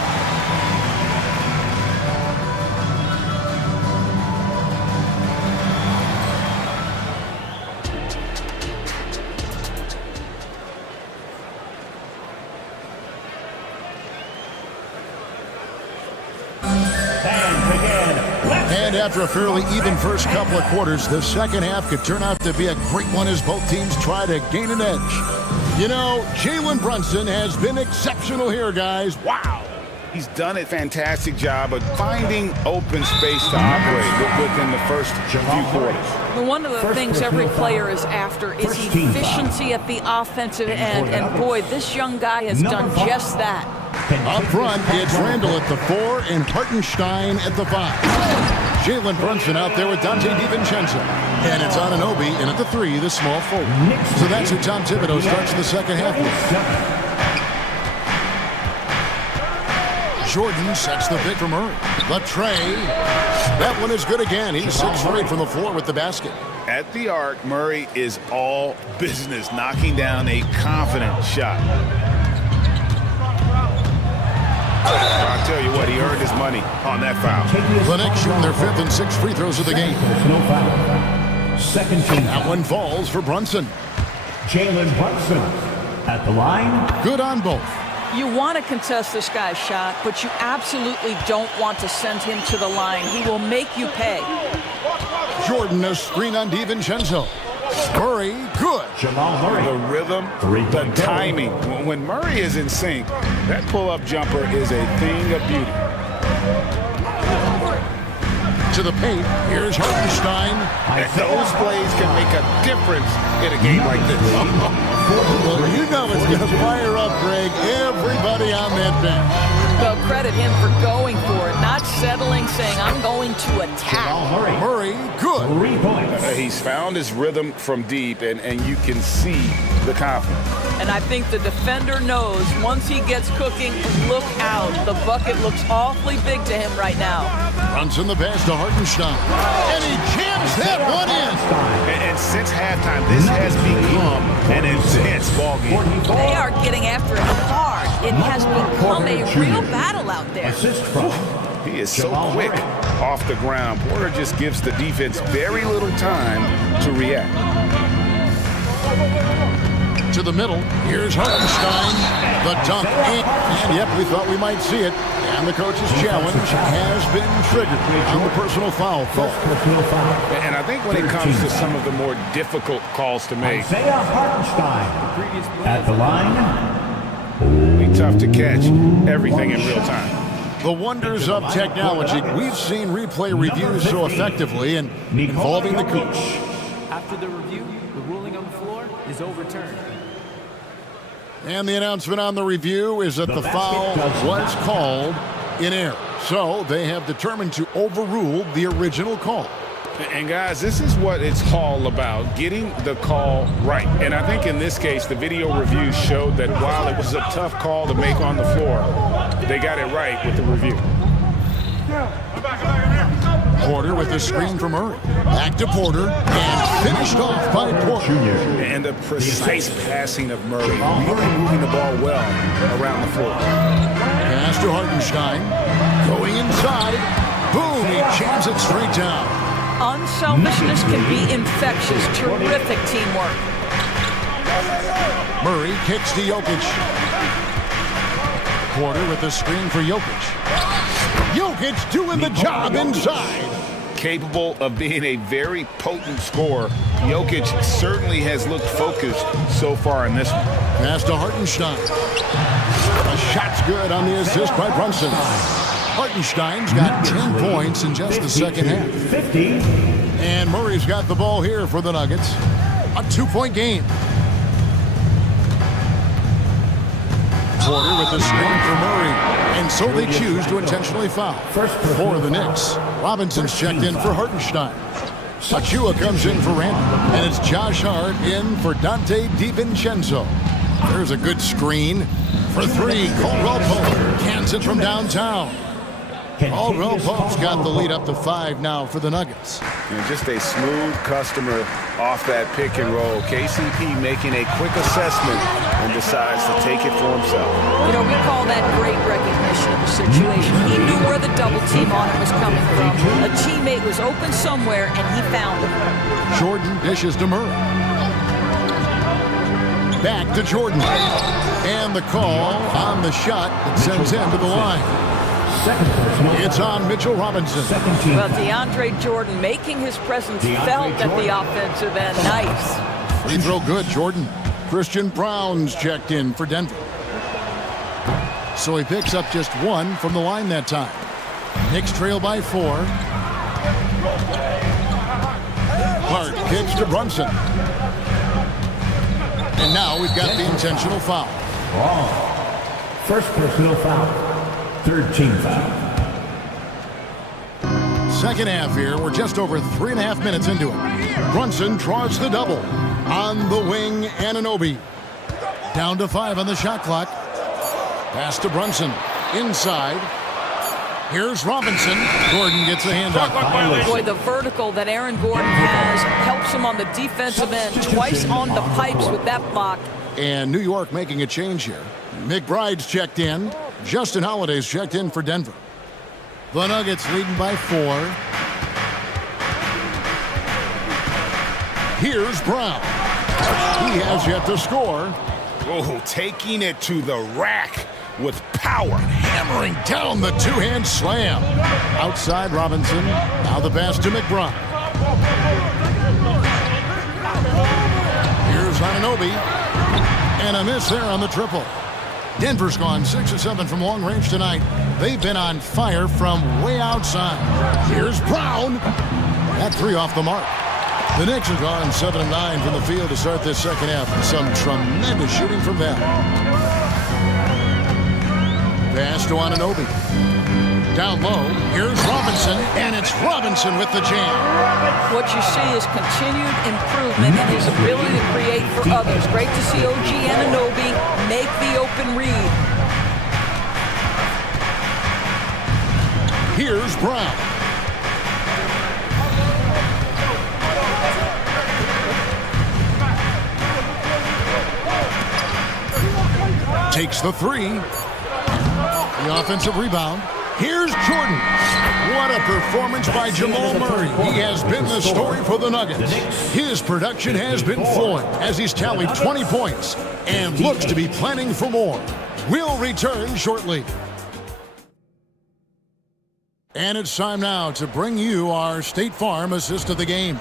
And after a fairly even first couple of quarters, the second half could turn out to be a great one as both teams try to gain an edge. You know, Jalen Brunson has been exceptional here, guys. Wow. He's done a fantastic job of finding open space to operate within the first few quarters. Well, one of the things every player is after is efficiency at the offensive end, and boy, this young guy has done just that. Up front, it's Randall at the 4 and Hartenstein at the 5. Jalen Brunson out there with Dante DiVincenzo. And it's Anunoby in at the 3, the small forward. So that's who Tom Thibodeau starts the second half with. Jordan sets the pick for Murray. The tray. That one is good again. He's 6 for 8 from the floor with the basket. At the arc, Murray is all business, knocking down a confident shot. I'll tell you what, he earned his money on that foul. The Knicks shooting their 5th and 6th free throws of the game. No foul. Second team. That one falls for Brunson. Jalen Brunson at the line. Good on both. You want to contest this guy's shot, but you absolutely don't want to send him to the line. He will make you pay. Jordan, a screen on DiVincenzo. Murray, good. Jamal Murray. The rhythm, the timing. When Murray is in sync, that pull-up jumper is a thing of beauty. To the paint, here's Hartenstein. And those plays can make a difference in a game like this. Well, you know it's going to fire up, Greg, everybody on that bench. Well, credit him for going for it, not settling, saying, I'm going to attack. Murray, good. 3 points. He's found his rhythm from deep, and you can see the confidence. And I think the defender knows once he gets cooking, look out. The bucket looks awfully big to him right now. Brunson the pass to Hartenstein. And he jams that one in. And since halftime, this has become an intense ballgame. They are getting after it hard. It has become a real battle out there. He is so quick off the ground. Porter just gives the defense very little time to react. To the middle, here's Hartenstein. The dunk, and yep, we thought we might see it. And the coach's challenge has been triggered on the personal foul call. And I think when it comes to some of the more difficult calls to make, Hartenstein at the line. Be tough to catch everything in real time. The wonders of technology. We've seen replay reviews so effectively and involving the coach. After the review, the ruling on the floor is overturned. And the announcement on the review is that the foul was called in error. So they have determined to overrule the original call. And guys, this is what it's all about, getting the call right. And I think in this case, the video review showed that while it was a tough call to make on the floor, they got it right with the review. Porter with the screen from Murray. Back to Porter, and finished off by Porter. And the precise passing of Murray, really moving the ball well around the floor. Pass to Hartenstein, going inside. Boom, he jams it straight down. Unselfishness can be infectious. Terrific teamwork. Murray kicks to Jokic. Porter with the screen for Jokic. Jokic doing the job inside. Capable of being a very potent scorer, Jokic certainly has looked focused so far in this one. Pass to Hartenstein. The shot's good on the assist by Brunson. Hartenstein's got 10 points in just the second half. 50. And Murray's got the ball here for the Nuggets. A 2-point game. Porter with the screen for Murray. And so they choose to intentionally foul. For the Knicks, Robinson's checked in for Hartenstein. Achua comes in for Randall. And it's Josh Hart in for Dante DiVincenzo. There's a good screen. For 3, Caldwell Pope cans it from downtown. Caldwell Pope's got the lead up to 5 now for the Nuggets. And just a smooth customer off that pick and roll. KCP making a quick assessment and decides to take it for himself. You know, we call that great recognition of the situation. He knew where the double team on it was coming from. A teammate was open somewhere, and he found him. Jordan dishes to Murray. Back to Jordan. And the call on the shot that sends him to the line. It's on Mitchell Robinson. Well, DeAndre Jordan making his presence felt at the offensive end. Nice. Free throw good, Jordan. Christian Brown's checked in for Denver. So he picks up just one from the line that time. Knicks trail by 4. Hart kicks to Brunson. And now we've got the intentional foul. First personal foul. Third team foul. Second half here. We're just over 3.5 minutes into it. Brunson draws the double. On the wing, Anunoby. Down to 5 on the shot clock. Pass to Brunson. Inside. Here's Robinson. Gordon gets a handout. Boy, the vertical that Aaron Gordon has helps him on the defensive end. Twice on the pipes with that block. And New York making a change here. McBride's checked in. Justin Holiday's checked in for Denver. The Nuggets leading by 4. Here's Brown. He has yet to score. Oh, taking it to the rack with power. Hammering down the two-hand slam. Outside Robinson. Now the pass to McBride. Here's Anunoby. And a miss there on the triple. Denver's gone 6 of 7 from long range tonight. They've been on fire from way outside. Here's Brown. That 3 off the mark. The Knicks have gone 7 of 9 from the field to start this second half. Some tremendous shooting from them. Pass to Anunoby. Down low, here's Robinson, and it's Robinson with the jam. What you see is continued improvement in his ability to create for others. Great to see OG Anunoby make the open read. Here's Brown. Takes the 3. The offensive rebound. Here's Jordan. What a performance by Jamal Murray. He has been the story for the Nuggets. His production has been flowing as he's tallied 20 points and looks to be planning for more. We'll return shortly. And it's time now to bring you our State Farm assist of the game.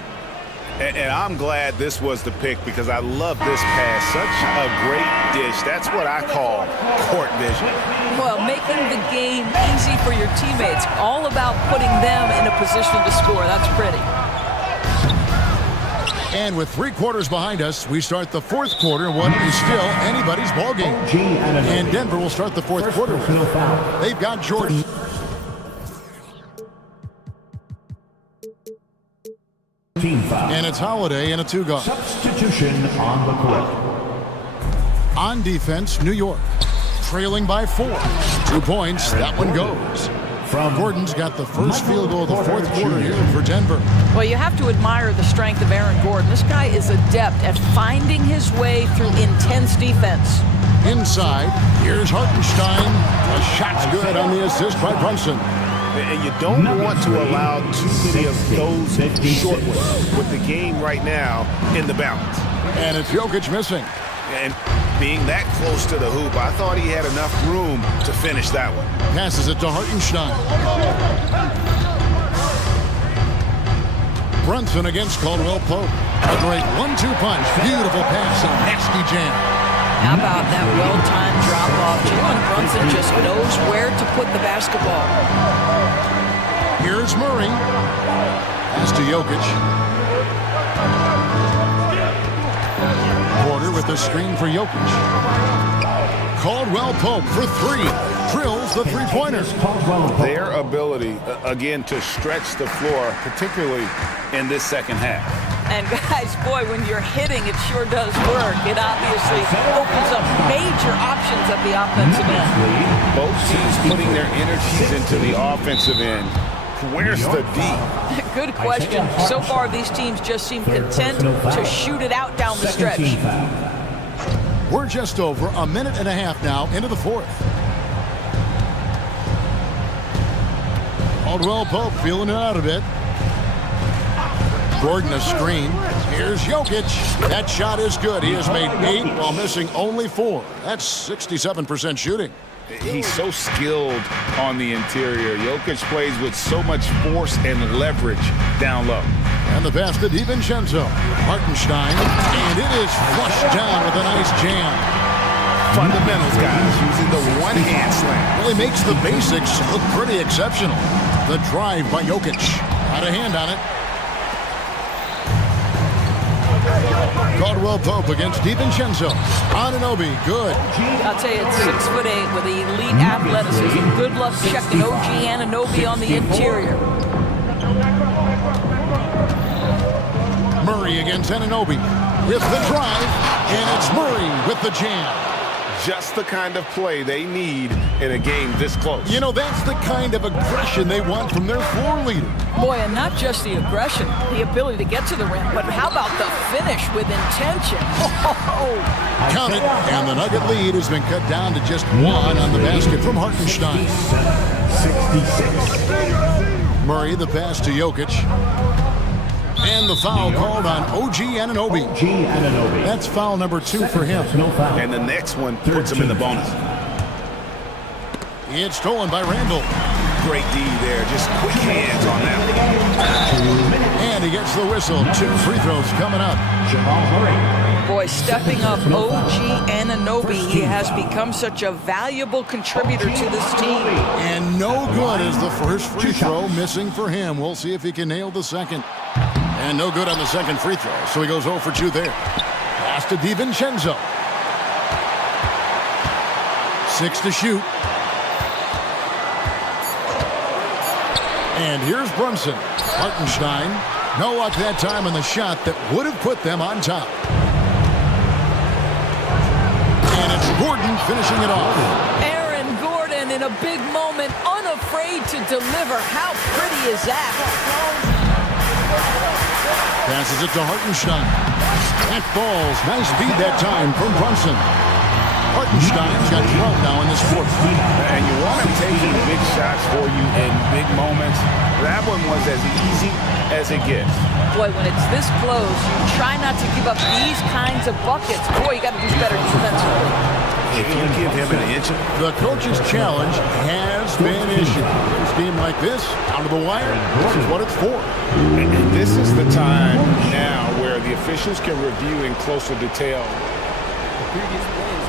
And I'm glad this was the pick because I love this pass. Such a great dish. That's what I call court vision. Well, making the game easy for your teammates. All about putting them in a position to score. That's pretty. And with 3 quarters behind us, we start the 4th quarter, what is still anybody's ball game. And Denver will start the 4th quarter. They've got Jordan. And it's Holiday in a 2-guard. Substitution on the court. On defense, New York. Trailing by 4. 2 points, that one goes. Gordon's got the first field goal of the 4th quarter here for Denver. Well, you have to admire the strength of Aaron Gordon. This guy is adept at finding his way through intense defense. Inside, here's Hartenstein. A shot's good on the assist by Brunson. And you don't want to allow too many of those short ones with the game right now in the balance. And it's Jokic missing. And being that close to the hoop, I thought he had enough room to finish that one. Passes it to Hartenstein. Brunson against Caldwell Pope. A great 1-2 punch. Beautiful pass and nasty jam. How about that well-timed drop-off? Jalen Brunson just knows where to put the basketball. Here's Murray. Pass to Jokic. Porter with the screen for Jokic. Caldwell Pope for 3. Drills the 3-pointer. Their ability, again, to stretch the floor, particularly in this second half. And guys, boy, when you're hitting, it sure does work. It obviously opens up major options at the offensive end. Both teams putting their energies into the offensive end. Where's the D? Good question. So far, these teams just seem content to shoot it out down the stretch. We're just over a minute and a half now into the 4th. Caldwell Pope feeling it out a bit. Gordon a screen. Here's Jokic. That shot is good. He has made 8 while missing only 4. That's 67% shooting. He's so skilled on the interior. Jokic plays with so much force and leverage down low. And the pass to DiVincenzo. Hartenstein, and it is flushed down with a nice jam. Fundamentals, guys, using the one-hand slam. Really makes the basics look pretty exceptional. The drive by Jokic. Got a hand on it. Caldwell Pope against DiVincenzo. Anunoby, good. I'll tell you, it's 6'8" with elite athleticism. Good luck checking OG Anunoby on the interior. Murray against Anunoby with the drive, and it's Murray with the jam. Just the kind of play they need in a game this close. You know, that's the kind of aggression they want from their floor leader. Boy, and not just the aggression, the ability to get to the rim, but how about the finish with intention? Count it, and the Nugget lead has been cut down to just one on the basket from Hartenstein. 66. Murray, the pass to Jokic. And the foul called on OG Anunoby. That's foul number 2 for him. And the next one puts him in the bonus. It's stolen by Randall. Great D there, just quick hands on that one. And he gets the whistle. 2 free throws coming up. Boy, stepping up OG Anunoby, he has become such a valuable contributor to this team. And no good is the first free throw missing for him. We'll see if he can nail the second. And no good on the second free throw, so he goes 0 for 2 there. Pass to DiVincenzo. 6 to shoot. And here's Brunson. Hartenstein. No luck that time on the shot that would have put them on top. And it's Gordon finishing it off. Aaron Gordon in a big moment, unafraid to deliver. How pretty is that? Passes it to Hartenstein. That falls. Nice feed that time from Brunson. Hartenstein's got 12 now in this quarter. And you want him taking big shots for you in big moments. That one was as easy as it gets. Boy, when it's this close, you try not to give up these kinds of buckets. Boy, you got to do better defensively. If you give him an inch, the coach's challenge has been issued. A game like this, down to the wire, this is what it's for. And this is the time now where the officials can review in closer detail. The previous plays.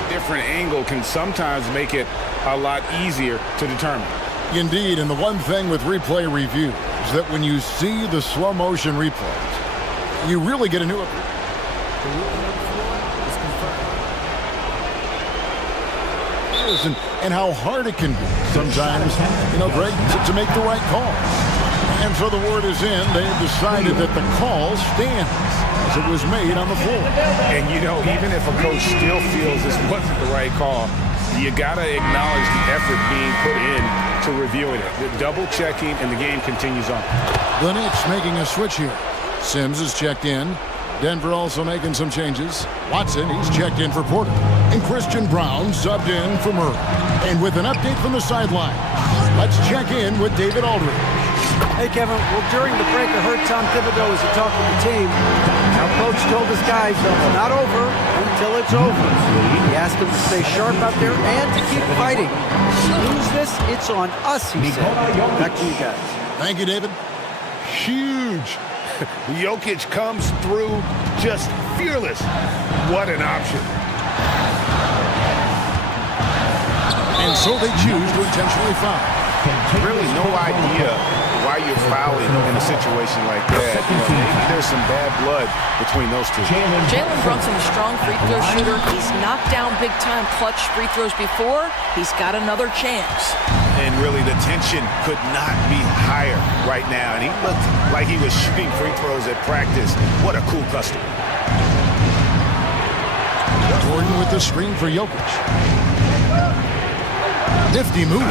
A different angle can sometimes make it a lot easier to determine. Indeed, and the one thing with replay review is that when you see the slow motion replays, you really get a new approach. The ruling on the floor is confirmed. And how hard it can be sometimes, you know, Greg, to make the right call. And so the word is in. They have decided that the call stands as it was made on the floor. And, you know, even if a coach still feels this wasn't the right call, you got to acknowledge the effort being put in to reviewing it. The double checking, and the game continues on. The Knicks making a switch here. Sims is checked in. Denver also making some changes. Watson, he's checked in for Porter. And Christian Brown subbed in for Murray. And with an update from the sideline, let's check in with David Aldridge. Hey, Kevin. Well, during the break, I heard Tom Thibodeau as he talked with the team. Our coach told his guys it's not over until it's over. He asked them to stay sharp out there and to keep fighting. Lose this, it's on us, he said. Back to you guys. Thank you, David. Huge. Jokic comes through just fearless. What an option. And so they choose to intentionally foul. Really no idea why you're fouling in a situation like that. You know, maybe there's some bad blood between those two. Jalen Brunson, a strong free throw shooter. He's knocked down big-time clutch free throws before. He's got another chance. And really, the tension could not be higher right now. And he looked like he was shooting free throws at practice. What a cool customer. Gordon with the screen for Jokic. Nifty move.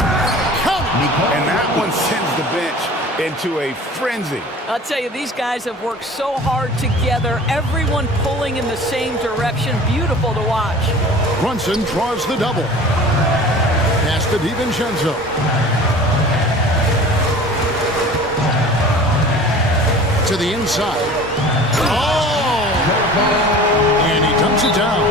And that one sends the bench into a frenzy. I'll tell you, these guys have worked so hard together. Everyone pulling in the same direction. Beautiful to watch. Brunson draws the double. Pass to DiVincenzo. To the inside. Oh! And he dumps it down.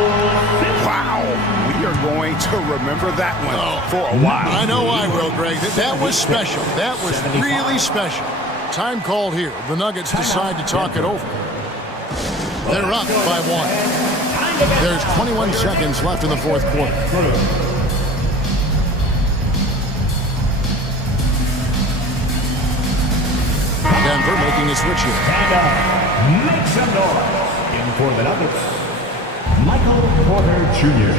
Wow. We are going to remember that one for a while. I know I will, Greg. That was special. That was really special. Time called here. The Nuggets decide to talk it over. They're up by 1. There's 21 seconds left in the fourth quarter. Denver making a switch here. And make some noise. In for the Nuggets, Michael Porter Jr.,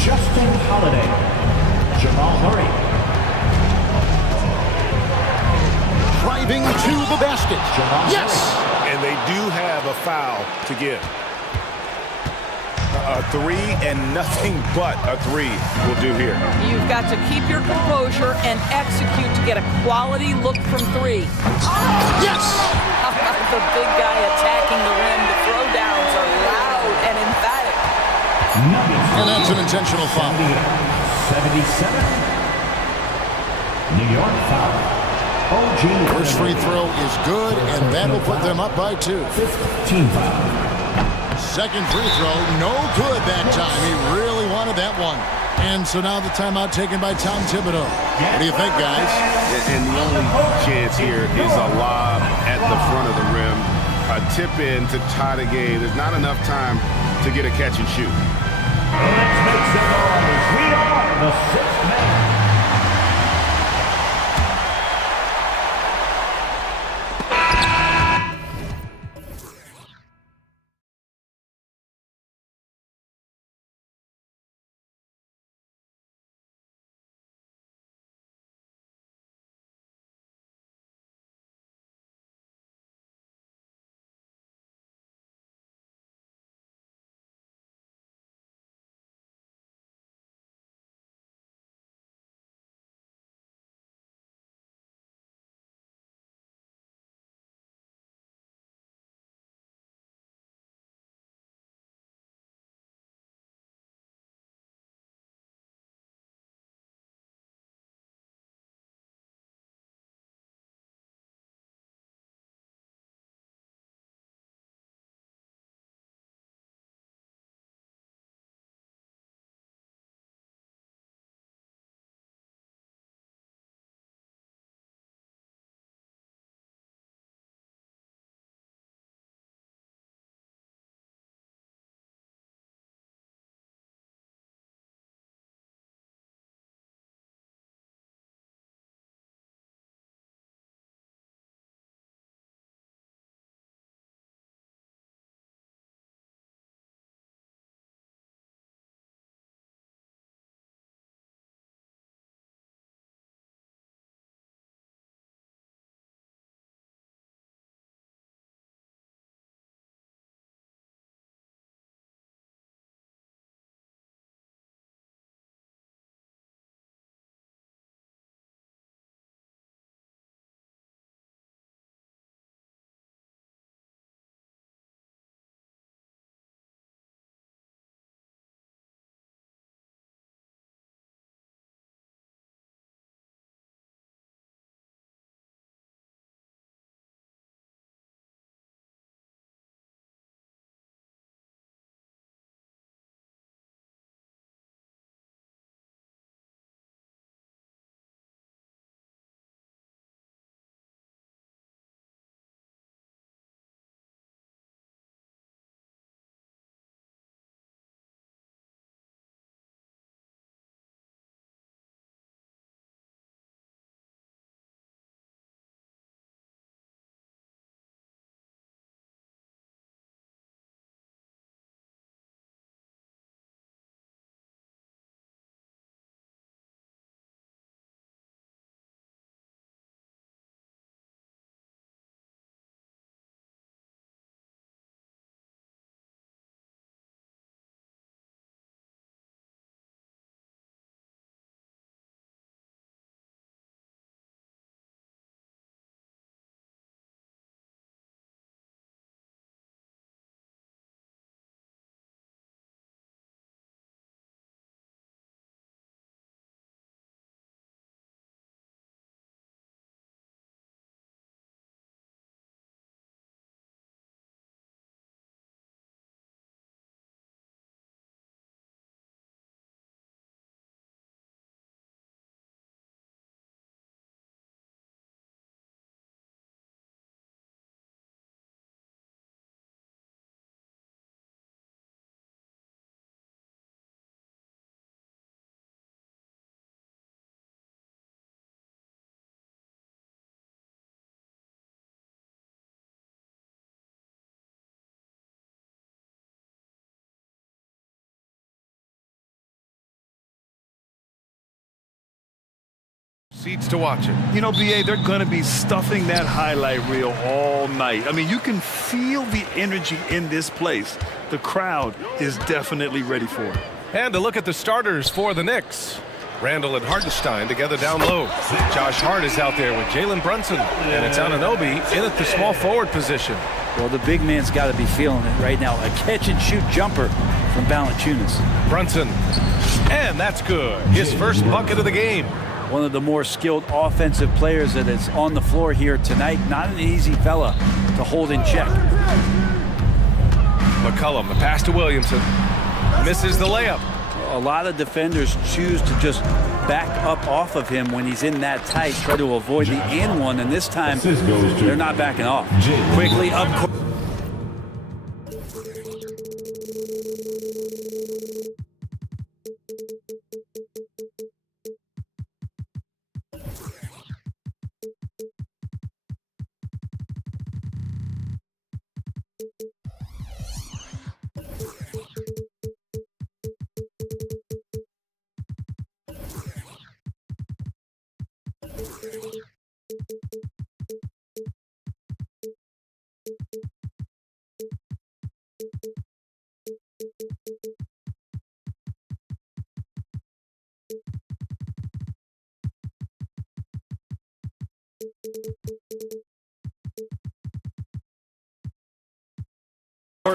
Justin Holiday, Jamal Murray. Driving to the basket. Yes! And they do have a foul to give. A 3 and nothing but a 3 will do here. You've got to keep your composure and execute to get a quality look from 3. Yes! How about the big guy attacking the rim? The throwdowns are loud and emphatic. And that's an intentional foul. 77. New York foul. OG. First free throw is good, and that will put them up by 2. 15 foul. Second free throw, no good that time. He really wanted that one. And so now the timeout taken by Tom Thibodeau. What do you think, guys? And the only chance here is a lob at the front of the rim. A tip in to tie the game. There's not enough time to get a catch and shoot. Let's make some noise. We are the 6th man. seats to watch it. You know, BA, they're going to be stuffing that highlight reel all night. I mean, you can feel the energy in this place. The crowd is definitely ready for it. And to look at the starters for the Knicks. Randall and Hartenstein together down low. Josh Hart is out there with Jalen Brunson. And it's Anunoby in at the small forward position. Well, the big man's got to be feeling it right now. A catch-and-shoot jumper from Valanciunas. Brunson. And that's good. His first bucket of the game. One of the more skilled offensive players that is on the floor here tonight. Not an easy fella to hold in check. McCollum, the pass to Williamson. Misses the layup. A lot of defenders choose to just back up off of him when he's in that tight, try to avoid the and one, and this time they're not backing off. Quickly up court.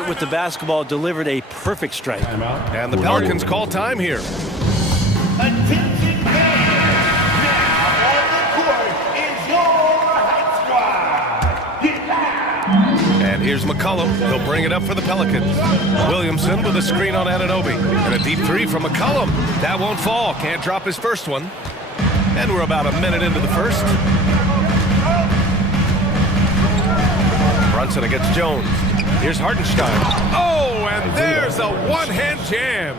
With the basketball, delivered a perfect strike. And the Pelicans call time here. Attention fans! Now on the court is your hot squad. Get down! And here's McCollum. He'll bring it up for the Pelicans. Williamson with a screen on Anunoby. And a deep three from McCollum. That won't fall. Can't drop his first one. And we're about a minute into the first. Brunson against Jones. Here's Hartenstein. Oh, and there's a one-hand jam.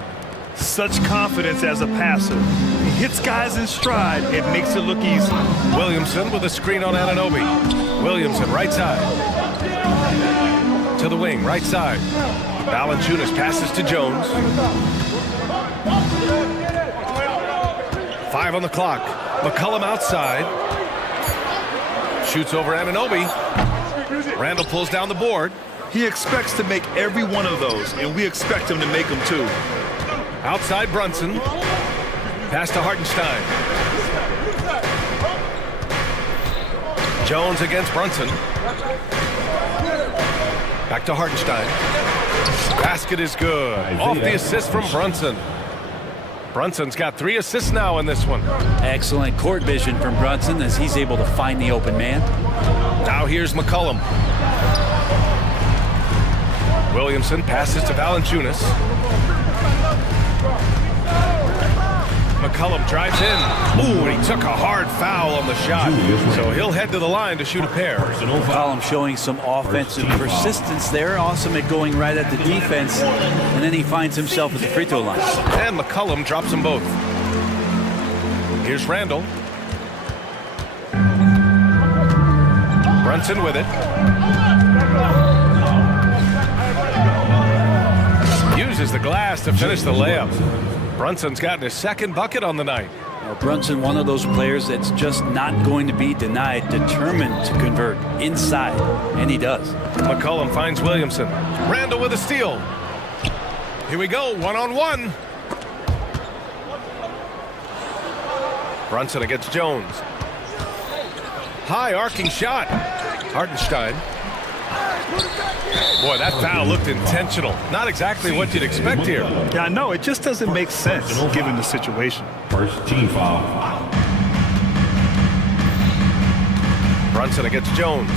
Such confidence as a passer. He hits guys in stride. It makes it look easy. Williamson with a screen on Anunoby. Williamson, right side. To the wing, right side. Valanciunas passes to Jones. 5 on the clock. McCollum outside. Shoots over Anunoby. Randall pulls down the board. He expects to make every one of those, and we expect him to make them too. Outside Brunson. Pass to Hartenstein. Jones against Brunson. Back to Hartenstein. Basket is good. Off the assist from Brunson. Brunson's got 3 assists now in this one. Excellent court vision from Brunson as he's able to find the open man. Now here's McCollum. Williamson passes to Valanciunas. McCollum drives in. Ooh, and he took a hard foul on the shot. So he'll head to the line to shoot a pair. McCollum showing some offensive persistence there. Awesome at going right at the defense. And then he finds himself at the free throw line. And McCollum drops them both. Here's Randall. Brunson with it. Uses the glass to finish the layup. Brunson's gotten his second bucket on the night. Brunson, one of those players that's just not going to be denied, determined to convert inside, and he does. McCollum finds Williamson. Randall with a steal. Here we go, one-on-one. Brunson against Jones. High arcing shot. Hartenstein. Boy, that foul looked intentional. Not exactly what you'd expect here. Yeah, I know. It just doesn't make sense given the situation. First team foul. Brunson against Jones.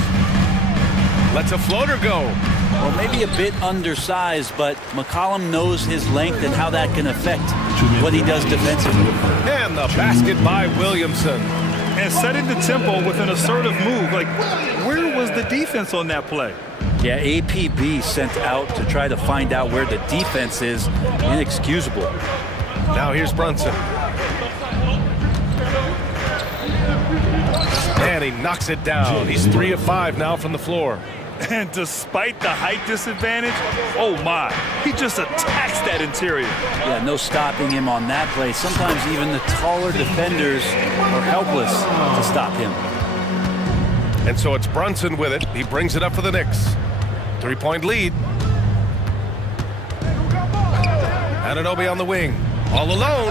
Lets a floater go. Well, maybe a bit undersized, but McCollum knows his length and how that can affect what he does defensively. And the basket by Williamson. And setting the tempo with an assertive move. Like, where was the defense on that play? Yeah, APB sent out to try to find out where the defense is. Inexcusable. Now here's Brunson. And he knocks it down. He's 3 of 5 now from the floor. And despite the height disadvantage, oh my, he just attacks that interior. Yeah, no stopping him on that play. Sometimes even the taller defenders are helpless to stop him. And so it's Brunson with it. He brings it up for the Knicks. 3-point lead. Anunoby on the wing. All alone.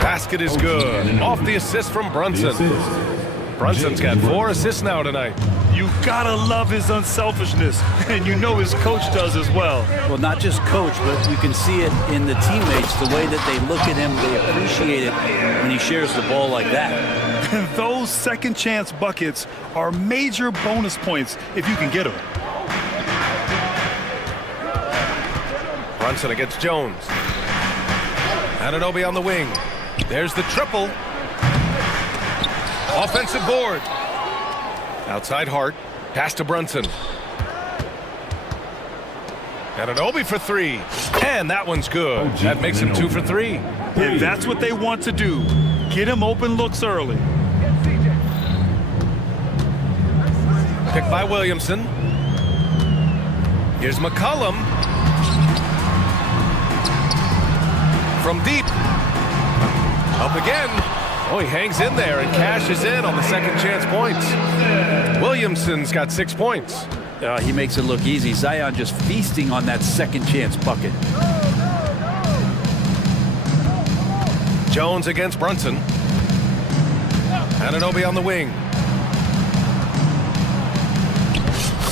Basket is good. Off the assist from Brunson. Brunson's got 4 assists now tonight. You gotta love his unselfishness, and you know his coach does as well. Well, not just coach, but you can see it in the teammates, the way that they look at him, they appreciate it when he shares the ball like that. And those second chance buckets are major bonus points if you can get them. Brunson against Jones. Anunoby on the wing. There's the triple. Offensive board. Outside Hart. Pass to Brunson. Anunoby for 3. And that one's good. That makes him 2 for 3. And that's what they want to do. Get him open looks early. Picked by Williamson. Here's McCollum. From deep. Up again. Oh, he hangs in there and cashes in on the second chance points. Williamson's got 6 points. He makes it look easy. Zion just feasting on that second chance bucket. Jones against Brunson. Anunoby on the wing.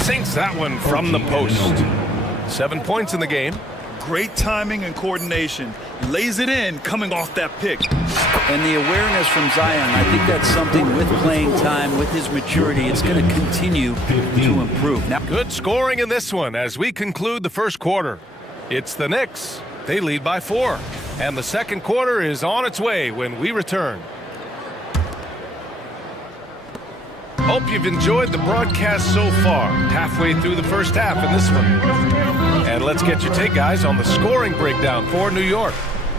Sinks that one from the post. 7 points in the game. Great timing and coordination. Lays it in coming off that pick. And the awareness from Zion, I think that's something with playing time, with his maturity, it's going to continue to improve. Now, good scoring in this one as we conclude the first quarter. It's the Knicks. They lead by 4. And the second quarter is on its way when we return. Hope you've enjoyed the broadcast so far. Halfway through the first half in this one. And let's get your take, guys, on the scoring breakdown for New York.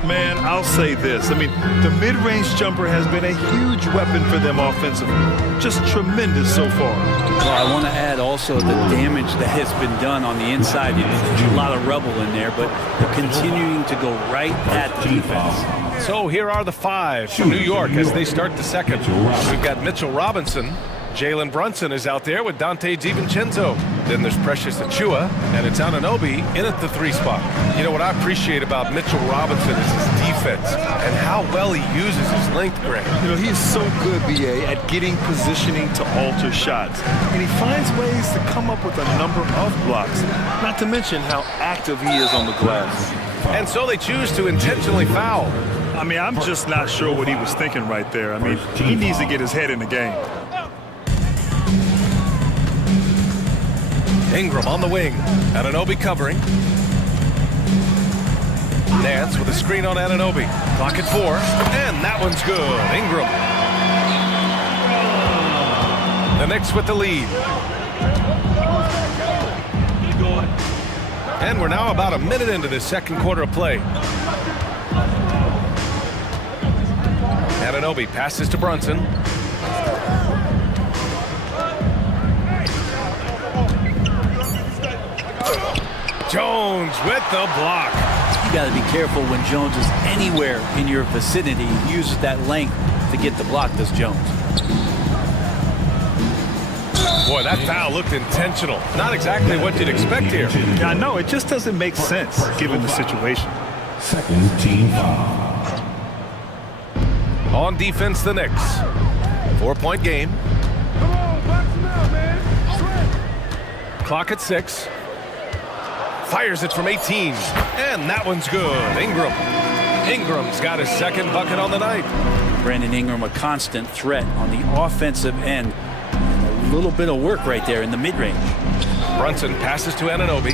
Man, I'll say this. I mean, the mid-range jumper has been a huge weapon for them offensively. Just tremendous so far. Well, I want to add also the damage that has been done on the inside. There's a lot of rubble in there, but they're continuing to go right at the defense. So here are the 5 for New York as they start the second. We've got Mitchell Robinson. Jalen Brunson is out there with Dante DiVincenzo. Then there's Precious Achiuwa, and it's Anunoby in at the 3 spot. You know what I appreciate about Mitchell Robinson is his defense and how well he uses his length, Greg. You know, he's so good, BA, at getting positioning to alter shots. And he finds ways to come up with a number of blocks, not to mention how active he is on the glass. And so they choose to intentionally foul. I mean, I'm just not sure what he was thinking right there. I mean, he needs to get his head in the game. Ingram on the wing. Anunoby covering. Nance with a screen on Anunoby. Clock at 4. And that one's good. Ingram. The Knicks with the lead. And we're now about a minute into this second quarter of play. Anunoby passes to Brunson. Jones with the block. You got to be careful when Jones is anywhere in your vicinity. He uses that length to get the block, does Jones. Boy, that foul looked intentional. Not exactly what you'd expect here. Yeah, I know. It just doesn't make sense given the situation. Second team foul. On defense, the Knicks. 4-point game. Clock at 6. Fires it from 18. And that one's good. Ingram. Ingram's got his second bucket on the night. Brandon Ingram, a constant threat on the offensive end. A little bit of work right there in the mid-range. Brunson passes to Anunoby.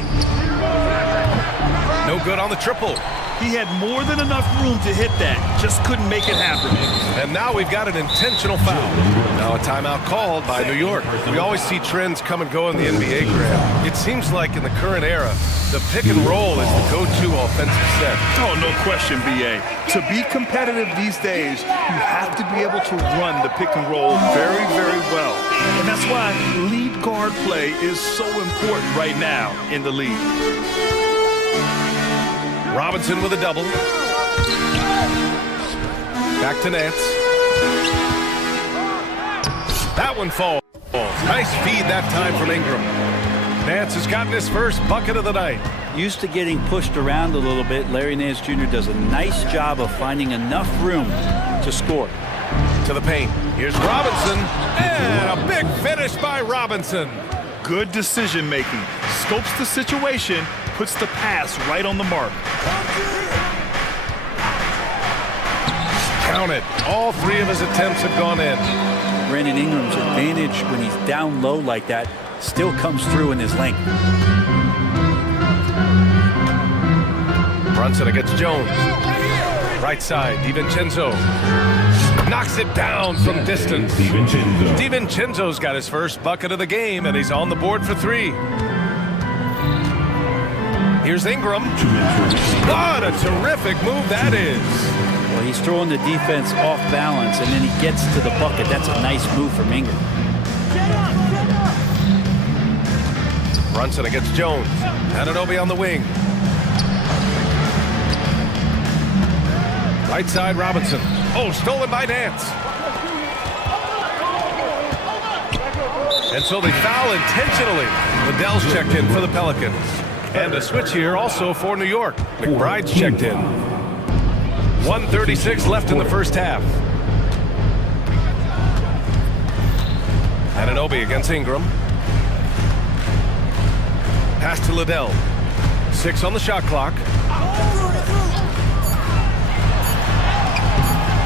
No good on the triple. He had more than enough room to hit that. Just couldn't make it happen. And now we've got an intentional foul. Now a timeout called by New York. We always see trends come and go in the NBA, Graham. It seems like in the current era, the pick and roll is the go-to offensive set. Oh, no question, BA. To be competitive these days, you have to be able to run the pick and roll very, very well. And that's why lead guard play is so important right now in the league. Robinson with a double. Back to Nance. That one falls. Nice feed that time from Ingram. Nance has gotten his first bucket of the night. Used to getting pushed around a little bit, Larry Nance Jr. does a nice job of finding enough room to score. To the paint. Here's Robinson. And a big finish by Robinson. Good decision making. Scopes the situation, puts the pass right on the mark. Count it. All three of his attempts have gone in. Brandon Ingram's advantage when he's down low like that still comes through in his length. Brunson against Jones. Right side, DiVincenzo. Knocks it down from distance. DiVincenzo's got his first bucket of the game, and he's on the board for three. Here's Ingram. What a terrific move that is. Well, he's throwing the defense off balance, and then he gets to the bucket. That's a nice move from Ingram. Brunson against Jones. Anunoby on the wing. Right side, Robinson. Oh, stolen by Nance. And so they foul intentionally. Liddell's checked in for the Pelicans. And a switch here also for New York. McBride's checked in. 1:36 left in the first half. Anunoby against Ingram. Pass to Liddell. 6 on the shot clock.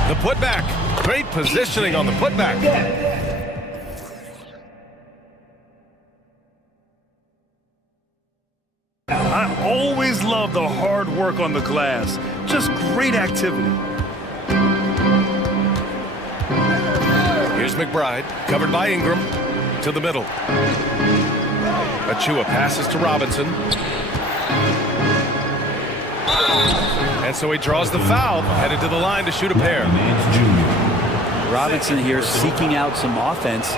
The putback. Great positioning on the putback. I always love the hard work on the glass. Just great activity. Here's McBride, covered by Ingram, to the middle. Achua passes to Robinson. And so he draws the foul, headed to the line to shoot a pair. Robinson here seeking out some offense,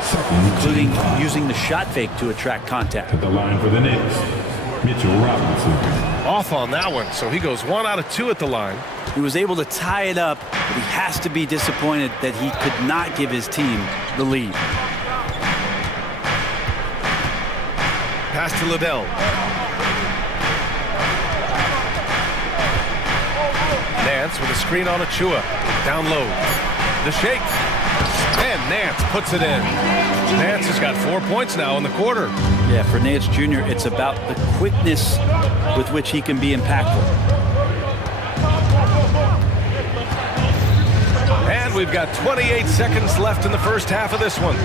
including using the shot fake to attract contact. At the line for the Knicks, Mitchell Robinson. Off on that one, so he goes 1 out of 2 at the line. He was able to tie it up, but he has to be disappointed that he could not give his team the lead. Pass to Liddell. Nance with a screen on Achua. Down low. The shake. And Nance puts it in. Nance has got 4 points now in the quarter. Yeah, for Nance Jr., it's about the quickness with which he can be impactful. And we've got 28 seconds left in the first half of this one.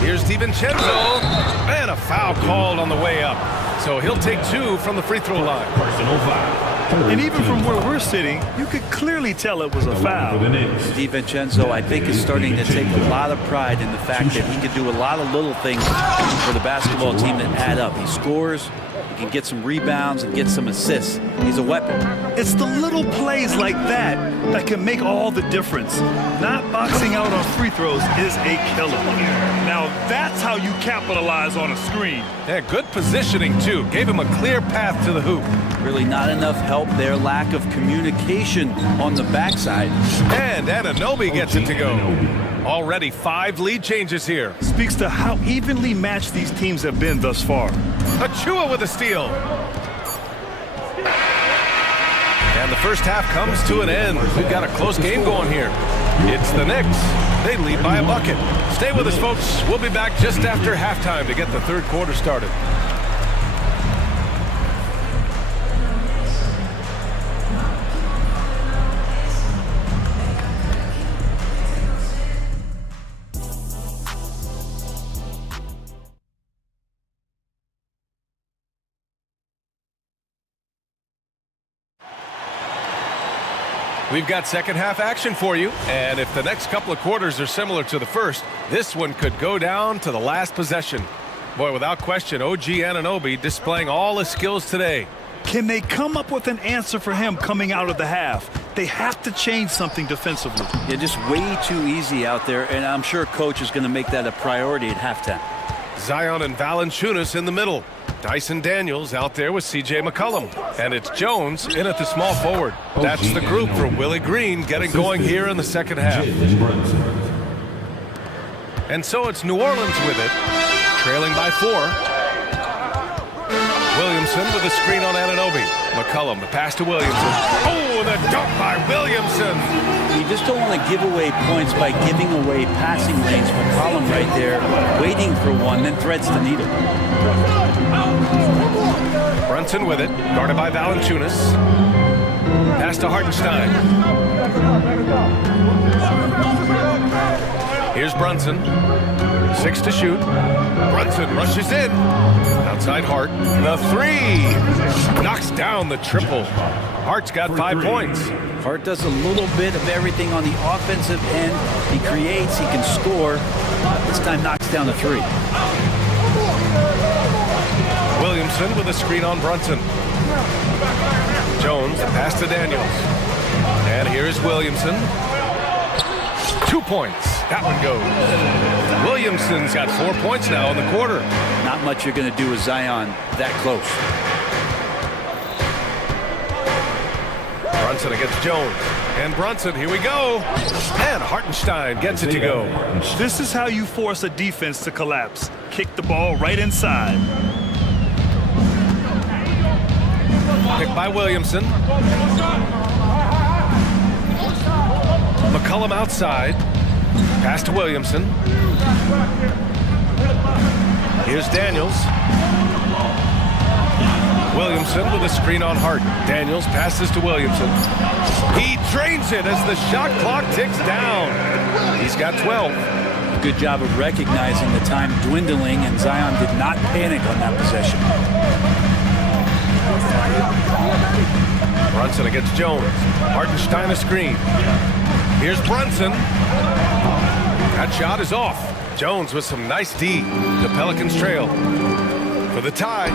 Here's DiVincenzo. And a foul called on the way up. So he'll take 2 from the free throw line. Personal foul. And even from where we're sitting, you could clearly tell it was a foul. DiVincenzo, I think, is starting to take a lot of pride in the fact that he can do a lot of little things for the basketball team that add up. He scores, he can get some rebounds and get some assists. He's a weapon. It's the little plays like that that can make all the difference. Not boxing out on free throws is a killer. Now that's how you capitalize on a screen. Yeah, good positioning too. Gave him a clear path to the hoop. Really not enough help there. Lack of communication on the backside. And Anunoby gets it to go. Already 5 lead changes here. Speaks to how evenly matched these teams have been thus far. Achua with a steal. And the first half comes to an end. We've got a close game going here. It's the Knicks. They lead by a bucket. Stay with us, folks. We'll be back just after halftime to get the third quarter started. We've got second half action for you, and if the next couple of quarters are similar to the first, this one could go down to the last possession. Boy, without question, OG Anunoby displaying all his skills today. Can they come up with an answer for him coming out of the half? They have to change something defensively. Yeah, just way too easy out there, and I'm sure coach is going to make that a priority at halftime. Zion and Valanciunas in the middle. Dyson Daniels out there with C.J. McCollum. And it's Jones in at the small forward. That's the group for Willie Green getting going here in the second half. And so it's New Orleans with it, trailing by 4. Williamson with a screen on Anunoby. McCollum, the pass to Williamson. Oh, the dunk by Williamson. You just don't want to give away points by giving away passing lanes. McCollum right there, waiting for one, then threads the needle. Brunson with it, guarded by Valanciunas. Pass to Hartenstein. Here's Brunson. 6 to shoot. Brunson rushes in. Outside Hart. The 3. Knocks down the triple. Hart's got 5 points. Hart does a little bit of everything on the offensive end. He creates, he can score. This time knocks down the 3. Williamson with a screen on Brunson. Jones, the pass to Daniels. And here's Williamson. 2 points. That one goes. Williamson's got 4 points now in the quarter. Not much you're going to do with Zion that close. Brunson against Jones. And Brunson, here we go. And Hartenstein gets it to go. This is how you force a defense to collapse. Kick the ball right inside. Picked by Williamson. McCollum outside. Pass to Williamson. Here's Daniels. Williamson with a screen on Hart. Daniels passes to Williamson. He drains it as the shot clock ticks down. He's got 12. Good job of recognizing the time dwindling, and Zion did not panic on that possession. Brunson against Jones. Hartenstein a screen. Here's Brunson. That shot is off. Jones with some nice D. The Pelicans trail for the tie.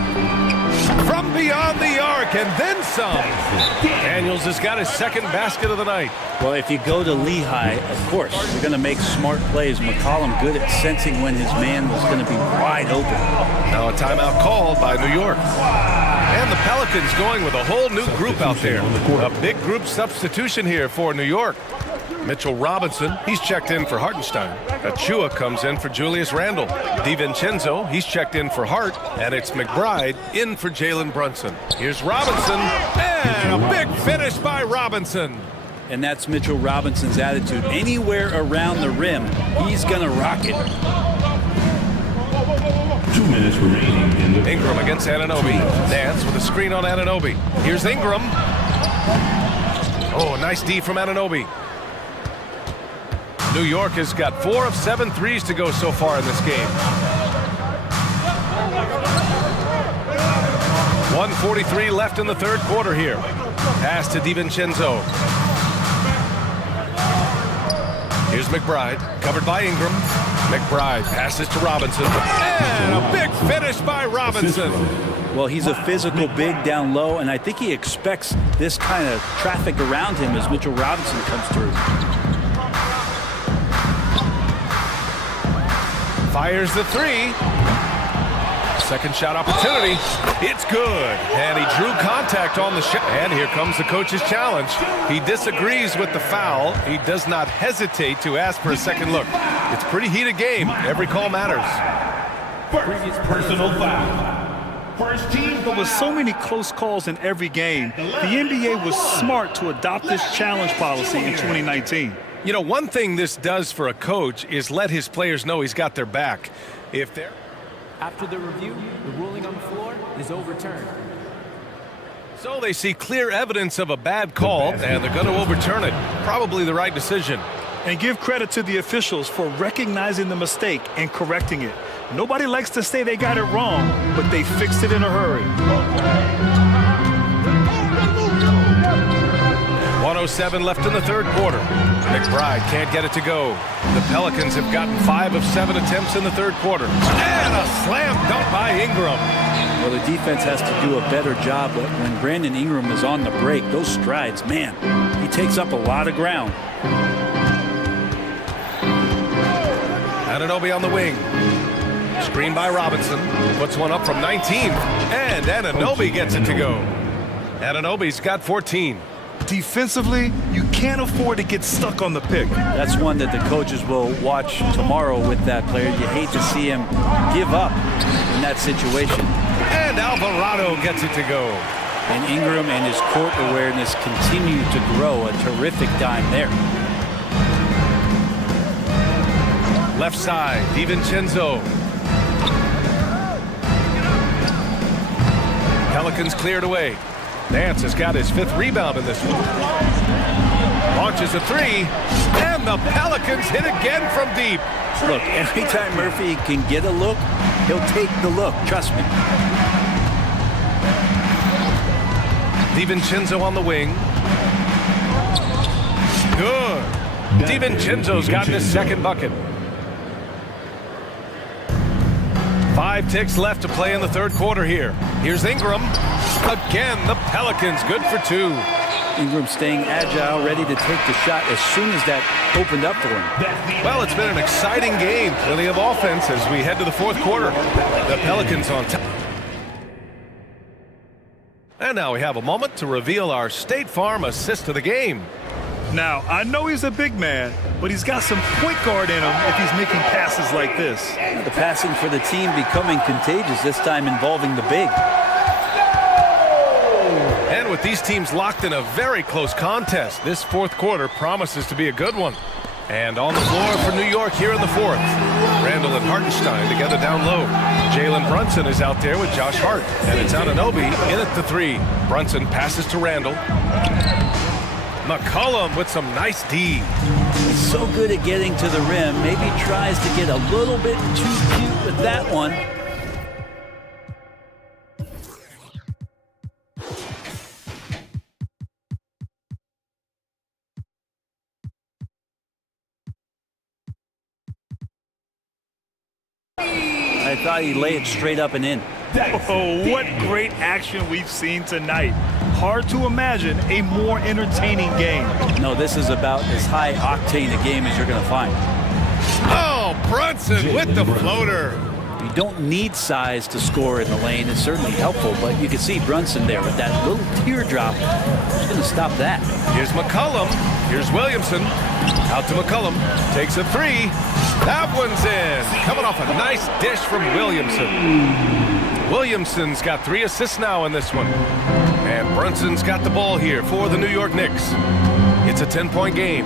From beyond the arc and then some. Daniels has got his second basket of the night. Well, if you go to Lehigh, of course, you're going to make smart plays. McCollum good at sensing when his man was going to be wide open. Now a timeout called by New York. And the Pelicans going with a whole new group out there. A big group substitution here for New York. Mitchell Robinson, he's checked in for Hartenstein. Achua comes in for Julius Randle. DiVincenzo, he's checked in for Hart. And it's McBride in for Jalen Brunson. Here's Robinson, and a big finish by Robinson. And that's Mitchell Robinson's attitude. Anywhere around the rim, he's going to rock it. 2 minutes remaining in the... Ingram against Anunoby. Nance with a screen on Anunoby. Here's Ingram. Oh, nice D from Anunoby. New York has got 4 of 7 threes to go so far in this game. 1:43 left in the third quarter here. Pass to DiVincenzo. Here's McBride, covered by Ingram. McBride passes to Robinson. And a big finish by Robinson. Well, he's a physical big down low, and I think he expects this kind of traffic around him as Mitchell Robinson comes through. Fires the 3. Second shot opportunity. It's good. And he drew contact on the shot. And here comes the coach's challenge. He disagrees with the foul. He does not hesitate to ask for a second look. It's a pretty heated game. Every call matters. First personal foul. First team. But with so many close calls in every game, the NBA was smart to adopt this challenge policy in 2019. You know, one thing this does for a coach is let his players know he's got their back. If they're... After the review, the ruling on the floor is overturned. So they see clear evidence of a bad call, and they're going to overturn it. Probably the right decision. And give credit to the officials for recognizing the mistake and correcting it. Nobody likes to say they got it wrong, but they fixed it in a hurry. 1:07 left in the third quarter. McBride can't get it to go. The Pelicans have gotten 5 of 7 attempts in the third quarter. And a slam dunk by Ingram. Well, the defense has to do a better job, but when Brandon Ingram is on the break, those strides, man, he takes up a lot of ground. Anunoby on the wing. Screen by Robinson. Puts one up from 19. And Anunoby gets it to go. Anunoby's got 14. Defensively, you can't afford to get stuck on the pick. That's one that the coaches will watch tomorrow with that player. You hate to see him give up in that situation. And Alvarado gets it to go. And Ingram and his court awareness continue to grow. A terrific dime there. Left side, DiVincenzo. Pelicans cleared away. Nance has got his 5th rebound in this one. Launches a 3, and the Pelicans hit again from deep. Look, every time Murphy can get a look, he'll take the look, trust me. DiVincenzo on the wing. Good. DiVincenzo's gotten his 2nd bucket. 5 ticks left to play in the 3rd quarter here. Here's Ingram. Again, the Pelicans good for 2. Ingram staying agile, ready to take the shot as soon as that opened up for him. Well, it's been an exciting game. Plenty of offense as we head to the 4th quarter. The Pelicans on top. And now we have a moment to reveal our State Farm assist of the game. Now, I know he's a big man, but he's got some point guard in him if he's making passes like this. The passing for the team becoming contagious, this time involving the big. And with these teams locked in a very close contest, this 4th quarter promises to be a good one. And on the floor for New York here in the 4th, Randall and Hartenstein together down low. Jalen Brunson is out there with Josh Hart, and it's Anunoby in at the 3. Brunson passes to Randall. McCollum with some nice D. He's so good at getting to the rim. Maybe tries to get a little bit too cute with that one. I thought he'd lay it straight up and in. Oh, what great action we've seen tonight. Hard to imagine a more entertaining game. No, this is about as high octane a game as you're going to find. Oh, Brunson with the floater. You don't need size to score in the lane. It's certainly helpful, but you can see Brunson there with that little teardrop. Who's going to stop that? Here's McCollum. Here's Williamson. Out to McCollum. Takes a 3. That one's in. Coming off a nice dish from Williamson. Williamson's got 3 assists now in this one. And Brunson's got the ball here for the New York Knicks. It's a 10-point game.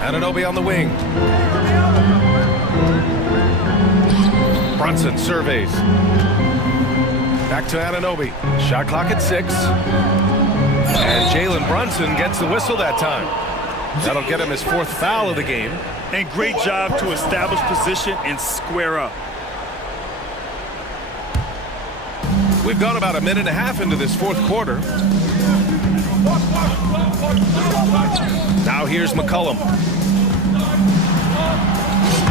Anunoby on the wing. Brunson surveys. Back to Anunoby. Shot clock at 6. And Jalen Brunson gets the whistle that time. That'll get him his 4th foul of the game. And great job to establish position and square up. We've gone about a minute and a half into this 4th quarter. Now here's McCollum.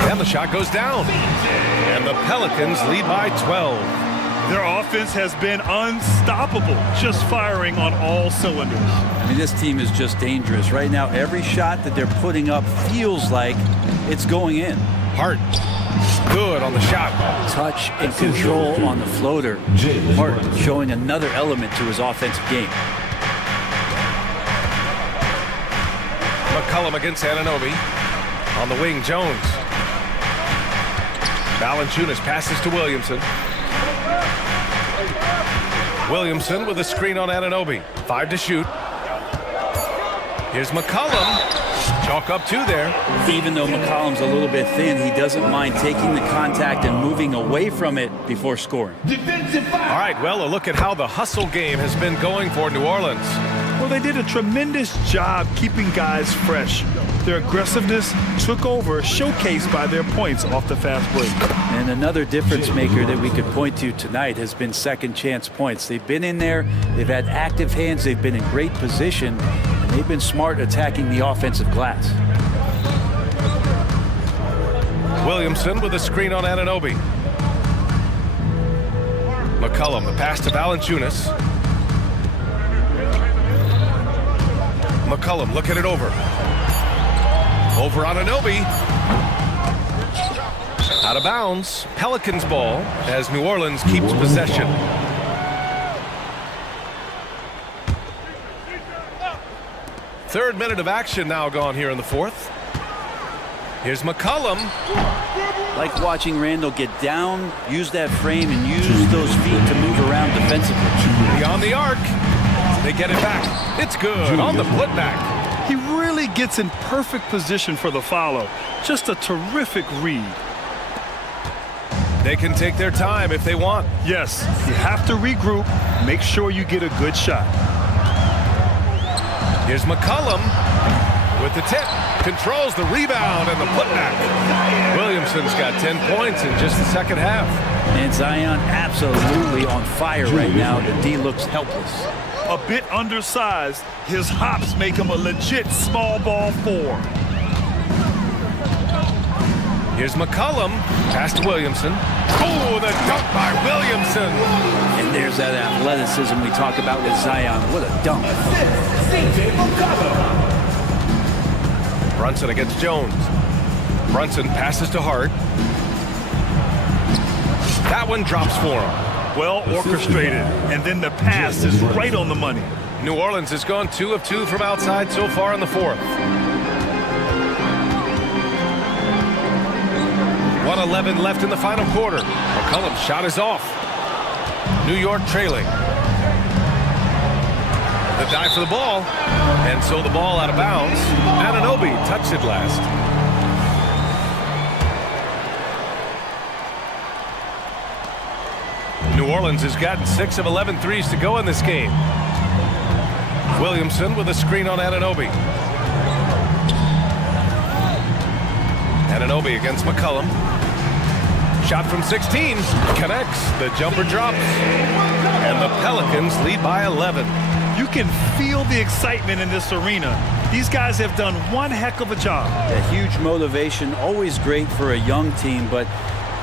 And the shot goes down. And the Pelicans lead by 12. Their offense has been unstoppable, just firing on all cylinders. I mean, this team is just dangerous. Right now, every shot that they're putting up feels like it's going in. Hart, good on the shot. Touch and control on the floater. Hart showing another element to his offensive game. McCollum against Anunoby. On the wing, Jones. Valanciunas passes to Williamson. Williamson with a screen on Anunoby. 5 to shoot. Here's McCollum. Chalk up 2 there. Even though McCollum's a little bit thin, he doesn't mind taking the contact and moving away from it before scoring. All right, well, a look at how the hustle game has been going for New Orleans. Well, they did a tremendous job keeping guys fresh. Their aggressiveness took over, showcased by their points off the fast break. And another difference maker that we could point to tonight has been second chance points. They've been in there, they've had active hands, they've been in great position, and they've been smart attacking the offensive glass. Williamson with a screen on Anunoby. McCollum, the pass to Valanciunas. McCollum looking it over. Over Anunoby. Out of bounds. Pelicans ball as New Orleans keeps possession. Third minute of action now gone here in the fourth. Here's McCollum. Like watching Randall get down, use that frame, and use those feet to move around defensively. Beyond the arc. They get it back. It's good on the putback. He really gets in perfect position for the follow. Just a terrific read. They can take their time if they want. Yes, you have to regroup. Make sure you get a good shot. Here's McCollum with the tip. Controls the rebound and the putback. Williamson's got 10 points in just the second half. And Zion absolutely on fire right now. The D looks helpless. A bit undersized, his hops make him a legit small ball 4. Here's McCollum. Pass to Williamson. Oh, the dunk by Williamson. And there's that athleticism we talk about with Zion. What a dunk. Brunson against Jones. Brunson passes to Hart. That one drops for him. Well orchestrated, and then the pass is right on the money. New Orleans has gone 2 of 2 from outside so far in the fourth. 1:11 left in the final quarter. McCollum's shot is off. New York trailing. The dive for the ball, and so the ball out of bounds. Anunoby touched it last. New Orleans has gotten 6 of 11 threes to go in this game. Williamson with a screen on Anunoby. Anunoby against McCollum. Shot from 16. Connects. The jumper drops. And the Pelicans lead by 11. You can feel the excitement in this arena. These guys have done one heck of a job. A huge motivation, always great for a young team, but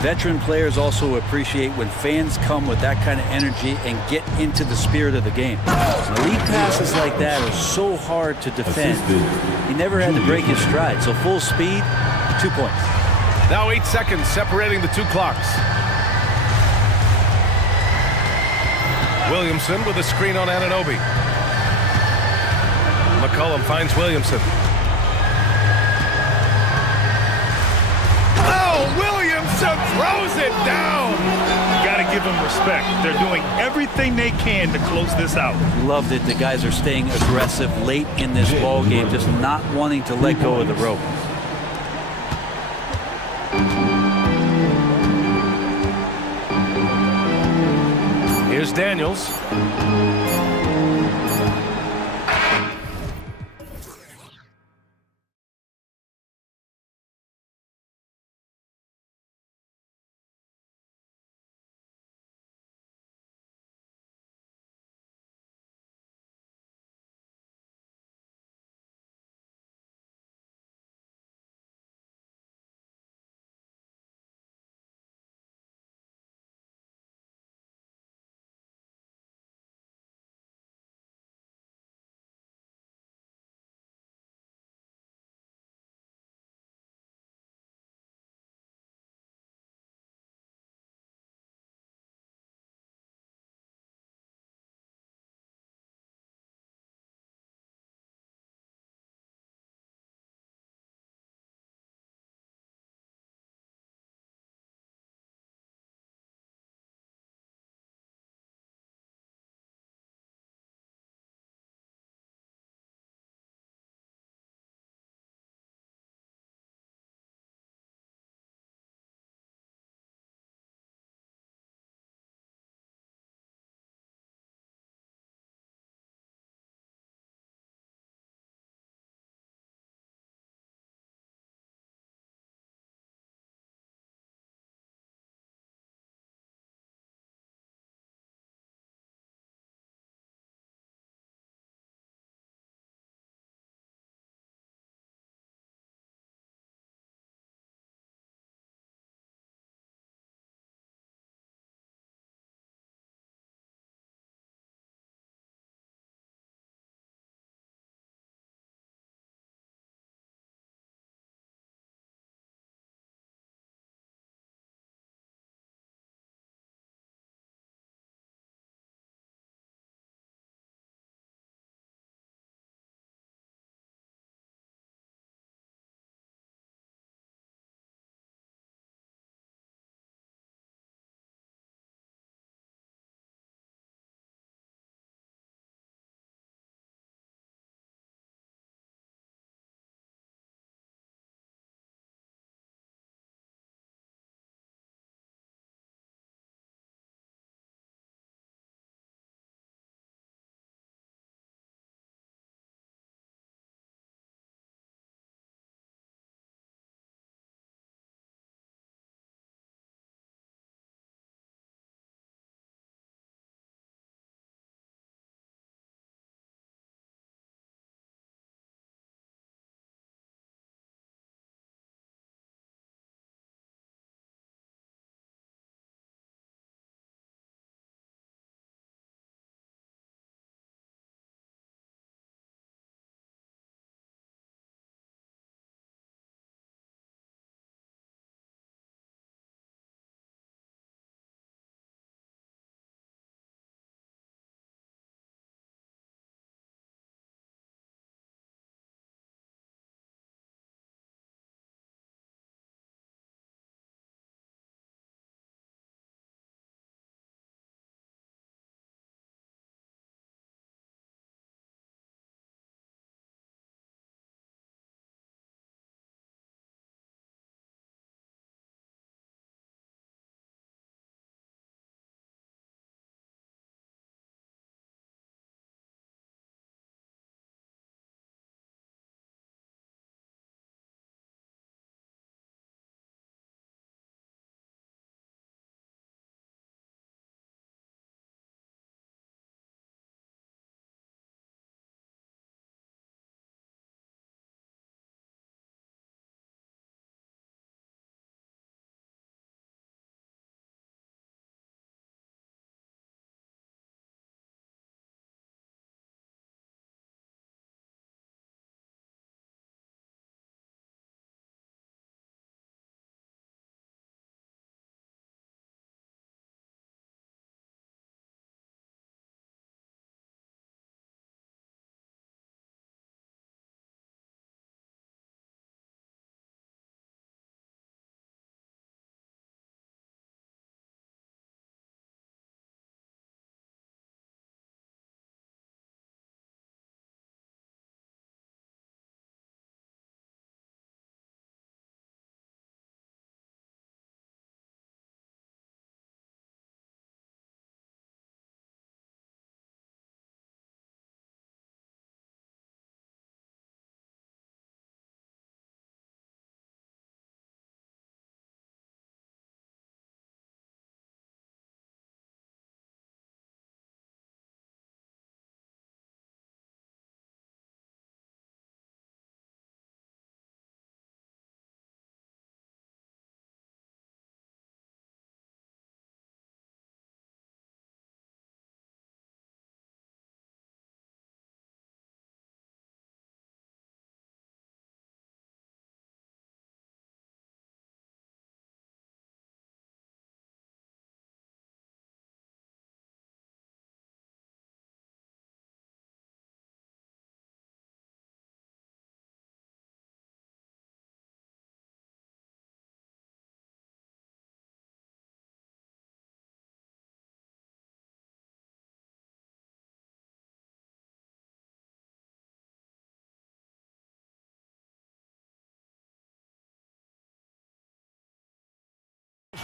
veteran players also appreciate when fans come with that kind of energy and get into the spirit of the game. Elite passes like that are so hard to defend. He never had to break his stride, so full speed, 2 points. Now 8 seconds separating the two clocks. Williamson with a screen on Anunoby. McCollum finds Williamson. Oh, Williamson throws it down. You got to give them respect. They're doing everything they can to close this out. Loved it. The guys are staying aggressive late in this ball game, just not wanting to let go of the rope. Here's Daniels.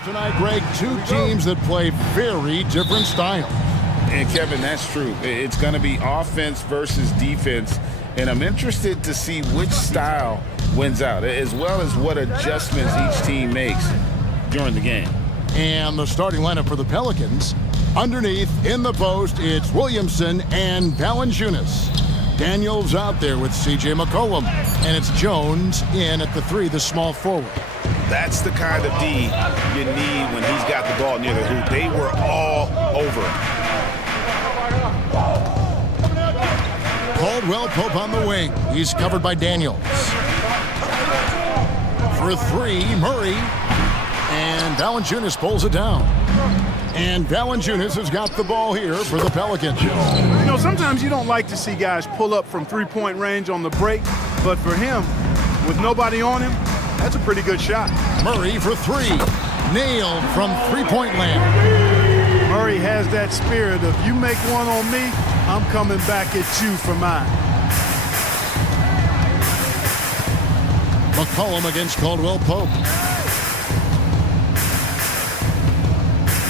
tonight, Greg, two teams that play very different styles. And Kevin, that's true. It's going to be offense versus defense. And I'm interested to see which style wins out, as well as what adjustments each team makes during the game. And the starting lineup for the Pelicans. Underneath, in the post, it's Williamson and Valanciunas. Daniels out there with C.J. McCollum. And it's Jones in at the 3, the small forward. That's the kind of D you need when he's got the ball near the hoop. They were all over him. Caldwell Pope on the wing. He's covered by Daniels. For 3, Murray. And Valanciunas pulls it down. And Valanciunas has got the ball here for the Pelicans. You know, sometimes you don't like to see guys pull up from three-point range on the break, but for him, with nobody on him, that's a pretty good shot. Murray for 3. Nailed from three-point land. Murray has that spirit of, you make one on me, I'm coming back at you for mine. McCollum against Caldwell Pope.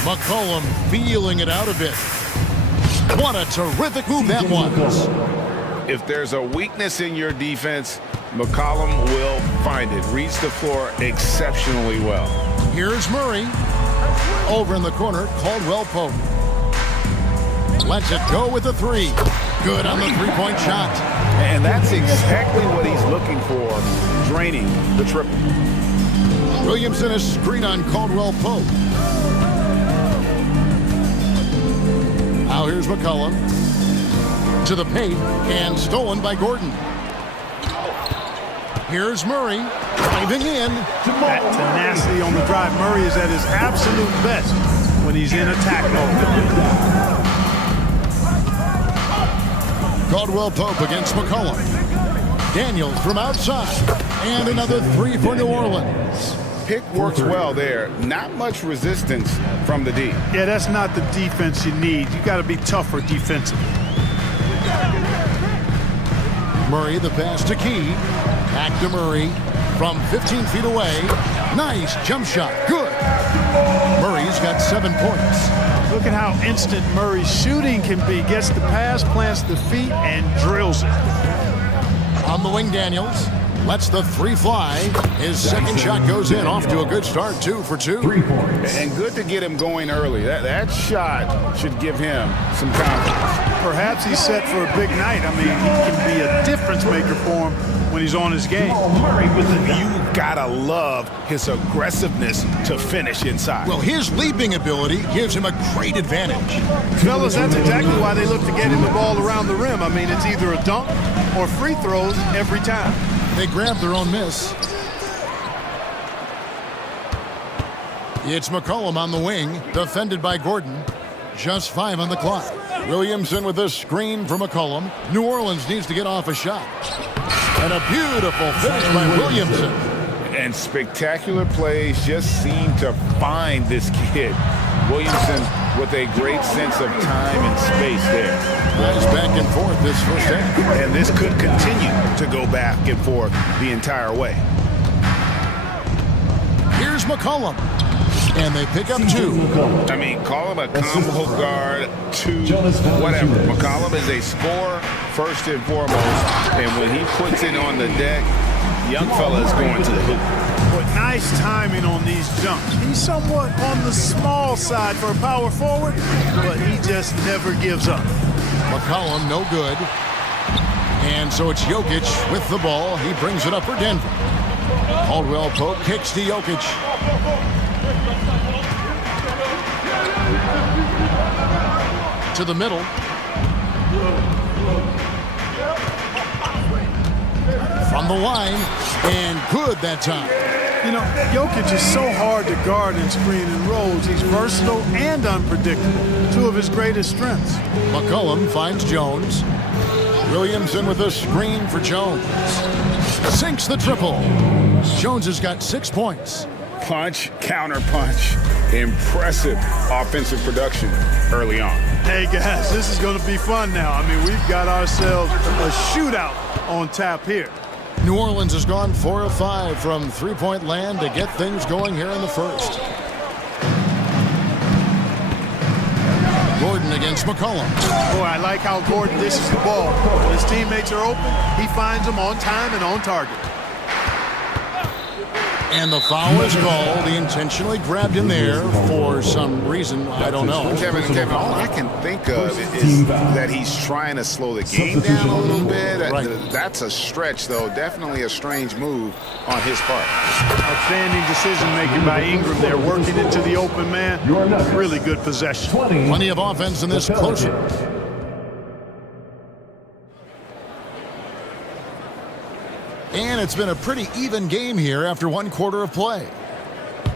McCollum feeling it out a bit. What a terrific move that was. If there's a weakness in your defense, McCollum will find it. Reads the floor exceptionally well. Here's Murray. Over in the corner, Caldwell Pope. Lets it go with the 3. Good on the three-point shot. And that's exactly what he's looking for, draining the triple. Williamson is screen on Caldwell Pope. Now here's McCollum. To the paint and stolen by Gordon. Here's Murray. Driving in. That tenacity on the drive. Murray is at his absolute best when he's in attack mode. Caldwell Pope against McCollum. Daniels from outside. And another 3 for New Orleans. Pick works well there. Not much resistance from the D. Yeah, that's not the defense you need. You got to be tougher defensively. Murray the pass to Key. Back to Murray from 15 feet away. Nice jump shot. Good. Murray's got 7 points. Look at how instant Murray's shooting can be. Gets the pass, plants the feet, and drills it. On the wing, Daniels. Lets the 3 fly. His second shot goes in. Off to a good start, 2 for 2. 3 points. And good to get him going early. That shot should give him some confidence. Perhaps he's set for a big night. I mean, he can be a difference maker for him when he's on his game. You gotta love his aggressiveness to finish inside. Well, his leaping ability gives him a great advantage. Fellas, that's exactly why they look to get him the ball around the rim. I mean, it's either a dunk or free throws every time. They grab their own miss. It's McCollum on the wing, defended by Gordon. Just 5 on the clock. Williamson with a screen for McCollum. New Orleans needs to get off a shot. And a beautiful finish by Williamson. And spectacular plays just seem to find this kid. Williamson with a great sense of time and space there. Nice back and forth this first half. And this could continue to go back and forth the entire way. Here's McCollum. And they pick up 2. I mean, call him a combo guard, 2, whatever. McCollum is a scorer first and foremost. And when he puts it on the deck, young fella is going to the hoop. But nice timing on these jumps. He's somewhat on the small side for a power forward, but he just never gives up. McCollum, no good. And so it's Jokic with the ball. He brings it up for Denver. Caldwell Pope kicks to Jokic. To the middle. From the line. And good that time. You know, Jokic is so hard to guard and screen and rolls. He's versatile and unpredictable. 2 of his greatest strengths. McCollum finds Jones. Williamson with a screen for Jones. Sinks the triple. Jones has got 6 points. Punch, counter punch. Impressive offensive production early on. Hey guys, this is going to be fun now. I mean, we've got ourselves a shootout on tap here. New Orleans has gone 4 of 5 from three-point land to get things going here in the first. Gordon against McCollum. Boy, I like how Gordon dishes the ball. When his teammates are open, he finds them on time and on target. And the foul is called. He intentionally grabbed him there for some reason. I don't know. Kevin, all I can think of is that he's trying to slow the game down a little bit. That's a stretch, though. Definitely a strange move on his part. Outstanding decision-making by Ingram there, working into the open man. Really good possession. Plenty of offense in this close one. And it's been a pretty even game here after one quarter of play.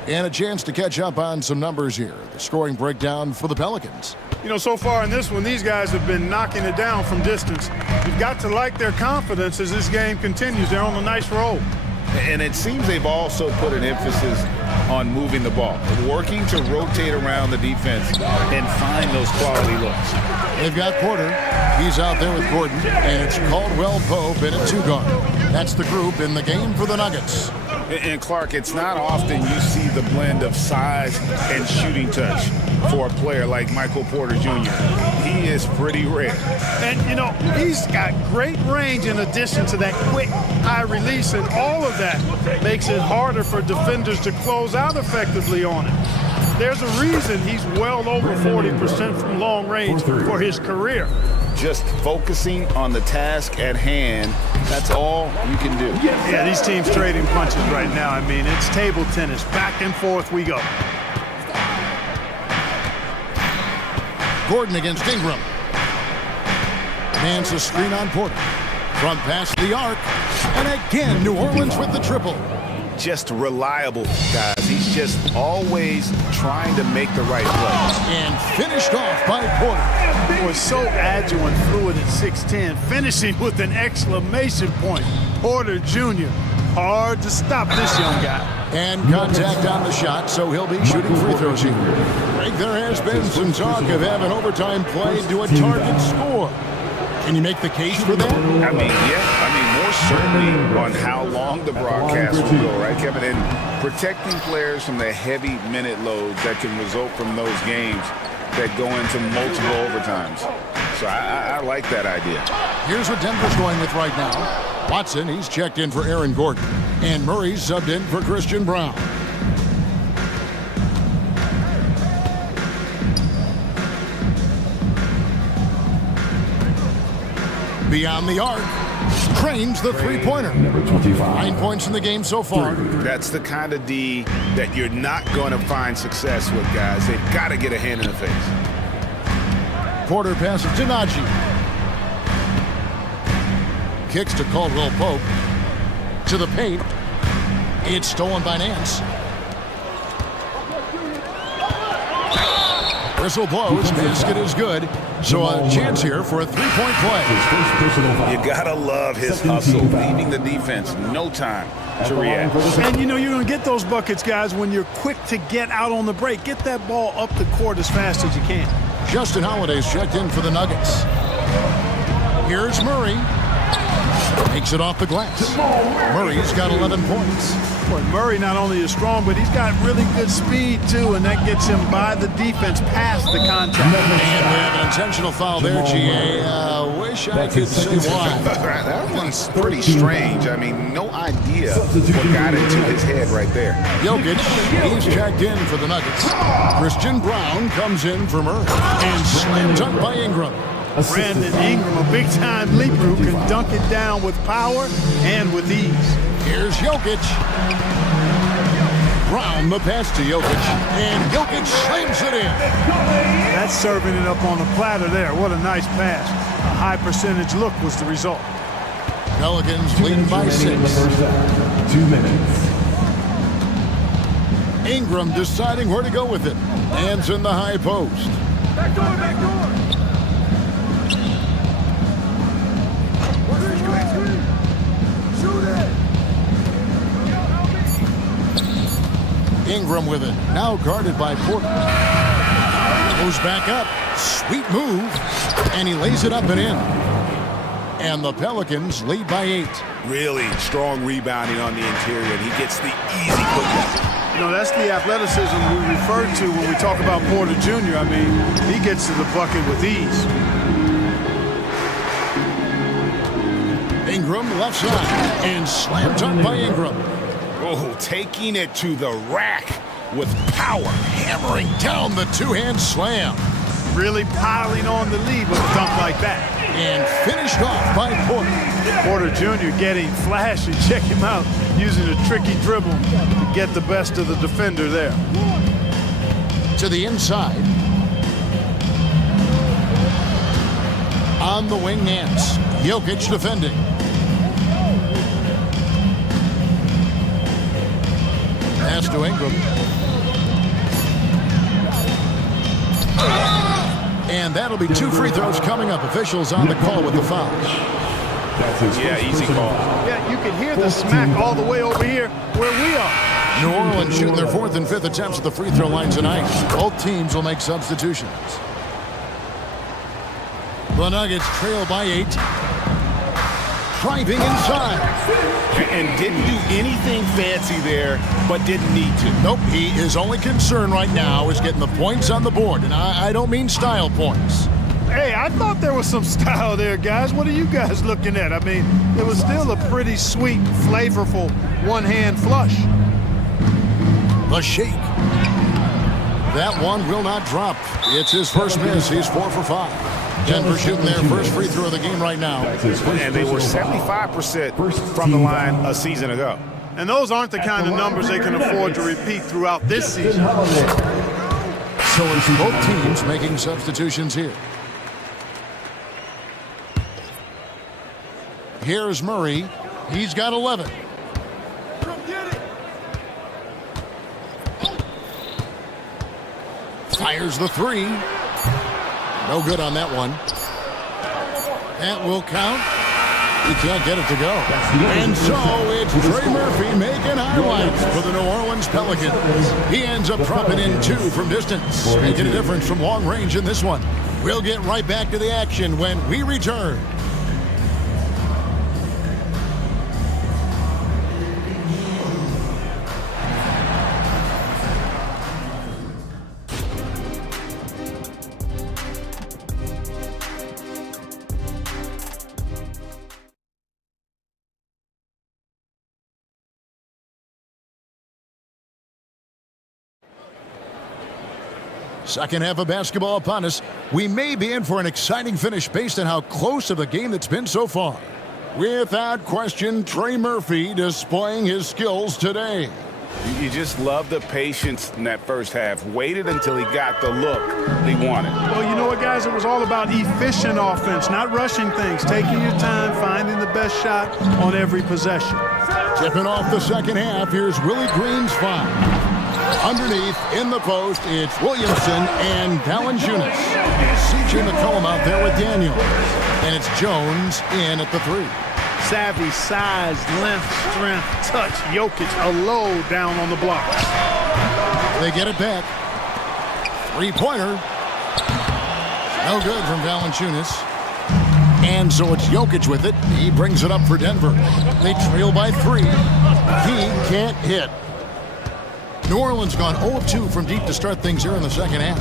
And a chance to catch up on some numbers here. The scoring breakdown for the Pelicans. You know, so far in this one, these guys have been knocking it down from distance. You've got to like their confidence as this game continues. They're on a nice roll. And it seems they've also put an emphasis on moving the ball, working to rotate around the defense and find those quality looks. They've got Porter. He's out there with Gordon. And it's Caldwell Pope in a two-guard. That's the group in the game for the Nuggets. And Clark, it's not often you see the blend of size and shooting touch for a player like Michael Porter Jr. He is pretty rare. And, you know, he's got great range in addition to that quick high release, and all of that makes it harder for defenders to close out effectively on it. There's a reason he's well over 40% from long range for his career. Just focusing on the task at hand, that's all you can do. Yeah, these teams trading punches right now. I mean, it's table tennis. Back and forth we go. Gordon against Ingram. Hands a screen on Porter. Front pass the arc. And again, New Orleans with the triple. Just reliable, guys. He's just always trying to make the right play. And finished off by Porter. Was so agile and fluid at 6'10", finishing with an exclamation point. Porter Jr. Hard to stop this young guy. And contact on the shot, so he'll be shooting free throws here. Greg, there has been some talk of having overtime play to a target score. Can you make the case for that? I mean, yeah. I mean, more certainly on how long the broadcast will go, right, Kevin? And protecting players from the heavy minute loads that can result from those games that go into multiple overtimes. So I like that idea. Here's what Denver's going with right now. Watson, he's checked in for Aaron Gordon. And Murray's subbed in for Christian Brown. Beyond the arc, trains the three-pointer. 9 points in the game so far. That's the kind of D that you're not going to find success with, guys. They've got to get a hand in the face. Porter passes to Najee. Kicks to Caldwell Pope. To the paint. It's stolen by Nance. Whistle blows. Basket is good. So a chance here for a three-point play. You gotta love his hustle, leaving the defense no time to react. And you know you're gonna get those buckets, guys, when you're quick to get out on the break. Get that ball up the court as fast as you can. Justin Holiday's checked in for the Nuggets. Here's Murray. Takes it off the glass. Murray's got 11 points. Boy, Murray not only is strong, but he's got really good speed, too, and that gets him by the defense past the contact. And we have an intentional foul there, GA. Wish I could say why. That one's pretty strange. I mean, no idea what got into his head right there. Jokic, he's checked in for the Nuggets. Christian Brown comes in for Murray. And slam dunk by Ingram. Brandon Ingram, a big-time leaper who can dunk it down with power and with ease. Here's Jokic. Brown the pass to Jokic. And Jokic slams it in. That's serving it up on a platter there. What a nice pass. A high percentage look was the result. Pelicans leading by 6. 2 minutes. Ingram deciding where to go with it. Hands in the high post. Back door, back door. Ingram with it. Now guarded by Porter. Goes back up. Sweet move. And he lays it up and in. And the Pelicans lead by 8. Really strong rebounding on the interior, and he gets the easy putback. You know, that's the athleticism we refer to when we talk about Porter Jr. I mean, he gets to the bucket with ease. Ingram left side and slammed up by Ingram. Oh, taking it to the rack with power. Hammering down the two-hand slam. Really piling on the lead with a dunk like that. And finished off by Porter. Porter Jr. getting flash, and check him out, using a tricky dribble to get the best of the defender there. To the inside. On the wing, Nance. Jokic defending. Pass to Ingram. And that'll be 2 free throws coming up. Officials on the call with the foul. Yeah, easy call. Yeah, you can hear the smack all the way over here where we are. New Orleans shooting their 4th and 5th attempts at the free throw line tonight. Both teams will make substitutions. The Nuggets trail by 8. Driving inside. And didn't do anything fancy there, but didn't need to. Nope, his only concern right now is getting the points on the board. And I don't mean style points. Hey, I thought there was some style there, guys. What are you guys looking at? I mean, it was still a pretty sweet, flavorful one-hand flush. The shake. That one will not drop. It's his first miss. He's 4 for 5. Denver shooting their first free throw of the game right now. And they were 75% from the line a season ago. And those aren't the kind of numbers they can afford to repeat throughout this season. So it's both teams making substitutions here. Here's Murray. He's got 11. Fires the 3. No good on that one. That will count. He can't get it to go. And so it's Trey Murphy making highlights for the New Orleans Pelicans. He ends up dropping in 2 from distance, making a difference from long range in this one. We'll get right back to the action when we return. Second half of basketball upon us. We may be in for an exciting finish based on how close of a game that's been so far. Without question, Trey Murphy displaying his skills today. You just love the patience in that first half. Waited until he got the look he wanted. Well, you know what, guys? It was all about efficient offense, not rushing things, taking your time, finding the best shot on every possession. Tipping off the second half, here's Willie Green's foul. Underneath, in the post, it's Williamson and Valanciunas. C.J. McCollum out there with Daniel. And it's Jones in at the 3. Savvy, size, length, strength, touch. Jokic, a low down on the blocks. They get it back. 3-pointer. No good from Valanciunas. And so it's Jokic with it. He brings it up for Denver. They trail by 3. He can't hit. New Orleans gone 0 of 2 from deep to start things here in the second half.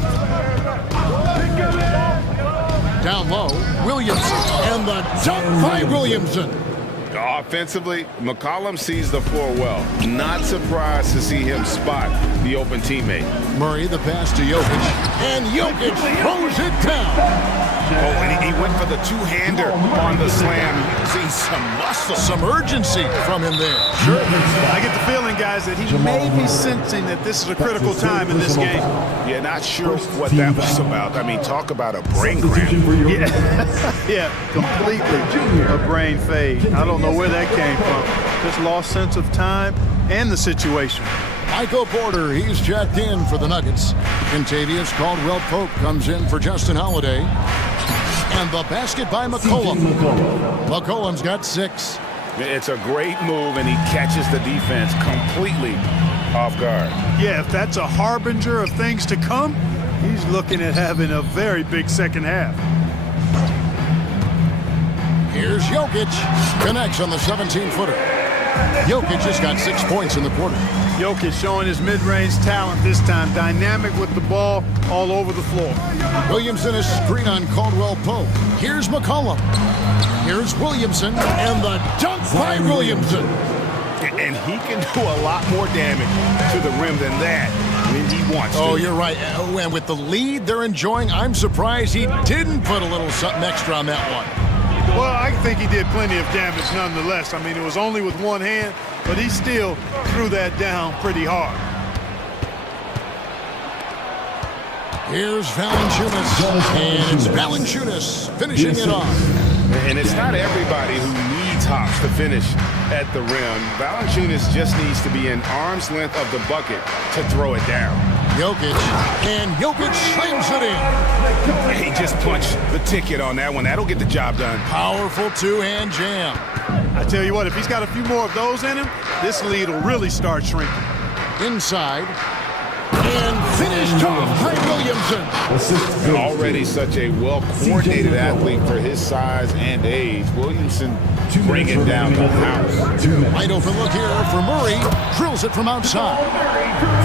Down low, Williamson, and the dunk by Williamson. Offensively, McCollum sees the floor well. Not surprised to see him spot the open teammate. Murray, the pass to Jokic, and Jokic throws it down. Oh, and he went for the two-hander on the slam. See some muscle. Some urgency from him there. Sure. I get the feeling, guys, that he may be sensing that this is a critical time in this game. Yeah, not sure what that was about. I mean, talk about a brain cramp. Yeah, completely a brain fade. I don't know where that came from. Just lost sense of time and the situation. Michael Porter, he's checked in for the Nuggets. Contavious Caldwell-Pope comes in for Justin Holiday. And the basket by McCollum. McCollum's got 6. It's a great move, and he catches the defense completely off guard. Yeah, if that's a harbinger of things to come, he's looking at having a very big second half. Here's Jokic. Connects on the 17-footer. Jokic just got 6 points in the quarter. Jokic showing his mid-range talent this time. Dynamic with the ball all over the floor. Williamson is screen on Caldwell Pope. Here's McCollum. Here's Williamson, and the dunk by Williamson. And he can do a lot more damage to the rim than that when he wants to. Oh, you're right. And with the lead they're enjoying, I'm surprised he didn't put a little something extra on that one. Well, I think he did plenty of damage nonetheless. I mean, it was only with one hand, but he still threw that down pretty hard. Here's Valanciunas, and it's Valanciunas finishing it off. And it's not everybody who needs hops to finish at the rim. Valanciunas just needs to be an arm's length of the bucket to throw it down. Jokic, and Jokic slams it in. He just punched the ticket on that one. That'll get the job done. Powerful two-hand jam. I tell you what, if he's got a few more of those in him, this lead will really start shrinking. Inside, and finished off by Williamson. Already such a well-coordinated athlete for his size and age. Williamson bringing down the house. Wide open look here for Murray. Drills it from outside.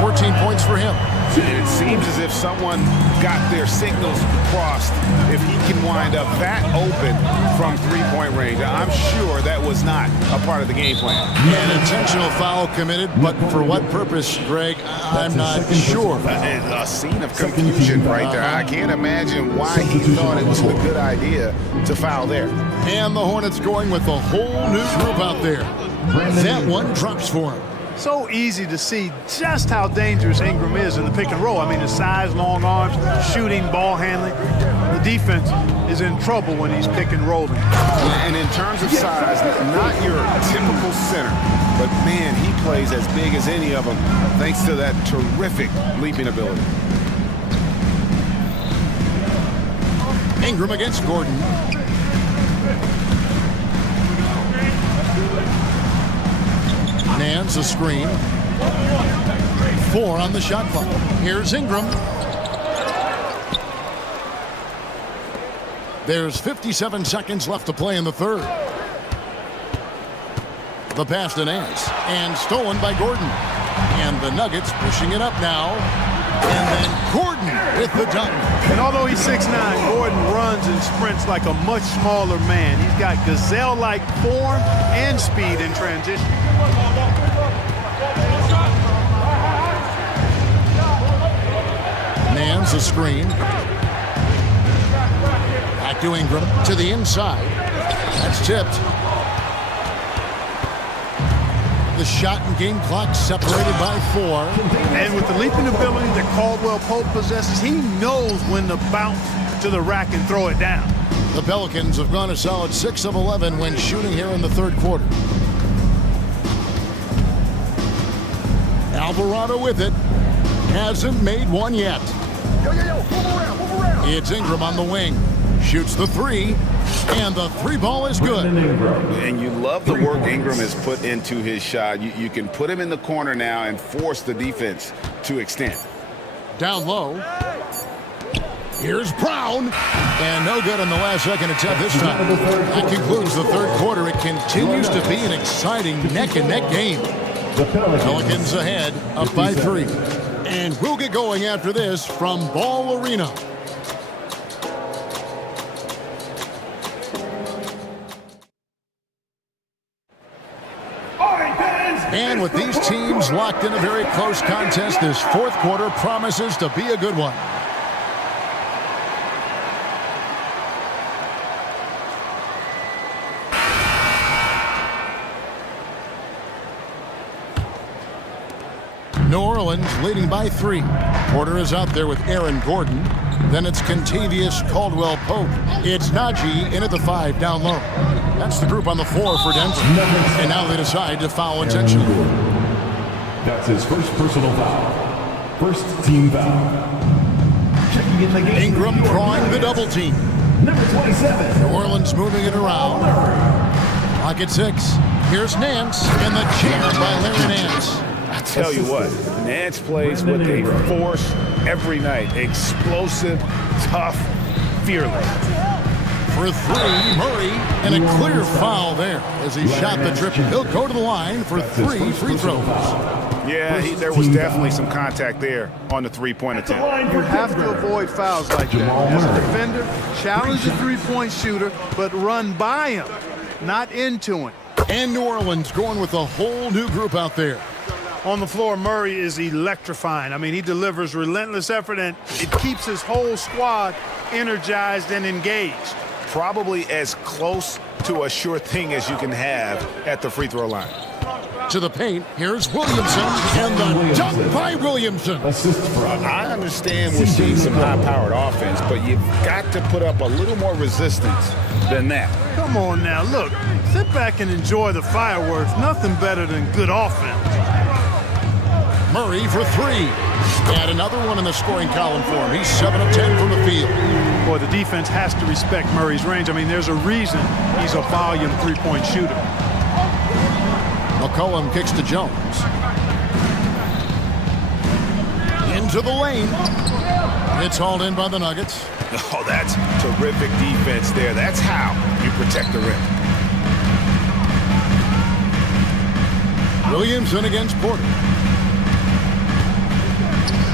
14 points for him. And it seems as if someone got their signals crossed if he can wind up that open from three-point range. I'm sure that was not a part of the game plan. An intentional foul committed, but for what purpose, Greg? I'm not sure. A scene of confusion right there. I can't imagine why he thought it was a good idea to foul there. And the Hornets going with a whole new group out there. That one drops for him. So easy to see just how dangerous Ingram is in the pick and roll. I mean, his size, long arms, shooting, ball handling. The defense is in trouble when he's pick and rolling. And in terms of size, not your typical center, but man, he plays as big as any of them thanks to that terrific leaping ability. Ingram against Gordon. Nance a screen. 4 on the shot clock. Here's Ingram. There's 57 seconds left to play in the third. The pass to Nance, and stolen by Gordon. And the Nuggets pushing it up now. And then Gordon with the dunk. And although he's 6'9", Gordon runs and sprints like a much smaller man. He's got gazelle-like form and speed in transition. Nance a screen. Back to Ingram to the inside. That's tipped. The shot and game clock separated by 4. And with the leaping ability that Caldwell Pope possesses, he knows when to bounce to the rack and throw it down. The Pelicans have gone a solid 6 of 11 when shooting here in the third quarter. Alvarado with it. Hasn't made one yet. It's Ingram on the wing. Shoots the 3. And the 3 ball is good. And you love the work Ingram has put into his shot. You can put him in the corner now and force the defense to extend. Down low. Here's Brown. And no good on the last second attempt this time. That concludes the third quarter. It continues to be an exciting neck-and-neck game. Pelicans ahead, up by 3. And we'll get going after this from Ball Arena. And with these teams locked in a very close contest, this fourth quarter promises to be a good one. New Orleans leading by 3. Porter is out there with Aaron Gordon. Then it's Contavious Caldwell Pope. It's Najee in at the 5 down low. That's the group on the floor for Denver. And now they decide to foul intentionally. That's his first personal foul. First team foul. Checking in the game. Ingram drawing the double team. Number 27. New Orleans moving it around. Clock at 6. Here's Nance and the jam by Larry Nance. I tell you what, Nance plays with a force every night. Explosive, tough, fearless. for three, Murray, and a clear foul there as he shot the triple. He'll go to the line for 3 free throws. Yeah, there was definitely some contact there on the three-point attempt. You have to avoid fouls like that. As a defender, challenge the three-point shooter, but run by him, not into him. And New Orleans going with a whole new group out there. On the floor, Murray is electrifying. I mean, he delivers relentless effort, and it keeps his whole squad energized and engaged. Probably as close to a sure thing as you can have at the free throw line. To the paint, here's Williamson, and the dunk by Williamson. I understand we're seeing some high-powered offense, but you've got to put up a little more resistance than that. Come on now, look, sit back and enjoy the fireworks. Nothing better than good offense. Murray for 3. And another one in the scoring column for him. He's 7 of 10 from the field. Boy, the defense has to respect Murray's range. I mean, there's a reason he's a volume three-point shooter. McCollum kicks to Jones. Into the lane. It's hauled in by the Nuggets. Oh, that's terrific defense there. That's how you protect the rim. Williamson against Porter.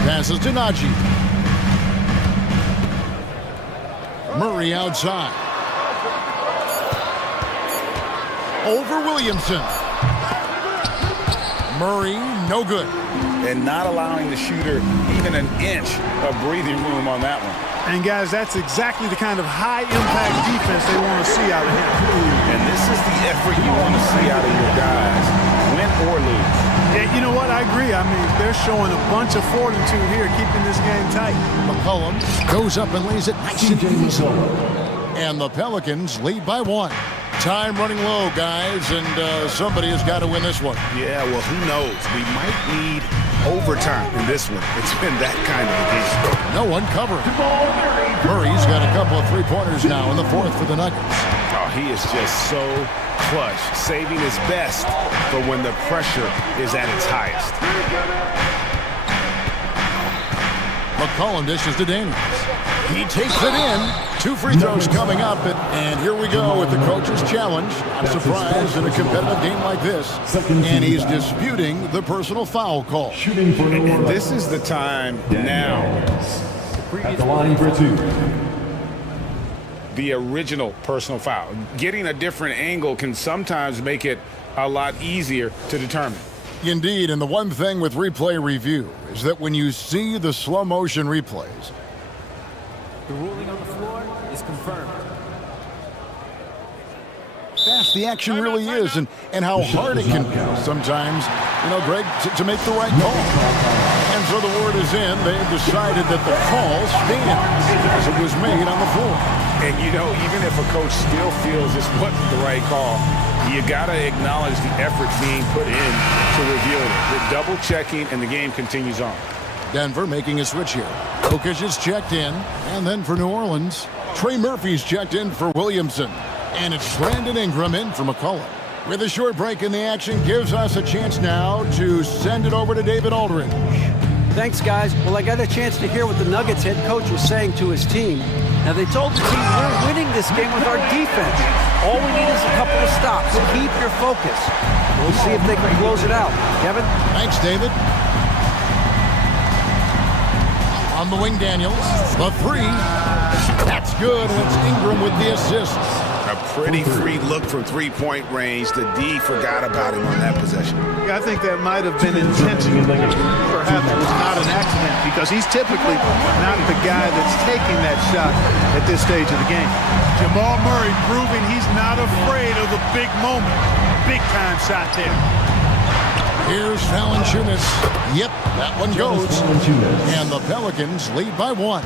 Passes to Najee. Murray outside. Over Williamson. Murray, no good. And not allowing the shooter even an inch of breathing room on that one. And guys, that's exactly the kind of high-impact defense they want to see out of him. And this is the effort you want to see out of your guys, win or lose. Yeah, you know what? I agree. I mean, they're showing a bunch of fortitude here, keeping this game tight. McCollum goes up and lays it nice and easy. And the Pelicans lead by 1. Time running low, guys, and somebody has got to win this one. Yeah, well, who knows? We might need overtime in this one. It's been that kind of a game. No one covering. Murray's got a couple of three-pointers now in the 4th for the Nuggets. Oh, he is just so clutch, saving his best for when the pressure is at its highest. McCollum dishes to Daniels. He takes it in. 2 free throws coming up, and here we go with the coach's challenge. I'm surprised in a competitive game like this. And he's disputing the personal foul call. And this is the time now. At the line for 2. The original personal foul. Getting a different angle can sometimes make it a lot easier to determine. Indeed, and the one thing with replay review is that when you see the slow motion replays, the ruling on the floor is confirmed. Fast the action really is, and how hard it can be sometimes, you know, Greg, to make the right call. And so the word is in. They've decided that the call stands as it was made on the floor. And, you know, even if a coach still feels this wasn't the right call, you got to acknowledge the effort being put in to review it. The double checking, and the game continues on. Denver making a switch here. Jokic is checked in, and then for New Orleans, Trey Murphy's checked in for Williamson. And it's Brandon Ingram in for McCollum. With a short break in the action, gives us a chance now to send it over to David Aldridge. Thanks, guys. Well, I got a chance to hear what the Nuggets head coach was saying to his team. Now, they told the team, we're winning this game with our defense. All we need is a couple of stops. Keep your focus. We'll see if they can close it out. Kevin? Thanks, David. On the wing, Daniels. The 3. That's good, and it's Ingram with the assist. A pretty free look from three-point range. The D forgot about him on that possession. I think that might have been intentional. Perhaps it was not an accident, because he's typically not the guy that's taking that shot at this stage of the game. Jamal Murray proving he's not afraid of the big moment. Big-time shot there. Here's Valanciunas. Yep, that one goes. And the Pelicans lead by 1.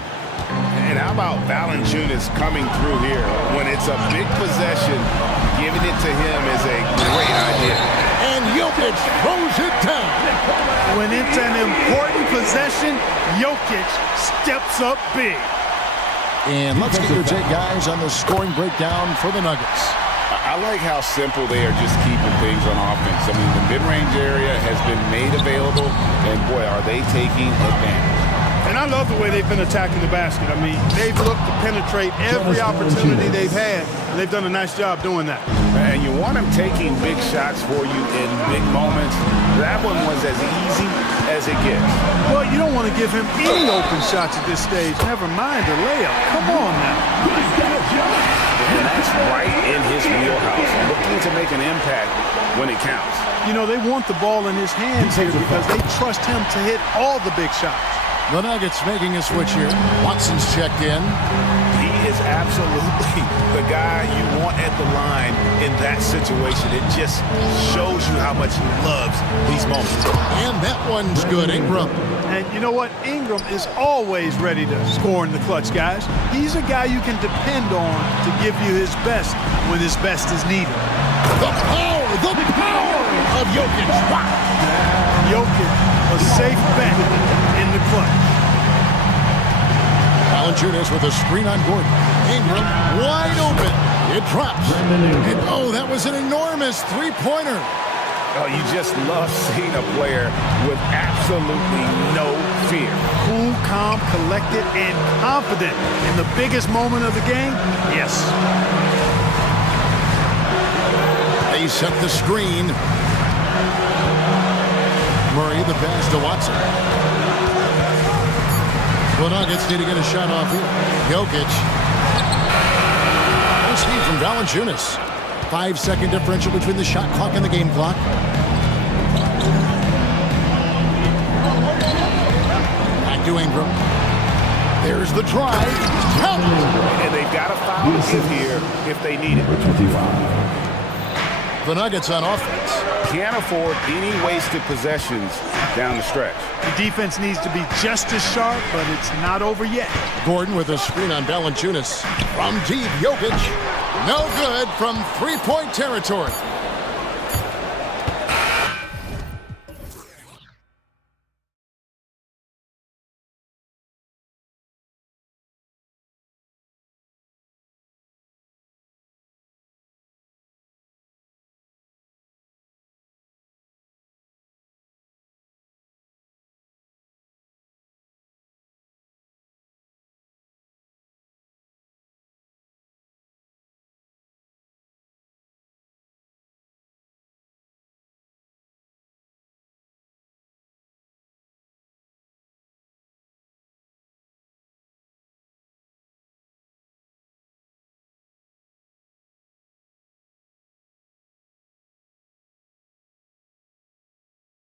And how about Valanciunas coming through here? When it's a big possession, giving it to him is a great idea. And Jokic throws it down. When it's an important possession, Jokic steps up big. And let's get your take, guys, on the scoring breakdown for the Nuggets. I like how simple they are just keeping things on offense. I mean, the mid-range area has been made available, and boy, are they taking advantage. And I love the way they've been attacking the basket. I mean, they've looked to penetrate every opportunity they've had, and they've done a nice job doing that. And you want them taking big shots for you in big moments. That one was as easy as it gets. Well, you don't want to give him any open shots at this stage. Never mind a layup. Come on now. And that's right in his wheelhouse, looking to make an impact when it counts. You know, they want the ball in his hands here because they trust him to hit all the big shots. The Nuggets making a switch here. Watson's checked in. He is absolutely the guy you want at the line in that situation. It just shows you how much he loves these moments. And that one's good, Ingram. And you know what? Ingram is always ready to score in the clutch, guys. He's a guy you can depend on to give you his best when his best is needed. The power of Jokic. Wow. Jokic, a safe bet in the clutch. Valanciunas with a screen on Gordon. Ingram wide open. It drops. And, oh, that was an enormous three-pointer. Oh, you just love seeing a player with absolutely no fear. Cool, calm, collected, and confident in the biggest moment of the game. Yes. They set the screen. Murray the pass to Watson. The Nuggets need to get a shot off here. Jokic. Nice speed from Valanciunas. 5-second differential between the shot clock and the game clock. Back to Ingram. There's the drive. Count. And they've got to foul in here if they need it. The Nuggets on offense. Can't afford any wasted possessions down the stretch. The defense needs to be just as sharp, but it's not over yet. Gordon with a screen on Valanciunas. From deep, Jokic. No good from three-point territory.